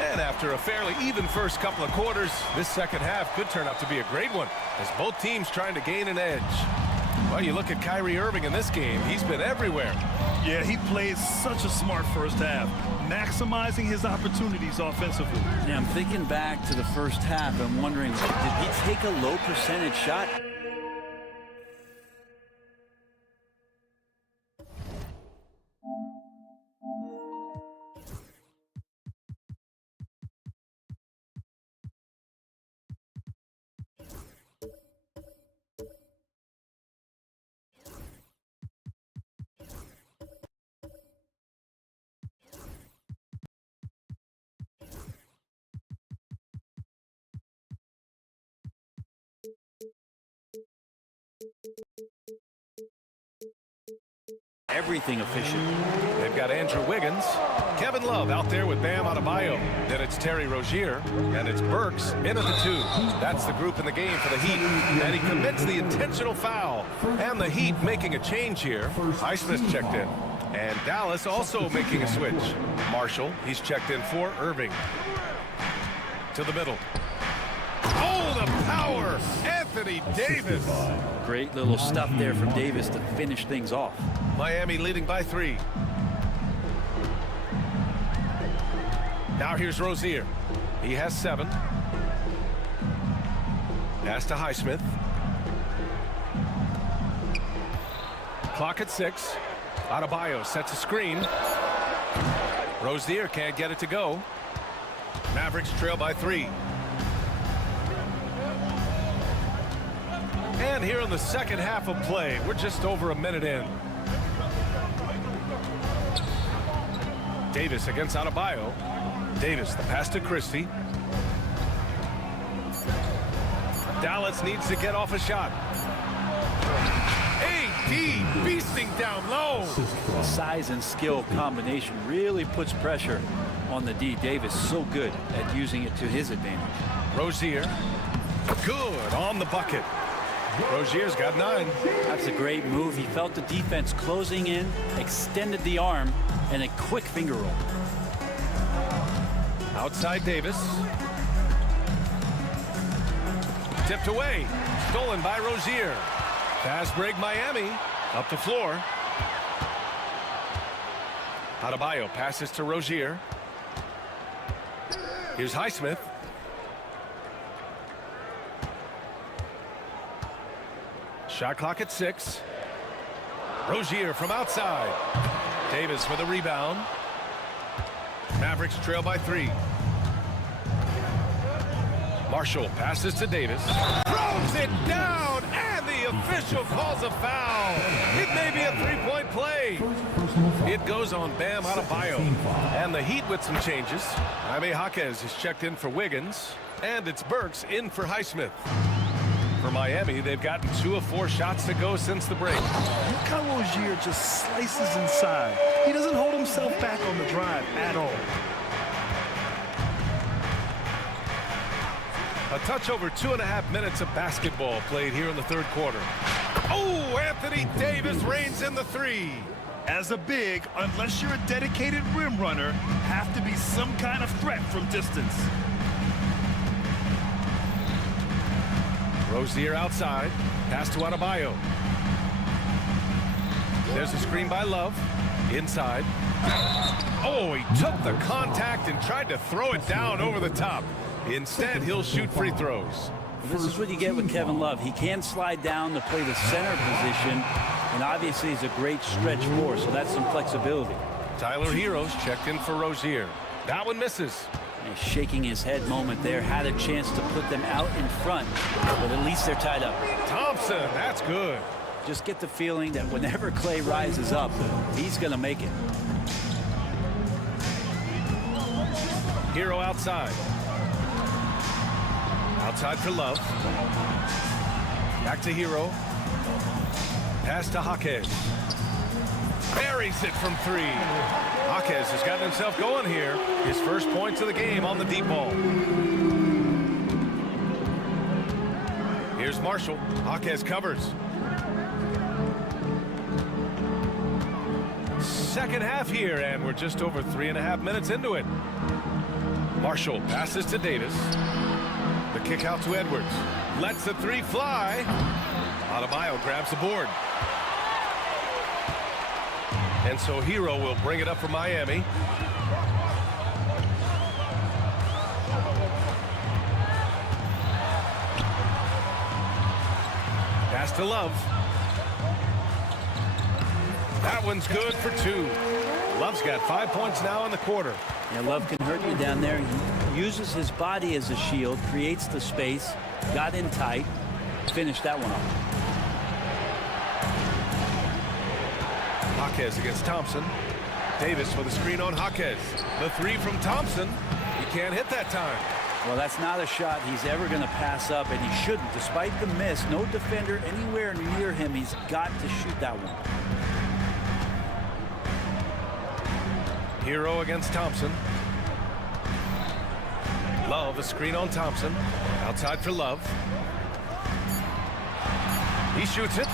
And after a fairly even first couple of quarters, this second half could turn out to be a great one as both teams trying to gain an edge. Well, you look at Kyrie Irving in this game, he's been everywhere. Yeah, he played such a smart first half, maximizing his opportunities offensively. Yeah, I'm thinking back to the first half. I'm wondering, did he take a low percentage shot? Everything efficient. They've got Andrew Wiggins, Kevin Love out there with Bam Adebayo. Then it's Terry Rozier, and it's Burks in at the 2. That's the group in the game for the Heat. And he commits the intentional foul. And the Heat making a change here. Highsmith checked in. And Dallas also making a switch. Marshall, he's checked in for Irving. To the middle. Oh, the power! Anthony Davis! Great little stuff there from Davis to finish things off. Miami leading by 3. Now here's Rozier. He has 7. Pass to Highsmith. Clock at 6. Adebayo sets a screen. Rozier can't get it to go. Mavericks trail by 3. And here in the second half of play, we're just over a minute in. Davis against Adebayo. Davis, the pass to Christie. Dallas needs to get off a shot. AD beasting down low. The size and skill combination really puts pressure on the D. Davis so good at using it to his advantage. Rozier, good on the bucket. Rozier's got 9. That's a great move. He felt the defense closing in, extended the arm, and a quick finger roll. Outside Davis. Tipped away. Stolen by Rozier. Fast break Miami. Up the floor. Adebayo passes to Rozier. Here's Highsmith. Shot clock at 6. Rozier from outside. Davis with a rebound. Mavericks trail by 3. Marshall passes to Davis. Throws it down, and the official calls a foul. It may be a three-point play. It goes on Bam Adebayo. And the Heat with some changes. Jaime Jaquez is checked in for Wiggins. And it's Burks in for Highsmith. For Miami, they've gotten 2 of 4 shots to go since the break. Look how Rozier just slices inside. He doesn't hold himself back on the drive at all. A touch over 2.5 minutes of basketball played here in the third quarter. Oh, Anthony Davis reigns in the 3. As a big, unless you're a dedicated rim runner, have to be some kind of threat from distance. Rozier outside. Pass to Adebayo. There's a screen by Love. Inside. Oh, he took the contact and tried to throw it down over the top. Instead, he'll shoot free throws. This is what you get with Kevin Love. He can slide down to play the center position, and obviously he's a great stretch four, so that's some flexibility. Tyler Heroes checked in for Rozier. That one misses. A shaking his head moment there. Had a chance to put them out in front, but at least they're tied up. Thompson, that's good. Just get the feeling that whenever Clay rises up, he's going to make it. Hero outside. Outside for Love. Back to Hero. Pass to Jaquez. Buries it from 3. Jaquez has gotten himself going here. His first points of the game on the deep ball. Here's Marshall. Jaquez covers. Second half here, and we're just over 3.5 minutes into it. Marshall passes to Davis. The kick out to Edwards. Lets the 3 fly. Adebayo grabs the board. And so Hero will bring it up for Miami. Pass to Love. That one's good for 2. Love's got 5 points now in the quarter. Yeah, Love can hurt you down there. He uses his body as a shield, creates the space, got in tight, finished that one off. Jaquez against Thompson. Davis with a screen on Jaquez. The 3 from Thompson. He can't hit that time. Well, that's not a shot he's ever going to pass up, and he shouldn't. Despite the miss, no defender anywhere near him. He's got to shoot that one. Hero against Thompson. Love, a screen on Thompson. Outside for Love. He shoots it.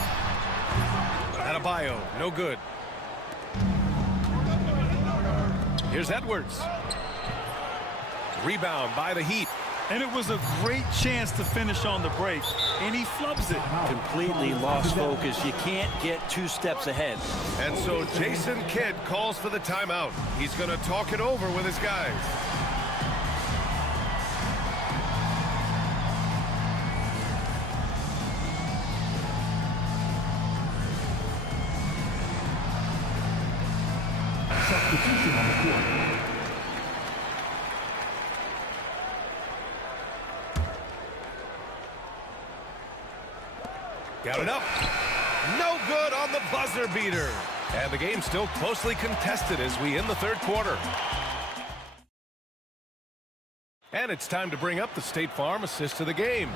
Adebayo, no good. Here's Edwards. Rebound by the Heat. And it was a great chance to finish on the break, and he flubs it. Completely lost focus. You can't get 2 steps ahead. And so Jason Kidd calls for the timeout. He's going to talk it over with his guys. Substitution on the court. Got it up. No good on the buzzer beater. And the game's still closely contested as we end the third quarter. And it's time to bring up the State Farm assist to the game.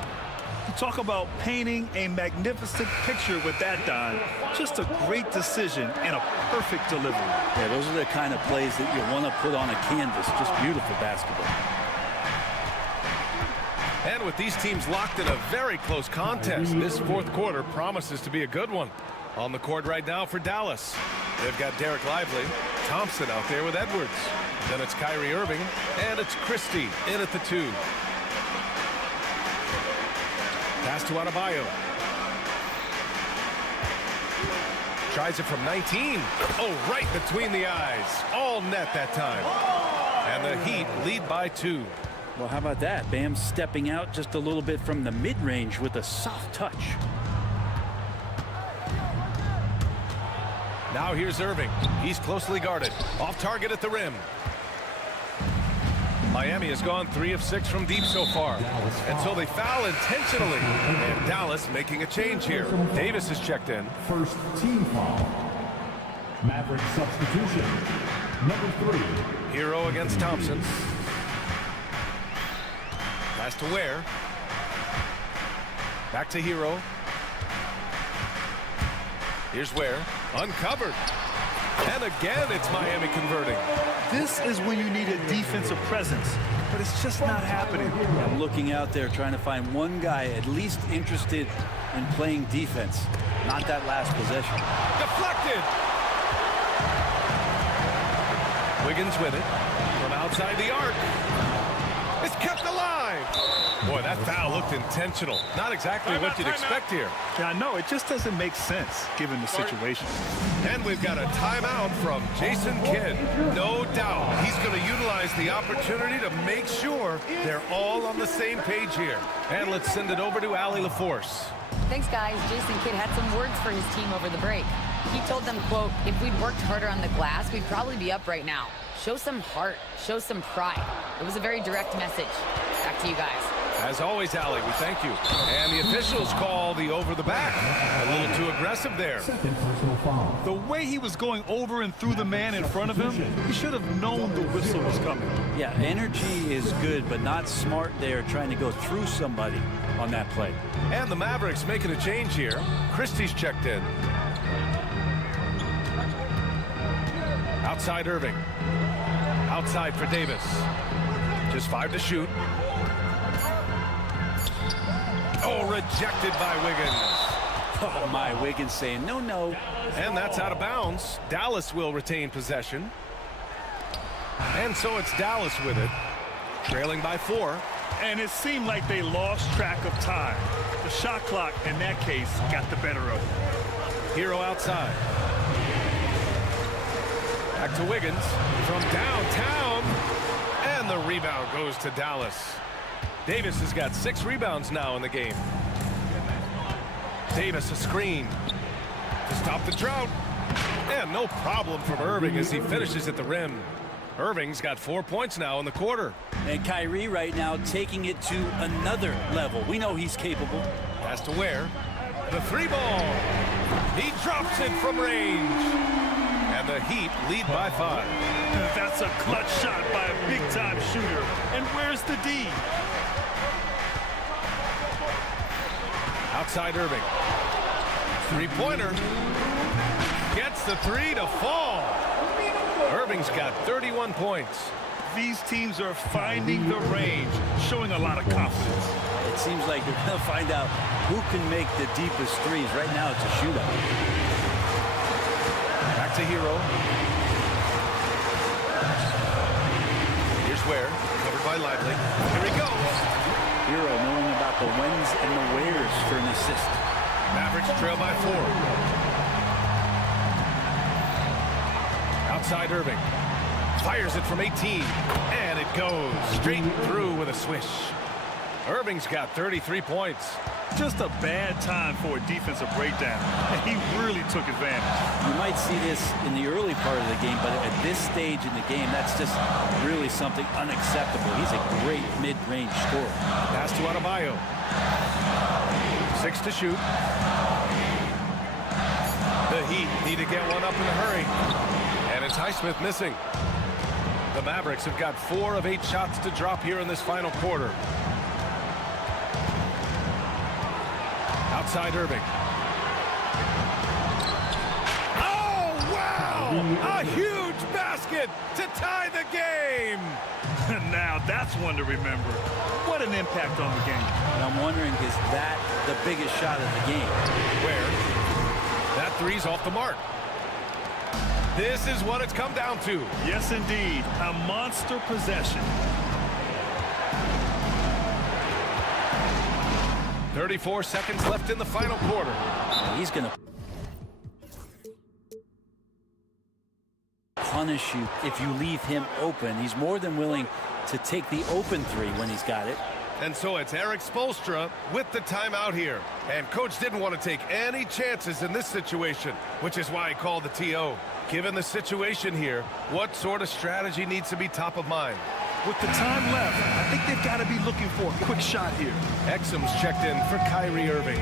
You talk about painting a magnificent picture with that dime. Just a great decision and a perfect delivery. Yeah, those are the kind of plays that you want to put on a canvas. Just beautiful basketball. And with these teams locked in a very close contest, this fourth quarter promises to be a good one. On the court right now for Dallas, they've got Derek Lively, Thompson out there with Edwards. Then it's Kyrie Irving, and it's Christie in at the 2. Pass to Adebayo. Tries it from 19. Oh, right between the eyes. All net that time. And the Heat lead by 2. Well, how about that? Bam stepping out just a little bit from the mid-range with a soft touch. Now here's Irving. He's closely guarded. Off target at the rim. Miami has gone 3 of 6 from deep so far. And so they foul intentionally. And Dallas making a change here. Davis is checked in. First team foul. Maverick substitution. Number 3. Hero against Thompson. Pass to Ware. Back to Hero. Here's Ware. Uncovered. And again, it's Miami converting. This is when you need a defensive presence, but it's just not happening. I'm looking out there trying to find one guy at least interested in playing defense. Not that last possession. Deflected. Wiggins with it from outside the arc. It's kept alive. Boy, that foul looked intentional. Not exactly what you'd expect here. Yeah, no, it just doesn't make sense given the situation. And we've got a timeout from Jason Kidd. No doubt he's going to utilize the opportunity to make sure they're all on the same page here. And let's send it over to Allie LaForce. Thanks, guys. Jason Kidd had some words for his team over the break. He told them, quote, if we'd worked harder on the glass, we'd probably be up right now. Show some heart. Show some pride. It was a very direct message. Back to you guys. As always, Allie, we thank you. And the officials call the over the back. A little too aggressive there. The way he was going over and through the man in front of him, he should have known the whistle was coming. Yeah, energy is good, but not smart there trying to go through somebody on that play. And the Mavericks making a change here. Christie's checked in. Outside Irving. Outside for Davis. Just 5 to shoot. Oh, rejected by Wiggins. Oh, my, Wiggins saying no, no. And that's out of bounds. Dallas will retain possession. And so it's Dallas with it, trailing by 4. And it seemed like they lost track of time. The shot clock, in that case, got the better of it. Hero outside. Back to Wiggins from downtown. And the rebound goes to Dallas. Davis has got 6 rebounds now in the game. Davis a screen to stop the drought. And no problem from Irving as he finishes at the rim. Irving's got 4 points now in the quarter. And Kyrie right now taking it to another level. We know he's capable. Pass to Ware. The 3 ball. He drops it from range. And the Heat lead by 5. That's a clutch shot by a big-time shooter. And where's the D? Outside Irving. 3-pointer. Gets the 3 to fall. Irving's got 31 points. These teams are finding the range, showing a lot of confidence. It seems like they're going to find out who can make the deepest threes. Right now, it's a shootout. Back to Hero. Here's Ware, covered by Lively. Here he goes. Hero knowing about the whens and the wheres for an assist. Mavericks trail by 4. Outside Irving. Fires it from 18. And it goes straight through with a swish. Irving's got 33 points. Just a bad time for a defensive breakdown. And he really took advantage. You might see this in the early part of the game, but at this stage in the game, that's just really something unacceptable. He's a great mid-range scorer. Pass to Adebayo. 6 to shoot. The Heat need to get one up in a hurry. And it's Highsmith missing. The Mavericks have got 4 of 8 shots to drop here in this final quarter. Outside Irving. Oh, wow! A huge basket to tie the game! Now that's one to remember. What an impact on the game. And I'm wondering, is that the biggest shot of the game? Where that three's off the mark. This is what it's come down to. Yes, indeed. A monster possession. 34 seconds left in the final quarter. He's going to punish you if you leave him open. He's more than willing to take the open three when he's got it. And so it's Eric Spoelstra with the timeout here. And coach didn't want to take any chances in this situation, which is why he called the TO. Given the situation here, what sort of strategy needs to be top of mind? With the time left, I think they've got to be looking for a quick shot here. Exum's checked in for Kyrie Irving.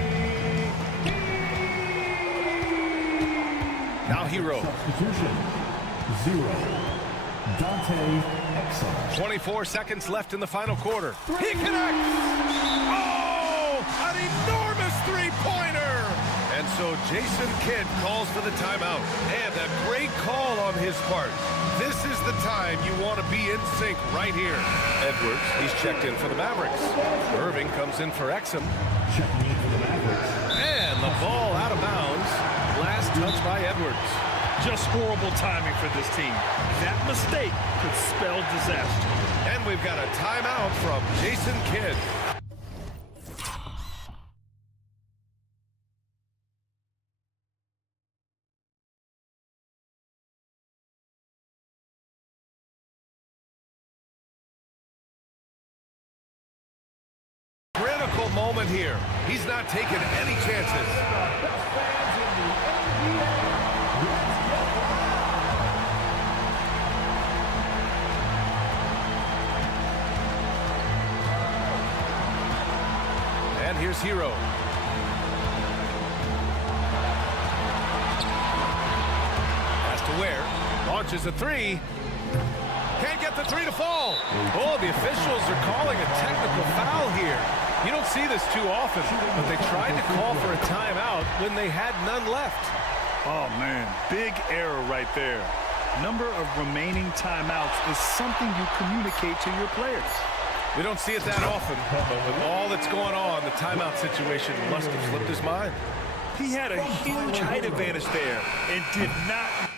Now Hero. Substitution. 0. Dante Exum. 24 seconds left in the final quarter. He connects! Oh! An enormous three-pointer! And so Jason Kidd calls for the timeout. And a great call on his part. This is the time you want to be in sync right here. Edwards, he's checked in for the Mavericks. Irving comes in for Exum. Checking in for the Mavericks. And the ball out of bounds. Last touch by Edwards. Just horrible timing for this team. That mistake could spell disaster. And we've got a timeout from Jason Kidd. Critical moment here. He's not taking any chances. And here's Hero. Has to wear. Launches a three. Can't get the three to fall. Oh, the officials are calling a technical foul here. You don't see this too often, but they tried to call for a timeout when they had none left. Oh, man, big error right there. Number of remaining timeouts is something you communicate to your players. We don't see it that often, but with all that's going on, the timeout situation must have slipped his mind. He had a huge height advantage there and did not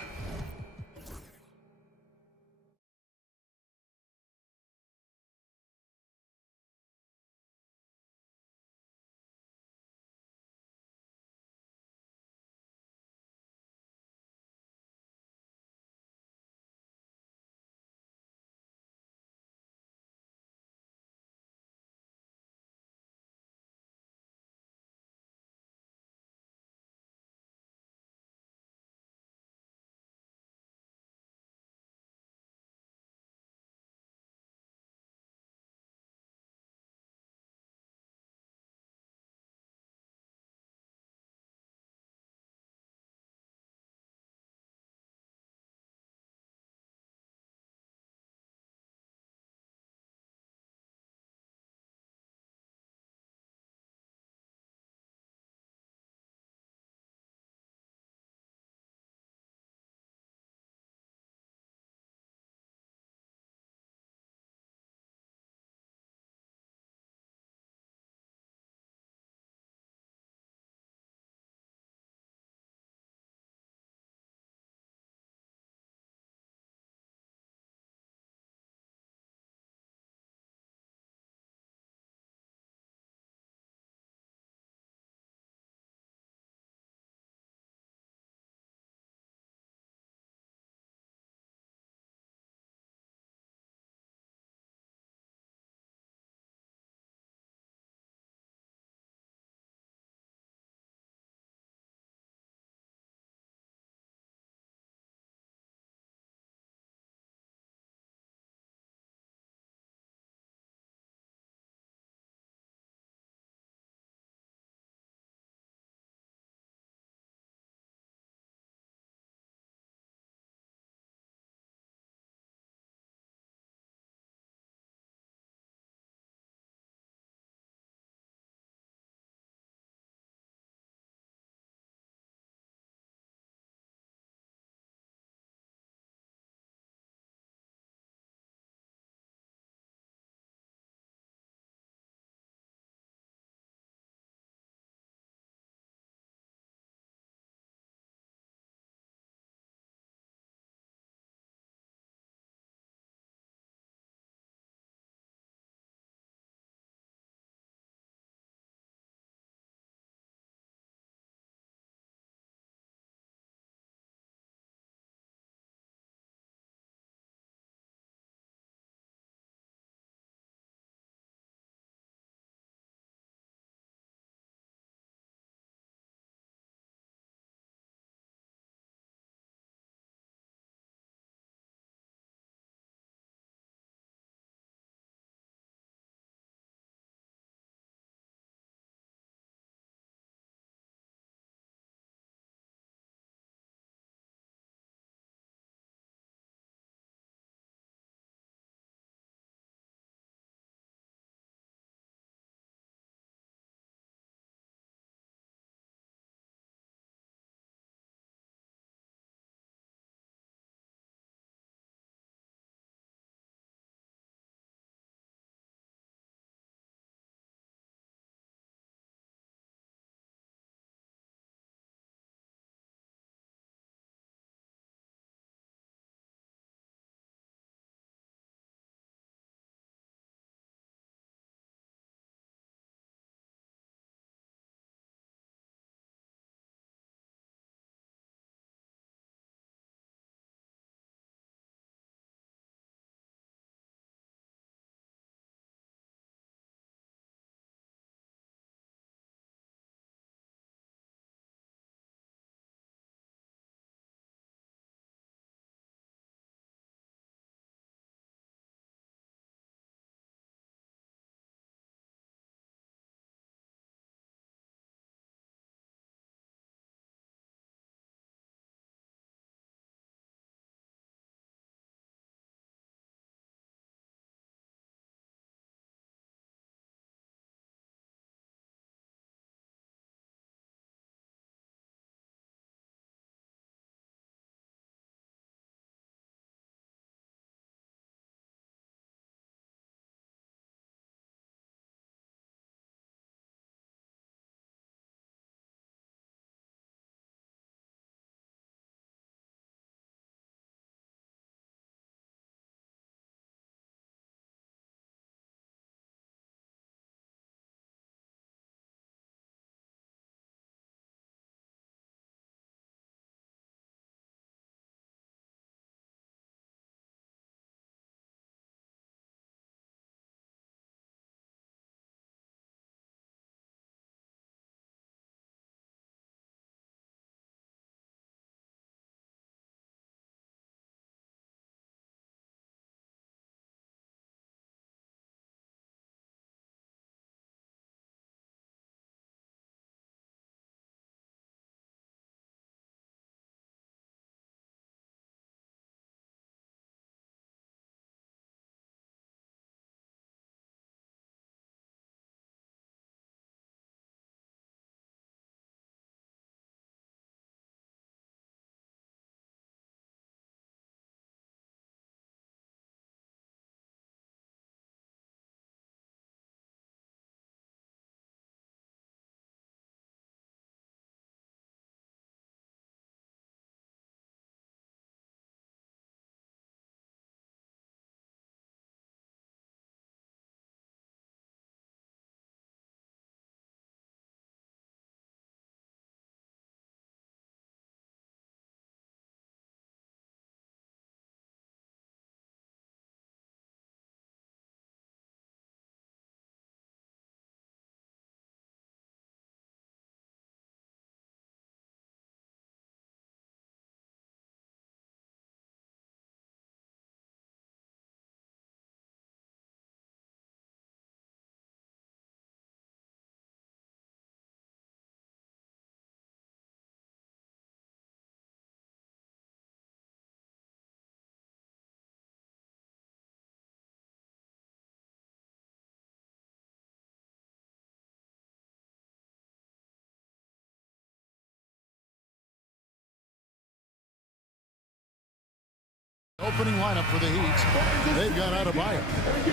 Opening lineup for the Heat. They've got Adebayo.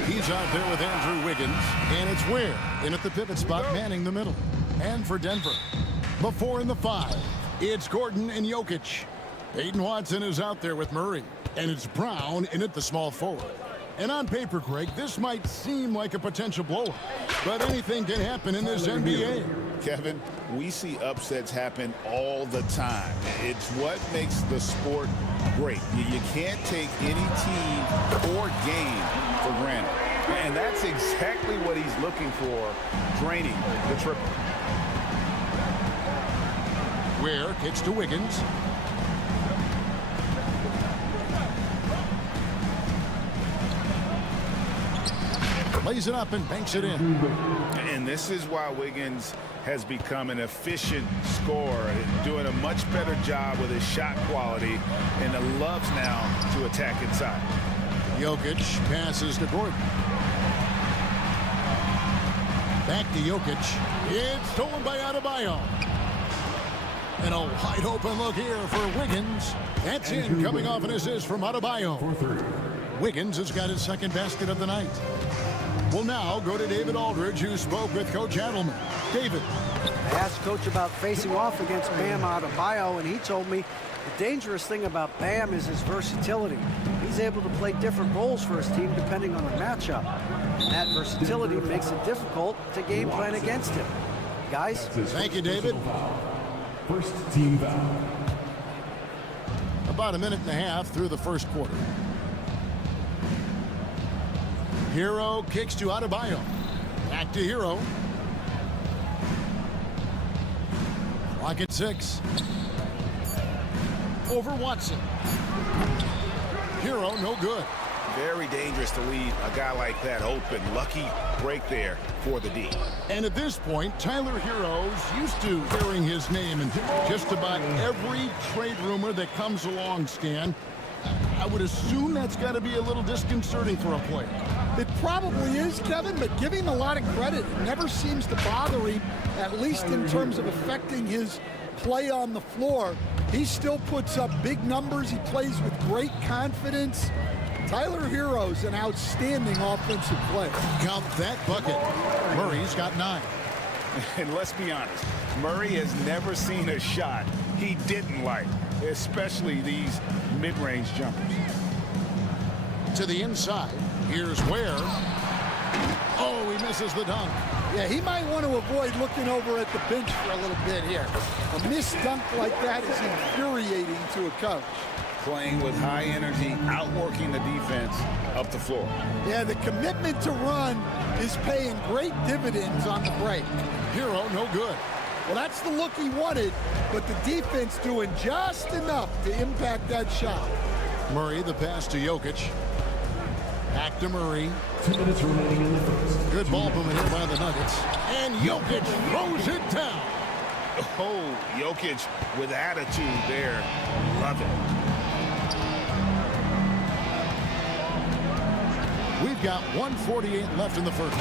He's out there with Andrew Wiggins. And it's Ware in at the pivot spot, manning the middle. And for Denver, the 4 and the 5. It's Gordon and Jokic. Peyton Watson is out there with Murray. And it's Brown in at the small forward. And on paper, Greg, this might seem like a potential blowout, but anything can happen in this NBA. Kevin, we see upsets happen all the time. It's what makes the sport great. You can't take any team or game for granted. And that's exactly what he's looking for, draining the triple. Ware kicks to Wiggins. Lays it up and banks it in. And this is why Wiggins has become an efficient scorer, doing a much better job with his shot quality, and loves now to attack inside. Jokic passes to Gordon. Back to Jokic. It's stolen by Adebayo. And a wide open look here for Wiggins. That's in, coming off an assist from Adebayo. Wiggins has got his second basket of the night. We'll now go to David Aldridge, who spoke with Coach Adelman. David. I asked Coach about facing off against Bam Adebayo, and he told me the dangerous thing about Bam is his versatility. He's able to play different roles for his team depending on the matchup. And that versatility makes it difficult to game plan against him. Guys? Thank you, David. First team foul. About a minute and a half through the first quarter. Hero kicks to Adebayo. Back to Hero. Clock at 6. Over Watson. Hero, no good. Very dangerous to leave a guy like that open. Lucky break there for the D. And at this point, Tyler Hero's used to hearing his name in just about every trade rumor that comes along, Stan. I would assume that's got to be a little disconcerting for a player. It probably is, Kevin, but give him a lot of credit. It never seems to bother him, at least in terms of affecting his play on the floor. He still puts up big numbers. He plays with great confidence. Tyler Hero's an outstanding offensive player. Count that bucket. Murray's got 9. And let's be honest, Murray has never seen a shot he didn't like, especially these mid-range jumpers. To the inside. Here's Ware. Oh, he misses the dunk. Yeah, he might want to avoid looking over at the bench for a little bit here. A missed dunk like that is infuriating to a coach. Playing with high energy, outworking the defense up the floor. Yeah, the commitment to run is paying great dividends on the break. Hero, no good. Well, that's the look he wanted, but the defense doing just enough to impact that shot. Murray, the pass to Jokic. Back to Murray. 2 minutes remaining in the first. Good ball movement here by the Nuggets. And Jokic throws it down. Oh, Jokic with attitude there. Love it. We've got 1:48 left in the first.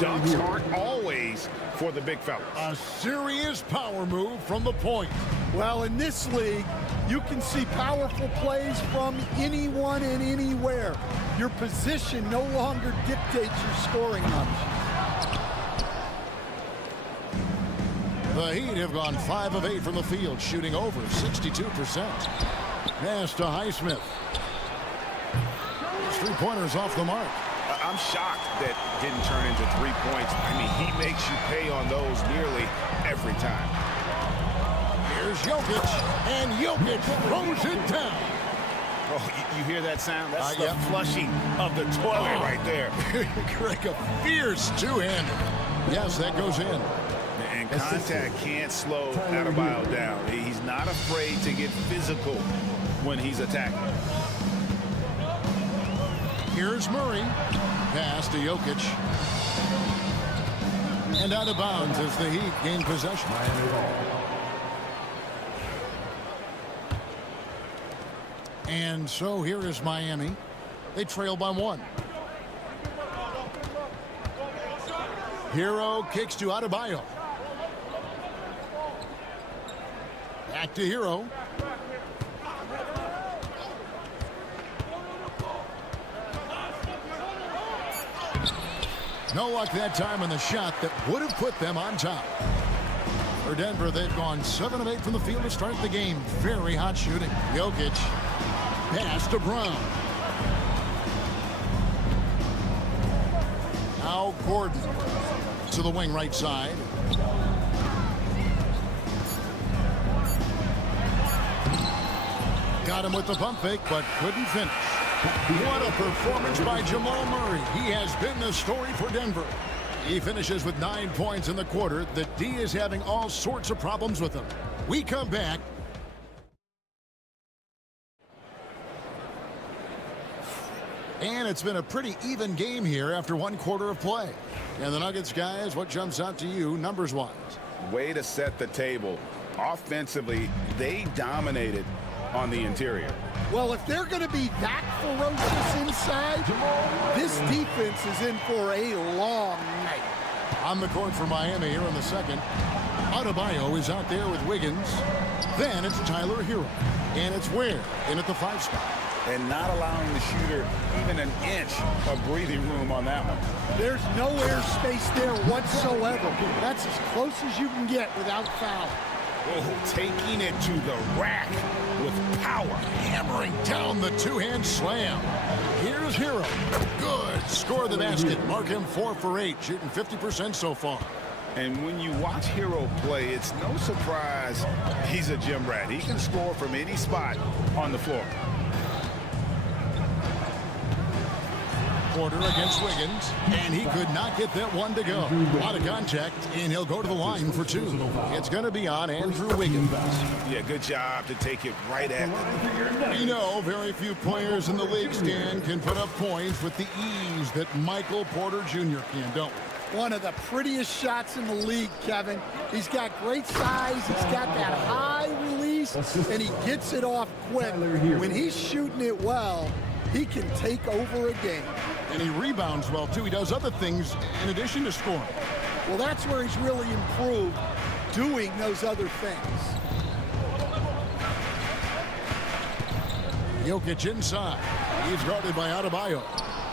Dunks aren't always for the big fellas. A serious power move from the point. Well, in this league, you can see powerful plays from anyone and anywhere. Your position no longer dictates your scoring options. The Heat have gone 5 of 8 from the field, shooting over 62%. Pass to Highsmith. 3-pointers off the mark. I'm shocked that didn't turn into 3 points. I mean, he makes you pay on those nearly every time. Here's Jokic, and Jokic throws it down. Oh, you hear that sound? That's the yeah. flushing of the toilet right there. Greg, a fierce two-hander. Yes, that goes in. And contact can't slow Adebayo down. He's not afraid to get physical when he's attacking. Here's Murray. Pass to Jokic. And out of bounds as the Heat gain possession. And so here is Miami. They trail by 1. Hero kicks to Adebayo. Back to Hero. No luck that time on the shot that would have put them on top. For Denver, they've gone 7 of 8 from the field to start the game. Very hot shooting. Jokic. Pass to Brown. Now Gordon to the wing right side. Got him with the pump fake, but couldn't finish. What a performance by Jamal Murray. He has been the story for Denver. He finishes with 9 points in the quarter. The D is having all sorts of problems with him. We come back. And it's been a pretty even game here after 1 quarter of play. And the Nuggets, guys, what jumps out to you numbers-wise? Way to set the table. Offensively, they dominated on the interior. Well, if they're going to be that ferocious inside, this defense is in for a long night. On the court for Miami here in the second. Adebayo is out there with Wiggins. Then it's Tyler Hero. And it's Ware in at the 5 spot. And not allowing the shooter even an inch of breathing room on that one. There's no air space there whatsoever. That's as close as you can get without foul. Oh, taking it to the rack with power. Hammering down the two-hand slam. Here's Hero. Good. Score the basket. Mark him 4 for 8, shooting 50% so far. And when you watch Hero play, it's no surprise he's a gym rat. He can score from any spot on the floor. Porter against Wiggins, and he could not get that one to go. A lot of contact, and he'll go to the line for 2. It's going to be on Andrew Wiggins. Yeah, good job to take it right at them. You know, very few players in the league, Stan, can put up points with the ease that Michael Porter Jr. can, don't we? One of the prettiest shots in the league, Kevin. He's got great size, he's got that high release, and he gets it off quick. When he's shooting it well, he can take over a game. And he rebounds well, too. He does other things in addition to scoring. Well, that's where he's really improved, doing those other things. Jokic inside. He's guarded by Adebayo.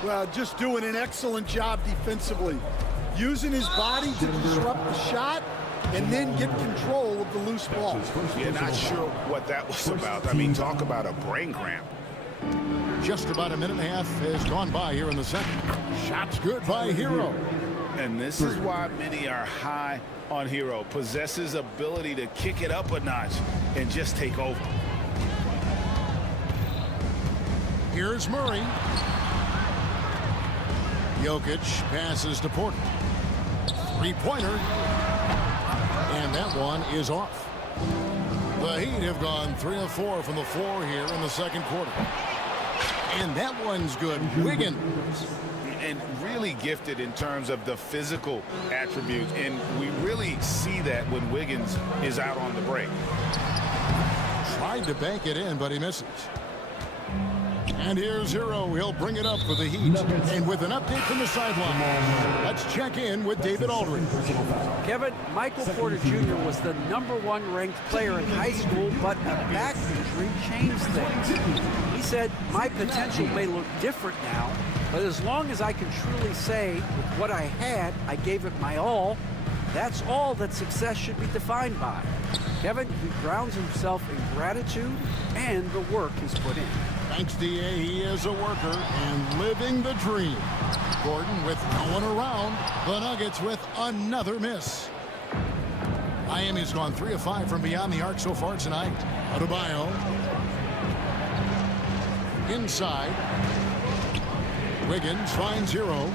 Well, just doing an excellent job defensively. Using his body to disrupt the shot and then get control of the loose ball. Yeah, not sure what that was about. I mean, talk about a brain cramp. Just about a minute and a half has gone by here in the second. Shots good by Hero. And this is why many are high on Hero. Possesses ability to kick it up a notch and just take over. Here's Murray. Jokic passes to Porter. 3-pointer. And that one is off. The Heat have gone 3 of 4 from the floor here in the second quarter. And that one's good. Wiggins. And really gifted in terms of the physical attributes. And we really see that when Wiggins is out on the break. Tried to bank it in, but he misses. And here's Hero. He'll bring it up for the Heat. And with an update from the sideline, let's check in with David Aldridge. Kevin, Michael Porter Jr. was the #1 ranked player in high school, but a back injury changed things. He said, my potential may look different now, but as long as I can truly say with what I had, I gave it my all, that's all that success should be defined by. Kevin, he grounds himself in gratitude and the work he's put in. Thanks, D.A. He is a worker and living the dream. Gordon with no one around. The Nuggets with another miss. Miami's gone 3 of 5 from beyond the arc so far tonight. Adebayo. Inside. Wiggins finds Hero.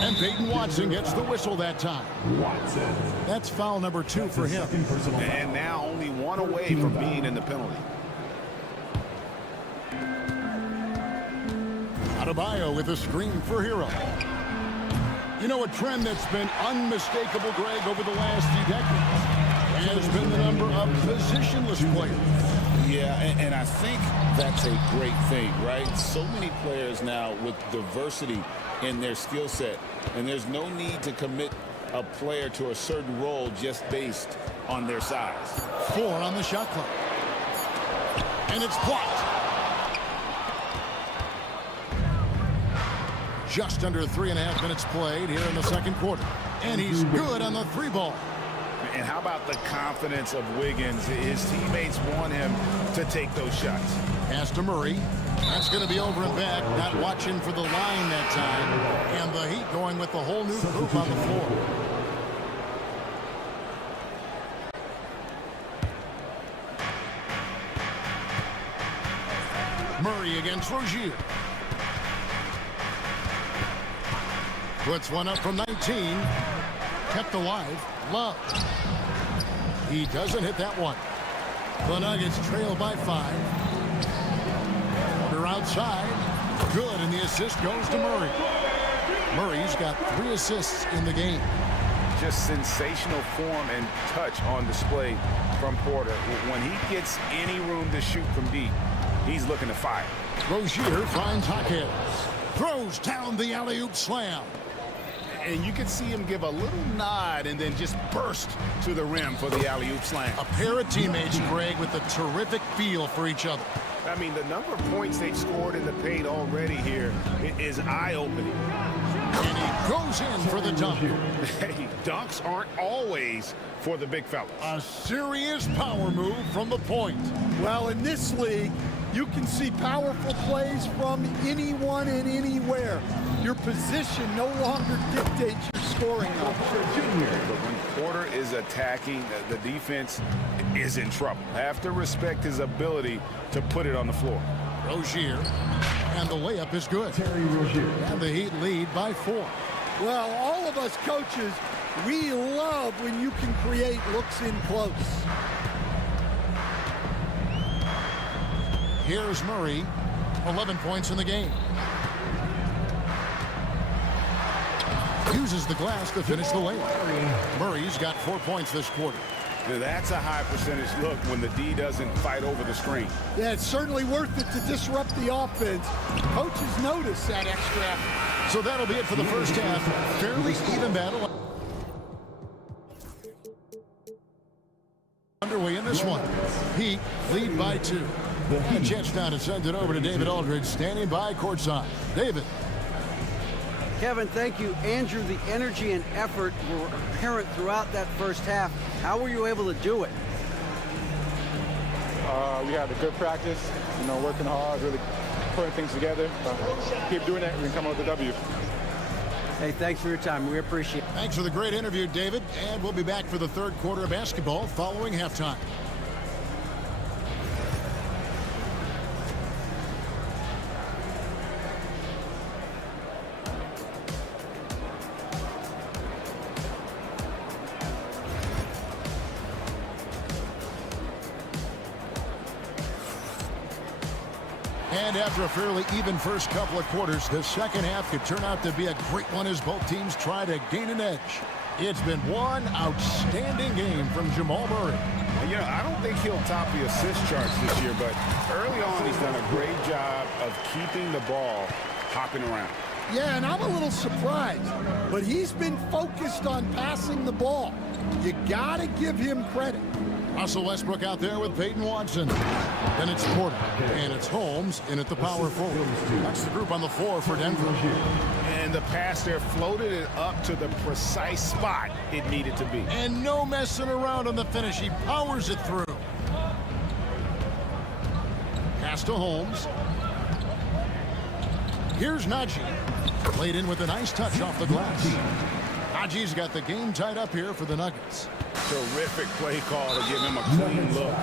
And Peyton Watson gets the whistle that time. Watson. That's foul number 2 for him. And now only 1 away from being in the penalty. Adebayo with a screen for Hero. You know, a trend that's been unmistakable, Greg, over the last few decades has been the number of positionless players. Yeah, and I think that's a great thing, right? So many players now with diversity in their skill set, and there's no need to commit a player to a certain role just based on their size. 4 on the shot clock. And it's blocked. just under 3.5 minutes played here in the second quarter. And he's good on the three ball. And how about the confidence of Wiggins? His teammates want him to take those shots. Pass to Murray. That's going to be over and back. Not watching for the line that time. And the Heat going with the whole new group on the floor. Murray against Rozier. Puts one up from 19. Kept alive. Love. He doesn't hit that one. The Nuggets trail by 5. They're outside. Good, and the assist goes to Murray. Murray's got 3 assists in the game. Just sensational form and touch on display from Porter. When he gets any room to shoot from deep, he's looking to fire. Rozier finds Hawkins. Throws down the alley-oop slam. And you can see him give a little nod and then just burst to the rim for the alley-oop slam. A pair of teammates, Greg, with a terrific feel for each other. I mean, the number of points they've scored in the paint already here is eye-opening. And he goes in for the dunk. Hey, dunks aren't always for the big fellas. A serious power move from the point. Well, in this league, you can see powerful plays from anyone and anywhere. Your position no longer dictates your scoring opportunity. But when Porter is attacking, the defense is in trouble. Have to respect his ability to put it on the floor. Rozier, and the layup is good. And the Heat lead by 4. Well, all of us coaches, we love when you can create looks in close. Here's Murray, 11 points in the game. Uses the glass to finish the layup. Murray's got 4 points this quarter. Now that's a high percentage look when the D doesn't fight over the screen. Yeah, it's certainly worth it to disrupt the offense. Coaches notice that extra effort. So that'll be it for the first half. Fairly even battle underway in this one. Heat lead by 2. And a chance now to send it over to David Aldridge, standing by courtside. David. Kevin, thank you. Andrew, the energy and effort were apparent throughout that first half. How were you able to do it? We had a good practice, working hard, really putting things together. Keep doing that, we can come out with a W. Hey, thanks for your time. We appreciate it. Thanks for the great interview, David. And we'll be back for the third quarter of basketball following halftime. And after a fairly even first couple of quarters, the second half could turn out to be a great one as both teams try to gain an edge. It's been one outstanding game from Jamal Murray. I don't think he'll top the assist charts this year, but early on he's done a great job of keeping the ball hopping around. Yeah, and I'm a little surprised, but he's been focused on passing the ball. You got to give him credit. Russell Westbrook out there with Peyton Watson. Then it's Porter, and it's Holmes in at the power forward. That's the group on the floor for Denver. And the pass there floated it up to the precise spot it needed to be. And no messing around on the finish. He powers it through. Pass to Holmes. Here's Najee. Played in with a nice touch off the glass. Najee's got the game tied up here for the Nuggets. Terrific play call to give him a clean look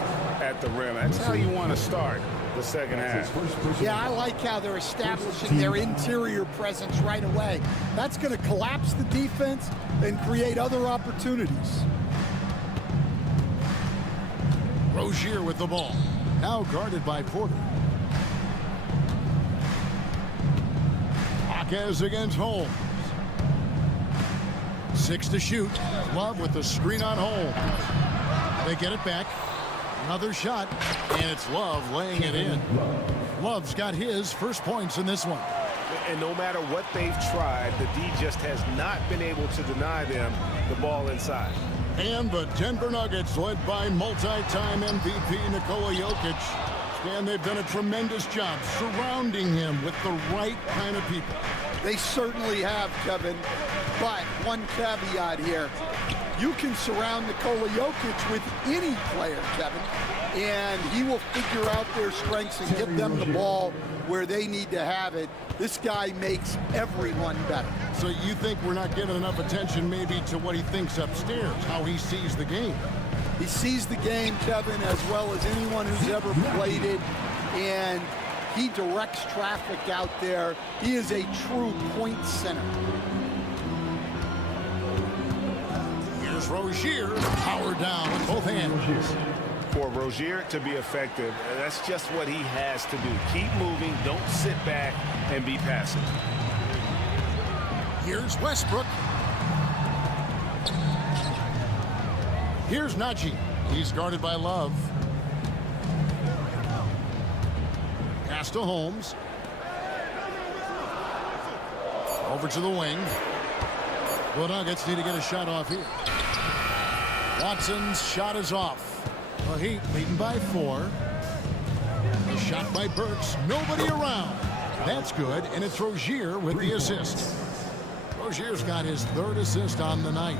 at the rim. That's how you want to start the second half. Yeah, I like how they're establishing their interior presence right away. That's going to collapse the defense and create other opportunities. Rozier with the ball. Now guarded by Porter. Hawkins against Holmes. 6 to shoot. Love with the screen on Holmes. They get it back. Another shot, and it's Love laying it in. Love's got his first points in this one. And no matter what they've tried, the D just has not been able to deny them the ball inside. And the Denver Nuggets, led by multi-time MVP Nikola Jokic, And they've done a tremendous job surrounding him with the right kind of people. They certainly have, Kevin. But one caveat here. You can surround Nikola Jokic with any player, Kevin, and he will figure out their strengths and get them the ball where they need to have it. This guy makes everyone better. So you think we're not giving enough attention maybe to what he thinks upstairs, how he sees the game? He sees the game, Kevin, as well as anyone who's ever played it, and he directs traffic out there. He is a true point center. Here's Rozier, power down with both hands. For Rozier to be effective, that's just what he has to do. Keep moving, don't sit back and be passive. Here's Westbrook. Here's Najee. He's guarded by Love. Pass to Holmes. Over to the wing. The Nuggets need to get a shot off here. Watson's shot is off. The Heat leading by 4. A shot by Burks. Nobody around. That's good, and it's Rozier with the assist. Rozier's got his 3rd assist on the night.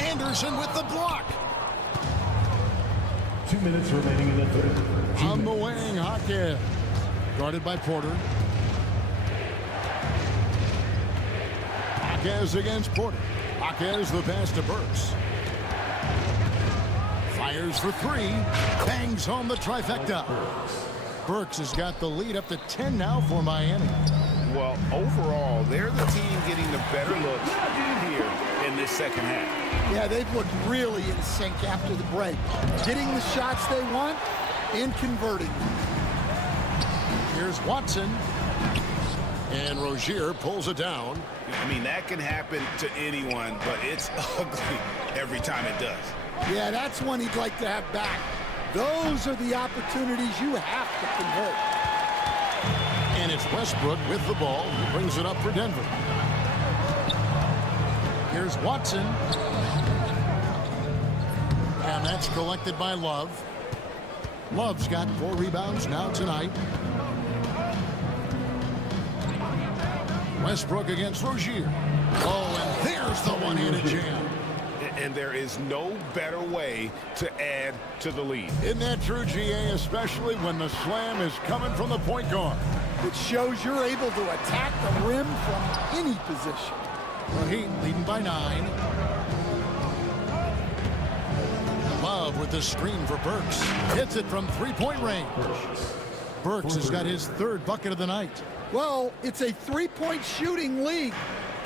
Anderson with the block. 2 minutes remaining in the third. On the wing, Hockey. Guarded by Porter. Jaquez against Porter. Jaquez the pass to Burks. Fires for 3. Bangs home the trifecta. Burks has got the lead up to 10 now for Miami. Well, overall, they're the team getting the better looks here in this second half. Yeah, they've looked really in sync after the break. Getting the shots they want and converting. Here's Watson. And Rozier pulls it down. I mean, that can happen to anyone, but it's ugly every time it does. Yeah, that's one he'd like to have back. Those are the opportunities you have to convert. And it's Westbrook with the ball. He brings it up for Denver. Here's Watson. And that's collected by Love. Love's got 4 rebounds now tonight. Westbrook against Rozier. Oh, and there's the one-handed jam. And there is no better way to add to the lead. Isn't that true, GA, especially when the slam is coming from the point guard? It shows you're able to attack the rim from any position. The Heat leading by 9. Love with the screen for Burks. Hits it from 3-point range. Burks has got his 3rd bucket of the night. Well, it's a 3-point shooting league.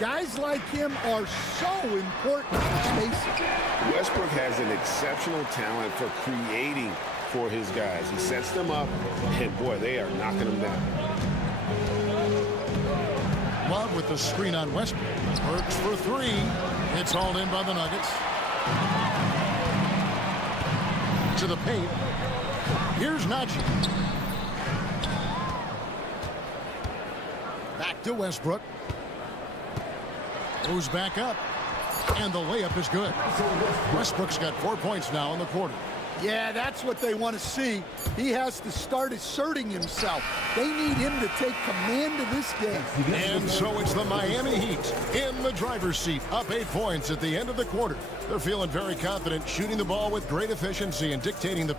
Guys like him are so important for spacing. Westbrook has an exceptional talent for creating for his guys. He sets them up, and boy, they are knocking them down. Love with the screen on Westbrook. Burks for 3. It's hauled in by the Nuggets. To the paint. Here's Najee. Back to Westbrook. Goes back up. And the layup is good. Westbrook's got 4 points now in the quarter. Yeah, that's what they want to see. He has to start asserting himself. They need him to take command of this game. And so it's the Miami Heat in the driver's seat, up 8 points at the end of the quarter. They're feeling very confident, shooting the ball with great efficiency and dictating the...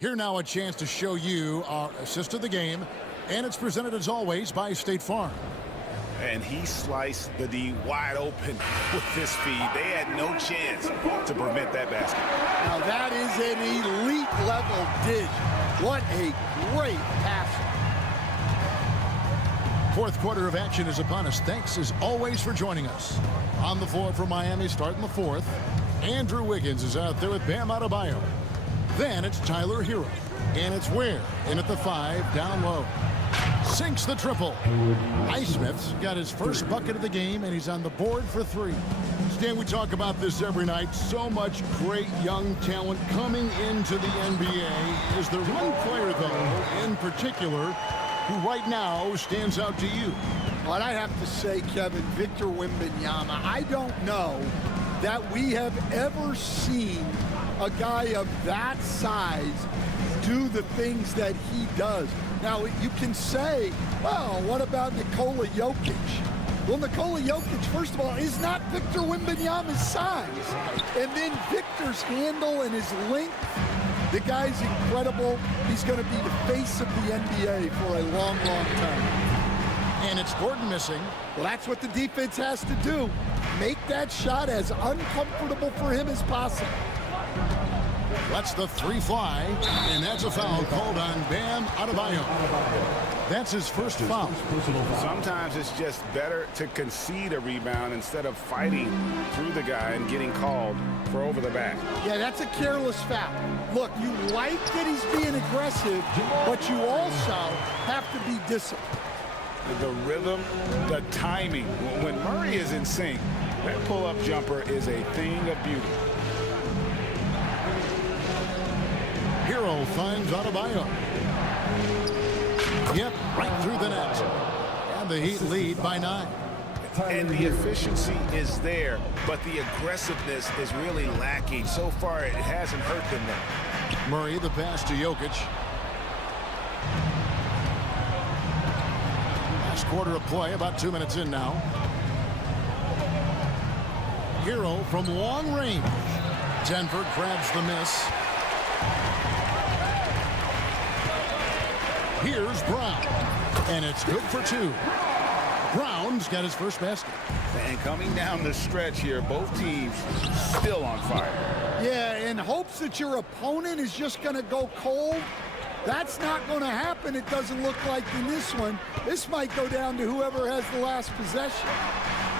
Here now a chance to show you our assist of the game, and it's presented as always by State Farm. And he sliced the D wide open with this feed. They had no chance to prevent that basket. Now that is an elite level dish. What a great pass. 4th quarter of action is upon us. Thanks as always for joining us. On the floor for Miami starting the 4th. Andrew Wiggins is out there with Bam Adebayo. Then it's Tyler Hero. And it's Ware in at the 5 down low. Sinks the triple. Highsmith's got his first bucket of the game, and he's on the board for 3. Stan, we talk about this every night. So much great young talent coming into the NBA. Is there one player, though, in particular, who right now stands out to you? Well, I have to say, Kevin, Victor Wembanyama. I don't know that we have ever seen a guy of that size do the things that he does. Now, you can say, well, what about Nikola Jokic? Well, Nikola Jokic, first of all, is not Victor Wembanyama's size. And then Victor's handle and his length, the guy's incredible. He's going to be the face of the NBA for a long, long time. And it's Gordon missing. Well, that's what the defense has to do. Make that shot as uncomfortable for him as possible. Lets the three fly, and that's a foul called on Bam Adebayo. That's his first foul. Sometimes it's just better to concede a rebound instead of fighting through the guy and getting called for over the back. Yeah, that's a careless foul. Look, you like that he's being aggressive, but you also have to be disciplined. The rhythm, the timing. When Murray is in sync, that pull-up jumper is a thing of beauty. Hero finds Adebayo. Yep, right through the net. And the Heat lead by 9. And the efficiency is there, but the aggressiveness is really lacking. So far, it hasn't hurt them there. Murray, the pass to Jokic. Last quarter of play, about 2 minutes in now. Hero from long range. Denver grabs the miss. Here's Brown, and it's good for 2. Brown's got his first basket. And coming down the stretch here, both teams still on fire. Yeah, in hopes that your opponent is just going to go cold. That's not going to happen, it doesn't look like in this one. This might go down to whoever has the last possession.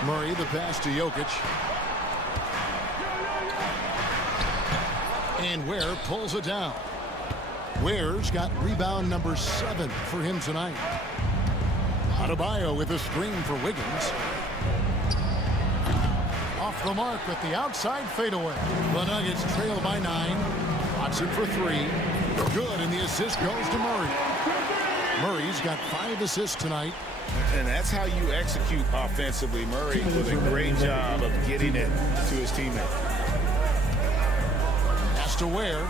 Murray, the pass to Jokic. And Ware pulls it down. Ware's got rebound number 7 for him tonight. Adebayo with a screen for Wiggins. Off the mark with the outside fadeaway. The Nuggets trail by 9. Watson for 3. Good, and the assist goes to Murray. Murray's got 5 assists tonight. And that's how you execute offensively. Murray with a great job of getting it to his teammate. Pass to Ware.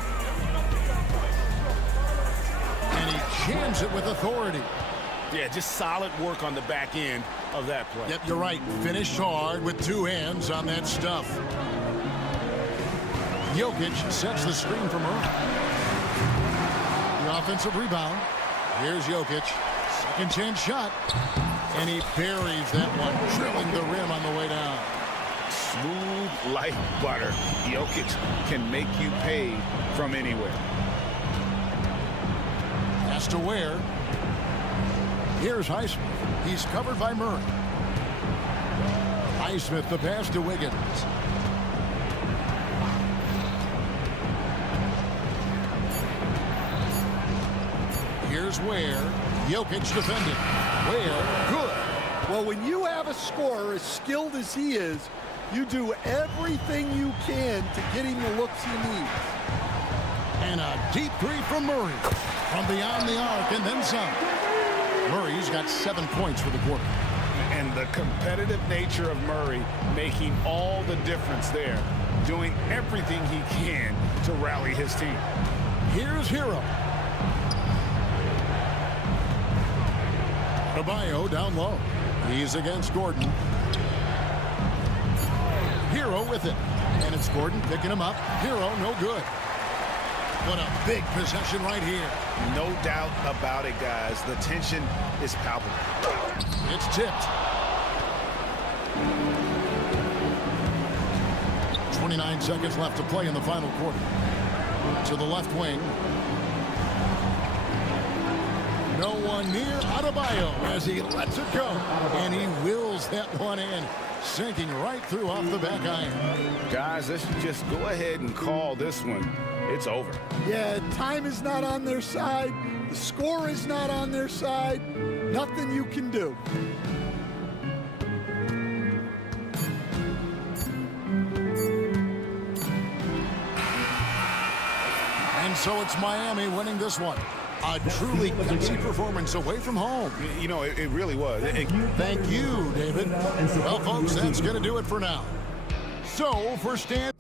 And he jams it with authority. Yeah, just solid work on the back end of that play. Yep, you're right. Finished hard with 2 hands on that stuff. Jokic sets the screen for Murray. The offensive rebound. Here's Jokic. Second chance shot. And he buries that one, drilling the rim on the way down. Smooth like butter. Jokic can make you pay from anywhere. Pass to Ware. Here's Highsmith. He's covered by Murray. Highsmith, the pass to Wiggins. Here's Ware. Jokic defending. Ware, good. Well, when you have a scorer as skilled as he is, you do everything you can to get him the looks he needs. And a deep 3 from Murray. From beyond the arc and then some. Murray's got 7 points for the quarter. And the competitive nature of Murray making all the difference there. Doing everything he can to rally his team. Here's Hero. Adebayo down low. He's against Gordon. Hero with it. And it's Gordon picking him up. Hero no good. What a big possession right here. No doubt about it, guys. The tension is palpable. It's tipped. 29 seconds left to play in the final quarter. To the left wing. No one near Adebayo as he lets it go. And he wills that one in. Sinking right through off the back iron. Guys, let's just go ahead and call this one. It's over. Yeah, time is not on their side. The score is not on their side. Nothing you can do. And so it's Miami winning this one. A truly gutsy performance away from home. You know, it really was. Thank you, David. Well, folks, that's going to do it for now. So for Stan...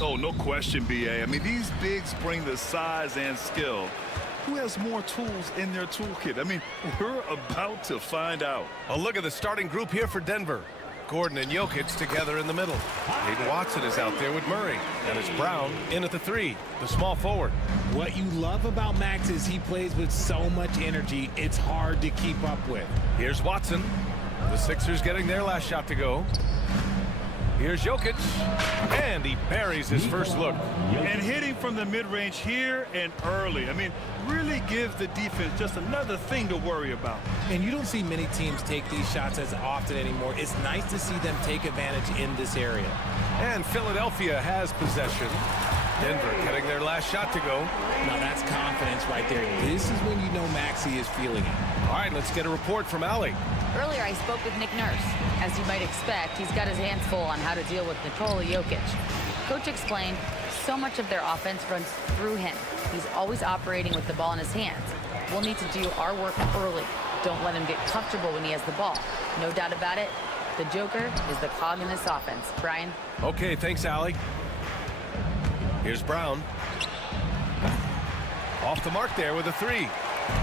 Oh, no question, B.A. I mean, these bigs bring the size and skill. Who has more tools in their toolkit? I mean, we're about to find out. A look at the starting group here for Denver. Gordon and Jokic together in the middle. Hayden Watson is out there with Murray. And it's Brown in at the 3, the small forward. What you love about Max is he plays with so much energy, it's hard to keep up with. Here's Watson. The Sixers getting their last shot to go. Here's Jokic, and he buries his first look. And hitting from the mid-range here and early. I mean, really gives the defense just another thing to worry about. And you don't see many teams take these shots as often anymore. It's nice to see them take advantage in this area. And Philadelphia has possession. Denver getting their last shot to go. Now that's confidence right there. This is when you know Maxey is feeling it. All right, let's get a report from Allie. Earlier, I spoke with Nick Nurse. As you might expect, he's got his hands full on how to deal with Nikola Jokic. Coach explained so much of their offense runs through him. He's always operating with the ball in his hands. We'll need to do our work early. Don't let him get comfortable when he has the ball. No doubt about it, the Joker is the cog in this offense. Brian? Okay, thanks, Allie. Here's Brown. Off the mark there with a 3.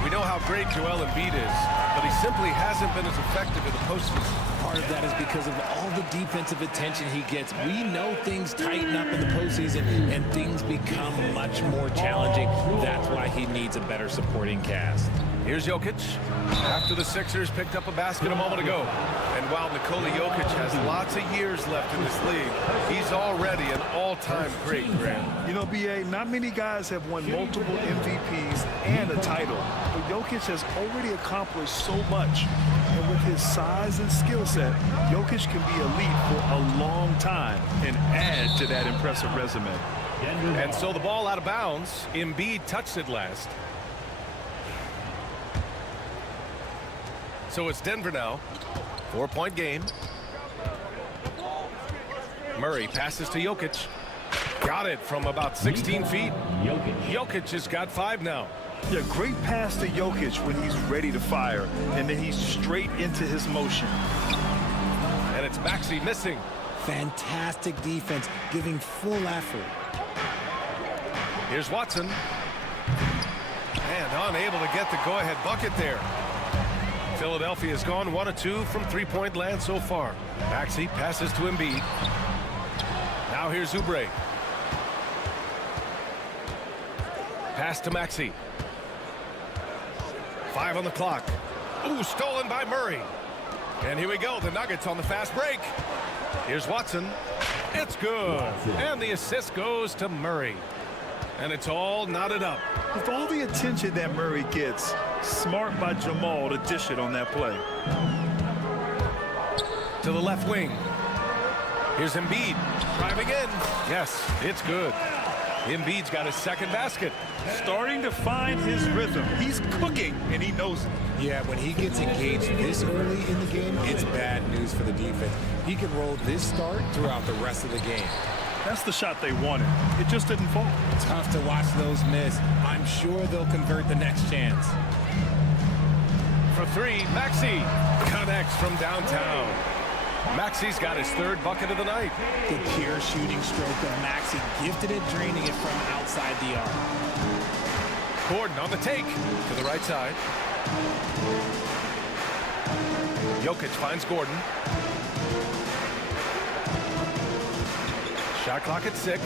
We know how great Joel Embiid is, but he simply hasn't been as effective in the postseason. Part of that is because of all the defensive attention he gets. We know things tighten up in the postseason and things become much more challenging. That's why he needs a better supporting cast. Here's Jokic. After the Sixers picked up a basket a moment ago. And while Nikola Jokic has lots of years left in this league, he's already an all-time great, Grant. You know, B.A., not many guys have won multiple MVPs and a title. But Jokic has already accomplished so much. And with his size and skill set, Jokic can be elite for a long time and add to that impressive resume. And so the ball out of bounds. Embiid touched it last. So it's Denver now. 4-point game. Murray passes to Jokic. Got it from about 16 feet. Jokic has got 5 now. Yeah, great pass to Jokic when he's ready to fire, and then he's straight into his motion. And it's Maxey missing. Fantastic defense, giving full effort. Here's Watson. And unable to get the go-ahead bucket there. Philadelphia has gone 1 of 2 from 3-point land so far. Maxey passes to Embiid. Now here's Oubre. Pass to Maxey. 5 on the clock. Ooh, stolen by Murray. And here we go, the Nuggets on the fast break. Here's Watson. It's good. And the assist goes to Murray. And it's all knotted up. With all the attention that Murray gets, smart by Jamal to dish it on that play. To the left wing. Here's Embiid. Driving in. Yes, it's good. Embiid's got his second basket. Starting to find his rhythm. He's cooking, and he knows it. Yeah, when he gets engaged this early in the game, it's bad news for the defense. He can roll this start throughout the rest of the game. That's the shot they wanted. It just didn't fall. Tough to watch those miss. I'm sure they'll convert the next chance. For 3, Maxey connects from downtown. Maxey's got his 3rd bucket of the night. The pure shooting stroke of Maxey, gifted at draining it from outside the arc. Gordon on the take to the right side. Jokic finds Gordon. Shot clock at 6.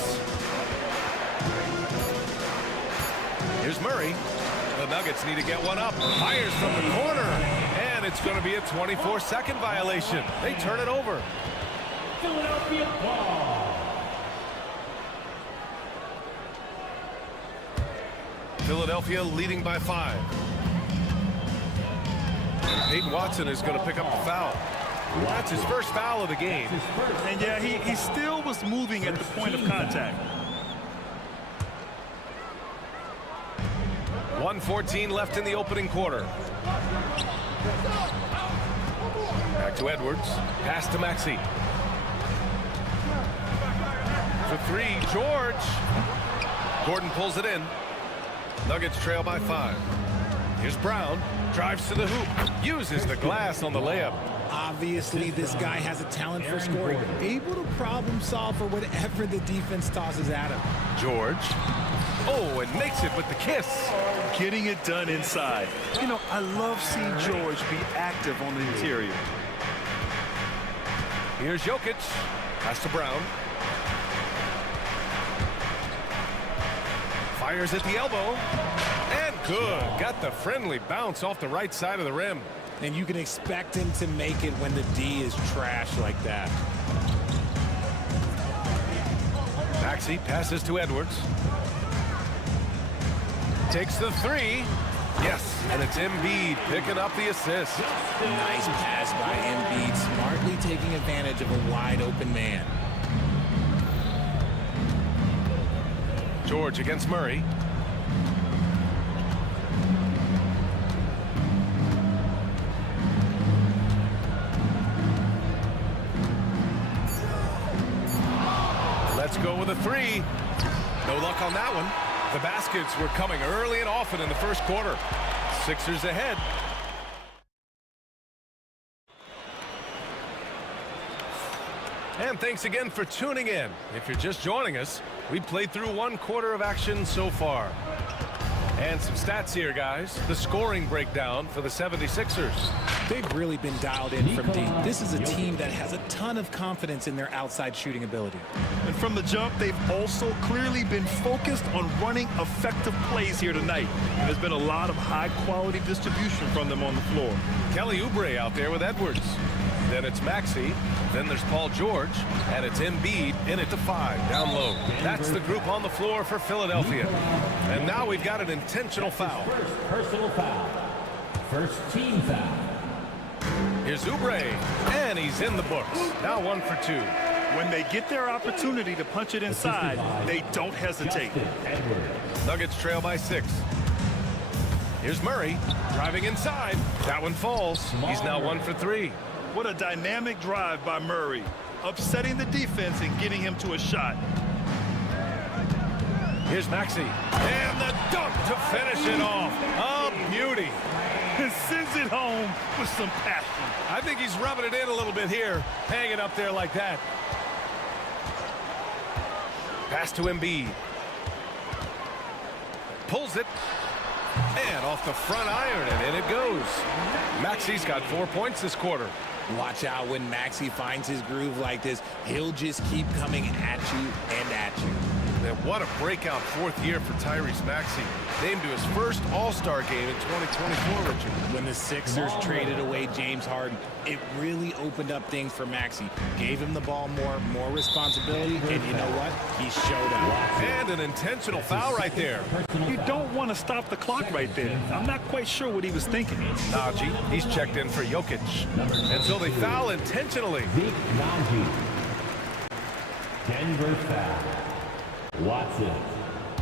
Here's Murray. The Nuggets need to get one up. Fires from the corner. And it's going to be a 24-second violation. They turn it over. Philadelphia ball. Philadelphia leading by 5. Hayden Watson is going to pick up the foul. That's his first foul of the game. And yeah, he still was moving at the point of contact. 1:14 left in the opening quarter. Back to Edwards. Pass to Maxey. For 3, George. Gordon pulls it in. Nuggets trail by 5. Here's Brown. Drives to the hoop. Uses the glass on the layup. Obviously, this guy has a talent for scoring. Able to problem solve for whatever the defense tosses at him. George. Oh, and makes it with the kiss. Getting it done inside. You know, I love seeing George be active on the interior. Here's Jokic. Pass to Brown. Fires at the elbow. And good. Got the friendly bounce off the right side of the rim. And you can expect him to make it when the D is trash like that. Maxey passes to Edwards. Takes the three. Yes, and it's Embiid picking up the assist. Nice pass by Embiid, smartly taking advantage of a wide open man. George against Murray. Let's go with a three. No luck on that one. The baskets were coming early and often in the first quarter. Sixers ahead. And thanks again for tuning in. If you're just joining us, we played through one quarter of action so far. And some stats here, guys. The scoring breakdown for the 76ers. They've really been dialed in from deep. This is a team that has a ton of confidence in their outside shooting ability. And from the jump, they've also clearly been focused on running effective plays here tonight. There's been a lot of high-quality distribution from them on the floor. Kelly Oubre out there with Edwards. Then it's Maxey. Then there's Paul George. And it's Embiid in at the 5, down low. That's the group on the floor for Philadelphia. And now we've got an intentional foul. First personal foul. First team foul. Here's Oubre. And he's in the books. Now 1 for 2. When they get their opportunity to punch it inside, they don't hesitate. Nuggets trail by 6. Here's Murray driving inside. That one falls. He's now 1 for 3. What a dynamic drive by Murray, upsetting the defense and getting him to a shot. Here's Maxey. And the dunk to finish it off. A beauty. And sends it home with some passion. I think he's rubbing it in a little bit here, hanging up there like that. Pass to Embiid. Pulls it. And off the front iron, and in it goes. Maxey's got 4 points this quarter. Watch out when Maxey finds his groove like this. He'll just keep coming at you and at you. And what a breakout 4th year for Tyrese Maxey. Named to his first All-Star game in 2024, Richard. When the Sixers traded away James Harden, it really opened up things for Maxey. Gave him the ball more responsibility, and you know what? He showed up. And an intentional foul right there. You don't want to stop the clock right there. I'm not quite sure what he was thinking. Najee, he's checked in for Jokic. And so they foul intentionally. Najee. Denver foul. Watson.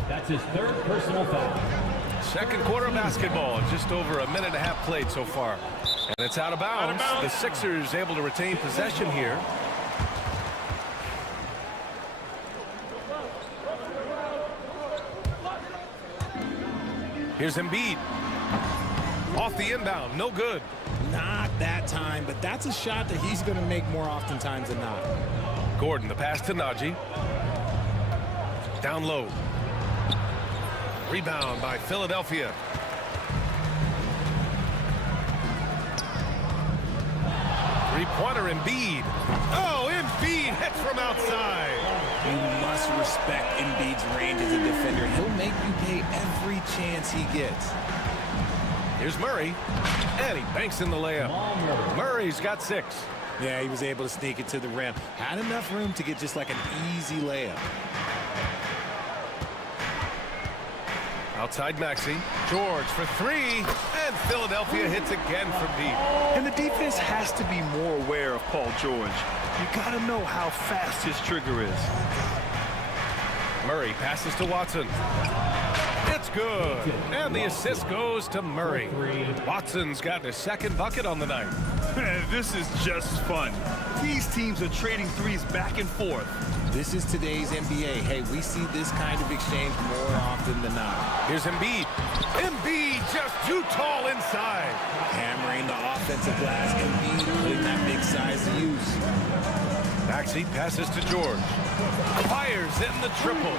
That's his 3rd personal foul. Second quarter of basketball, just over a minute and a half played so far. And it's out of bounds. The Sixers able to retain possession here. Here's Embiid. Off the inbound, no good. Not that time, but that's a shot that he's going to make more oftentimes than not. Gordon, the pass to Najee. Down low. Rebound by Philadelphia. Three-pointer Embiid. Oh, Embiid hits from outside. You must respect Embiid's range as a defender. He'll make you pay every chance he gets. Here's Murray. And he banks in the layup. Murray's got 6. Yeah, he was able to sneak it to the rim. Had enough room to get just like an easy layup. Outside Maxey. George for 3. And Philadelphia hits again from deep. And the defense has to be more aware of Paul George. You got to know how fast his trigger is. Murray passes to Watson. It's good. And the assist goes to Murray. Watson's got his 2nd bucket on the night. This is just fun. These teams are trading threes back and forth. This is today's NBA. Hey, we see this kind of exchange more often than not. Here's Embiid. Embiid just too tall inside. Hammering the offensive glass. Embiid putting that big size to use. Maxey passes to George. Fires in the triple.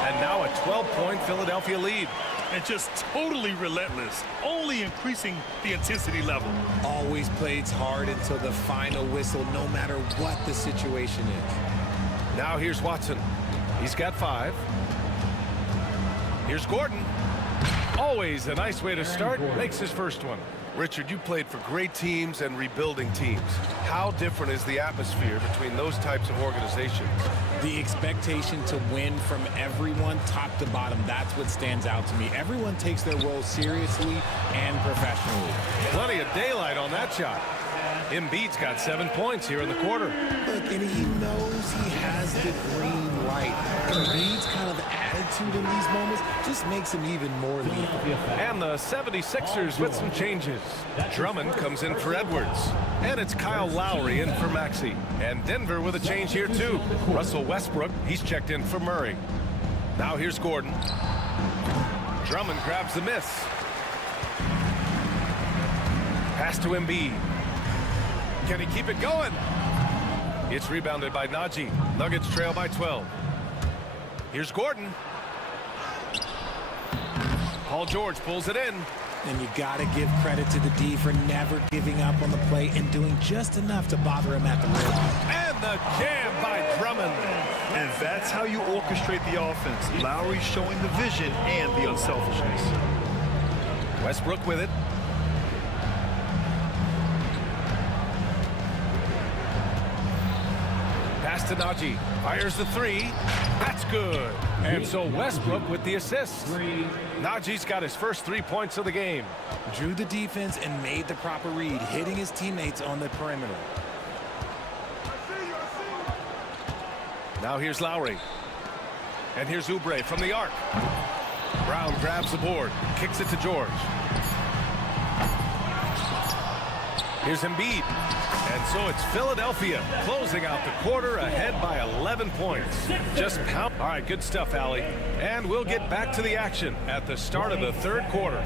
And now a 12-point Philadelphia lead. And just totally relentless, only increasing the intensity level. Always plays hard until the final whistle, no matter what the situation is. Now here's Watson. He's got 5. Here's Gordon. Always a nice way to start. Makes his first one. Richard, you played for great teams and rebuilding teams. How different is the atmosphere between those types of organizations? The expectation to win from everyone, top to bottom, that's what stands out to me. Everyone takes their role seriously and professionally. Plenty of daylight on that shot. Embiid's got 7 points here in the quarter. Look, and he knows he has the green light. Embiid's kind of attitude in these moments just makes him even more lethal. And the 76ers with some changes. Drummond comes in for Edwards. And it's Kyle Lowry in for Maxey. And Denver with a change here too. Russell Westbrook, he's checked in for Murray. Now here's Gordon. Drummond grabs the miss. Pass to Embiid. Can he keep it going? It's rebounded by Najee. Nuggets trail by 12. Here's Gordon. Paul George pulls it in. And you got to give credit to the D for never giving up on the play and doing just enough to bother him at the rim. And the jam by Drummond. And that's how you orchestrate the offense. Lowry showing the vision and the unselfishness. Westbrook with it. Pass to Najee. Fires the 3. That's good. And so Westbrook with the assist. Najee's got his first 3 points of the game. Drew the defense and made the proper read, hitting his teammates on the perimeter. Now here's Lowry. And here's Oubre from the arc. Brown grabs the board. Kicks it to George. Here's Embiid. And so it's Philadelphia closing out the quarter ahead by 11 points. Just pound. All right, good stuff, Allie. And we'll get back to the action at the start of the third quarter.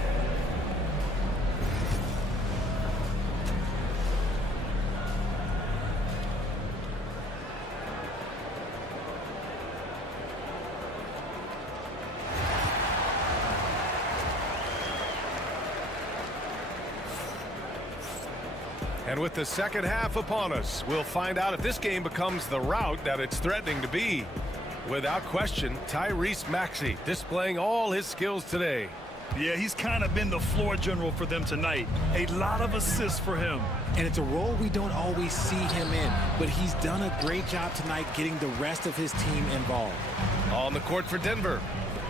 And with the second half upon us, we'll find out if this game becomes the rout that it's threatening to be. Without question, Tyrese Maxey displaying all his skills today. Yeah, he's kind of been the floor general for them tonight. A lot of assists for him. And it's a role we don't always see him in, but he's done a great job tonight getting the rest of his team involved. On the court for Denver.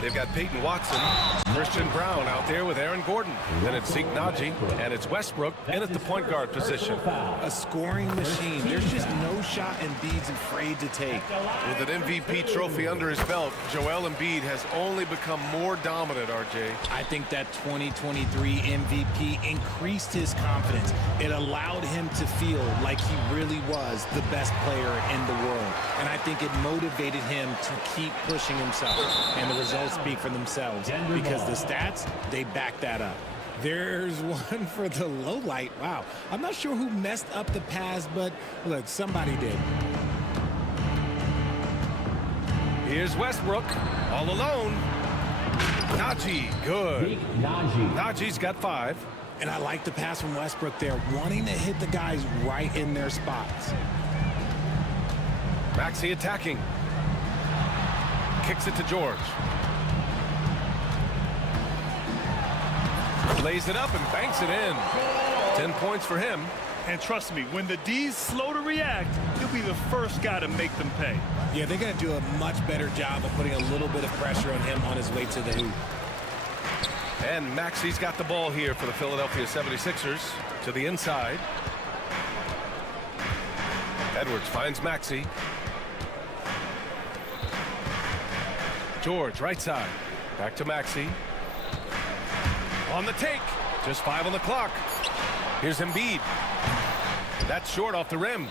They've got Peyton Watson, Christian Brown out there with Aaron Gordon. Then it's Zeke Najee, and it's Westbrook in at the point guard position. A scoring machine. There's just no shot Embiid's afraid to take. With an MVP trophy under his belt, Joel Embiid has only become more dominant, RJ. I think that 2023 MVP increased his confidence. It allowed him to feel like he really was the best player in the world. And I think it motivated him to keep pushing himself. And the results speak for themselves because the stats, they back that up. There's one for the low light. Wow. I'm not sure who messed up the pass, but look, somebody did. Here's Westbrook all alone. Najee, good. Najee's got 5. And I like the pass from Westbrook there, wanting to hit the guys right in their spots. Maxey attacking. Kicks it to George. Lays it up and banks it in. 10 points for him. And trust me, when the D's slow to react, he'll be the first guy to make them pay. Yeah, they're going to do a much better job of putting a little bit of pressure on him on his way to the hoop. And Maxey's got the ball here for the Philadelphia 76ers to the inside. Edwards finds Maxey. George, right side. Back to Maxey. On the take. Just 5 on the clock. Here's Embiid. That's short off the rim.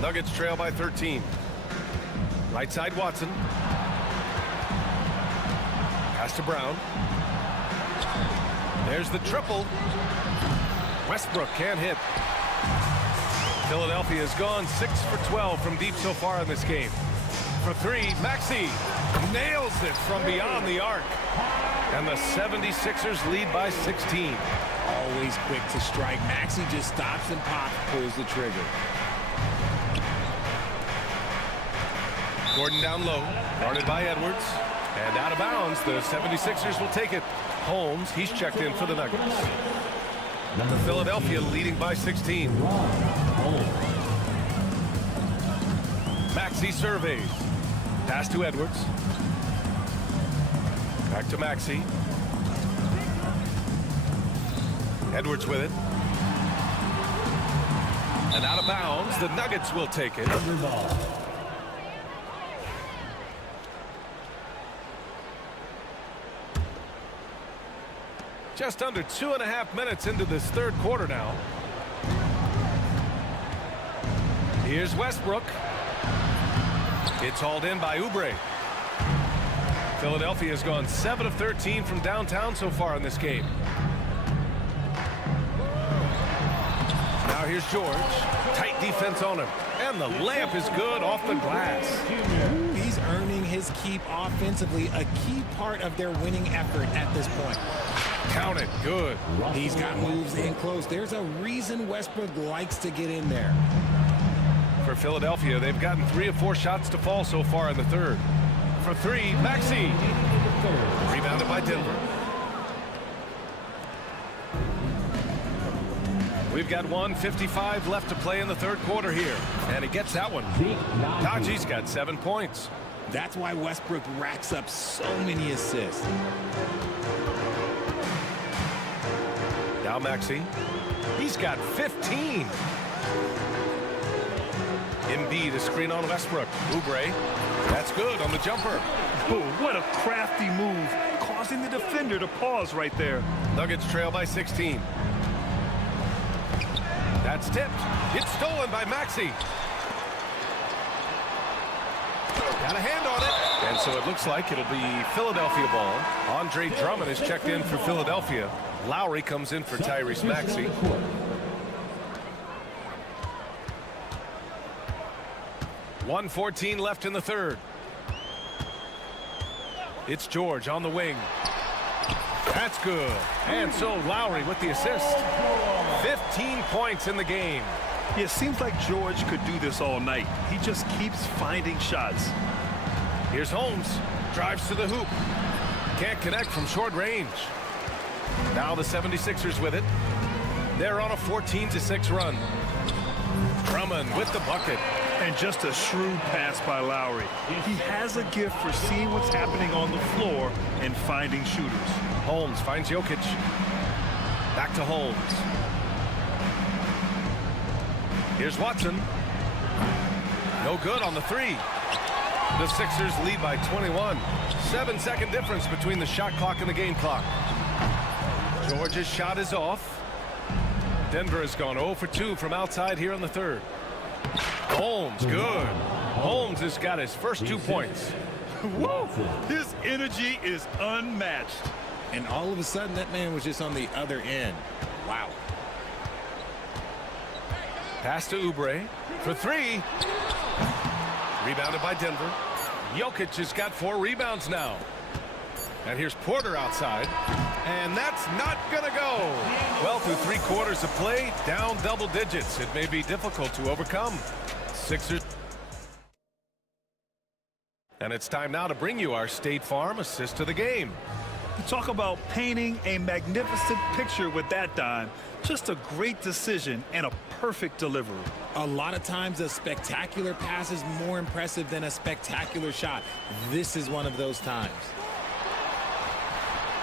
Nuggets trail by 13. Right side, Watson. Pass to Brown. There's the triple. Westbrook can't hit. Philadelphia has gone 6 for 12 from deep so far in this game. For three, Maxey nails it from beyond the arc. And the 76ers lead by 16. Always quick to strike. Maxey just stops and pops, pulls the trigger. Gordon down low, guarded by Edwards. And out of bounds, the 76ers will take it. Holmes, he's checked in for the Nuggets. Philadelphia leading by 16. Maxey surveys. Pass to Edwards. Back to Maxey. Edwards with it. And out of bounds, the Nuggets will take it. Just under 2.5 minutes into this third quarter now. Here's Westbrook. It's hauled in by Oubre. Philadelphia has gone 7 of 13 from downtown so far in this game. Now here's George. Tight defense on him. And the layup is good off the glass. He's earning his keep offensively, a key part of their winning effort at this point. Count it. Good. He's got moves in close. There's a reason Westbrook likes to get in there. For Philadelphia, they've gotten 3 of 4 shots to fall so far in the third. For three, Maxey. Rebounded by Denver. We've got 1:55 left to play in the third quarter here. And he gets that one. Doncic's got 7 points. That's why Westbrook racks up so many assists. Now Maxey. He's got 15. Embiid, a screen on Westbrook. Oubre. That's good on the jumper. Oh, what a crafty move, causing the defender to pause right there. Nuggets trail by 16. That's tipped. It's stolen by Maxey. Got a hand on it. And so it looks like it'll be Philadelphia ball. Andre Drummond is checked in for Philadelphia. Lowry comes in for Tyrese Maxey. .114 left in the third. It's George on the wing. That's good. And so Lowry with the assist. 15 points in the game. Yeah, it seems like George could do this all night. He just keeps finding shots. Here's Holmes. Drives to the hoop. Can't connect from short range. Now the 76ers with it. They're on a 14-6 run. Drummond with the bucket. And just a shrewd pass by Lowry. He has a gift for seeing what's happening on the floor and finding shooters. Holmes finds Jokic. Back to Holmes. Here's Watson. No good on the three. The Sixers lead by 21. 7-second difference between the shot clock and the game clock. George's shot is off. Denver has gone 0 for 2 from outside here in the third. Holmes, good. Holmes has got his first 2 points. Whoa, his energy is unmatched. And all of a sudden, that man was just on the other end. Wow. Pass to Oubre for three. Rebounded by Denver. Jokic has got 4 rebounds now. And here's Porter outside. And that's not going to go. Well, through 3 quarters of play, down double digits. It may be difficult to overcome. Sixers. And it's time now to bring you our State Farm assist of the game. Talk about painting a magnificent picture with that dime. Just a great decision and a perfect delivery. A lot of times a spectacular pass is more impressive than a spectacular shot. This is one of those times.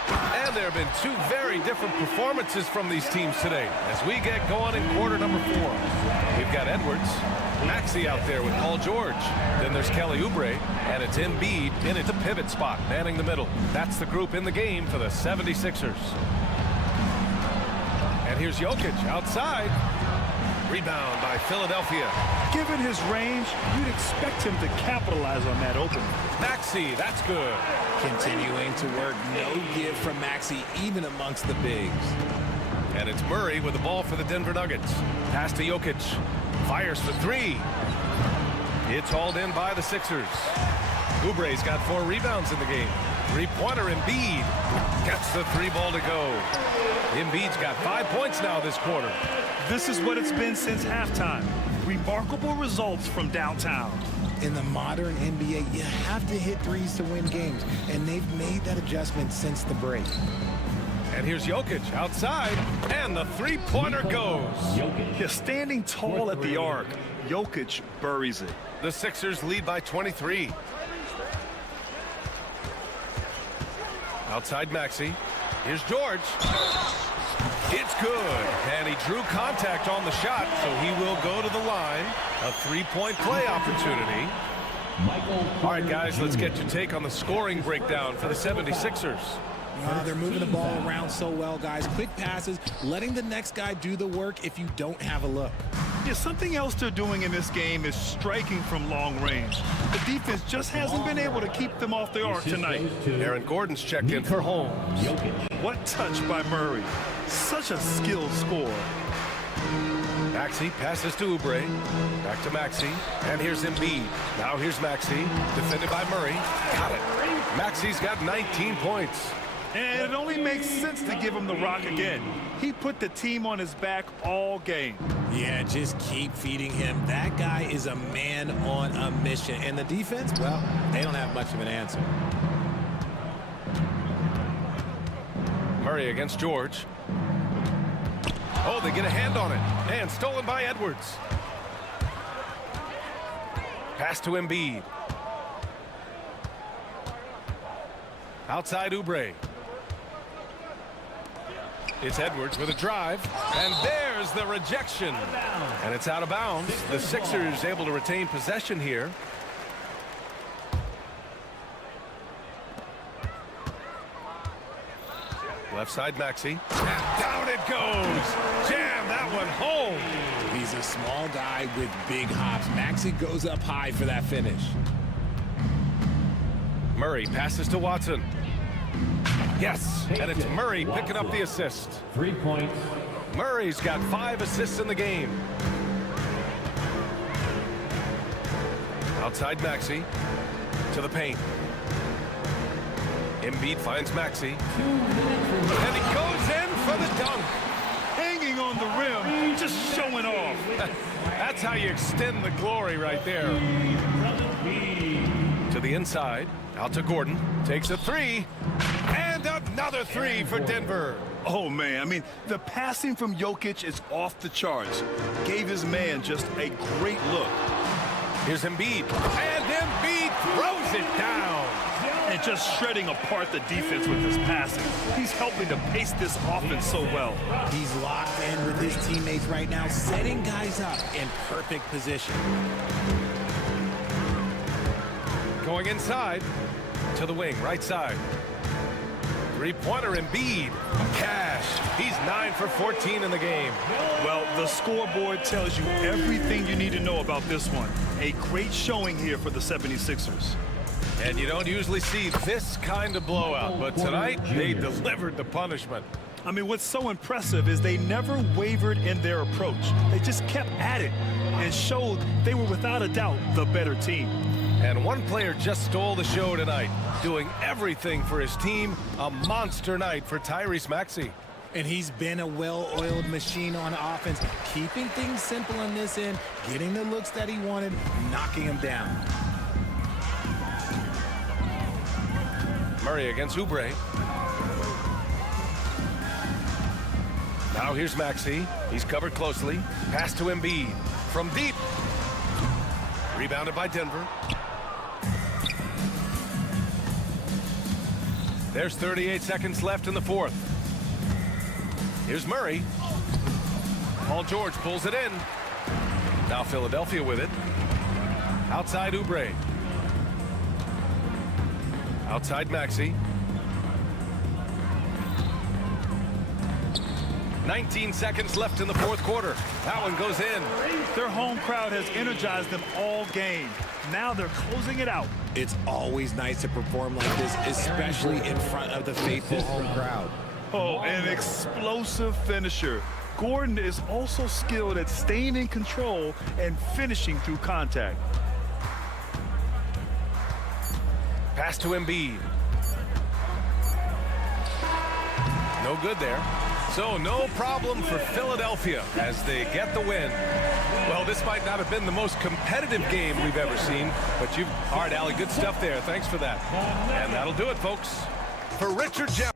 And there have been 2 very different performances from these teams today as we get going in quarter number 4. We've got Edwards, Maxey out there with Paul George. Then there's Kelly Oubre, and it's Embiid in at the pivot spot, manning the middle. That's the group in the game for the 76ers. And here's Jokic outside. Rebound by Philadelphia. Given his range, you'd expect him to capitalize on that opening. Maxey, that's good. Continuing to work, no give from Maxey, even amongst the bigs. And it's Murray with the ball for the Denver Nuggets. Pass to Jokic. Fires for three. It's hauled in by the Sixers. Oubre's got 4 rebounds in the game. Three-pointer Embiid. Gets the 3 ball to go. Embiid's got 5 points now this quarter. This is what it's been since halftime. Remarkable results from downtown. In the modern NBA, you have to hit threes to win games, and they've made that adjustment since the break. And here's Jokic outside, and the 3-pointer goes. Yeah, standing tall at the arc, Jokic buries it. The Sixers lead by 23. Outside Maxey. Here's George. It's good. And he drew contact on the shot, so he will go to the line. A 3-point play opportunity. All right, guys, let's get your take on the scoring breakdown for the 76ers. They're moving the ball around so well, guys. Quick passes, letting the next guy do the work if you don't have a look. Yeah, something else they're doing in this game is striking from long range. The defense just hasn't been able to keep them off the arc tonight. Aaron Gordon's checked in for Holmes. What touch by Murray. Such a skilled score. Maxey passes to Oubre. Back to Maxey. And here's Embiid. Now here's Maxey. Defended by Murray. Got it. Maxey's got 19 points. And it only makes sense to give him the rock again. He put the team on his back all game. Yeah, just keep feeding him. That guy is a man on a mission. And the defense, well, they don't have much of an answer. Murray against George. Oh, they get a hand on it. And stolen by Edwards. Pass to Embiid. Outside Oubre. It's Edwards with a drive, and there's the rejection. And it's out of bounds. The Sixers able to retain possession here. Left side Maxey. Down it goes. Jam that one home. He's a small guy with big hops. Maxey goes up high for that finish. Murray passes to Watson. Yes, and it's Murray picking up the assist. 3 points. Murray's got 5 assists in the game. Outside Maxey to the paint. Embiid finds Maxey. And he goes in for the dunk. Hanging on the rim, just showing off. That's how you extend the glory right there. To the inside. Out to Gordon. Takes a 3. And another 3 for Denver. Oh, man. I mean, the passing from Jokic is off the charts. Gave his man just a great look. Here's Embiid. And Embiid throws it down. And just shredding apart the defense with his passing. He's helping to pace this offense so well. He's locked in with his teammates right now, setting guys up in perfect position. Going inside to the wing, right side. 3-pointer Embiid. Cash. He's 9 for 14 in the game. Well, the scoreboard tells you everything you need to know about this one. A great showing here for the 76ers. And you don't usually see this kind of blowout, but tonight they delivered the punishment. I mean, what's so impressive is they never wavered in their approach. They just kept at it and showed they were without a doubt the better team. And one player just stole the show tonight, doing everything for his team. A monster night for Tyrese Maxey. And he's been a well-oiled machine on offense, keeping things simple in this end, getting the looks that he wanted, knocking them down. Murray against Oubre. Now here's Maxey. He's covered closely. Pass to Embiid. From deep. Rebounded by Denver. There's 38 seconds left in the fourth. Here's Murray. Paul George pulls it in. Now Philadelphia with it. Outside Oubre. Outside Maxey. 19 seconds left in the fourth quarter. That one goes in. Their home crowd has energized them all game. Now they're closing it out. It's always nice to perform like this, especially in front of the faithful home crowd. Oh, an explosive finisher. Gordon is also skilled at staying in control and finishing through contact. Pass to Embiid. No good there. So no problem for Philadelphia as they get the win. Well, this might not have been the most competitive game we've ever seen, but all right, Allie, good stuff there. Thanks for that. And that'll do it, folks. For Richard Jeff.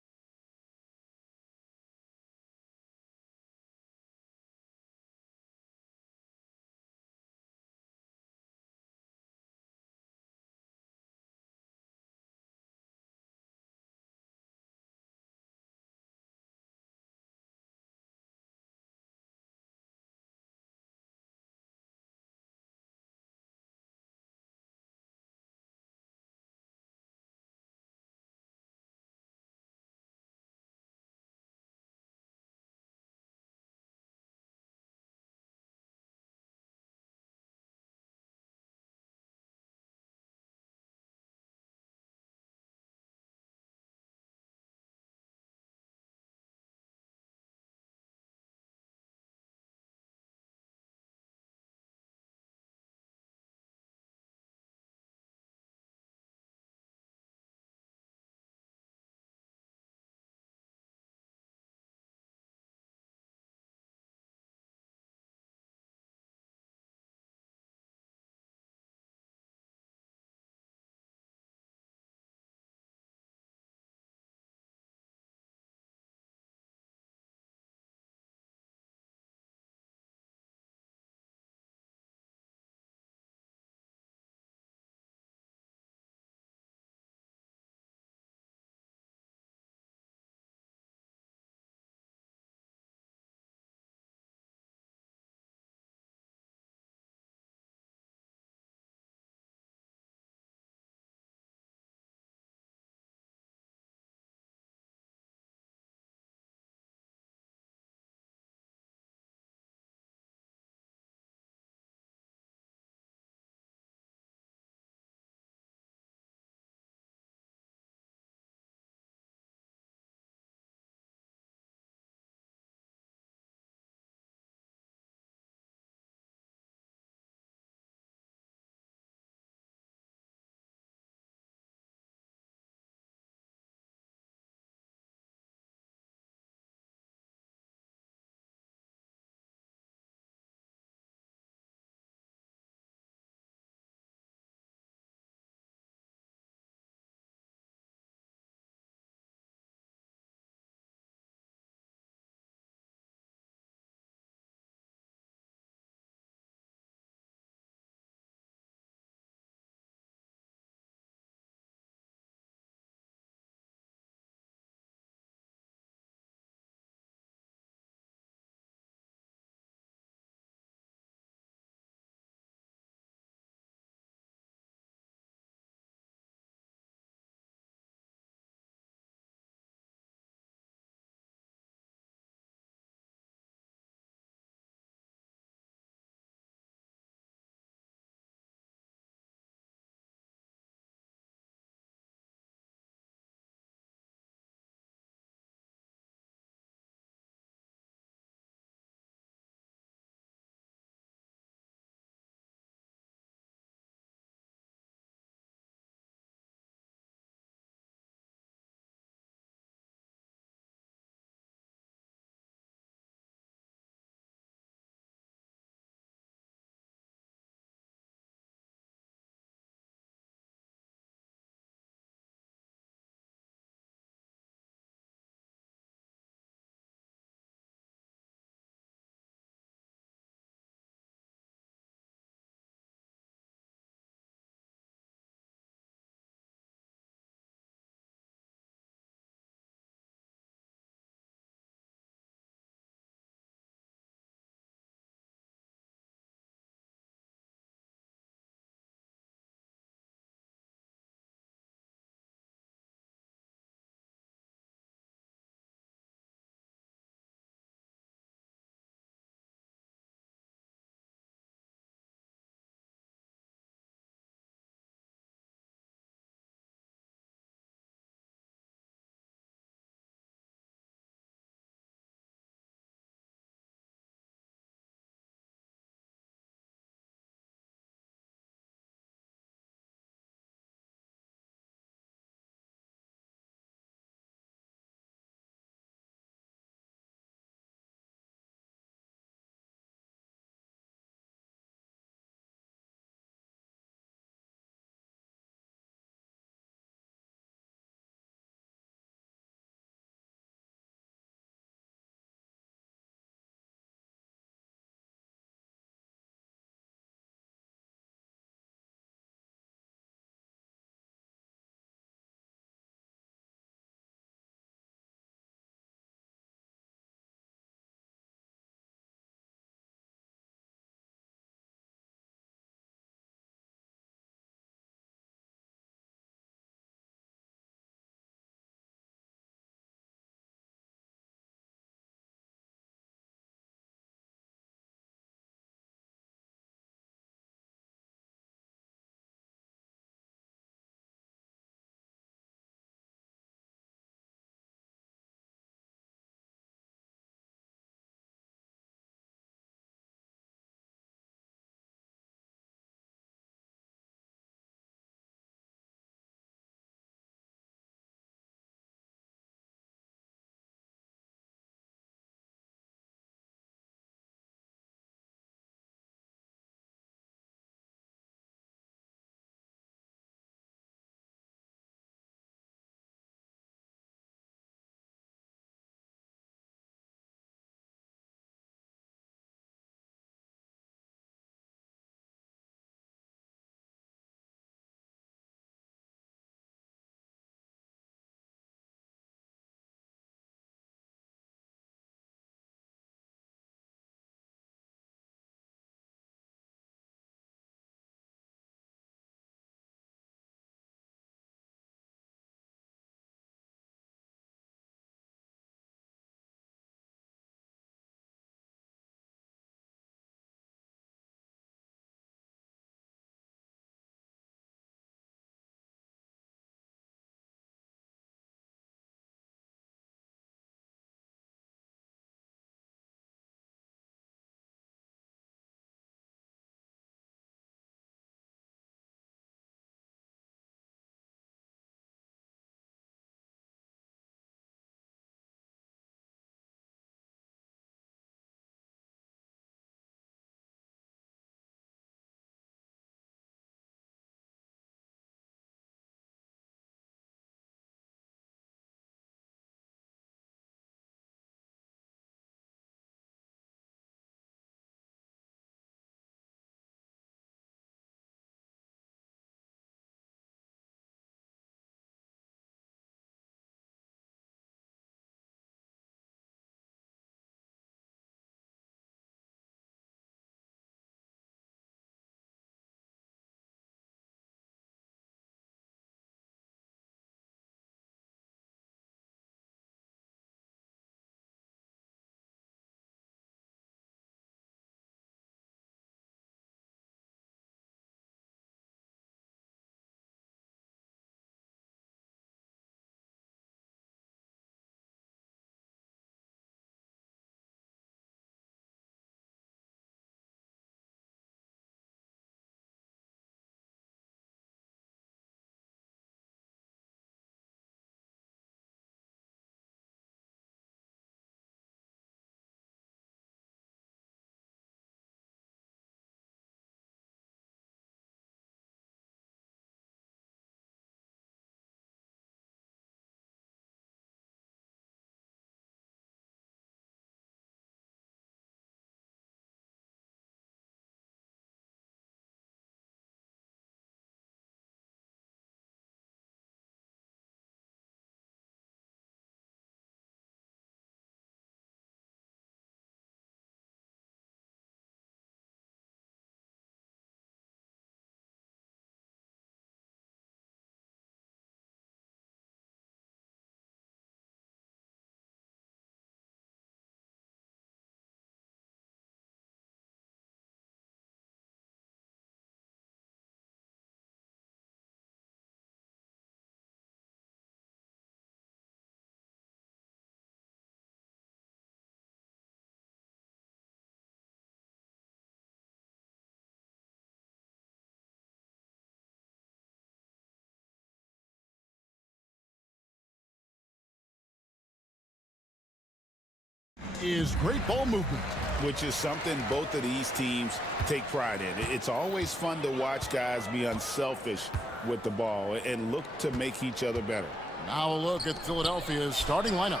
is great ball movement. Which is something both of these teams take pride in. It's always fun to watch guys be unselfish with the ball and look to make each other better. Now a look at Philadelphia's starting lineup.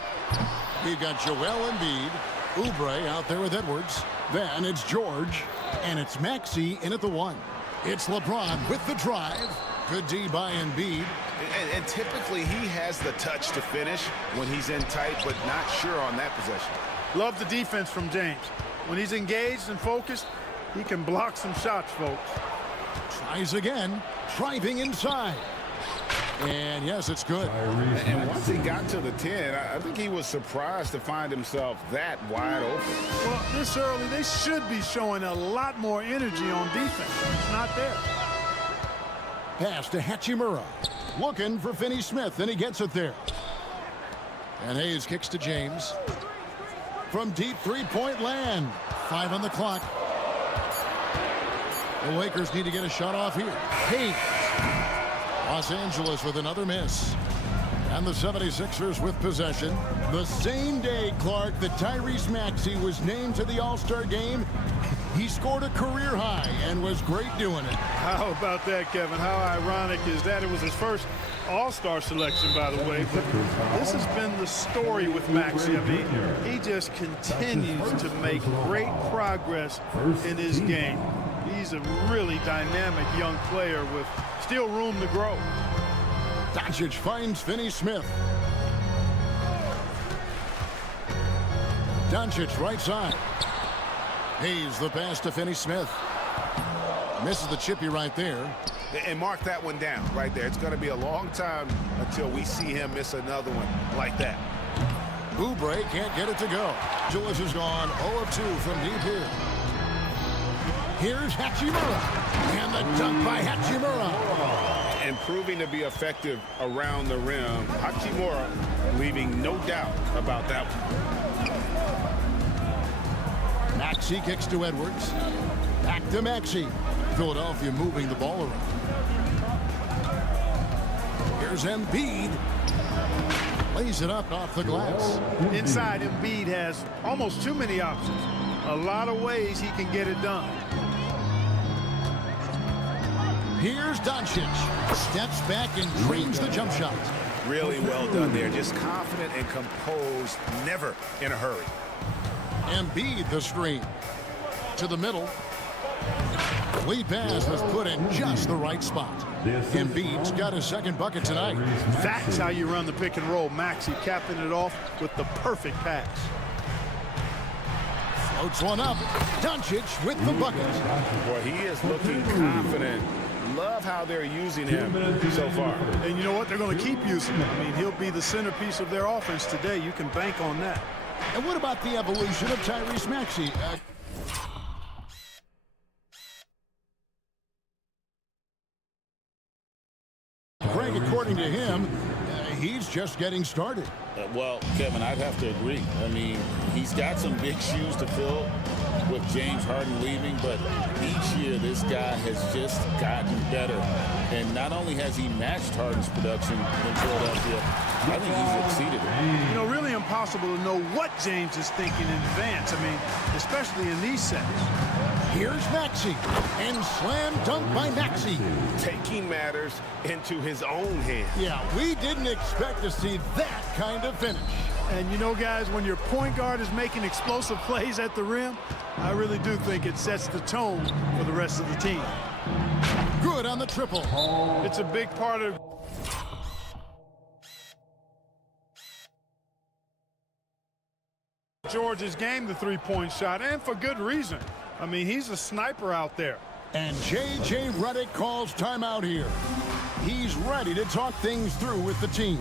We've got Joel Embiid, Oubre out there with Edwards. Then it's George, and it's Maxey in at the 1. It's LeBron with the drive. Good D by Embiid. And typically he has the touch to finish when he's in tight, but not sure on that possession. Love the defense from James. When he's engaged and focused, he can block some shots, folks. Tries again, driving inside. And yes, it's good. And once he got to the 10, I think he was surprised to find himself that wide open. Well, this early, they should be showing a lot more energy on defense. It's not there. Pass to Hachimura. Looking for Finney Smith, and he gets it there. And Hayes kicks to James. From deep three-point land. 5 on the clock. The Lakers need to get a shot off here. Hayes. Los Angeles with another miss. And the 76ers with possession. The same day, Clark, that Tyrese Maxey was named to the All-Star game, he scored a career high and was great doing it. How about that, Kevin? How ironic is that? It was his first All-Star selection, by the way. But this has been the story with Maxey. I mean, he just continues to make great progress in his game. He's a really dynamic young player with still room to grow. Doncic finds Finney Smith. Doncic right side. Hayes the pass to Finney Smith. Misses the chippy right there. And mark that one down right there. It's going to be a long time until we see him miss another one like that. Oubre can't get it to go. Julius is gone 0 of 2 from deep here. Here's Hachimura. And the dunk by Hachimura. And proving to be effective around the rim. Hachimura leaving no doubt about that one. Maxey kicks to Edwards. Back to Maxey. Philadelphia moving the ball around. Here's Embiid. Lays it up off the glass. Inside, Embiid has almost too many options. A lot of ways he can get it done. Here's Doncic. Steps back and drains the jump shot. Really well done there. Just confident and composed. Never in a hurry. Embiid the screen. To the middle. Lead pass was put in just the right spot. Embiid's got his second bucket tonight. That's how you run the pick and roll. Maxey capping it off with the perfect pass. Floats one up. Doncic with the bucket. Boy, he is looking confident. Love how they're using him so far. And you know what? They're going to keep using him. I mean, he'll be the centerpiece of their offense today. You can bank on that. And what about the evolution of Tyrese Maxey? Greg, according to him, he's just getting started. Well, Kevin, I'd have to agree. I mean, he's got some big shoes to fill with James Harden leaving, but each year this guy has just gotten better. And not only has he matched Harden's production in Philadelphia, I think he's exceeded it. You know, really impossible to know what James is thinking in advance. I mean, especially in these sets. Here's Maxey, and slam dunk by Maxey. Taking matters into his own hands. Yeah, we didn't expect to see that kind of finish. And you know, guys, when your point guard is making explosive plays at the rim, I really do think it sets the tone for the rest of the team. Good on the triple. It's a big part of George's game, the three-point shot, and for good reason. I mean, he's a sniper out there. And J.J. Redick calls timeout here. He's ready to talk things through with the team.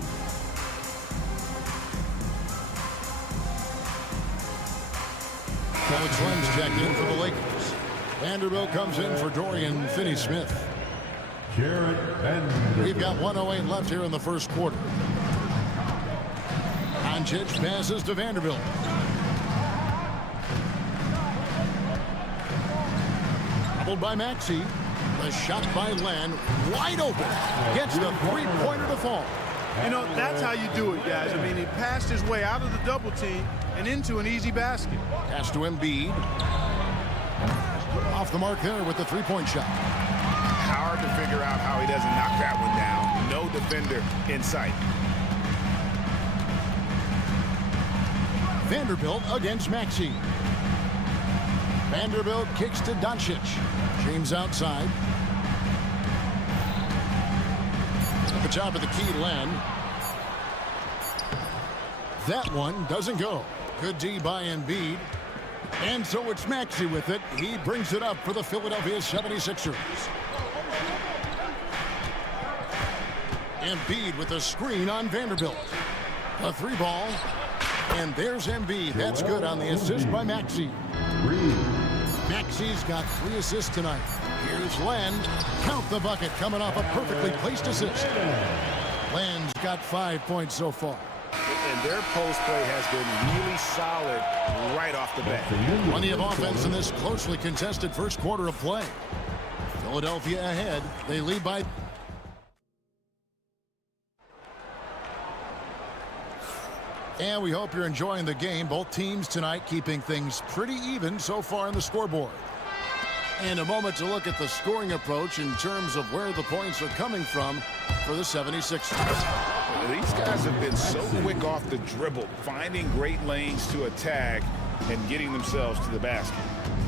Alex Len's checked in for the Lakers. Vanderbilt comes in for Dorian Finney-Smith. We've got 1:08 left here in the first quarter. Doncic passes to Vanderbilt. Doubled by Maxey. The shot by Len, wide open. Gets the three-pointer to fall. You know, that's how you do it, guys. I mean, he passed his way out of the double team, and into an easy basket. Pass to Embiid. Off the mark there with the three-point shot. Hard to figure out how he doesn't knock that one down. No defender in sight. Vanderbilt against Maxey. Vanderbilt kicks to Doncic. James outside. At the top of the key, Len. That one doesn't go. Good D by Embiid. And so it's Maxey with it. He brings it up for the Philadelphia 76ers. Embiid with a screen on Vanderbilt. A three ball. And there's Embiid. That's good on the assist by Maxey. Maxey's got 3 assists tonight. Here's Len. Count the bucket coming off a perfectly placed assist. Len's got 5 points so far. And their post play has been really solid right off the bat. Plenty of offense in this closely contested first quarter of play. Philadelphia ahead. They lead by... And we hope you're enjoying the game. Both teams tonight keeping things pretty even so far on the scoreboard. And a moment to look at the scoring approach in terms of where the points are coming from for the 76ers. These guys have been so quick off the dribble, finding great lanes to attack and getting themselves to the basket.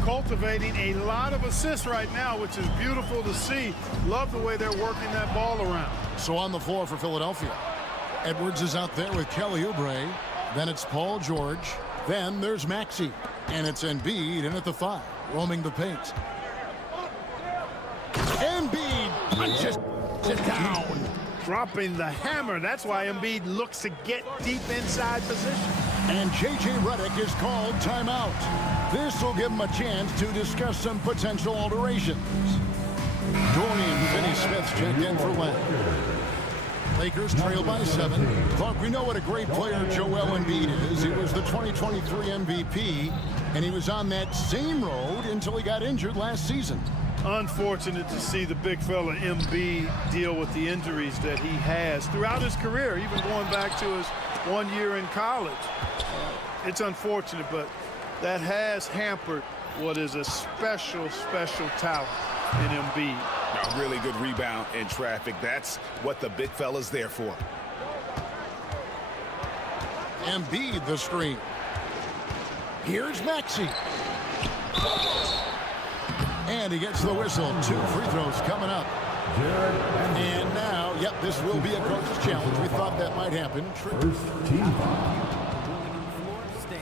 Cultivating a lot of assists right now, which is beautiful to see. Love the way they're working that ball around. So on the floor for Philadelphia, Edwards is out there with Kelly Oubre. Then it's Paul George. Then there's Maxey. And it's Embiid in at the 5, roaming the paint. Embiid just down. Dropping the hammer. That's why Embiid looks to get deep inside position. And J.J. Redick is called timeout. This will give him a chance to discuss some potential alterations. Dorian Finney-Smith's checked in for Len. Lakers trail by 7. Clark, we know what a great player Joel Embiid is. He was the 2023 MVP, and he was on that same road until he got injured last season. Unfortunate to see the big fella Embiid deal with the injuries that he has throughout his career, even going back to his 1 year in college. It's unfortunate, but that has hampered what is a special, special talent in Embiid. A really good rebound in traffic. That's what the big fella's there for. Embiid the screen. Here's Maxey. And he gets the whistle. 2 free throws coming up. And now, yep, this will be a coach's challenge. We thought that might happen. First team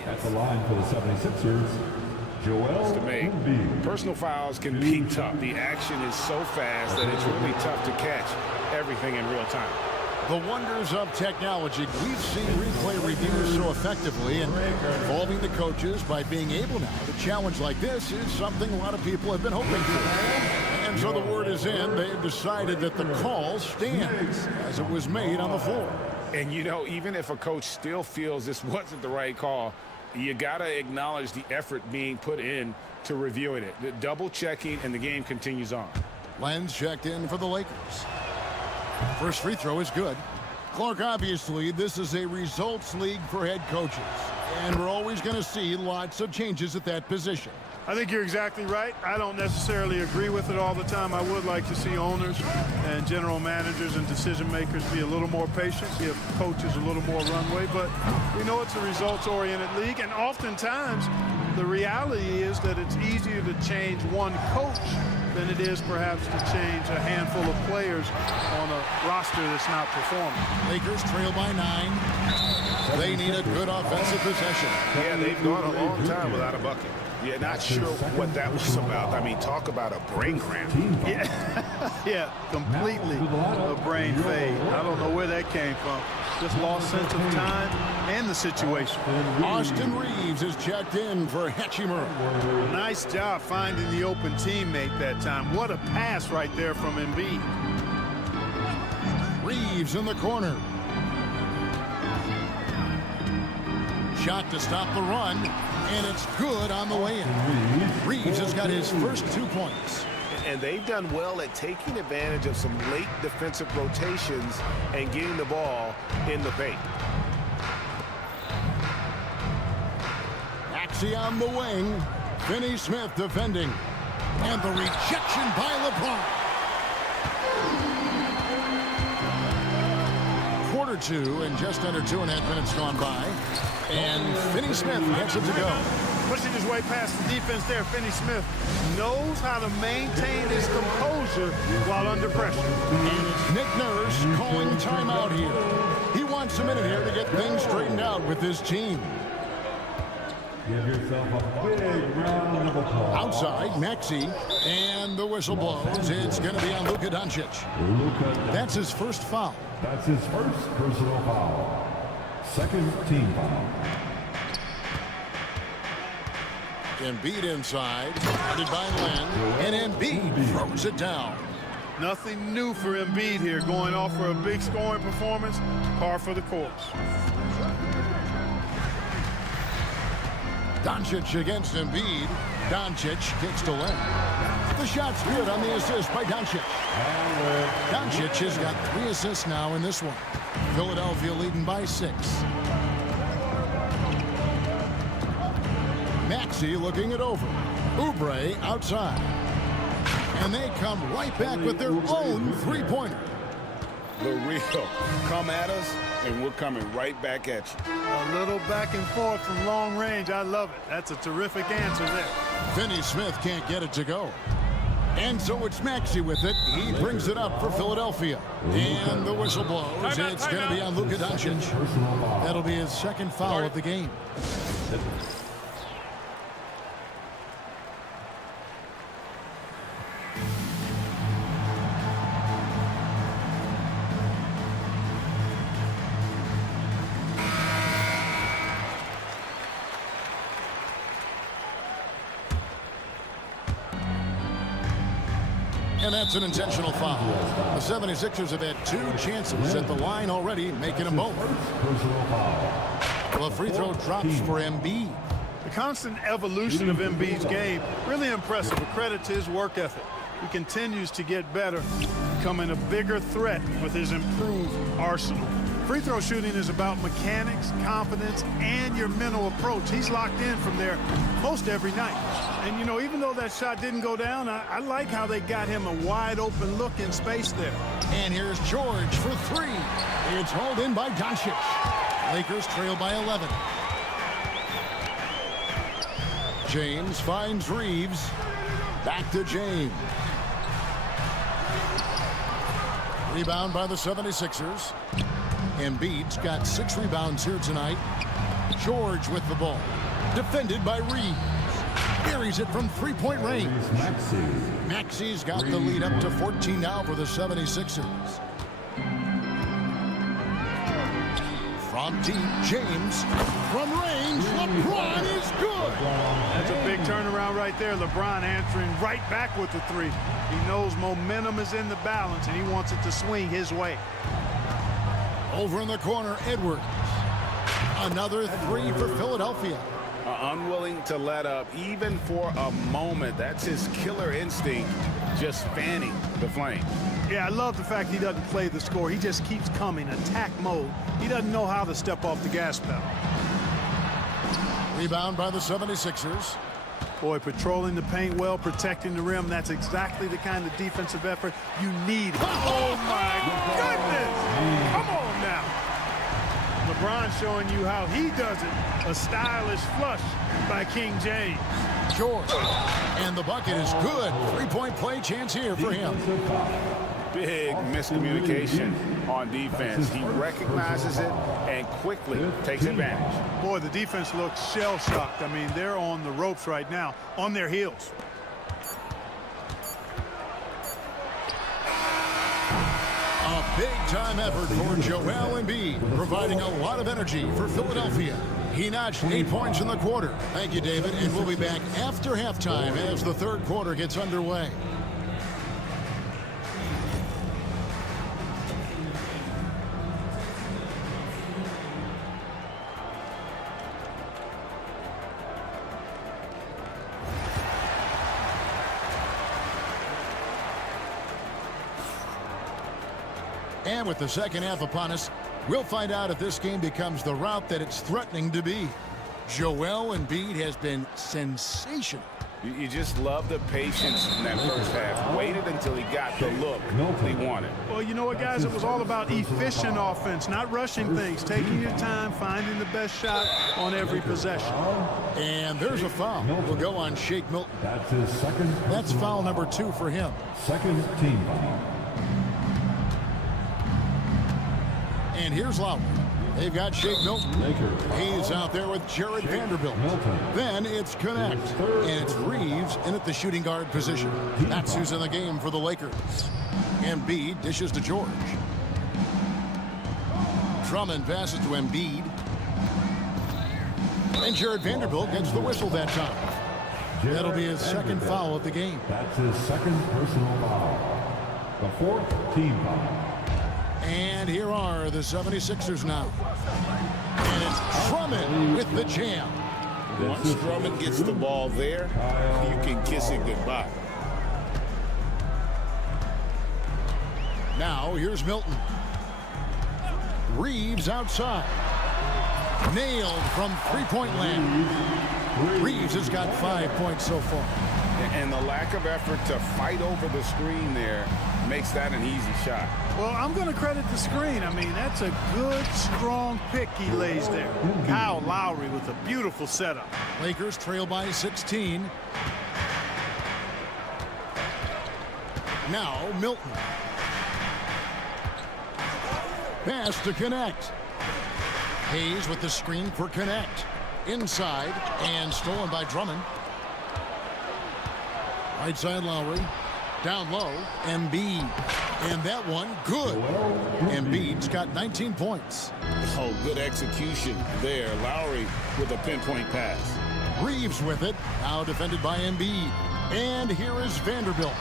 at the line for the 76ers. Joel Embiid. Personal fouls can be tough. The action is so fast that it's really tough to catch everything in real time. The wonders of technology. We've seen replay reviews so effectively, and involving the coaches by being able now to challenge like this is something a lot of people have been hoping for. And so the word is in. They've decided that the call stands as it was made on the floor. And, you know, even if a coach still feels this wasn't the right call, you got to acknowledge the effort being put in to reviewing it. The double checking, and the game continues on. Len's checked in for the Lakers. First free throw is good. Clark, obviously, this is a results league for head coaches, and we're always going to see lots of changes at that position. I think you're exactly right. I don't necessarily agree with it all the time. I would like to see owners and general managers and decision makers be a little more patient, give coaches a little more runway, but we know it's a results-oriented league, and oftentimes the reality is that it's easier to change one coach than it is perhaps to change a handful of players on a roster that's not performing. Lakers trail by 9. They need a good offensive possession. Yeah, they've gone a long time without a bucket. Yeah, not sure what that was about. I mean, talk about a brain cramp. Yeah, completely a brain fade. I don't know where that came from. Just lost sense of time and the situation. Austin Reeves is checked in for Hachimura. Nice job finding the open teammate that time. What a pass right there from Embiid. Reeves in the corner. Shot to stop the run, and it's good on the way in. Reeves has got his first 2 points. And they've done well at taking advantage of some late defensive rotations and getting the ball in the paint. Maxey on the wing. Finney Smith defending. And the rejection by LeBron. Quarter two and just under 2.5 minutes gone by. And Finney Smith gets it to go. Pushing his way past the defense there, Finney Smith knows how to maintain his composure while under pressure. And it's Nick Nurse calling timeout here. He wants a minute here to get things straightened out with his team. Give yourself a big round of applause. Outside, Maxey, and the whistle blows. It's going to be on Luka Doncic. That's his first foul. That's his first personal foul. Second team foul. Embiid inside, guarded by Len, and Embiid throws it down. Nothing new for Embiid here, going off for a big scoring performance, par for the course. Doncic against Embiid. Doncic kicks to Len. The shot's good on the assist by Doncic. Doncic has got 3 assists now in this one. Philadelphia leading by 6. Maxey looking it over. Oubre outside. And they come right back with their own three-pointer. The real. Come at us, and we're coming right back at you. A little back and forth from long range. I love it. That's a terrific answer there. Finney Smith can't get it to go. And so it's Maxey with it. He brings it up for Philadelphia. And the whistle blows. It's going to be on Luka Doncic. That'll be his second foul of the game. And that's an intentional foul. The 76ers have had 2 chances at the line already, making them both. Well, a free throw drops for Embiid. The constant evolution of Embiid's game, really impressive. A credit to his work ethic. He continues to get better, becoming a bigger threat with his improved arsenal. Free throw shooting is about mechanics, confidence, and your mental approach. He's locked in from there most every night. And, you know, even though that shot didn't go down, I like how they got him a wide-open look in space there. And here's George for 3. It's hauled in by Doncic. Lakers trail by 11. James finds Reeves. Back to James. Rebound by the 76ers. Embiid's got 6 rebounds here tonight. George with the ball. Defended by Reeves. Buries it from 3-point range. Maxey's got the lead up to 14 now for the 76ers. From deep, James. From range, LeBron is good. That's a big turnaround right there. LeBron answering right back with the 3. He knows momentum is in the balance, and he wants it to swing his way. Over in the corner, Edwards. Another 3 for Philadelphia. Unwilling to let up even for a moment. That's his killer instinct, just fanning the flame. Yeah, I love the fact he doesn't play the score. He just keeps coming, attack mode. He doesn't know how to step off the gas pedal. Rebound by the 76ers. Boy, patrolling the paint well, protecting the rim. That's exactly the kind of defensive effort you need. Oh, my goodness! Come on now. LeBron showing you how he does it. A stylish flush by King James. George. And the bucket is good. 3-point play chance here for him. Big miscommunication on defense. He recognizes it and quickly takes advantage. Boy, the defense looks shell-shocked. I mean, they're on the ropes right now, on their heels. A big-time effort for Joel Embiid, providing a lot of energy for Philadelphia. He notched 8 points in the quarter. Thank you, David, and we'll be back after halftime as the third quarter gets underway. And with the second half upon us, we'll find out if this game becomes the rout that it's threatening to be. Joel Embiid has been sensational. You just love the patience in that first half. Waited until he got the look he wanted. Well, you know what, guys? It was all about efficient offense, not rushing things, taking your time, finding the best shot on every possession. And there's a foul. Will go on Shake Milton. That's his second. That's foul number 2 for him. Second team foul. And here's Lowry. They've got Shake Milton. He's out there with Jared Vanderbilt. Then it's Connect. And it's Reeves in at the shooting guard position. That's who's in the game for the Lakers. Embiid dishes to George. Drummond passes to Embiid. And Jared Vanderbilt gets the whistle that time. That'll be his second foul of the game. That's his second personal foul. The fourth team foul. And here are the 76ers now. And it's Drummond with the jam. Once Drummond gets the ball there, you can kiss it goodbye. Now here's Milton. Reeves outside. Nailed from three-point land. Reeves has got 5 points so far. And the lack of effort to fight over the screen there makes that an easy shot. Well, I'm going to credit the screen. I mean, that's a good, strong pick he lays there. Kyle Lowry with a beautiful setup. Lakers trail by 16. Now Milton. Pass to Connect. Hayes with the screen for Connect. Inside and stolen by Drummond. Right side Lowry. Down low, Embiid. And that one, good. Embiid's got 19 points. Oh, good execution there. Lowry with a pinpoint pass. Reeves with it. Now defended by Embiid. And here is Vanderbilt.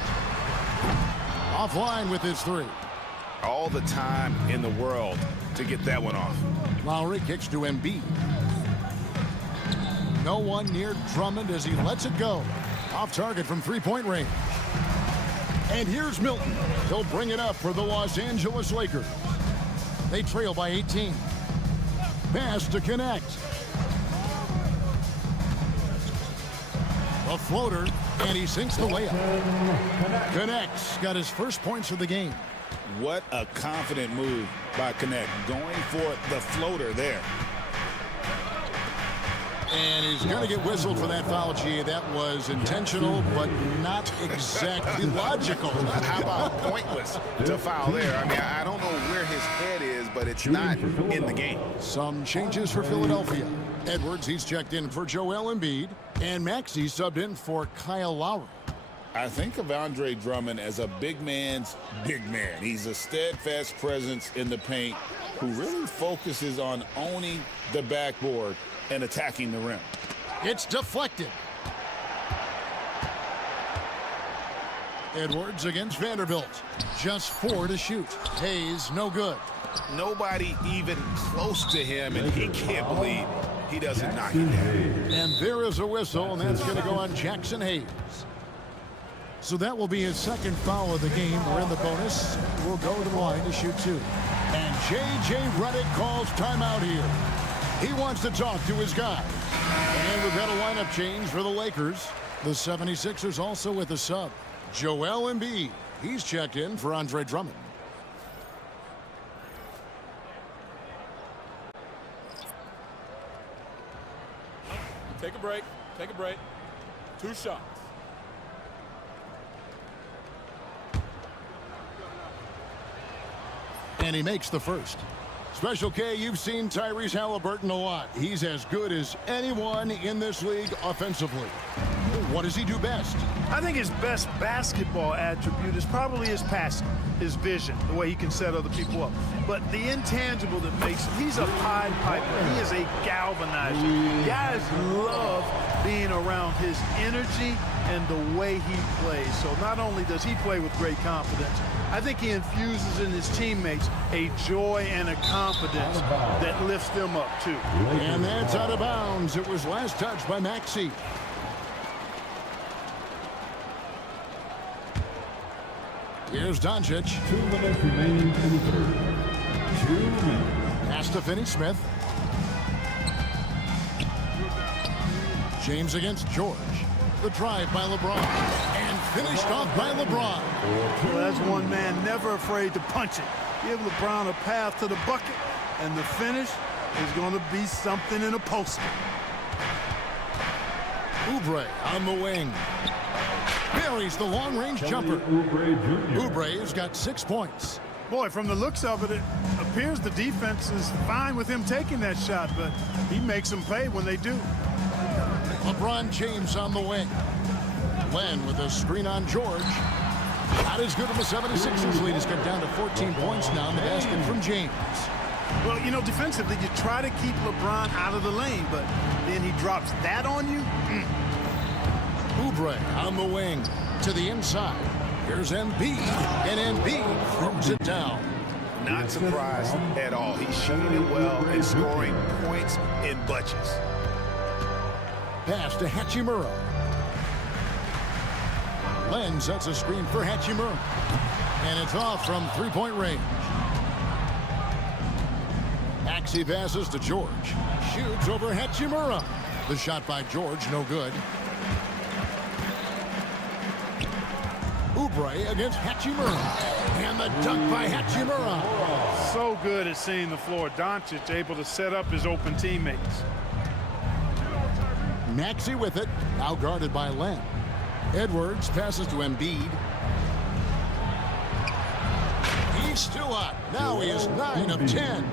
Offline with his 3. All the time in the world to get that one off. Lowry kicks to Embiid. No one near Drummond as he lets it go. Off target from three-point range. And here's Milton. He'll bring it up for the Los Angeles Lakers. They trail by 18. Pass to Connect. A floater, and he sinks the layup. Connect's got his first points of the game. What a confident move by Connect, going for the floater there. And he's going to get whistled for that foul, G. That was intentional, but not exactly logical. How about pointless to foul there? I mean, I don't know where his head is, but it's not in the game. Some changes for Philadelphia. Edwards, he's checked in for Joel Embiid. And Maxey subbed in for Kyle Lowry. I think of Andre Drummond as a big man's big man. He's a steadfast presence in the paint who really focuses on owning the backboard and attacking the rim. It's deflected. Edwards against Vanderbilt. Just 4 to shoot. Hayes, no good. Nobody even close to him, and he can't believe he doesn't knock it down. And there is a whistle, and that's going to go on Jackson Hayes. So that will be his second foul of the game. We're in the bonus. We'll go to the line to shoot 2. And J.J. Redick calls timeout here. He wants to talk to his guy. And we've got a lineup change for the Lakers. The 76ers also with a sub. Joel Embiid. He's checked in for Andre Drummond. Take a break. Take a break. 2 shots. And he makes the first. Special K, you've seen Tyrese Halliburton a lot. He's as good as anyone in this league offensively. What does he do best? I think his best basketball attribute is probably his passing, his vision, the way he can set other people up. But the intangible that makes him, he's a Pied Piper. He is a galvanizer. Guys love being around his energy and the way he plays. So not only does he play with great confidence, I think he infuses in his teammates a joy and a confidence that lifts them up too. And that's out of bounds. It was last touched by Maxey. Here's Doncic. 2 minutes remaining in the third. 2 minutes. Pass to Finney-Smith. James against George. The drive by LeBron. And finished off by LeBron. Well, that's one man never afraid to punch it. Give LeBron a path to the bucket, and the finish is going to be something in a poster. Oubre on the wing. Buries the long-range jumper. Oubre's got 6 points. Boy, from the looks of it, it appears the defense is fine with him taking that shot, but he makes them pay when they do. LeBron James on the wing. Len with a screen on George. Not as good of a 76ers lead. Has cut down to 14 points now in the basket from James. Well, you know, defensively, you try to keep LeBron out of the lane, but then he drops that on you. Oubre on the wing to the inside. Here's Embiid, and Embiid throws it down. Not surprised at all. He's shooting it well and scoring points in bunches. Pass to Hachimura. Len sets a screen for Hachimura. And it's off from three-point range. Maxey passes to George. Shoots over Hachimura. The shot by George, no good. Oubre against Hachimura. And the dunk by Hachimura. So good at seeing the floor. Doncic able to set up his open teammates. Maxey with it. Now guarded by Len. Edwards passes to Embiid. He's still up. Now he is 9 of 10.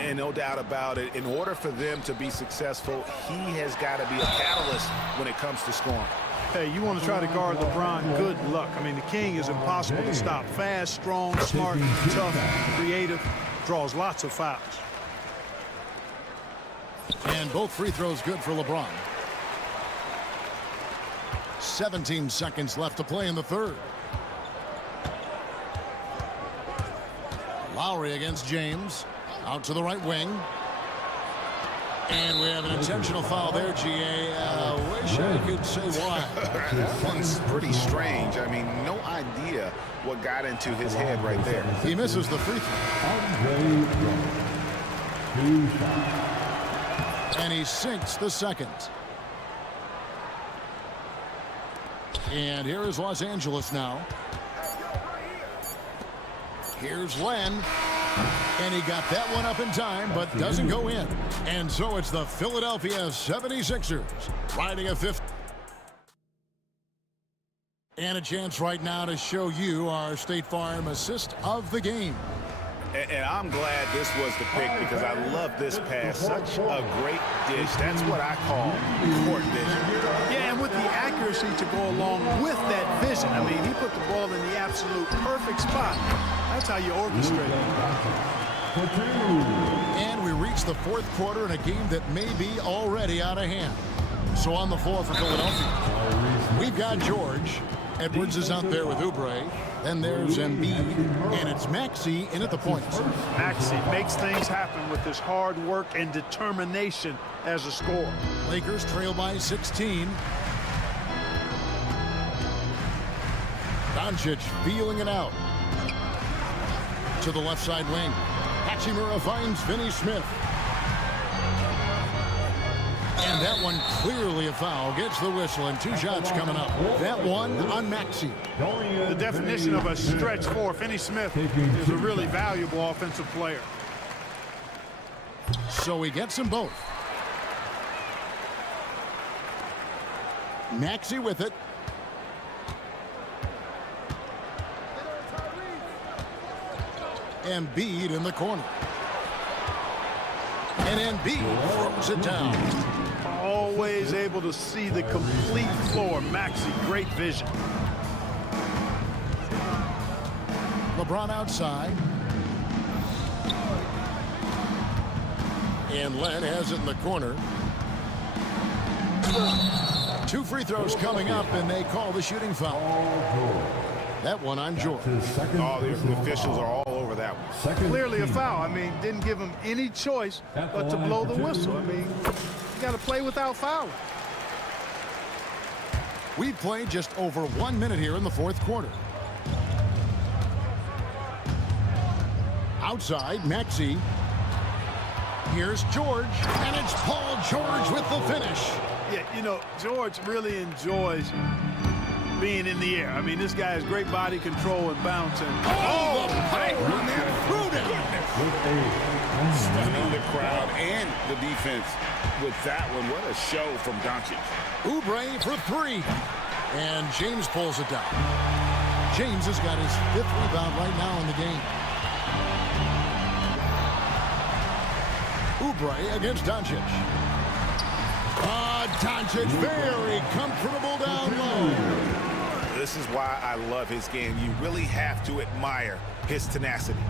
And no doubt about it, in order for them to be successful, he has got to be a catalyst when it comes to scoring. Hey, you want to try to guard LeBron, good luck. I mean, the king is impossible to stop. Fast, strong, smart, tough, creative, draws lots of fouls. And both free throws good for LeBron. 17 seconds left to play in the third. Lowry against James. Out to the right wing. And we have an intentional foul there, GA. Wish I could say why. That one's pretty strange. I mean, no idea what got into his head right there. He misses the free throw. And he sinks the second. And here is Los Angeles now. Here's Len. And he got that one up in time, but doesn't go in. And so it's the Philadelphia 76ers riding a fifth. And a chance right now to show you our State Farm assist of the game. And I'm glad this was the pick because I love this pass. Such a great dish. That's what I call court vision. Yeah, and with the accuracy to go along with that vision. I mean, he put the ball in the absolute perfect spot. That's how you orchestrate it. And we reach the fourth quarter in a game that may be already out of hand. So on the floor for Philadelphia, we've got George. Edwards is out there with Oubre. Then there's Embiid, and it's Maxey in at the points. Maxey makes things happen with his hard work and determination as a scorer. Lakers trail by 16. Doncic feeling it out. To the left side wing. Hachimura finds Finney Smith. And that one clearly a foul. Gets the whistle, and 2 shots coming up. That one on Maxey. The definition of a stretch four. Finney Smith is a really valuable offensive player. So he gets them both. Maxey with it. Embiid in the corner. And Embiid throws it down. Always able to see the complete floor. Maxey, great vision. LeBron outside. And Len has it in the corner. 2 free throws coming up, and they call the shooting foul. That one on George. Oh, the officials are all over that one. Clearly a foul. I mean, didn't give him any choice but to blow the whistle. I mean, you got to play without fouling. We've played just over 1 minute here in the fourth quarter. Outside, Maxey. Here's George, and it's Paul George with the finish. Yeah, you know, George really enjoys being in the air. I mean, this guy has great body control and bouncing. Oh, the power on that prudent. Stunning the crowd and the defense with that one. What a show from Doncic. Oubre for three. And James pulls it down. James has got his 5th rebound right now in the game. Oubre against Doncic. Doncic very comfortable down low. This is why I love his game. You really have to admire his tenacity.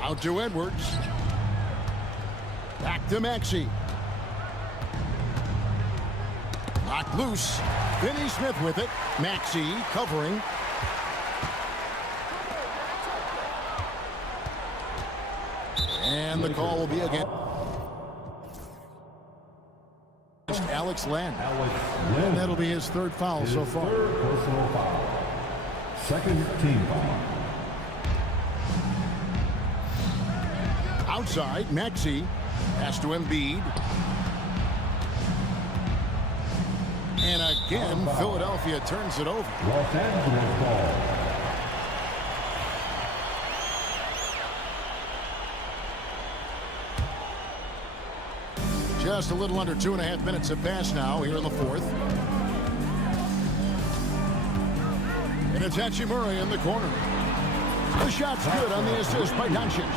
Out to Edwards. Back to Maxey. Knocked loose. Finney Smith with it. Maxey covering. And the call will be against Alex Len. And that'll be his 3rd foul so far. Personal foul. 2nd team foul. Outside, Maxey. Pass to Embiid. And again, Philadelphia turns it over. Los Angeles ball. Just a little under 2.5 minutes have passed now here in the 4th. And it's Hachimura in the corner. The shot's good on the assist by Doncic.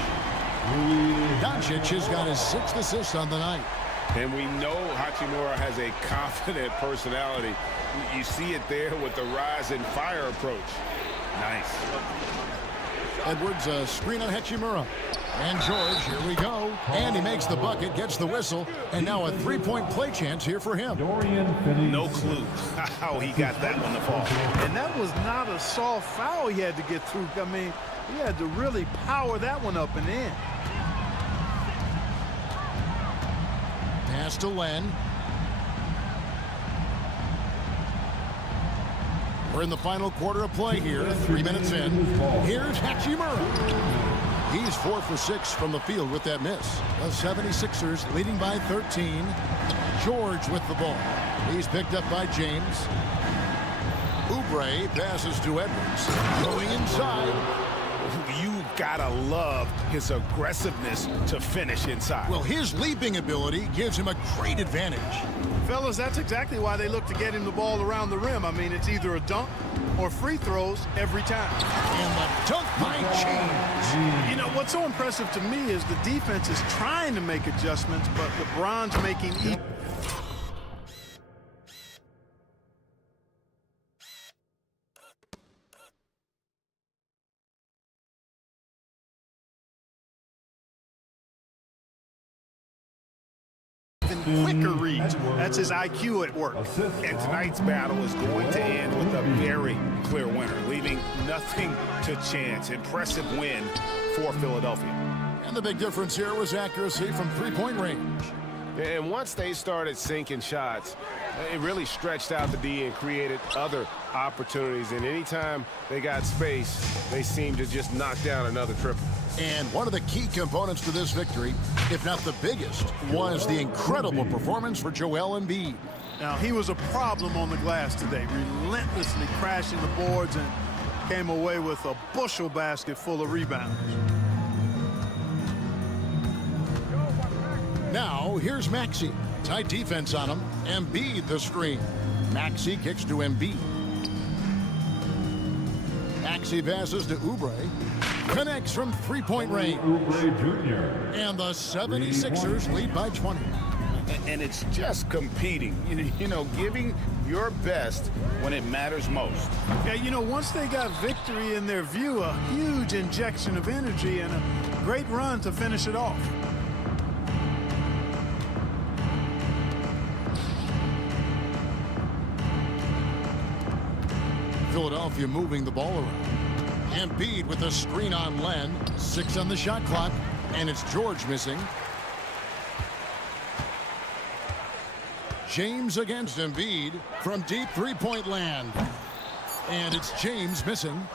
Doncic has got his 6th assist on the night. And we know Hachimura has a confident personality. You see it there with the rise and fire approach. Nice. Edwards, a screen on Hachimura. And George, here we go. And he makes the bucket, gets the whistle, and now a 3-point play chance here for him. No clue how he got that one to fall. And that was not a soft foul he had to get through. I mean, he had to really power that one up and in. Pass to Len. We're in the final quarter of play here. 3 minutes in. Here's Hachimura. He's 4 for 6 from the field with that miss. The 76ers leading by 13. George with the ball. He's picked up by James. Oubre passes to Edwards. Going inside. You gotta love his aggressiveness to finish inside. Well, his leaping ability gives him a great advantage. Fellas, that's exactly why they look to get him the ball around the rim. I mean, it's either a dunk or free throws every time. And the dunk by James. You know, what's so impressive to me is the defense is trying to make adjustments, but LeBron's making quicker reads. That's his IQ at work. And tonight's battle is going to end with a very clear winner, leaving nothing to chance. Impressive win for Philadelphia. And the big difference here was accuracy from 3-point range. And once they started sinking shots, it really stretched out the D and created other opportunities. And anytime they got space, they seemed to just knock down another triple. And one of the key components to this victory, if not the biggest, was the incredible performance for Joel Embiid. Now, he was a problem on the glass today, relentlessly crashing the boards and came away with a bushel basket full of rebounds. Now, here's Maxey. Tight defense on him. Embiid the screen. Maxey kicks to Embiid. Maxey passes to Oubre. Connects from 3-point range. Oubre Jr. And the 76ers lead by 20. And it's just competing, you know, giving your best when it matters most. Yeah, you know, once they got victory in their view, a huge injection of energy and a great run to finish it off. Philadelphia moving the ball around. Embiid with a screen on Len. 6 on the shot clock. And it's George missing. James against Embiid from deep 3-point land. And it's James missing.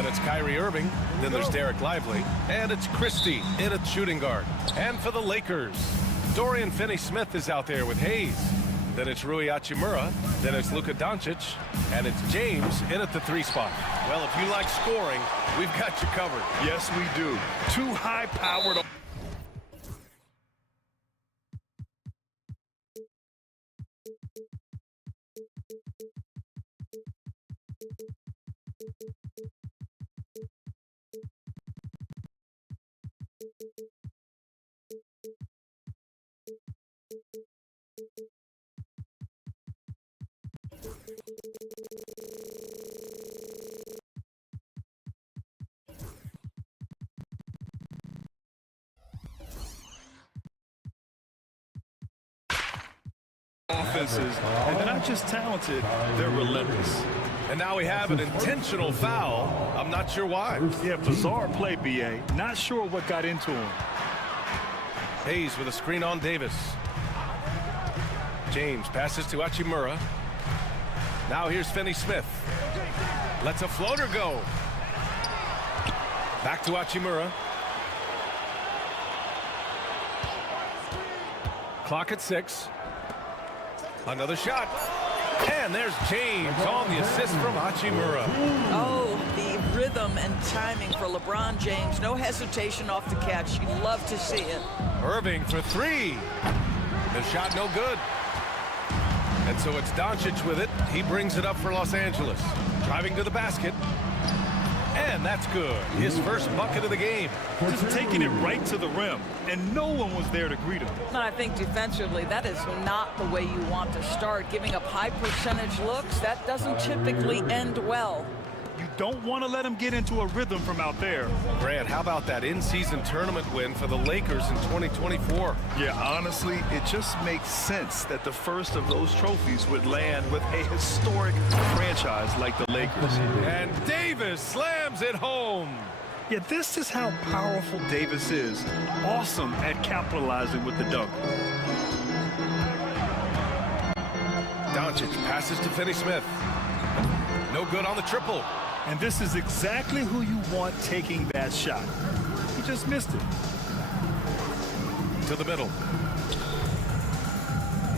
Then it's Kyrie Irving. Then there's Derek Lively. And it's Christie in at shooting guard. And for the Lakers, Dorian Finney-Smith is out there with Hayes. Then it's Rui Hachimura. Then it's Luka Doncic. And it's James in at the 3 spot. Well, if you like scoring, we've got you covered. Yes, we do. Two high-powered... offenses, and they're not just talented, they're relentless. And now we have an intentional foul. I'm not sure why. Yeah, bizarre play, B.A. Not sure what got into him. Hayes with a screen on Davis. James passes to Hachimura. Now here's Finney-Smith. Lets a floater go. Back to Hachimura. Clock at 6. Another shot. And there's James on the assist from Hachimura. Oh, the rhythm and timing for LeBron James. No hesitation off the catch. You love to see it. Irving for 3. The shot no good. And so it's Doncic with it. He brings it up for Los Angeles. Driving to the basket. And that's good. His first bucket of the game. Just taking it right to the rim, and no one was there to greet him. And I think defensively, that is not the way you want to start. Giving up high percentage looks, that doesn't typically end well. You don't want to let him get into a rhythm from out there. Grant, how about that in-season tournament win for the Lakers in 2024? Yeah, honestly, it just makes sense that the first of those trophies would land with a historic franchise like the Lakers. And Davis slams it home. Yeah, this is how powerful Davis is. Awesome at capitalizing with the dunk. Doncic passes to Finney-Smith. No good on the triple. And this is exactly who you want taking that shot. He just missed it. To the middle.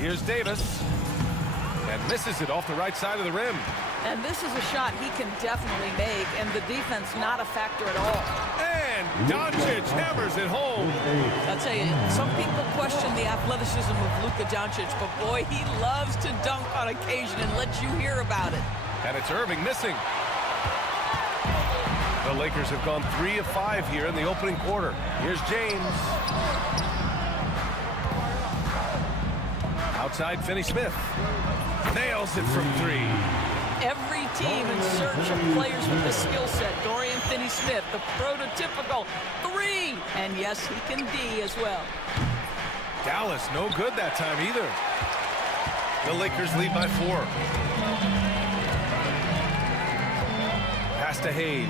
Here's Davis. And misses it off the right side of the rim. And this is a shot he can definitely make, and the defense not a factor at all. And Doncic hammers it home. I'll tell you, some people question the athleticism of Luka Doncic, but boy, he loves to dunk on occasion and let you hear about it. And it's Irving missing. The Lakers have gone 3 of 5 here in the opening quarter. Here's James. Outside Finney-Smith. Nails it from 3. Every team in search of players with the skill set. Dorian Finney-Smith, the prototypical 3. And yes, he can D as well. Dallas, no good that time either. The Lakers lead by 4. Pass to Hayes.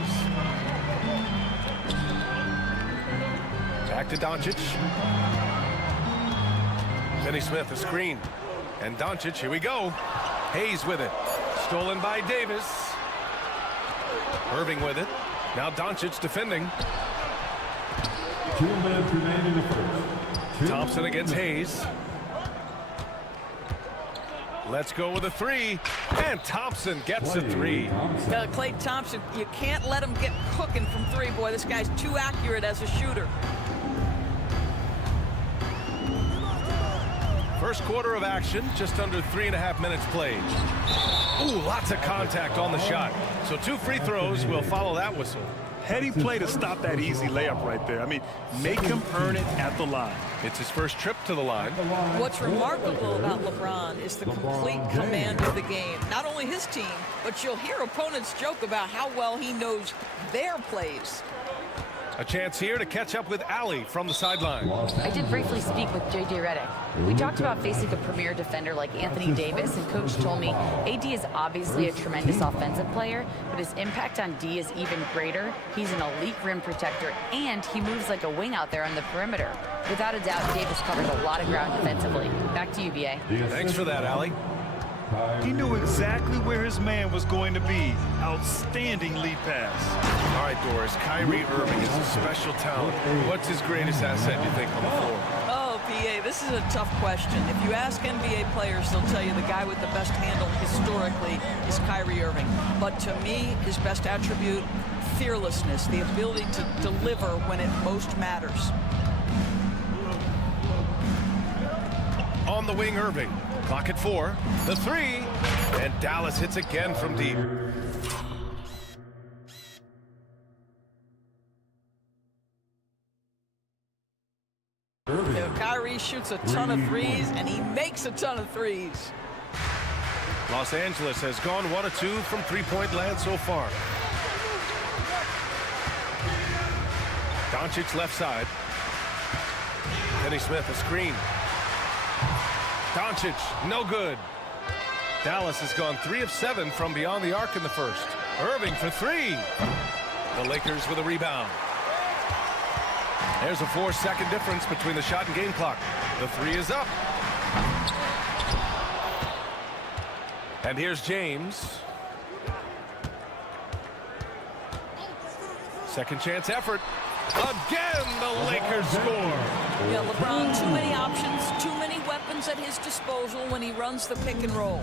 Back to Doncic. Finney-Smith, a screen. And Doncic, here we go. Hayes with it. Stolen by Davis. Irving with it. Now Doncic defending. 2 minutes remain in the first. Thompson against Hayes. Let's go with a 3. And Thompson gets a 3. Klay Thompson, you can't let him get cooking from 3. Boy, this guy's too accurate as a shooter. First quarter of action, just under 3.5 minutes played. Ooh, lots of contact on the shot. So 2 free throws will follow that whistle. Heady play to stop that easy layup right there. I mean, make him earn it at the line. It's his first trip to the line. What's remarkable about LeBron is the complete command of the game. Not only his team, but you'll hear opponents joke about how well he knows their plays. A chance here to catch up with Allie from the sideline. I did briefly speak with J.J. Redick. We talked about facing a premier defender like Anthony Davis, and Coach told me AD is obviously a tremendous offensive player, but his impact on D is even greater. He's an elite rim protector, and he moves like a wing out there on the perimeter. Without a doubt, Davis covers a lot of ground defensively. Back to you, B.A. Thanks for that, Allie. He knew exactly where his man was going to be. Outstanding lead pass. All right, Doris, Kyrie Irving is a special talent. What's his greatest asset, you think, on the floor? Oh, PA, this is a tough question. If you ask NBA players, they'll tell you the guy with the best handle historically is Kyrie Irving. But to me, his best attribute, fearlessness, the ability to deliver when it most matters. On the wing, Irving. Clock at 4. The 3. And Dallas hits again from deep. Kyrie shoots a ton of threes, and he makes a ton of threes. Los Angeles has gone 1 of 2 from three-point land so far. Doncic left side. Kenny Smith a screen. Doncic, no good. Dallas has gone 3 of 7 from beyond the arc in the first. Irving for 3. The Lakers with a rebound. There's a 4-second difference between the shot and game clock. The 3 is up. And here's James. Second chance effort. Again, the Lakers score. Yeah, LeBron, too many options, too many weapons at his disposal when he runs the pick and roll.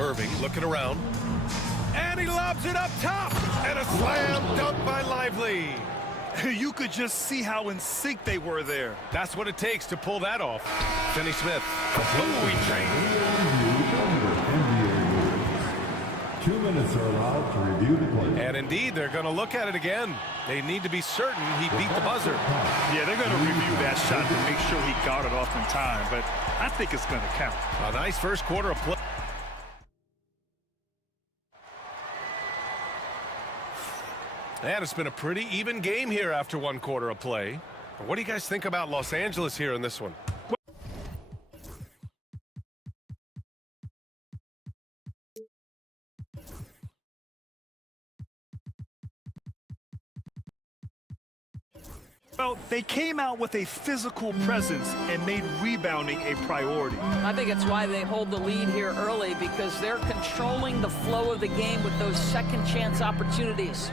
Irving looking around. And he lobs it up top. And a slam dunk by Lively. You could just see how in sync they were there. That's what it takes to pull that off. Kenny Smith, a Bowie train. 2 minutes are allowed to review the play. And indeed, they're going to look at it again. They need to be certain he beat the buzzer. Yeah, they're going to review that shot to make sure he got it off in time, but I think it's going to count. A nice first quarter of play. And it's been a pretty even game here after 1 quarter of play. What do you guys think about Los Angeles here in this one? Well, they came out with a physical presence and made rebounding a priority. I think it's why they hold the lead here early, because they're controlling the flow of the game with those second chance opportunities.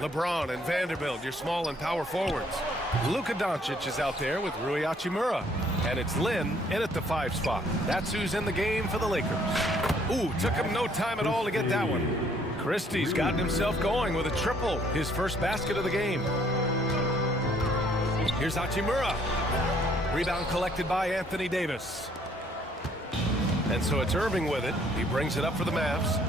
LeBron and Vanderbilt, your small and power forwards. Luka Doncic is out there with Rui Hachimura. And it's Lin in at the 5 spot. That's who's in the game for the Lakers. Ooh, took him no time at all to get that one. Christie's gotten himself going with a triple, his first basket of the game. Here's Hachimura. Rebound collected by Anthony Davis. And so it's Irving with it. He brings it up for the Mavs.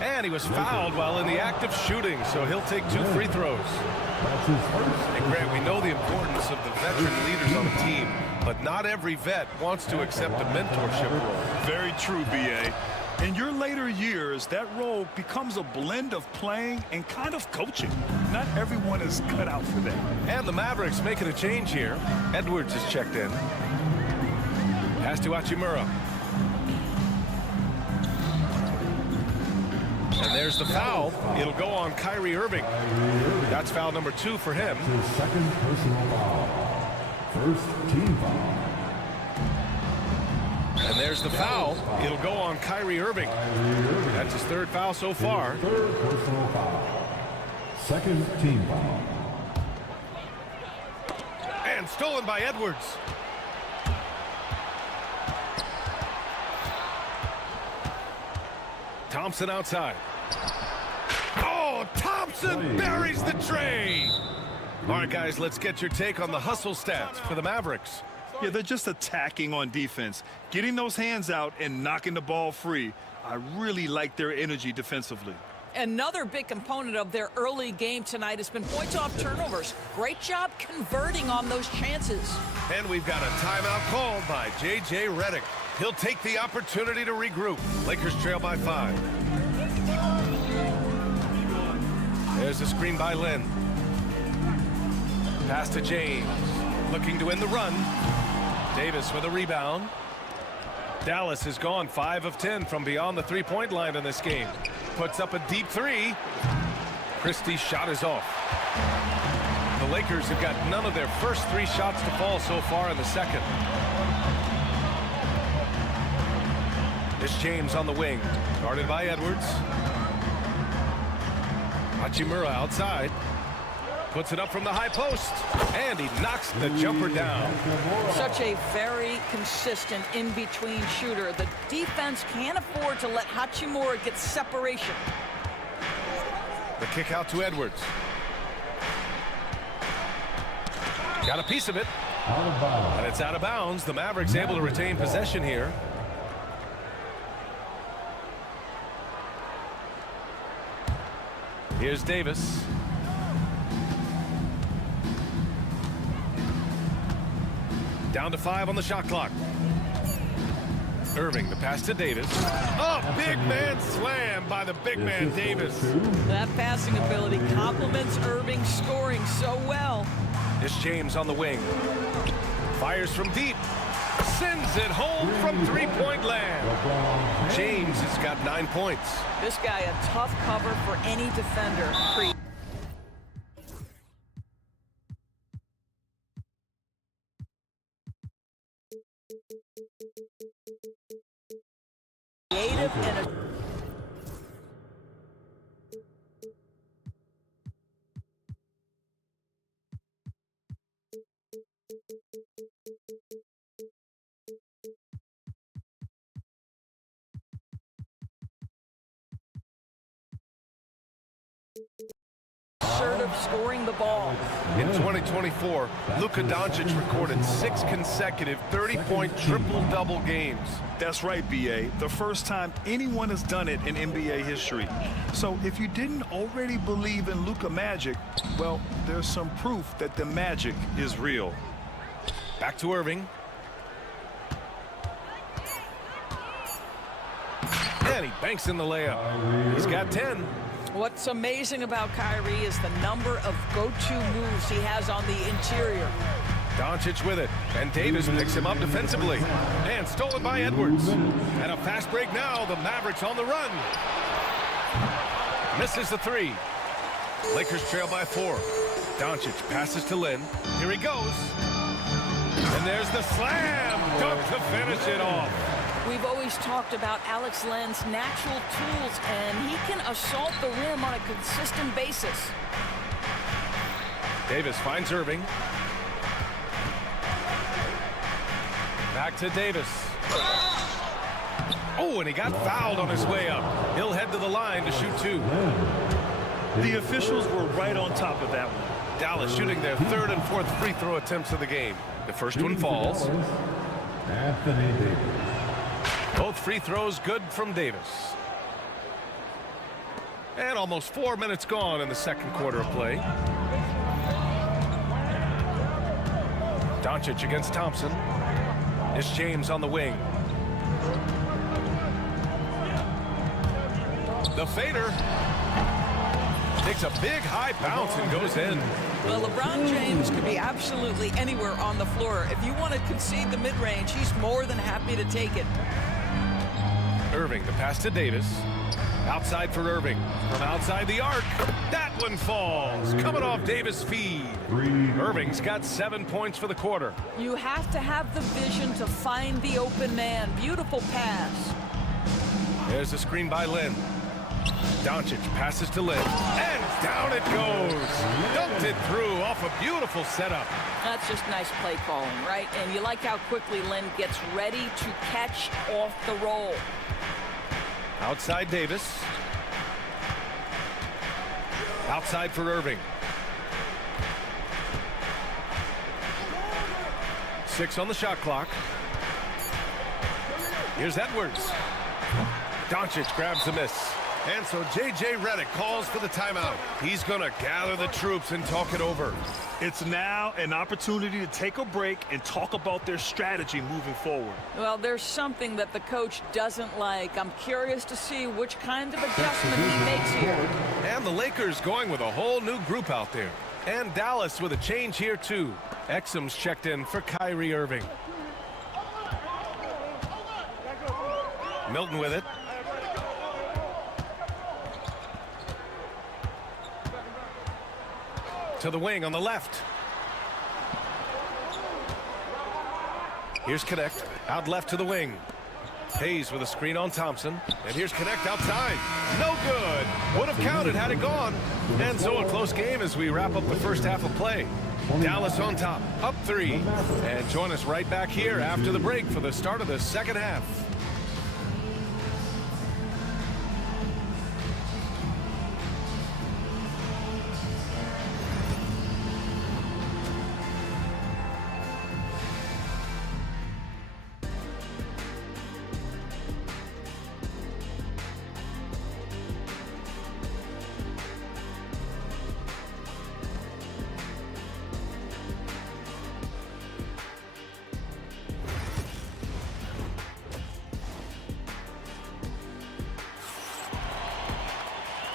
And he was fouled while in the act of shooting, so he'll take 2 free throws. And Grant, we know the importance of the veteran leaders on the team, but not every vet wants to accept a mentorship role. Very true, B.A. In your later years, that role becomes a blend of playing and kind of coaching. Not everyone is cut out for that. And the Mavericks making a change here. Edwards is checked in. Pass to Hachimura. And there's the foul. It'll go on Kyrie Irving. That's foul number 2 for him. His second personal foul. First team foul. And there's the foul. It'll go on Kyrie Irving. That's his 3rd foul so far. 3rd personal foul. Second team foul. And stolen by Edwards. Thompson outside. Oh, Thompson buries the tray. All right, guys, let's get your take on the hustle stats for the Mavericks. Yeah, they're just attacking on defense, getting those hands out and knocking the ball free. I really like their energy defensively. Another big component of their early game tonight has been points off turnovers. Great job converting on those chances. And we've got a timeout called by J.J. Redick. He'll take the opportunity to regroup. Lakers trail by 5. There's a screen by Lin. Pass to James. Looking to win the run. Davis with a rebound. Dallas has gone 5 of 10 from beyond the 3-point line in this game. Puts up a deep 3. Christie's shot is off. The The Lakers have got none of their first 3 shots to fall so far in the second. It's James on the wing, guarded by Edwards. Hachimura outside. Puts it up from the high post, and he knocks the jumper down. Such a very consistent in-between shooter. The defense can't afford to let Hachimura get separation. The kick out to Edwards. Got a piece of it. And it's out of bounds. The Mavericks able to retain possession here. Here's Davis. Down to 5 on the shot clock. Irving, the pass to Davis. Oh, big man slam by the big man Davis. That passing ability complements Irving's scoring so well. It's James on the wing. Fires from deep. Sends it home from 3-point land. James has got 9 points. This guy a tough cover for any defender. Creative and assertive scoring the ball. In 2024, Luka Doncic recorded 6 consecutive 30-point triple-double games. That's right, B.A. The first time anyone has done it in NBA history. So if you didn't already believe in Luka magic, well, there's some proof that the magic is real. Back to Irving. And he banks in the layup. He's got 10. What's amazing about Kyrie is the number of go-to moves he has on the interior. Doncic with it, and Davis picks him up defensively. And stolen by Edwards. And a fast break now, the Mavericks on the run. Misses the 3. Lakers trail by 4. Doncic passes to Lin. Here he goes. And there's the slam dunk to finish it off. We've always talked about Alex Len's natural tools, and he can assault the rim on a consistent basis. Davis finds Irving. Back to Davis. Oh, and he got fouled on his way up. He'll head to the line to shoot 2. The officials were right on top of that one. Dallas shooting their 3rd and 4th free throw attempts of the game. The first one falls. Anthony Davis. Both free throws good from Davis. And almost 4 minutes gone in the second quarter of play. Doncic against Thompson. It's James on the wing. The fader takes a big high bounce and goes in. Well, LeBron James could be absolutely anywhere on the floor. If you want to concede the mid-range, he's more than happy to take it. Irving, the pass to Davis. Outside for Irving. From outside the arc. That one falls. Coming off Davis' feed. Irving's got 7 points for the quarter. You have to have the vision to find the open man. Beautiful pass. There's a screen by Lin. Doncic passes to Lin. And down it goes. Dumped it through off a beautiful setup. That's just nice play calling, right? And you like how quickly Lin gets ready to catch off the roll. Outside Davis. Outside for Irving. 6 on the shot clock. Here's Edwards. Doncic grabs the miss. And so J.J. Redick calls for the timeout. He's going to gather the troops and talk it over. It's now an opportunity to take a break and talk about their strategy moving forward. Well, there's something that the coach doesn't like. I'm curious to see which kind of adjustment he makes here. And the Lakers going with a whole new group out there. And Dallas with a change here, too. Exum's checked in for Kyrie Irving. Milton with it. To to the wing on the left. Here's Connect, out left to the wing. Hayes with a screen on Thompson. And here's Connect outside. No good. Would have counted had it gone. And so a close game as we wrap up the first half of play. Dallas on top, up 3. And join us right back here after the break for the start of the second half.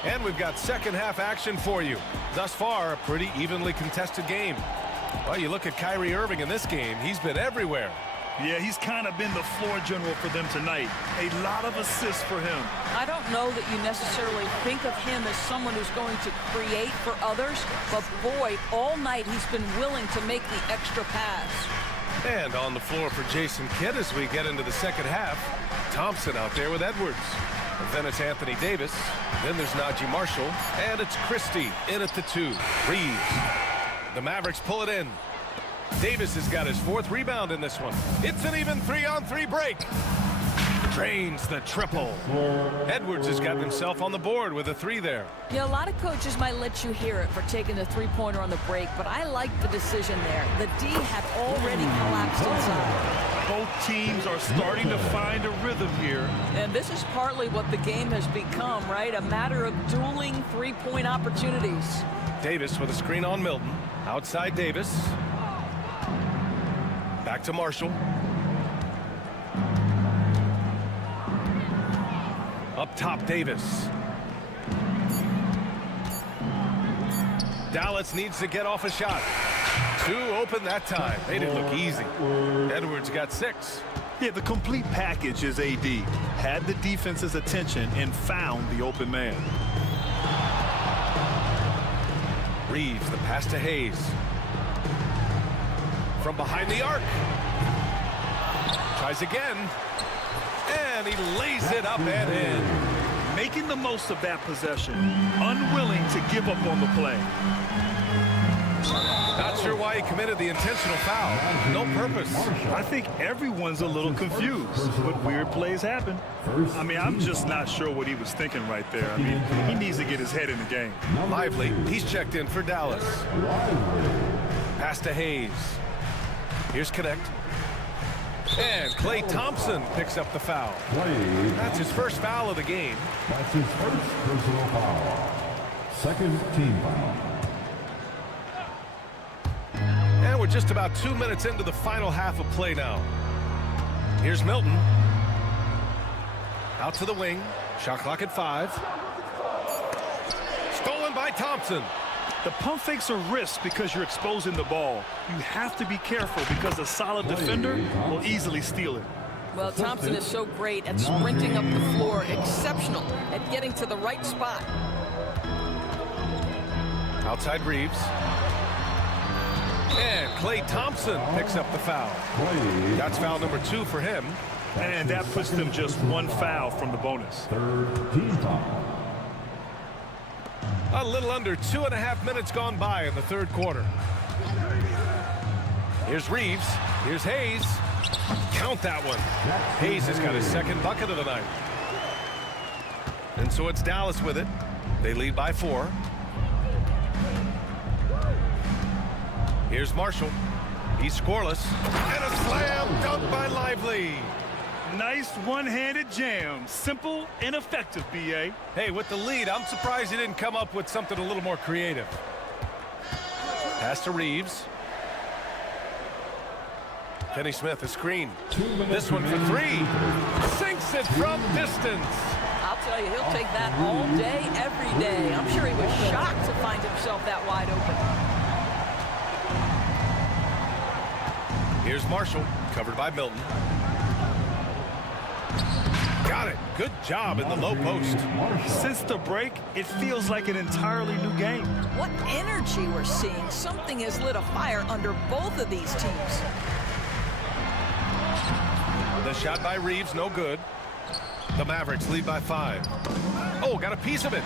And we've got second half action for you. Thus far, a pretty evenly contested game. Well, you look at Kyrie Irving in this game, he's been everywhere. Yeah, he's kind of been the floor general for them tonight. A lot of assists for him. I don't know that you necessarily think of him as someone who's going to create for others, but boy, all night he's been willing to make the extra pass. And on the floor for Jason Kidd as we get into the second half. Thompson out there with Edwards. And then it's Anthony Davis. Then there's Najee Marshall. And it's Christie in at the 2. Reeves. The Mavericks pull it in. Davis has got his 4th rebound in this one. It's an even 3-on-3 break. Drains the triple. Edwards has gotten himself on the board with a 3 there. Yeah, a lot of coaches might let you hear it for taking the three-pointer on the break, but I like the decision there. The D had already collapsed inside. Both teams are starting to find a rhythm here. And this is partly what the game has become, right? A matter of dueling three-point opportunities. Davis with a screen on Milton. Outside Davis. Back to Marshall. Up top, Davis. Dallas needs to get off a shot. 2 open that time. They didn't look easy. Edwards got 6. Yeah, the complete package is AD. Had the defense's attention and found the open man. Reeves, the pass to Hayes. From behind the arc. Tries again. And he lays it up and in. Making the most of that possession. Unwilling to give up on the play. Not sure why he committed the intentional foul. No purpose. I think everyone's a little confused, but weird plays happen. I mean, I'm just not sure what he was thinking right there. I mean, he needs to get his head in the game. Lively, he's checked in for Dallas. Pass to Hayes. Here's Connect. And Klay Thompson picks up the foul. That's his first foul of the game. That's his first personal foul. Second team foul. And we're just about 2 minutes into the final half of play now. Here's Milton. Out to the wing. Shot clock at 5. Stolen by Thompson. The pump fakes are risks because you're exposing the ball. You have to be careful because a solid defender will easily steal it. Well, Thompson is so great at sprinting up the floor, exceptional at getting to the right spot. Outside Reeves. And Klay Thompson picks up the foul. That's foul number 2 for him. And that puts them just 1 foul from the bonus. Third team foul. A little under 2.5 minutes gone by in the third quarter. Here's Reeves. Here's Hayes. Count that one. Hayes has got his 2nd bucket of the night. And so it's Dallas with it. They lead by 4. Here's Marshall. He's scoreless. And a slam dunk by Lively. Nice one-handed jam. Simple and effective, B.A. Hey, with the lead, I'm surprised he didn't come up with something a little more creative. Pass to Reeves. Kenny Smith, a screen. This one for 3. Sinks it from distance. I'll tell you, he'll take that all day, every day. I'm sure he was shocked to find himself that wide open. Here's Marshall, covered by Milton. Got it. Good job in the low post. Since the break, it feels like an entirely new game. What energy we're seeing. Something has lit a fire under both of these teams. The shot by Reeves, no good. The Mavericks lead by 5. Oh, got a piece of it.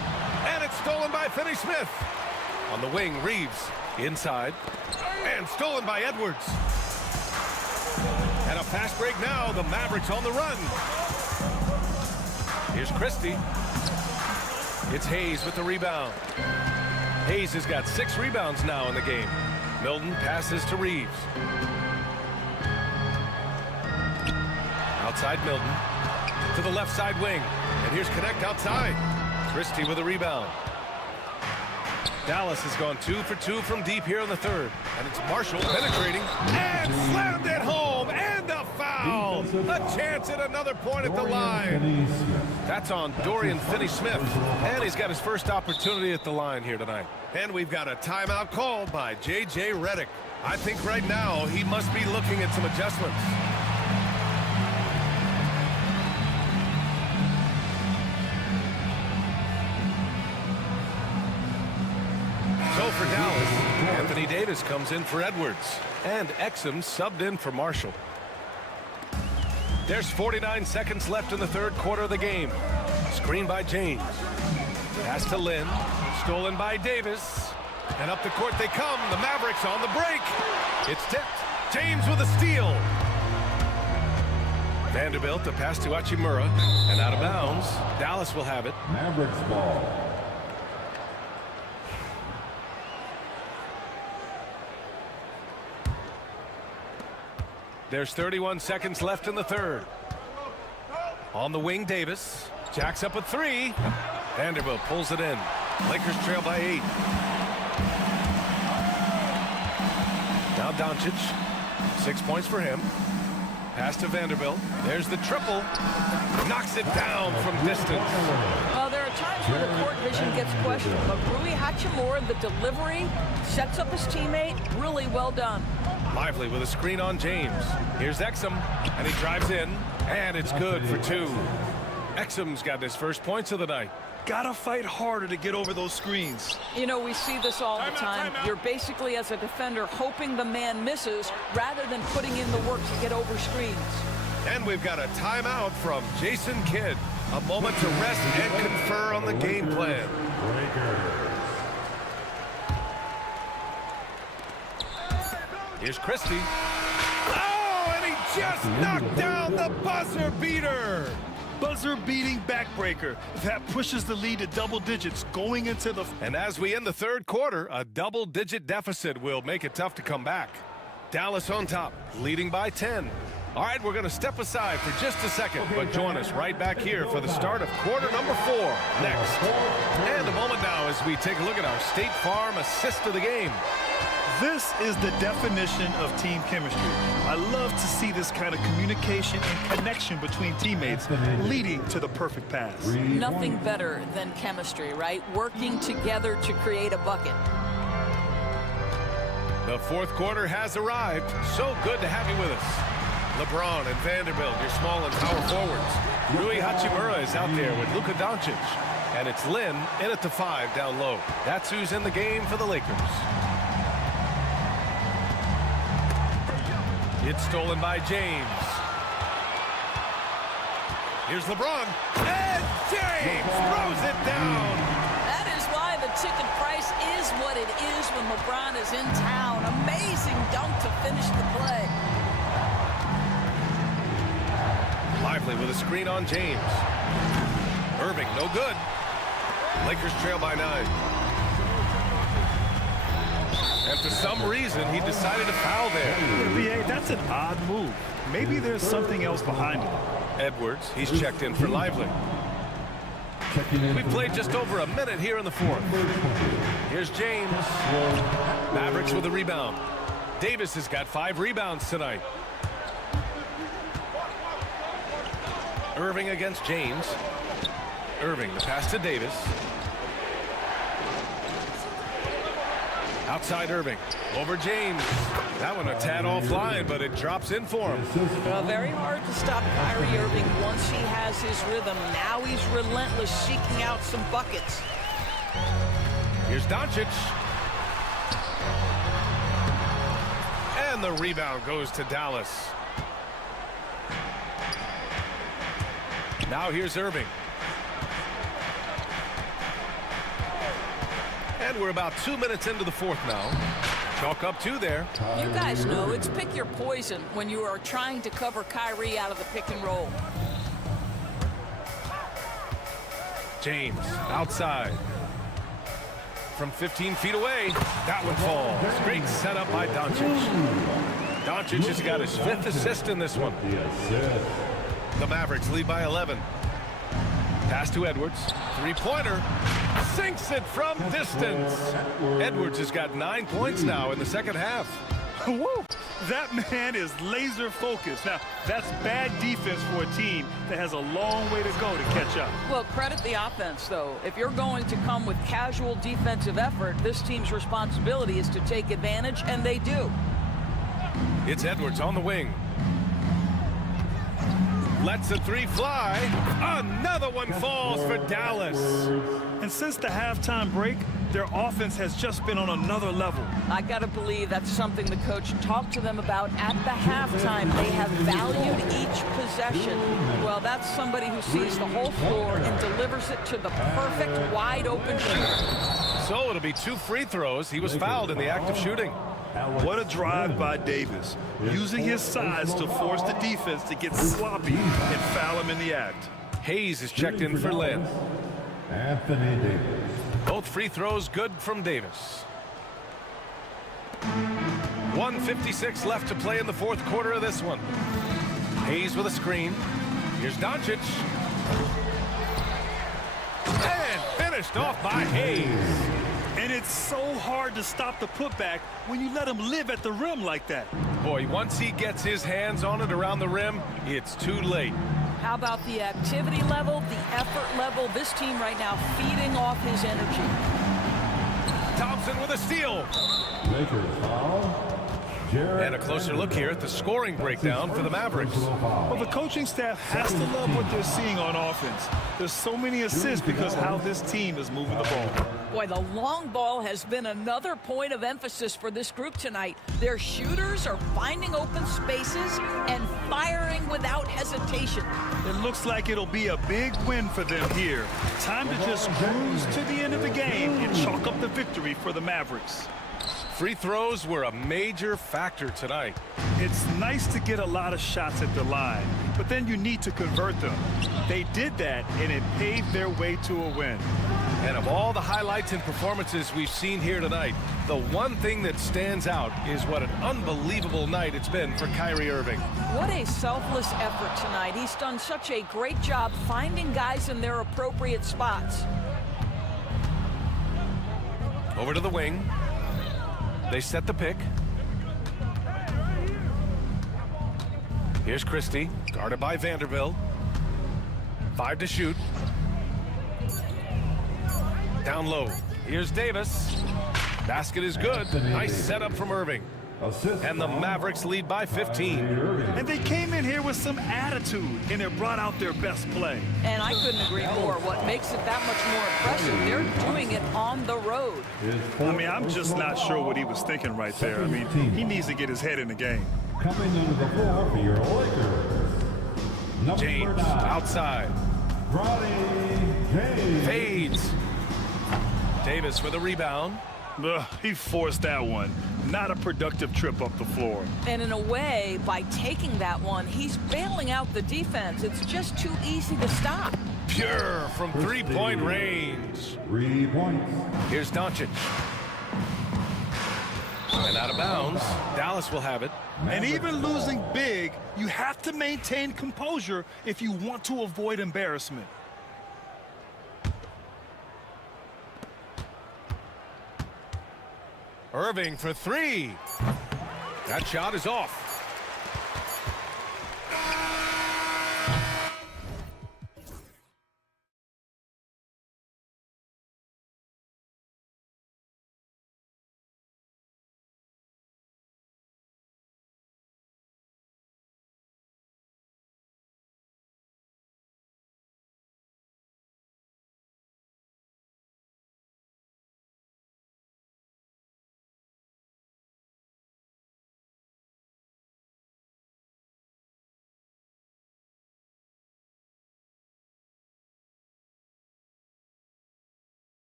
And it's stolen by Finney-Smith. On the wing, Reeves inside. And stolen by Edwards. And a fast break now. The Mavericks on the run. Here's Christie. It's Hayes with the rebound. Hayes has got 6 rebounds now in the game. Milton passes to Reeves. Outside Milton. To the left side wing. And here's Connect outside. Christie with a rebound. Dallas has gone 2 for 2 from deep here in the third. And it's Marshall penetrating. And slammed it home. And a foul. A chance at another point at the line. That's on Dorian Finney-Smith. And he's got his first opportunity at the line here tonight. And we've got a timeout called by J.J. Redick. I think right now he must be looking at some adjustments. So for Dallas, Anthony Davis comes in for Edwards. And Exum subbed in for Marshall. There's 49 seconds left in the third quarter of the game. Screen by James. Pass to Lynn. Stolen by Davis. And up the court they come. The Mavericks on the break. It's tipped. James with a steal. Vanderbilt, a pass to Hachimura. And out of bounds. Dallas will have it. Mavericks ball. There's 31 seconds left in the third. On the wing, Davis. Jacks up a 3. Vanderbilt pulls it in. Lakers trail by 8. Now Doncic. 6 points for him. Pass to Vanderbilt. There's the triple. Knocks it down from distance. Well, there are times when the court vision gets questioned, but Rui Hachimura, the delivery, sets up his teammate. Really well done. Lively with a screen on James. Here's Exum, and he drives in, and it's good for 2. Exum's got his first points of the night. Gotta fight harder to get over those screens. You know, we see this all the time. You're basically, as a defender, hoping the man misses rather than putting in the work to get over screens. And we've got a timeout from Jason Kidd. A moment to rest and confer on the game plan. Here's Christie. Oh, and he just knocked down the buzzer beater. Buzzer-beating backbreaker. That pushes the lead to double digits going into the... And as we end the third quarter, a double-digit deficit will make it tough to come back. Dallas on top, leading by 10. All right, we're going to step aside for just a second, but join us right back here for the start of quarter number 4 next. And a moment now as we take a look at our State Farm assist of the game. This is the definition of team chemistry. I love to see this kind of communication and connection between teammates leading to the perfect pass. Nothing better than chemistry, right? Working together to create a bucket. The fourth quarter has arrived. So good to have you with us. LeBron and Vanderbilt, your small and power forwards. Rui Hachimura is out there with Luka Doncic. And it's Lynn in at the 5 down low. That's who's in the game for the Lakers. It's stolen by James. Here's LeBron. And James throws it down. That is why the ticket price is what it is when LeBron is in town. Amazing dunk to finish the play. Lively with a screen on James. Irving, no good. Lakers trail by 9. And for some reason, he decided to foul there. NBA, that's an odd move. Maybe there's something else behind it. Edwards, he's checked in for Lively. We've played just over a minute here in the fourth. Here's James. Mavericks with a rebound. Davis has got 5 rebounds tonight. Irving against James. Irving, the pass to Davis. Outside Irving. Over James. That one a tad offline, but it drops in for him. Well, very hard to stop Kyrie Irving once he has his rhythm. Now he's relentless, seeking out some buckets. Here's Doncic. And the rebound goes to Dallas. Now here's Irving. And we're about 2 minutes into the fourth now. Chalk up 2 there. You guys know it's pick your poison when you are trying to cover Kyrie out of the pick and roll. James outside. From 15 feet away, that one falls. Great setup by Doncic. Doncic has got his 5th assist in this one. The Mavericks lead by 11. Pass to Edwards. Three-pointer. Sinks it from distance. Edwards has got 9 points now in the second half. Woo! That man is laser focused. Now, that's bad defense for a team that has a long way to go to catch up. Well, credit the offense, though. If you're going to come with casual defensive effort, this team's responsibility is to take advantage, and they do. It's Edwards on the wing. Lets the 3 fly. Another one falls for Dallas. And since the halftime break, their offense has just been on another level. I got to believe that's something the coach talked to them about at the halftime. They have valued each possession. Well, that's somebody who sees the whole floor and delivers it to the perfect wide open shooter. So it'll be 2 free throws. He was fouled in the act of shooting. What a drive by Davis, using his size to force the defense to get sloppy and foul him in the act. Hayes is checked in for Lynn. Anthony Davis. Both free throws good from Davis. 1:56 left to play in the fourth quarter of this one. Hayes with a screen. Here's Doncic. And finished off by Hayes. And it's so hard to stop the putback when you let him live at the rim like that. Boy, once he gets his hands on it around the rim, it's too late. How about the activity level, the effort level? This team right now feeding off his energy. Thompson with a steal. Lakers foul. And a closer look here at the scoring breakdown for the Mavericks. Well, the coaching staff has to love what they're seeing on offense. There's so many assists because how this team is moving the ball. Boy, the long ball has been another point of emphasis for this group tonight. Their shooters are finding open spaces and firing without hesitation. It looks like it'll be a big win for them here. Time to just cruise to the end of the game and chalk up the victory for the Mavericks. Free throws were a major factor tonight. It's nice to get a lot of shots at the line, but then you need to convert them. They did that, and it paved their way to a win. And of all the highlights and performances we've seen here tonight, the one thing that stands out is what an unbelievable night it's been for Kyrie Irving. What a selfless effort tonight. He's done such a great job finding guys in their appropriate spots. Over to the wing. They set the pick. Here's Christie, guarded by Vanderbilt. 5 to shoot. Down low. Here's Davis. Basket is good. Nice setup from Irving. And the Mavericks lead by 15. And they came in here with some attitude, and it brought out their best play. And I couldn't agree more. What makes it that much more impressive, they're doing it on the road. I mean, I'm just not sure what he was thinking right there. I mean, he needs to get his head in the game. Coming into the floor for your Lakers. James outside. Fades. Davis with a rebound. He forced that one. Not a productive trip up the floor. And in a way, by taking that one, he's bailing out the defense. It's just too easy to stop. Pure from three-point range. 3 points. Here's Doncic. And out of bounds. Dallas will have it. And even losing big, you have to maintain composure if you want to avoid embarrassment. Irving for 3. That shot is off.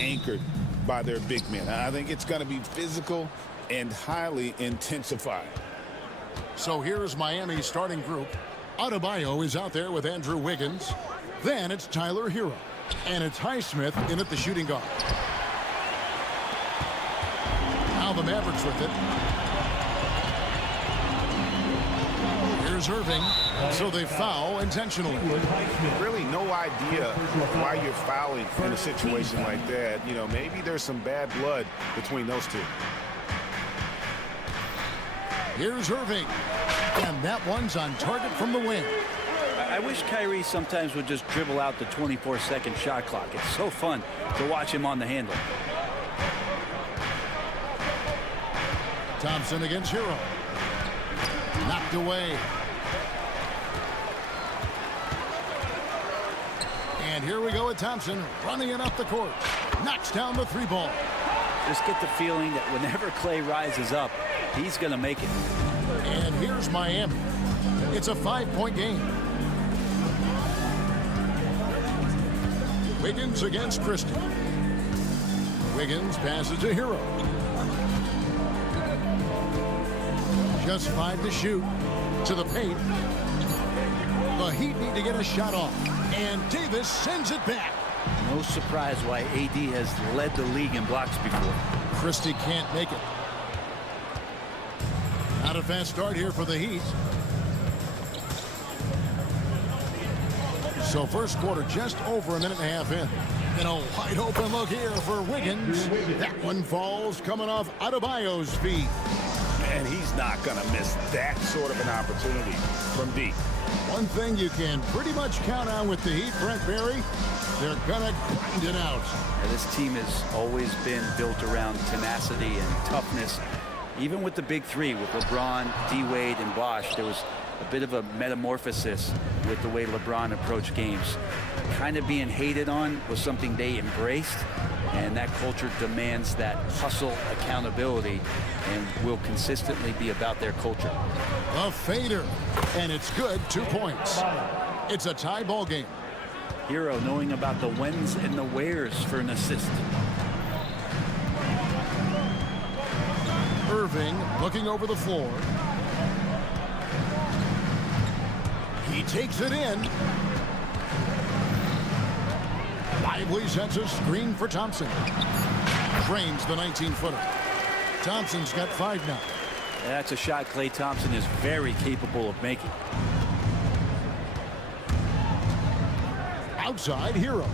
anchored by their big men. I think it's going to be physical and highly intensified. So here's Miami's starting group. Adebayo is out there with Andrew Wiggins. Then it's Tyler Hero. And it's Highsmith in at the shooting guard. Now the Mavericks with it. Here's Irving. So they foul intentionally. Really no idea why you're fouling in a situation like that. You know, maybe there's some bad blood between those two. Here's Irving. And that one's on target from the wing. I wish Kyrie sometimes would just dribble out the 24-second shot clock. It's so fun to watch him on the handle. Thompson against Hero. Knocked away. And here we go with Thompson running it up the court. Knocks down the three ball. Just get the feeling that whenever Clay rises up, he's going to make it. And here's Miami. It's a 5-point game. Wiggins against Christie. Wiggins passes to Hero. Just 5 to shoot. To the paint. The Heat need to get a shot off. And Davis sends it back. No surprise why AD has led the league in blocks before. Christie can't make it. Not a fast start here for the Heat. So first quarter just over a minute and a half in. And a wide open look here for Wiggins. That one falls coming off Adebayo's feet. And he's not going to miss that sort of an opportunity from deep. One thing you can pretty much count on with the Heat, Brent Barry, they're going to grind it out. Yeah, this team has always been built around tenacity and toughness. Even with the big three, with LeBron, D-Wade, and Bosh, there was a bit of a metamorphosis with the way LeBron approached games. Kind of being hated on was something they embraced, and that culture demands that hustle accountability and will consistently be about their culture. A fader, and it's good, 2 points. It's a tie ball game. Hero knowing about the whens and the wheres for an assist. Irving looking over the floor. He takes it in. Lively sets a screen for Thompson. Frames the 19-footer. Thompson's got 5 now. That's a shot Klay Thompson is very capable of making. Outside, Hero.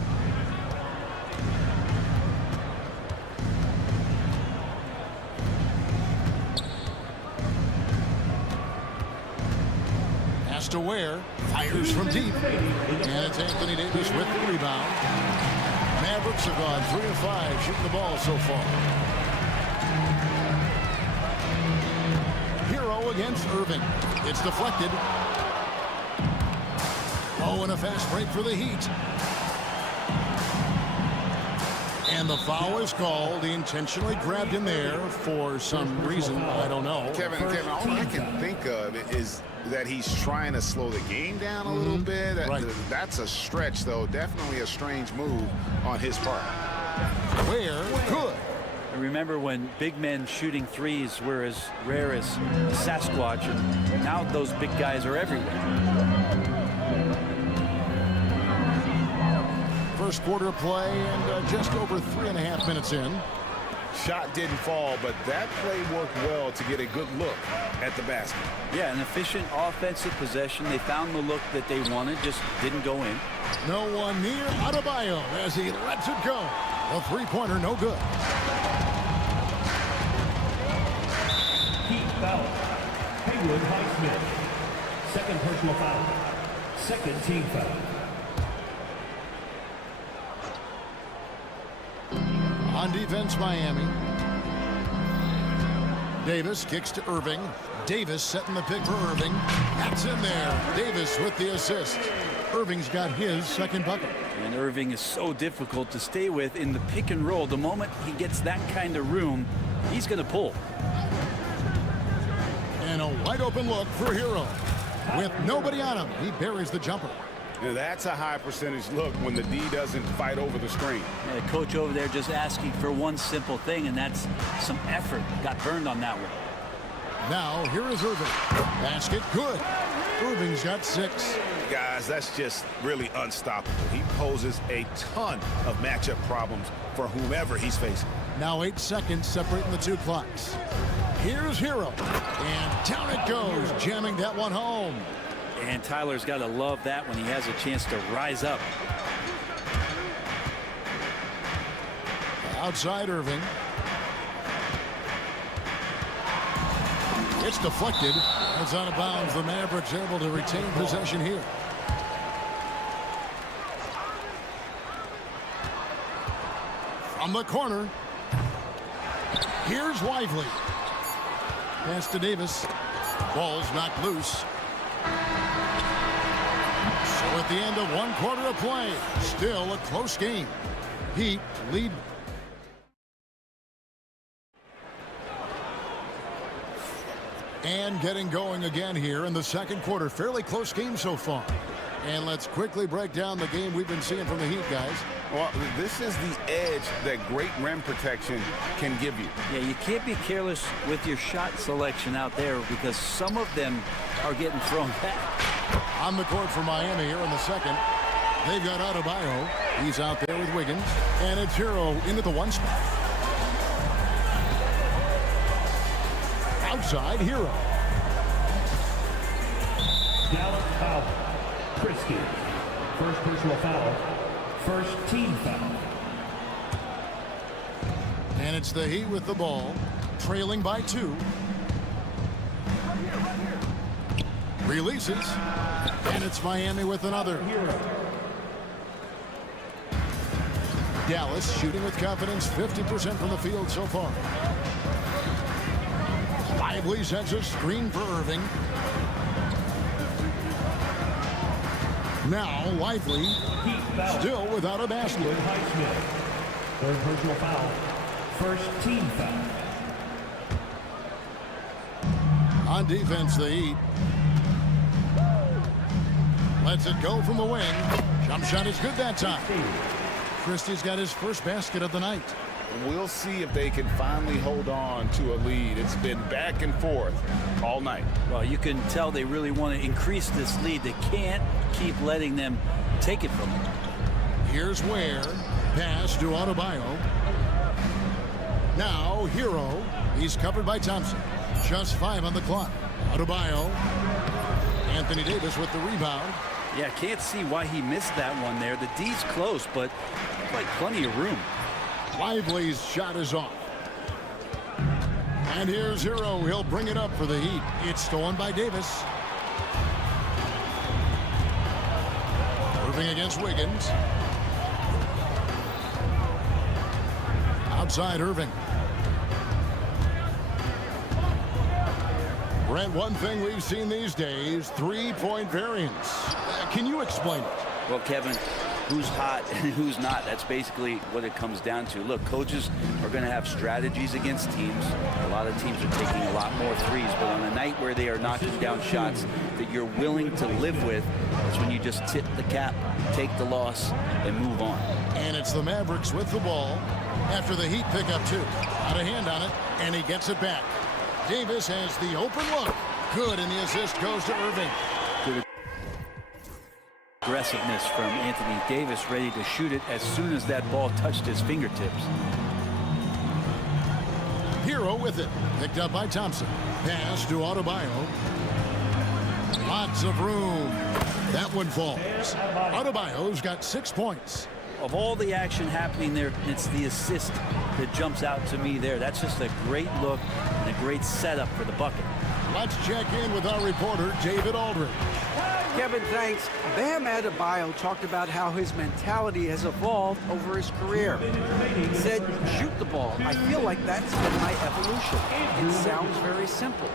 Pass to Ware. Fires from deep. And it's Anthony Davis with the rebound. Mavericks have gone 3 of 5 shooting the ball so far. Hero against Irving. It's deflected. Oh, and a fast break for the Heat. And the foul is called. He intentionally grabbed him there for some reason. I don't know. Kevin, all I can think of is that he's trying to slow the game down a little bit. Right. That's a stretch, though. Definitely a strange move on his part. Where? Good. I remember when big men shooting threes were as rare as Sasquatch, and now those big guys are everywhere. First quarter play and just over 3.5 minutes in. Shot didn't fall, but that play worked well to get a good look at the basket. Yeah, an efficient offensive possession. They found the look that they wanted, just didn't go in. No one near Adebayo as he lets it go. A three-pointer, no good. Heat foul. Haywood Highsmith. Second personal foul. Second team foul. On defense, Miami. Davis kicks to Irving. Davis setting the pick for Irving. That's in there. Davis with the assist. Irving's got his second bucket. And Irving is so difficult to stay with in the pick and roll. The moment he gets that kind of room, he's going to pull. And a wide open look for Hero. With nobody on him, he buries the jumper. Now that's a high percentage look when the D doesn't fight over the screen. Yeah, the coach over there just asking for one simple thing, and that's some effort. Got burned on that one. Now, here is Irving. Basket, good. Irving's got 6. Guys, that's just really unstoppable. He poses a ton of matchup problems for whomever he's facing. Now 8 seconds separating the 2 clocks. Here's Hero. And down it goes, jamming that one home. And Tyler's got to love that when he has a chance to rise up. Outside Irving. It's deflected. It's out of bounds. The Mavericks able to retain possession here. From the corner. Here's Lively. Pass to Davis. Ball's knocked loose. So at the end of 1 quarter of play, still a close game. Heat lead. And getting going again here in the 2nd quarter. Fairly close game so far. And let's quickly break down the game we've been seeing from the Heat, guys. Well, this is the edge that great rim protection can give you. Yeah, you can't be careless with your shot selection out there because some of them are getting thrown back. On the court for Miami here in the 2nd. They've got Adebayo. He's out there with Wiggins. And it's Hero into the 1 spot. Outside Hero. Dallas foul. Christie. First personal foul. First team foul. And it's the Heat with the ball. Trailing by 2. Releases. And it's Miami with another. Dallas shooting with confidence. 50% from the field so far. Lively sends a screen for Irving. Now Lively still without a basket. Third personal foul. First team foul. On defense, the Heat. Lets it go from the wing. Jump shot is good that time. Christie's got his first basket of the night. We'll see if they can finally hold on to a lead. It's been back and forth all night. Well, you can tell they really want to increase this lead. They can't keep letting them take it from them. Here's Ware. Pass to Adebayo. Now Hero. He's covered by Thompson. Just 5 on the clock. Adebayo. Anthony Davis with the rebound. Yeah, can't see why he missed that one there. The D's close, but like plenty of room. Lively's shot is off. And here's Hero. He'll bring it up for the Heat. It's stolen by Davis. Irving against Wiggins. Outside Irving. Brent, one thing we've seen these days, 3-point variance. Can you explain it? Well, Kevin, who's hot and who's not, that's basically what it comes down to. Look, coaches are going to have strategies against teams. A lot of teams are taking a lot more threes, but on a night where they are knocking down shots that you're willing to live with, that's when you just tip the cap, take the loss, and move on. And it's the Mavericks with the ball after the Heat pick up 2. Out a hand on it, and he gets it back. Davis has the open look. Good, and the assist goes to Irving. Good aggressiveness from Anthony Davis, ready to shoot it as soon as that ball touched his fingertips. Hero with it. Picked up by Thompson. Pass to Adebayo. Lots of room. That one falls. Adebayo's got 6 points. Of all the action happening there, it's the assist that jumps out to me there. That's just a great look and a great setup for the bucket. Let's check in with our reporter, David Aldridge. Kevin, thanks. Bam Adebayo talked about how his mentality has evolved over his career. He said, shoot the ball. I feel like that's been my evolution. It sounds very simple,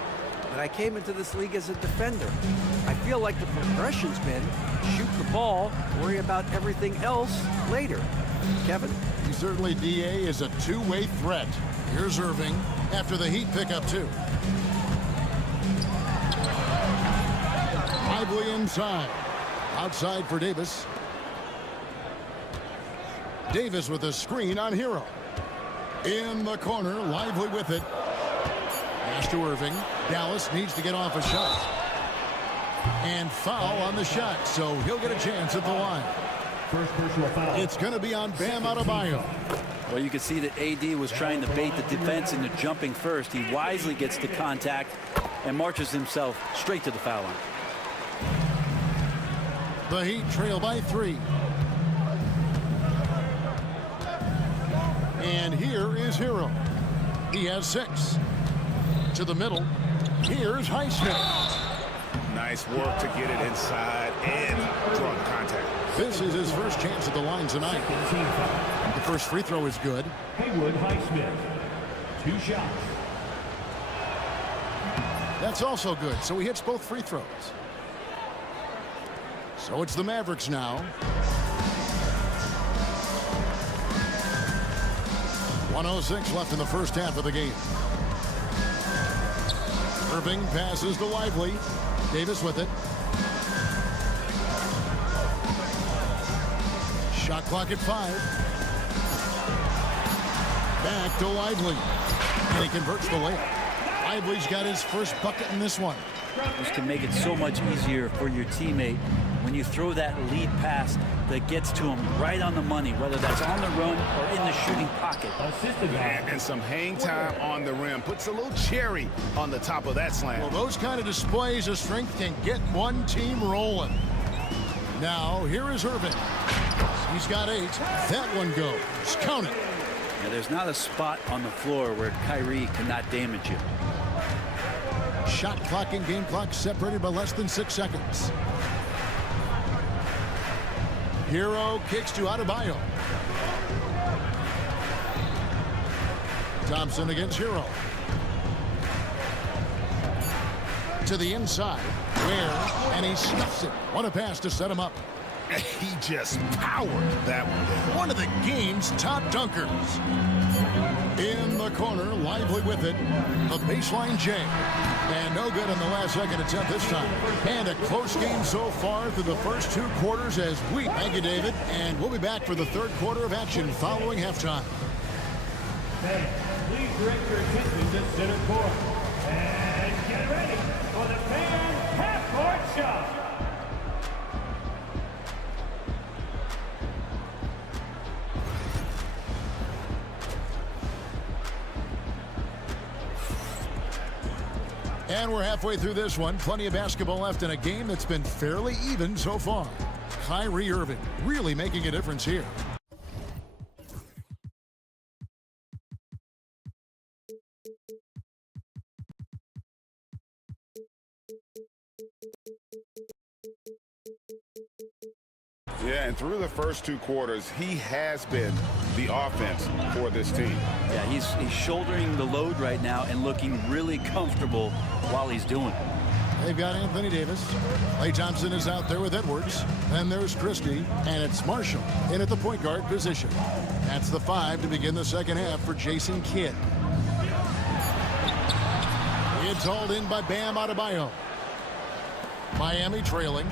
but I came into this league as a defender. I feel like the progression's been shoot the ball, worry about everything else later. Kevin? He certainly, DA, is a two-way threat. Here's Irving after the Heat pick up 2. Lively inside. Outside for Davis. Davis with a screen on Hero. In the corner, Lively with it. Pass to Irving. Dallas needs to get off a shot. And foul on the shot, so he'll get a chance at the line. First personal foul. It's going to be on Bam Adebayo. Well, you can see that AD was trying to bait the defense into jumping first. He wisely gets to contact and marches himself straight to the foul line. The Heat trail by 3. And here is Hero. He has 6. To the middle. Here's Highsmith. Nice work to get it inside and draw the contact. This is his first chance at the line tonight. The first free throw is good. Haywood Highsmith. 2 shots. That's also good, so he hits both free throws. So it's the Mavericks now. 1:06 left in the first half of the game. Irving passes to Lively. Davis with it. Shot clock at 5. Back to Lively. And he converts the layup. Lively's got his first bucket in this one. This can make it so much easier for your teammate when you throw that lead pass that gets to him right on the money, whether that's on the run or in the shooting pocket. And some hang time on the rim. Puts a little cherry on the top of that slam. Well, those kind of displays of strength can get one team rolling. Now, here is Irving. He's got 8. That one goes. Count it. Now, there's not a spot on the floor where Kyrie cannot damage you. Shot clock and game clock separated by less than 6 seconds. Hero kicks to Adebayo. Thompson against Hero. To the inside. Where? And he stuffs it. What a pass to set him up. He just powered that one. One of the game's top dunkers. In the corner, Lively with it. The baseline J. And no good on the last second attempt this time. And a close game so far through the first 2 quarters as we... Thank you, David. And we'll be back for the 3rd quarter of action following halftime. Please direct your attention to center court. And get ready for the fan half-court shot. And we're halfway through this one. Plenty of basketball left in a game that's been fairly even so far. Kyrie Irving really making a difference here. Yeah, and through the first 2 quarters, he has been the offense for this team. Yeah, he's shouldering the load right now and looking really comfortable while he's doing it. They've got Anthony Davis. Klay Thompson is out there with Edwards. Then there's Christie, and it's Marshall in at the point guard position. That's the 5 to begin the second half for Jason Kidd. It's hauled in by Bam Adebayo. Miami trailing.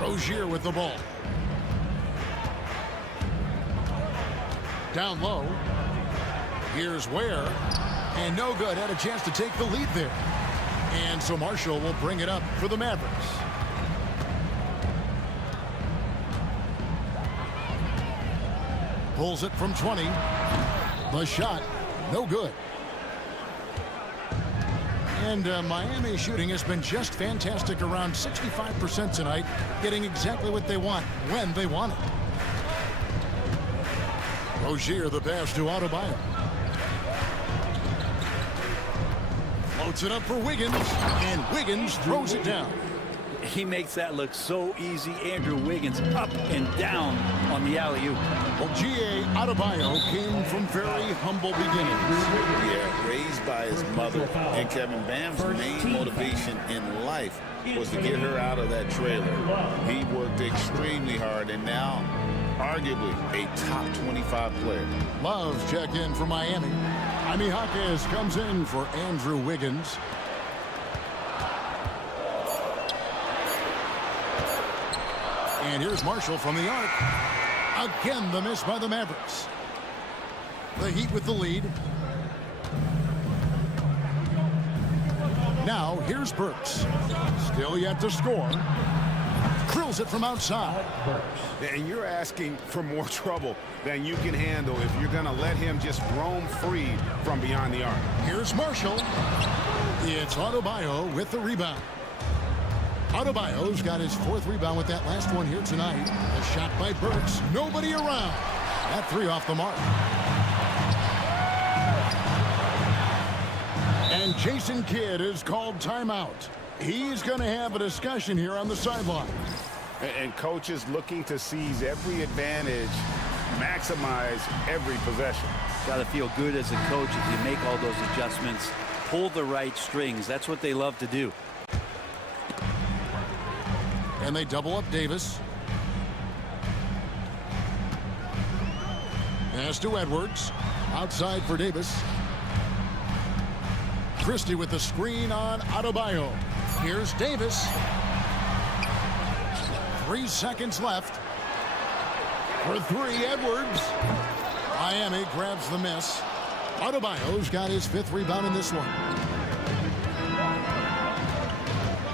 Rozier with the ball. Down low. Here's Ware. And no good. Had a chance to take the lead there. And so Marshall will bring it up for the Mavericks. Pulls it from 20. The shot, no good. And Miami shooting has been just fantastic, around 65% tonight, getting exactly what they want, when they want it. Rozier, the pass to Adebayo. Floats it up for Wiggins, and Wiggins throws it down. He makes that look so easy. Andrew Wiggins up and down on the alley-oop. Well, G.A. Adebayo came from very humble beginnings. Yeah, raised by his mother. And Kevin, Bam's main motivation in life was to get her out of that trailer. He worked extremely hard, and now arguably a top 25 player. Love check in for Miami. Jaime Jaquez comes in for Andrew Wiggins. And here's Marshall from the arc. Again, the miss by the Mavericks. The Heat with the lead. Now, here's Burks. Still yet to score. Drills it from outside. And you're asking for more trouble than you can handle if you're going to let him just roam free from beyond the arc. Here's Marshall. It's Adebayo with the rebound. Adebayo's got his 4th rebound with that last one here tonight. A shot by Burks. Nobody around. That 3 off the mark. And Jason Kidd is called timeout. He's going to have a discussion here on the sideline. And coaches looking to seize every advantage, maximize every possession. Got to feel good as a coach if you make all those adjustments, pull the right strings. That's what they love to do. And they double up Davis. Pass to Edwards. Outside for Davis. Christie with the screen on Adebayo. Here's Davis. 3 seconds left. For 3, Edwards. Miami grabs the miss. Adebayo's got his 5th rebound in this one.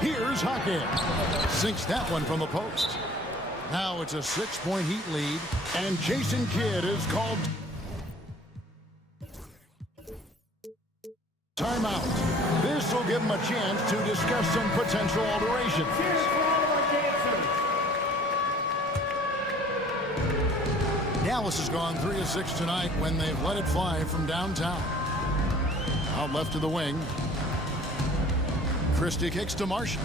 Here's Hockey. Sinks that one from the post. Now it's a 6-point Heat lead. And Jason Kidd is called timeout. This will give him a chance to discuss some potential alterations. Dallas has gone 3 of 6 tonight when they've let it fly from downtown. Out left to the wing. Christie kicks to Marshall.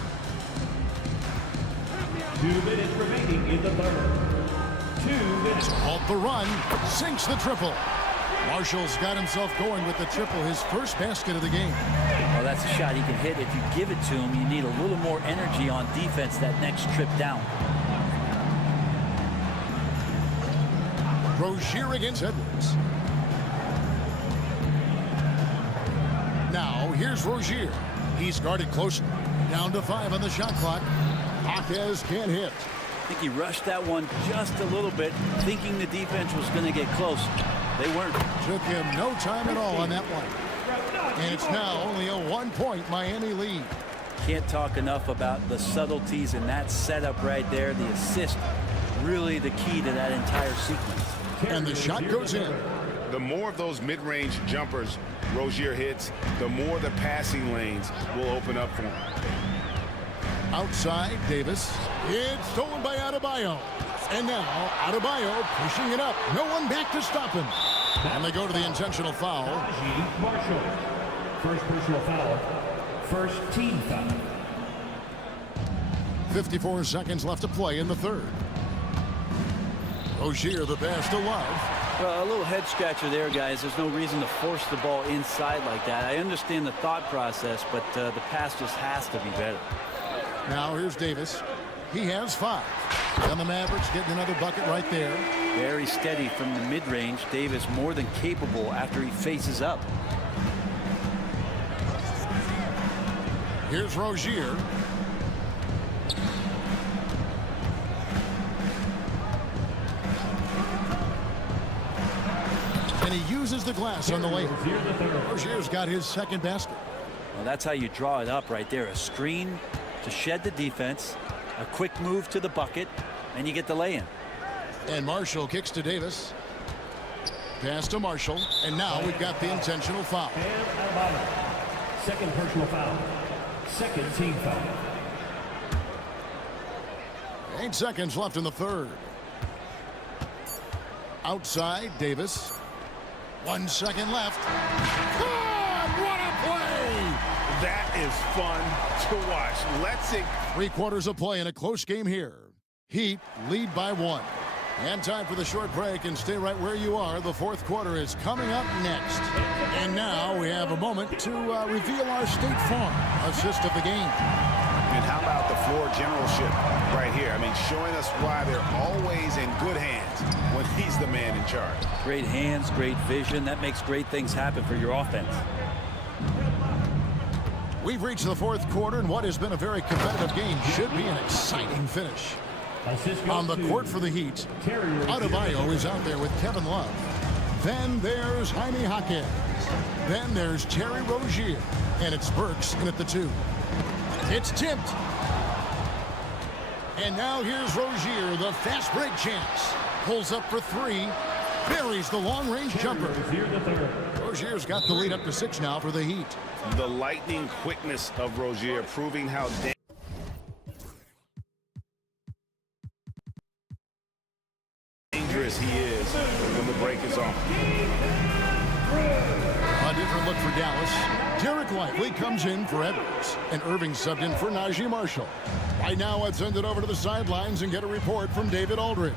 2 minutes remaining in the third. 2 minutes. Halt the run. Sinks the triple. Marshall's got himself going with the triple, his first basket of the game. Well, that's a shot he can hit. If you give it to him, you need a little more energy on defense that next trip down. Rozier against Edwards. Now, here's Rozier. He's guarded closely. Down to 5 on the shot clock. Hawkes can't hit. I think he rushed that one just a little bit, thinking the defense was going to get close. They weren't. Took him no time at all on that one. And it's now only a 1-point Miami lead. Can't talk enough about the subtleties in that setup right there. The assist, really the key to that entire sequence. And the shot goes in. The more of those mid-range jumpers Rozier hits, the more the passing lanes will open up for him. Outside, Davis. It's stolen by Adebayo. And now, Adebayo pushing it up. No one back to stop him. And they go to the intentional foul. Marshall. First personal foul. First team foul. 54 seconds left to play in the third. Rozier, the pass to Love. Well, a little head scratcher there, guys. There's no reason to force the ball inside like that. I understand the thought process, but the pass just has to be better. Now here's Davis. He has 5. And the Mavericks getting another bucket right there. Very steady from the mid-range. Davis more than capable after he faces up. Here's Rozier. And he uses the glass on the lane. Rozier's got his 2nd basket. Well, that's how you draw it up right there. A screen to shed the defense, a quick move to the bucket, and you get the lay-in. And Marshall kicks to Davis. Pass to Marshall. And now we've got the intentional foul. Second personal foul. Second team foul. 8 seconds left in the third. Outside, Davis. 1 second left. God, what a play! That is fun to watch. Let's see. 3/4 of play in a close game here. Heat lead by 1. And time for the short break, and stay right where you are. The 4th quarter is coming up next. And now we have a moment to reveal our State Farm assist of the game. And how about the floor generalship right here? I mean, showing us why they're always in good hands when he's the man in charge. Great hands, great vision. That makes great things happen for your offense. We've reached the 4th quarter, and what has been a very competitive game should be an exciting finish. On the court for the Heat, Adebayo is out there with Kevin Love. Then there's Jaime Jaquez. Then there's Terry Rozier. And it's Burks in at the 2. It's tipped. And now here's Rozier, the fast break chance. Pulls up for 3. Buries the long-range jumper. Rozier's got the lead up to 6 now for the Heat. The lightning quickness of Rozier proving how dangerous he is when the break is on. A different look for Dallas. Derek Lively comes in for Edwards, and Irving subbed in for Najee Marshall. Right now, let's send it over to the sidelines and get a report from David Aldridge.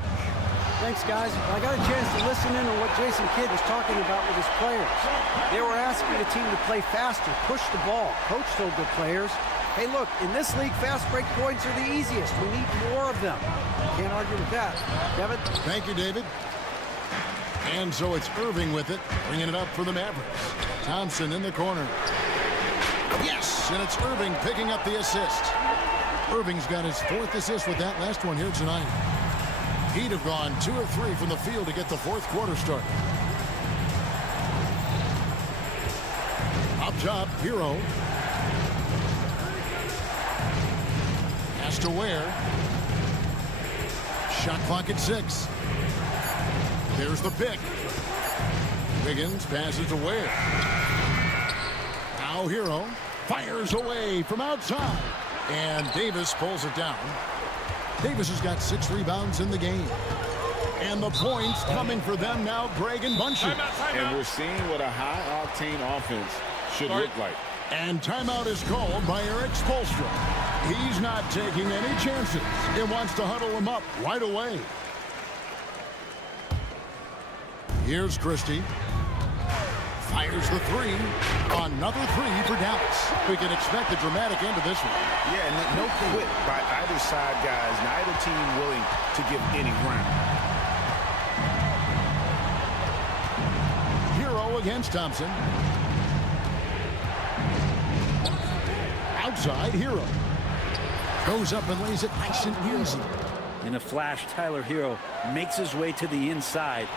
Thanks, guys. I got a chance to listen in on what Jason Kidd was talking about with his players. They were asking the team to play faster, push the ball. Coach told the players, hey, look, in this league, fast break points are the easiest. We need more of them. Can't argue with that. Devin? Thank you, David. And so it's Irving with it, bringing it up for the Mavericks. Thompson in the corner. Yes, and it's Irving picking up the assist. Irving's got his 4th assist with that last one here tonight. He'd have gone 2 of 3 from the field to get the 4th quarter started. Up top, Hero. Pass to Ware. Shot clock at 6. There's the pick. Wiggins passes to Ware. Now Hero fires away from outside. And Davis pulls it down. Davis has got 6 rebounds in the game. And the points coming for them now, Greg and Bunchen. And we're seeing what a high-octane offense should look like. And timeout is called by Eric Spoelstra. He's not taking any chances. He wants to huddle him up right away. Here's Christie. Fires the 3. Another 3 for Dallas. We can expect a dramatic end to this one. Yeah, no quit by either side, guys. Neither team willing to give any ground. Hero against Thompson. Outside, Hero. Goes up and lays it nice and easy. In a flash, Tyler Hero makes his way to the inside.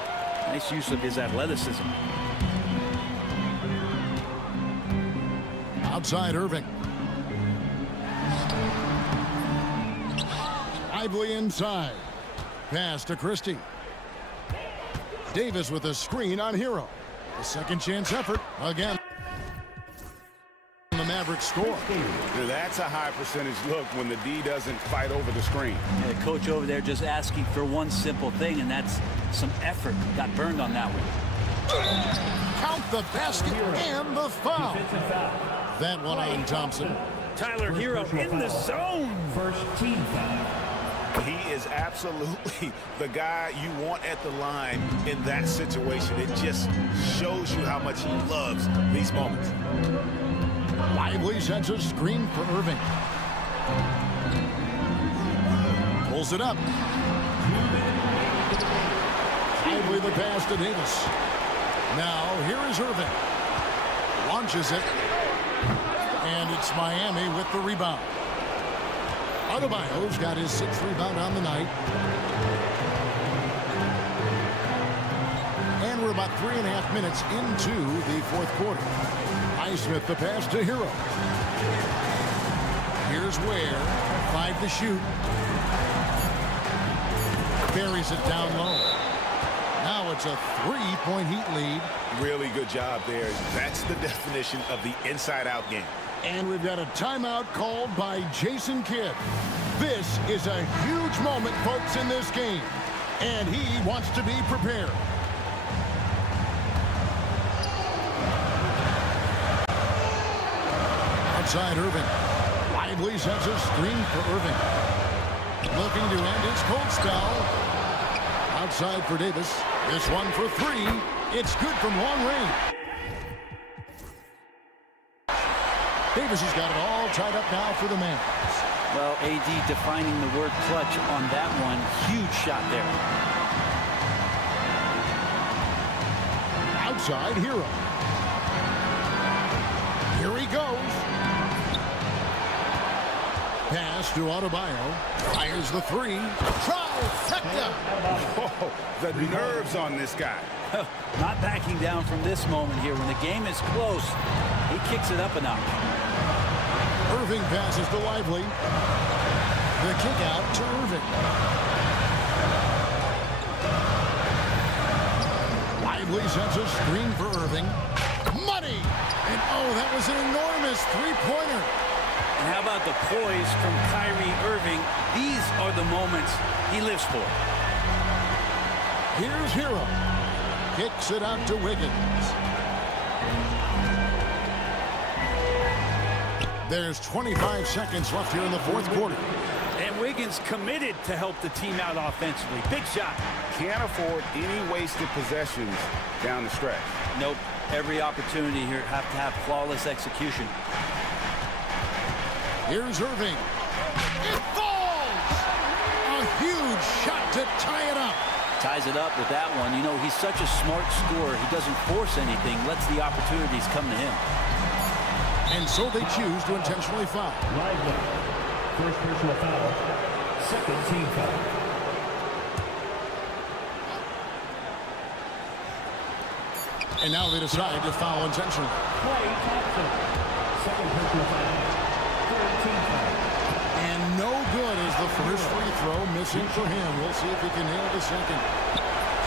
Nice use of his athleticism. Outside Irving. Lively inside. Pass to Christie. Davis with a screen on Hero. A second chance effort again. The Mavericks score. That's a high percentage look when the D doesn't fight over the screen. Yeah, the coach over there just asking for one simple thing, and that's some effort. Got burned on that one. Count the basket and the foul. That one on Thompson. Tyler Hero in the zone. First team foul. He is absolutely the guy you want at the line in that situation. It just shows you how much he loves these moments. Lively sets a screen for Irving. Pulls it up. Lively the pass to Davis. Now here is Irving. Launches it. And it's Miami with the rebound. Adebayo's got his 6th rebound on the night. And we're about 3.5 minutes into the 4th quarter. Highsmith the pass to Hero. Here's Ware. 5 to shoot. Buries it down low. Now it's a 3-point Heat lead. Really good job there. That's the definition of the inside-out game. And we've got a timeout called by Jason Kidd. This is a huge moment, folks, in this game. And he wants to be prepared. Outside Irving. Lively sets a screen for Irving. Looking to end his cold spell. Outside for Davis. This one for 3. It's good from long range. Davis has got it all tied up now for the Mavs. Well, AD defining the word clutch on that one. Huge shot there. Outside Hero. Here he goes. pass to Adebayo. Fires the three. Trifecta. Oh, the nerves on this guy. Not backing down from this moment here. When the game is close, he kicks it up a notch. Irving passes to Lively. The kick out to Irving. Lively sends a screen for Irving. Money! And oh, that was an enormous three-pointer. And how about the poise from Kyrie Irving? These are the moments he lives for. Here's Hero. Kicks it out to Wiggins. There's 25 seconds left here in the fourth quarter. And Wiggins committed to help the team out offensively. Big shot. Can't afford any wasted possessions down the stretch. Nope. Every opportunity here have to have flawless execution. Here's Irving. It falls! A huge shot to tie it up. Ties it up with that one. You know, he's such a smart scorer. He doesn't force anything, lets the opportunities come to him. And so they choose to intentionally foul. Lively. First personal foul. Second team foul. And now they decide to foul intentionally. Clay Thompson. Second personal foul. Third team foul. And no good is the first free throw, missing for him. We'll see if he can nail the second.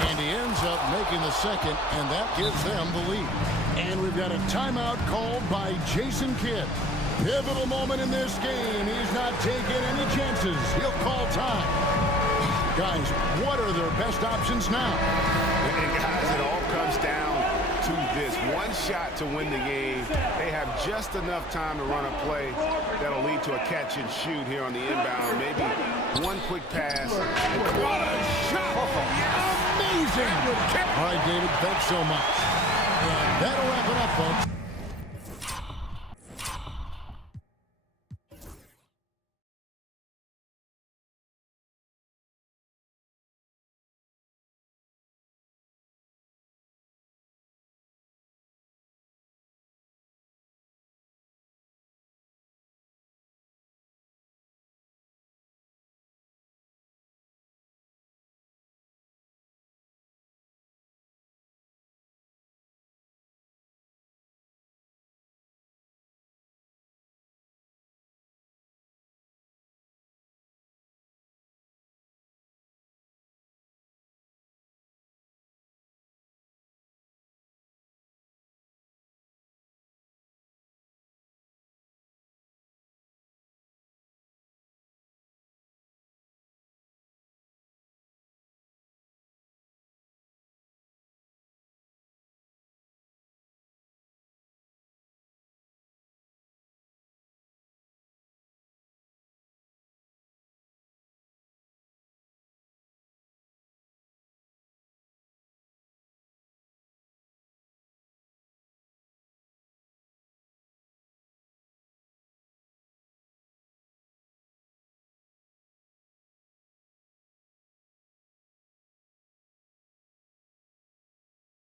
And he ends up making the second, and that gives them the lead. And we've got a timeout called by Jason Kidd. Pivotal moment in this game. He's not taking any chances. He'll call time. Guys, what are their best options now? And guys, it all comes down to this. One shot to win the game. They have just enough time to run a play that'll lead to a catch and shoot here on the inbound. Maybe one quick pass. What a shot! Amazing! All right, David, thanks so much. And that'll wrap it up, folks.